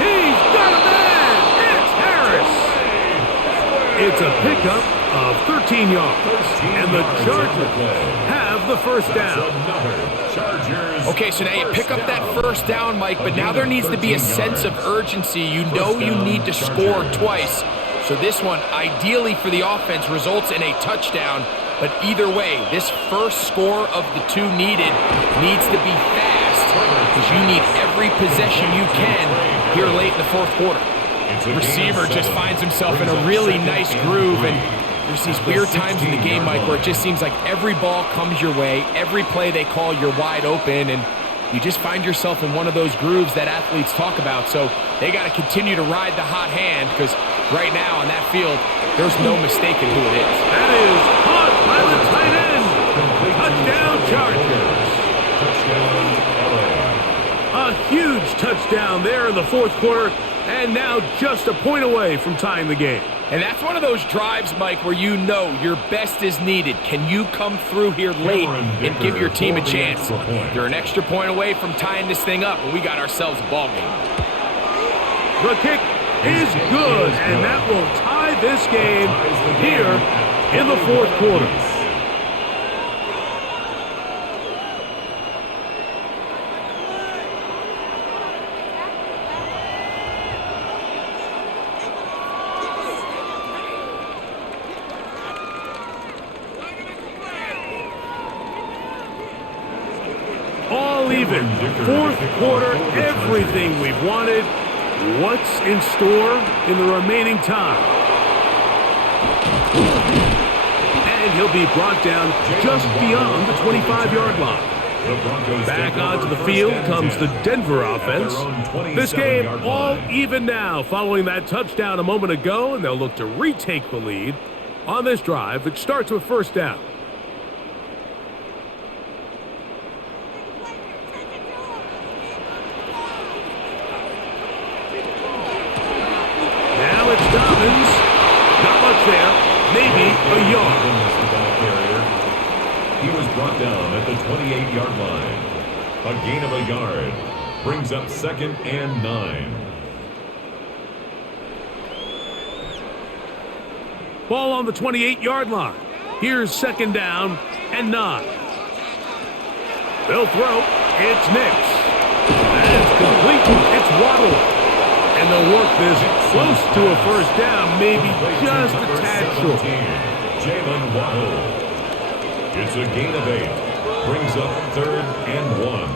He's got a man! It's Harris! It's a pickup of 13 yards. And the Chargers have the 1st down. Okay, so now you pick up that 1st down, Mike, but now there needs to be a sense of urgency. You know you need to score twice. So this one, ideally for the offense, results in a touchdown. But either way, this first score of the two needed needs to be fast because you need every possession you can here late in the fourth quarter. The receiver just finds himself in a really nice groove, and there's these weird times in the game, Mike, where it just seems like every ball comes your way, every play they call, you're wide open, and you just find yourself in one of those grooves that athletes talk about. So they got to continue to ride the hot hand because right now on that field, there's no mistaking who it is. That is caught by the tight end. Touchdown Chargers. A huge touchdown there in the fourth quarter, and now just a point away from tying the game. And that's one of those drives, Mike, where you know your best is needed. Can you come through here late and give your team a chance? You're an extra point away from tying this thing up, and we got ourselves a ball game. The kick is good, and that will tie this game here in the fourth quarter. All even. Fourth quarter, everything we've wanted. What's in store in the remaining time? And he'll be brought down just beyond the 25-yard line. Back onto the field comes the Denver offense. This game all even now following that touchdown a moment ago, and they'll look to retake the lead on this drive, which starts with first down. Not much there, maybe a yard. He was brought down at the 28-yard line. A gain of a yard brings up 2nd and 9. Ball on the 28-yard line. Here's 2nd down and 9. They'll throw. It's Nix. That's complete. It's Waddle. And they'll work this close to a first down, maybe just a tad short. Jalen Waddle. It's a gain of 8. Brings up 3rd and 1.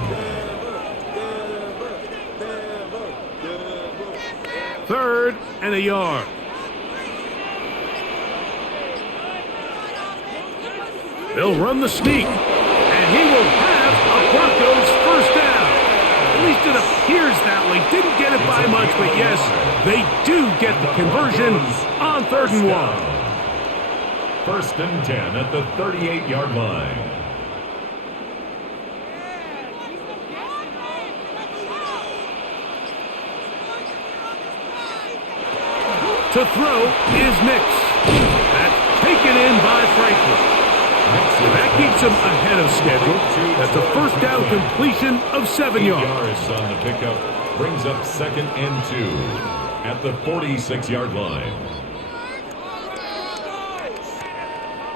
3rd and a yard. They'll run the sneak, and he will have a Broncos first down. At least it appears that way. Didn't get it by much, but yes, they do get the conversion on 3rd and 1. 1st and 10 at the 38-yard line. To throw is Nix. That's taken in by Franklin. That keeps him ahead of schedule. That's a first down completion of 7 yards. 8 yards on the pickup. Brings up 2nd and 2 at the 46-yard line.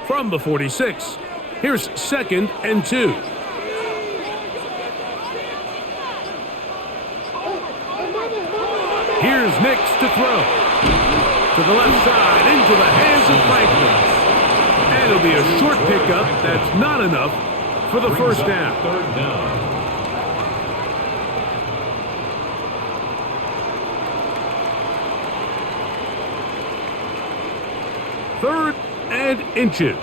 From the 46, here's 2nd and 2. Here's Nix to throw. To the left side, into the hands of Franklin. And it'll be a short pickup. That's not enough for the first down. 3rd down. Third and inches.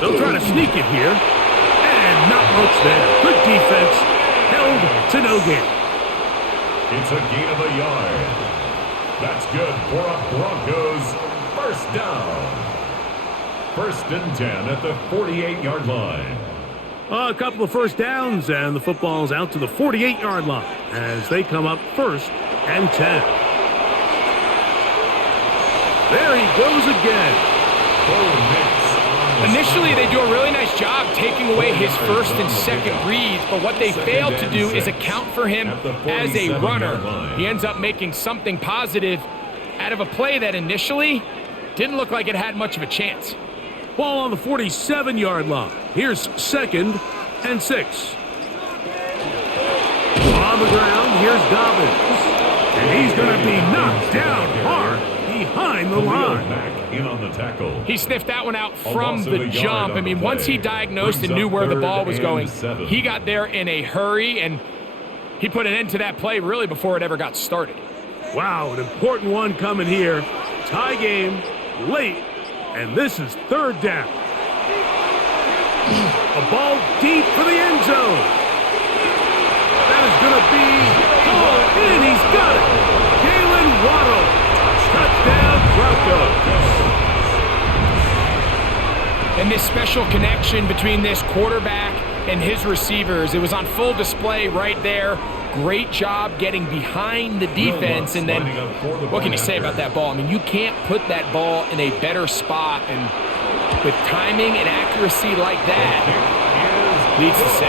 They'll try to sneak it here. And not much there. Good defense. Held to no gain. It's a gain of a yard. That's good for a Broncos first down. 1st and 10 at the 48-yard line. A couple of first downs, and the football's out to the 48-yard line as they come up 1st and 10. There he goes again. Initially, they do a really nice job taking away his first and second reads, but what they failed to do is account for him as a runner. He ends up making something positive out of a play that initially didn't look like it had much of a chance. Ball on the 47-yard line. Here's 2nd and 6. On the ground, here's Dobbins. And And he's going to be knocked down hard behind the line. Back in on the tackle. He sniffed that one out from the jump. I mean, once he diagnosed and knew where the ball was going, he got there in a hurry, and he put an end to that play really before it ever got started. Wow, an important one coming here. Tie game, late, and this is third down. A ball deep for the end zone. That is going to be called in. He's got it. Jalen Waddle. Touchdown, Broncos. And this special connection between this quarterback and his receivers, it was on full display right there. Great job getting behind the defense. And then what can you say about that ball? I mean, you can't put that ball in a better spot. And with timing and accuracy like that, leads to 6.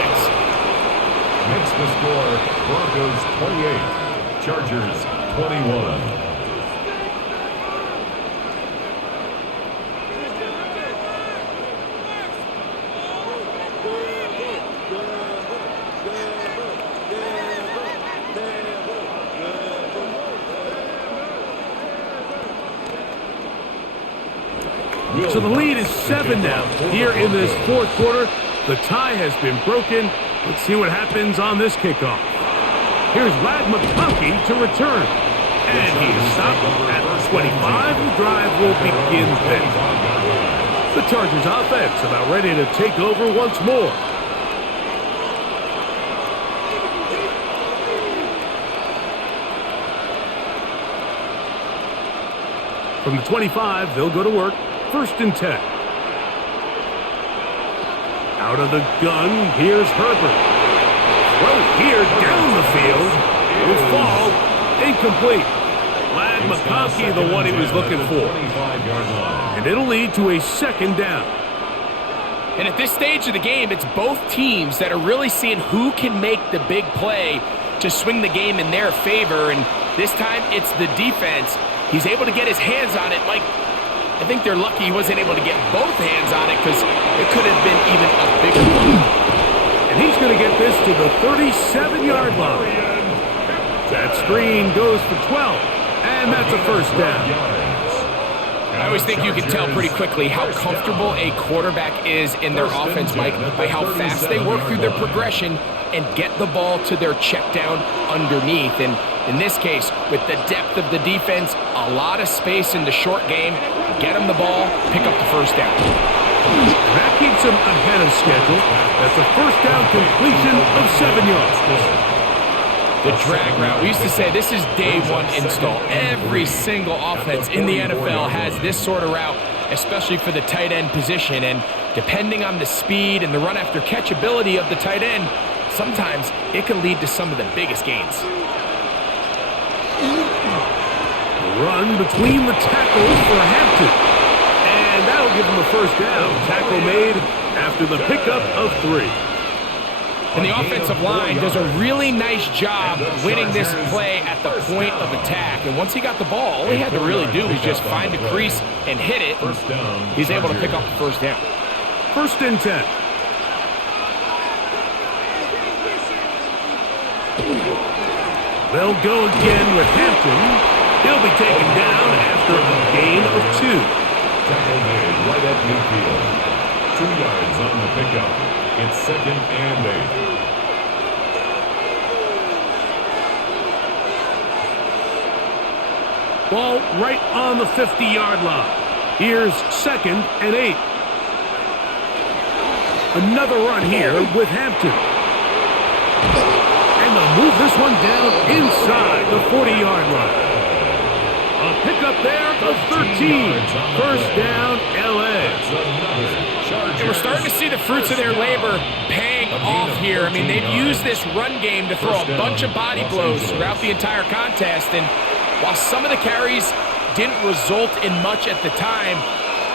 Makes the score Broncos 28, Chargers 21. So the lead is 7 now. Here in this fourth quarter, the tie has been broken. Let's see what happens on this kickoff. Here's Ladd McConkey to return. And he is stopped at 25. The drive will begin then. The Chargers offense about ready to take over once more. From the 25, they'll go to work. 1st and 10. Out of the gun, here's Herbert. Well, here down the field will fall incomplete. Ladd McConkey, the one he was looking for. And it'll lead to a 2nd down. And at this stage of the game, it's both teams that are really seeing who can make the big play to swing the game in their favor. And this time, it's the defense. He's able to get his hands on it. Like, I think they're lucky he wasn't able to get both hands on it because it could have been even a bigger one. And he's going to get this to the 37-yard line. That screen goes for 12, and that's a 1st down. I always think you can tell pretty quickly how comfortable a quarterback is in their offense, Mike, by how fast they work through their progression and get the ball to their check down underneath. And in this case, with the depth of the defense, a lot of space in the short game, get them the ball, pick up the 1st down. That keeps him ahead of schedule. That's a 1st down completion of 7 yards. The drag route. We used to say this is day 1 install. Every single offense in the NFL has this sort of route, especially for the tight end position. And depending on the speed and the run after catch ability of the tight end, sometimes it can lead to some of the biggest gains. Run between the tackles for Hampton. And that'll give him a 1st down. Tackle made after the pickup of 3. And the offensive line does a really nice job winning this play at the point of attack. And once he got the ball, all he had to really do was just find the crease and hit it. He's able to pick up the 1st down. 1st and 10. They'll go again with Hampton. He'll be taken down after a gain of 2. Tackle made right at midfield. 2 yards on the pickup. It's 2nd and 8. Ball right on the 50-yard line. Here's 2nd and 8. Another run here with Hampton. And they'll move this one down inside the 40-yard line. A pickup there of 13. 1st down, L.A. And we're starting to see the fruits of their labor paying off here. I mean, they've used this run game to throw a bunch of body blows throughout the entire contest. And while some of the carries didn't result in much at the time,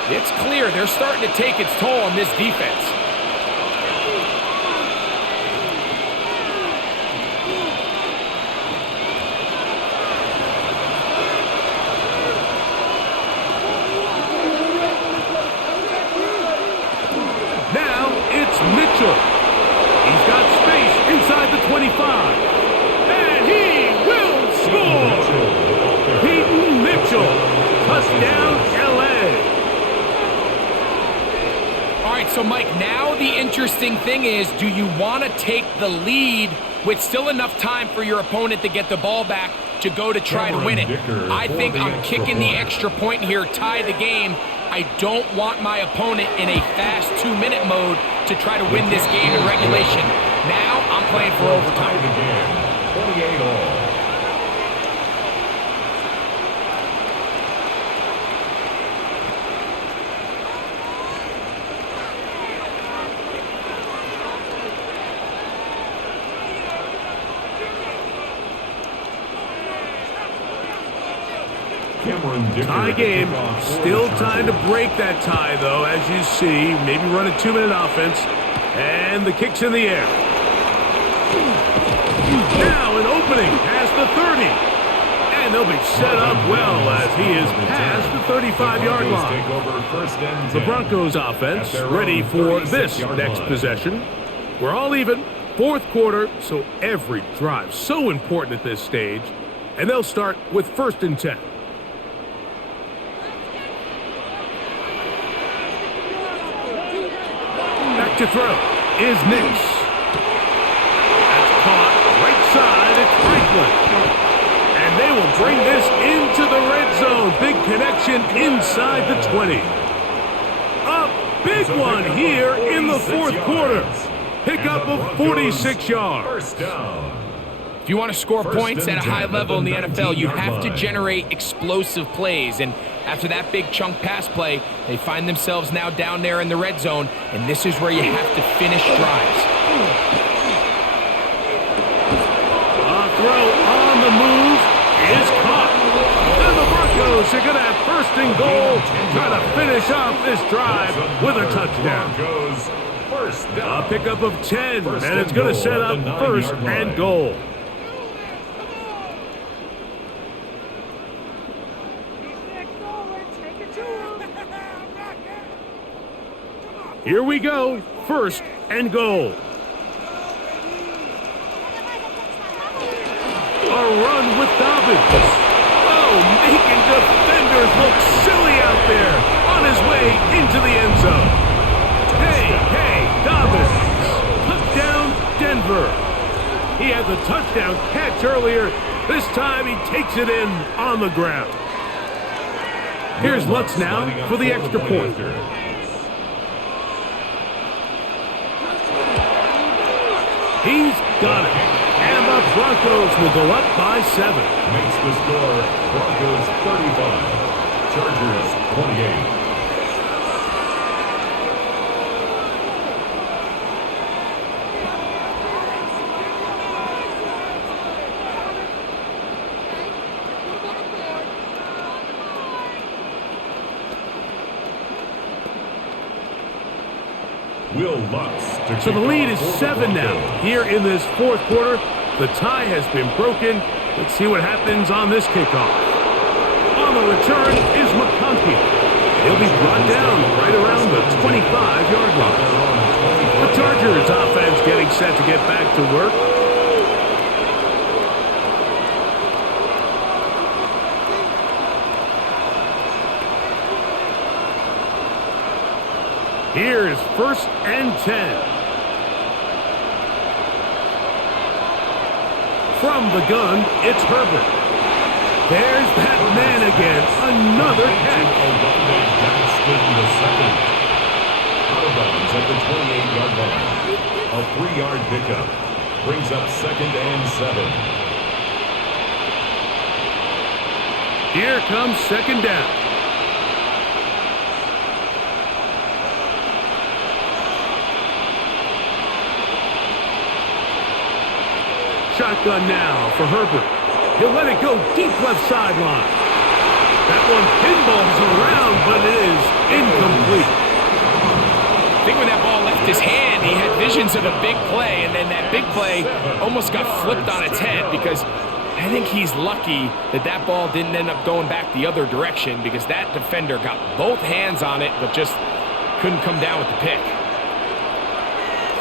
it's clear they're starting to take its toll on this defense. Mitchell. He's got space inside the 25. And he will score! So, Mike, now the interesting thing is, do you want to take the lead with still enough time for your opponent to get the ball back to go to try to win it? I think I'm kicking the extra point here, tie the game. I don't want my opponent in a fast 2-minute mode to try to win this game in regulation. Now I'm playing for overtime. 28 all. Tie game. Still time to break that tie, though, as you see. Maybe run a 2-minute offense. And the kick's in the air. Now an opening past the 30. And they'll be set up well as he is past the 35-yard line. The Broncos offense ready for this next possession. We're all even. Fourth quarter, so every drive so important at this stage. And they'll start with 1st and 10. Back to throw is Nix. That's caught right side. It's Franklin. And they will bring this into the red zone. Big connection inside the 20. A big one here in the fourth quarter. Pickup of 46 yards. First down. If you want to score points at a high level in the NFL, you have to generate explosive plays. And after that big chunk pass play, they find themselves now down there in the red zone, and this is where you have to finish drives. A throw on the move is caught. And the Broncos are going to have 1st and goal, try to finish off this drive with a touchdown. A pickup of 10, and it's going to set up 1st and goal. Here we go, 1st and goal. A run with Dobbins. Oh, making defenders look silly out there on his way into the end zone. Hey, Dobbins. Touchdown, Denver. He had the touchdown catch earlier. This time he takes it in on the ground. Here's Lutz now for the extra point. He's got it. And the Broncos will go up by 7. Makes the score Broncos 35, Chargers 28. So the lead is 7 now. Here in this fourth quarter, the tie has been broken. Let's see what happens on this kickoff. On the return is McConkey. He'll be brought down right around the 25-yard line. The Chargers offense getting set to get back to work. Here's 1st and 10. From the gun, it's Herbert. There's that man again. Another catch. Out of bounds at the 28-yard line. A 3-yard pickup. Brings up 2nd and 7. Here comes 2nd down. Shotgun now for Herbert. He'll let it go deep left sideline. That one pinballs around, but it is incomplete. I think when that ball left his hand, he had visions of a big play, and then that big play almost got flipped on its head because I think he's lucky that that ball didn't end up going back the other direction because that defender got both hands on it but just couldn't come down with the pick.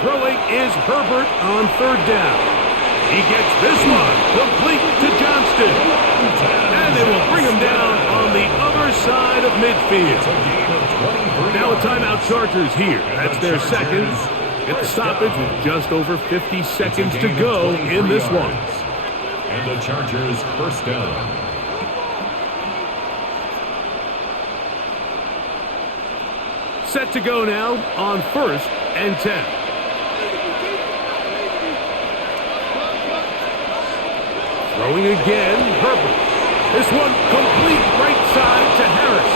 Throwing is Herbert on 3rd down. He gets this one complete to Johnston. And they will bring him down on the other side of midfield. Now a timeout Chargers here. That's their second. Get the stoppage with just over 50 seconds to go in this one. And the Chargers first down. Set to go now on 1st and 10. Throwing again, Herbert. This one complete right side to Harris.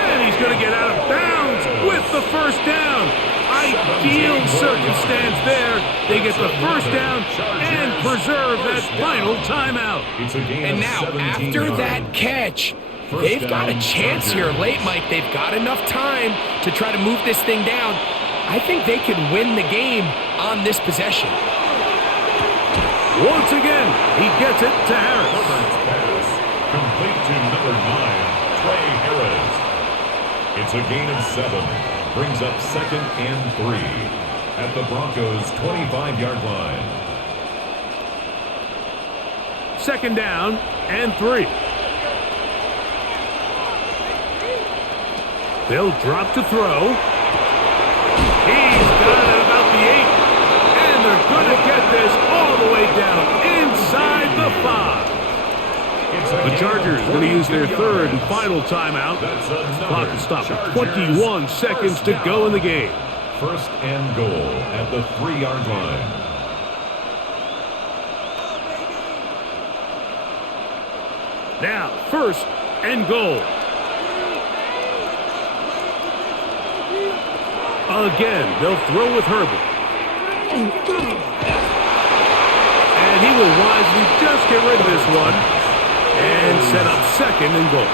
And he's going to get out of bounds with the first down. Ideal circumstance there. They get the first down and preserve that final timeout. And now, after that catch, they've got a chance here late, Mike. They've got enough time to try to move this thing down. I think they can win the game on this possession. Once again, he gets it to Harris. Herbert's pass complete to number 9, Trey Harris. It's a gain of 7. Brings up 2nd and 3 at the Broncos' 25-yard line. 2nd down and 3. They'll drop to throw. He's got it about the 8. And they're going to get this all the way down inside the 5. The Chargers going to use their 3rd and final timeout. Clock is stopped with 21 seconds to go in the game. 1st and goal at the 3-yard line. Now, 1st and goal. Again, they'll throw with Herbert. And he will wisely just get rid of this one and set up 2nd and goal.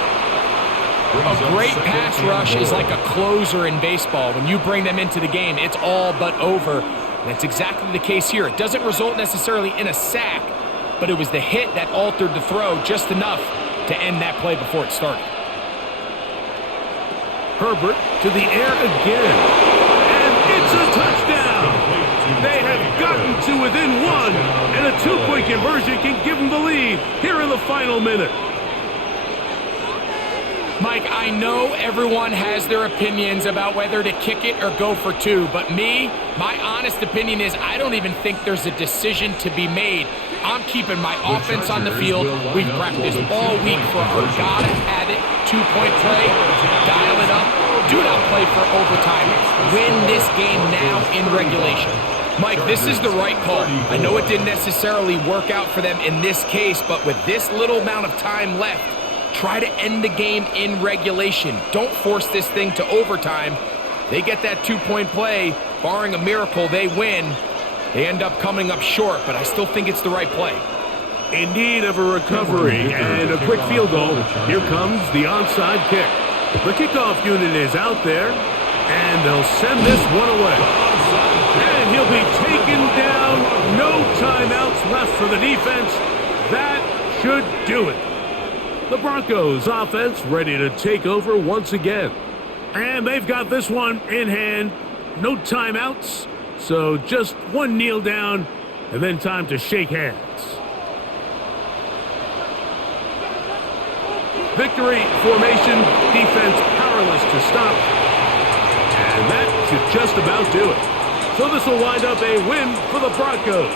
A great pass rush is like a closer in baseball. When you bring them into the game, it's all but over. And that's exactly the case here. It doesn't result necessarily in a sack, but it was the hit that altered the throw just enough to end that play before it started. Herbert to the air again. And it's a touchdown. They have gotten to within 1, and a 2-point conversion can give them the lead here in the final minute. Mike, I know everyone has their opinions about whether to kick it or go for 2, but my honest opinion is I don't even think there's a decision to be made. I'm keeping my offense on the field. We've practiced all week for a gotta-have-it 2-point play. Dial it up. Do not play for overtime. Win this game now in regulation. Mike, this is the right call. I know it didn't necessarily work out for them in this case, but with this little amount of time left, try to end the game in regulation. Don't force this thing to overtime. They get that 2-point play. Barring a miracle, they win. They end up coming up short, but I still think it's the right play. In need of a recovery and a quick field goal, here comes the onside kick. The kickoff unit is out there, and they'll send this one away. And he'll be taken down. No timeouts left for the defense. That should do it. The Broncos offense ready to take over once again. And they've got this one in hand. No timeouts. So just one kneel down and then time to shake hands. Victory formation, defense powerless to stop. And that should just about do it. So this will wind up a win for the Broncos.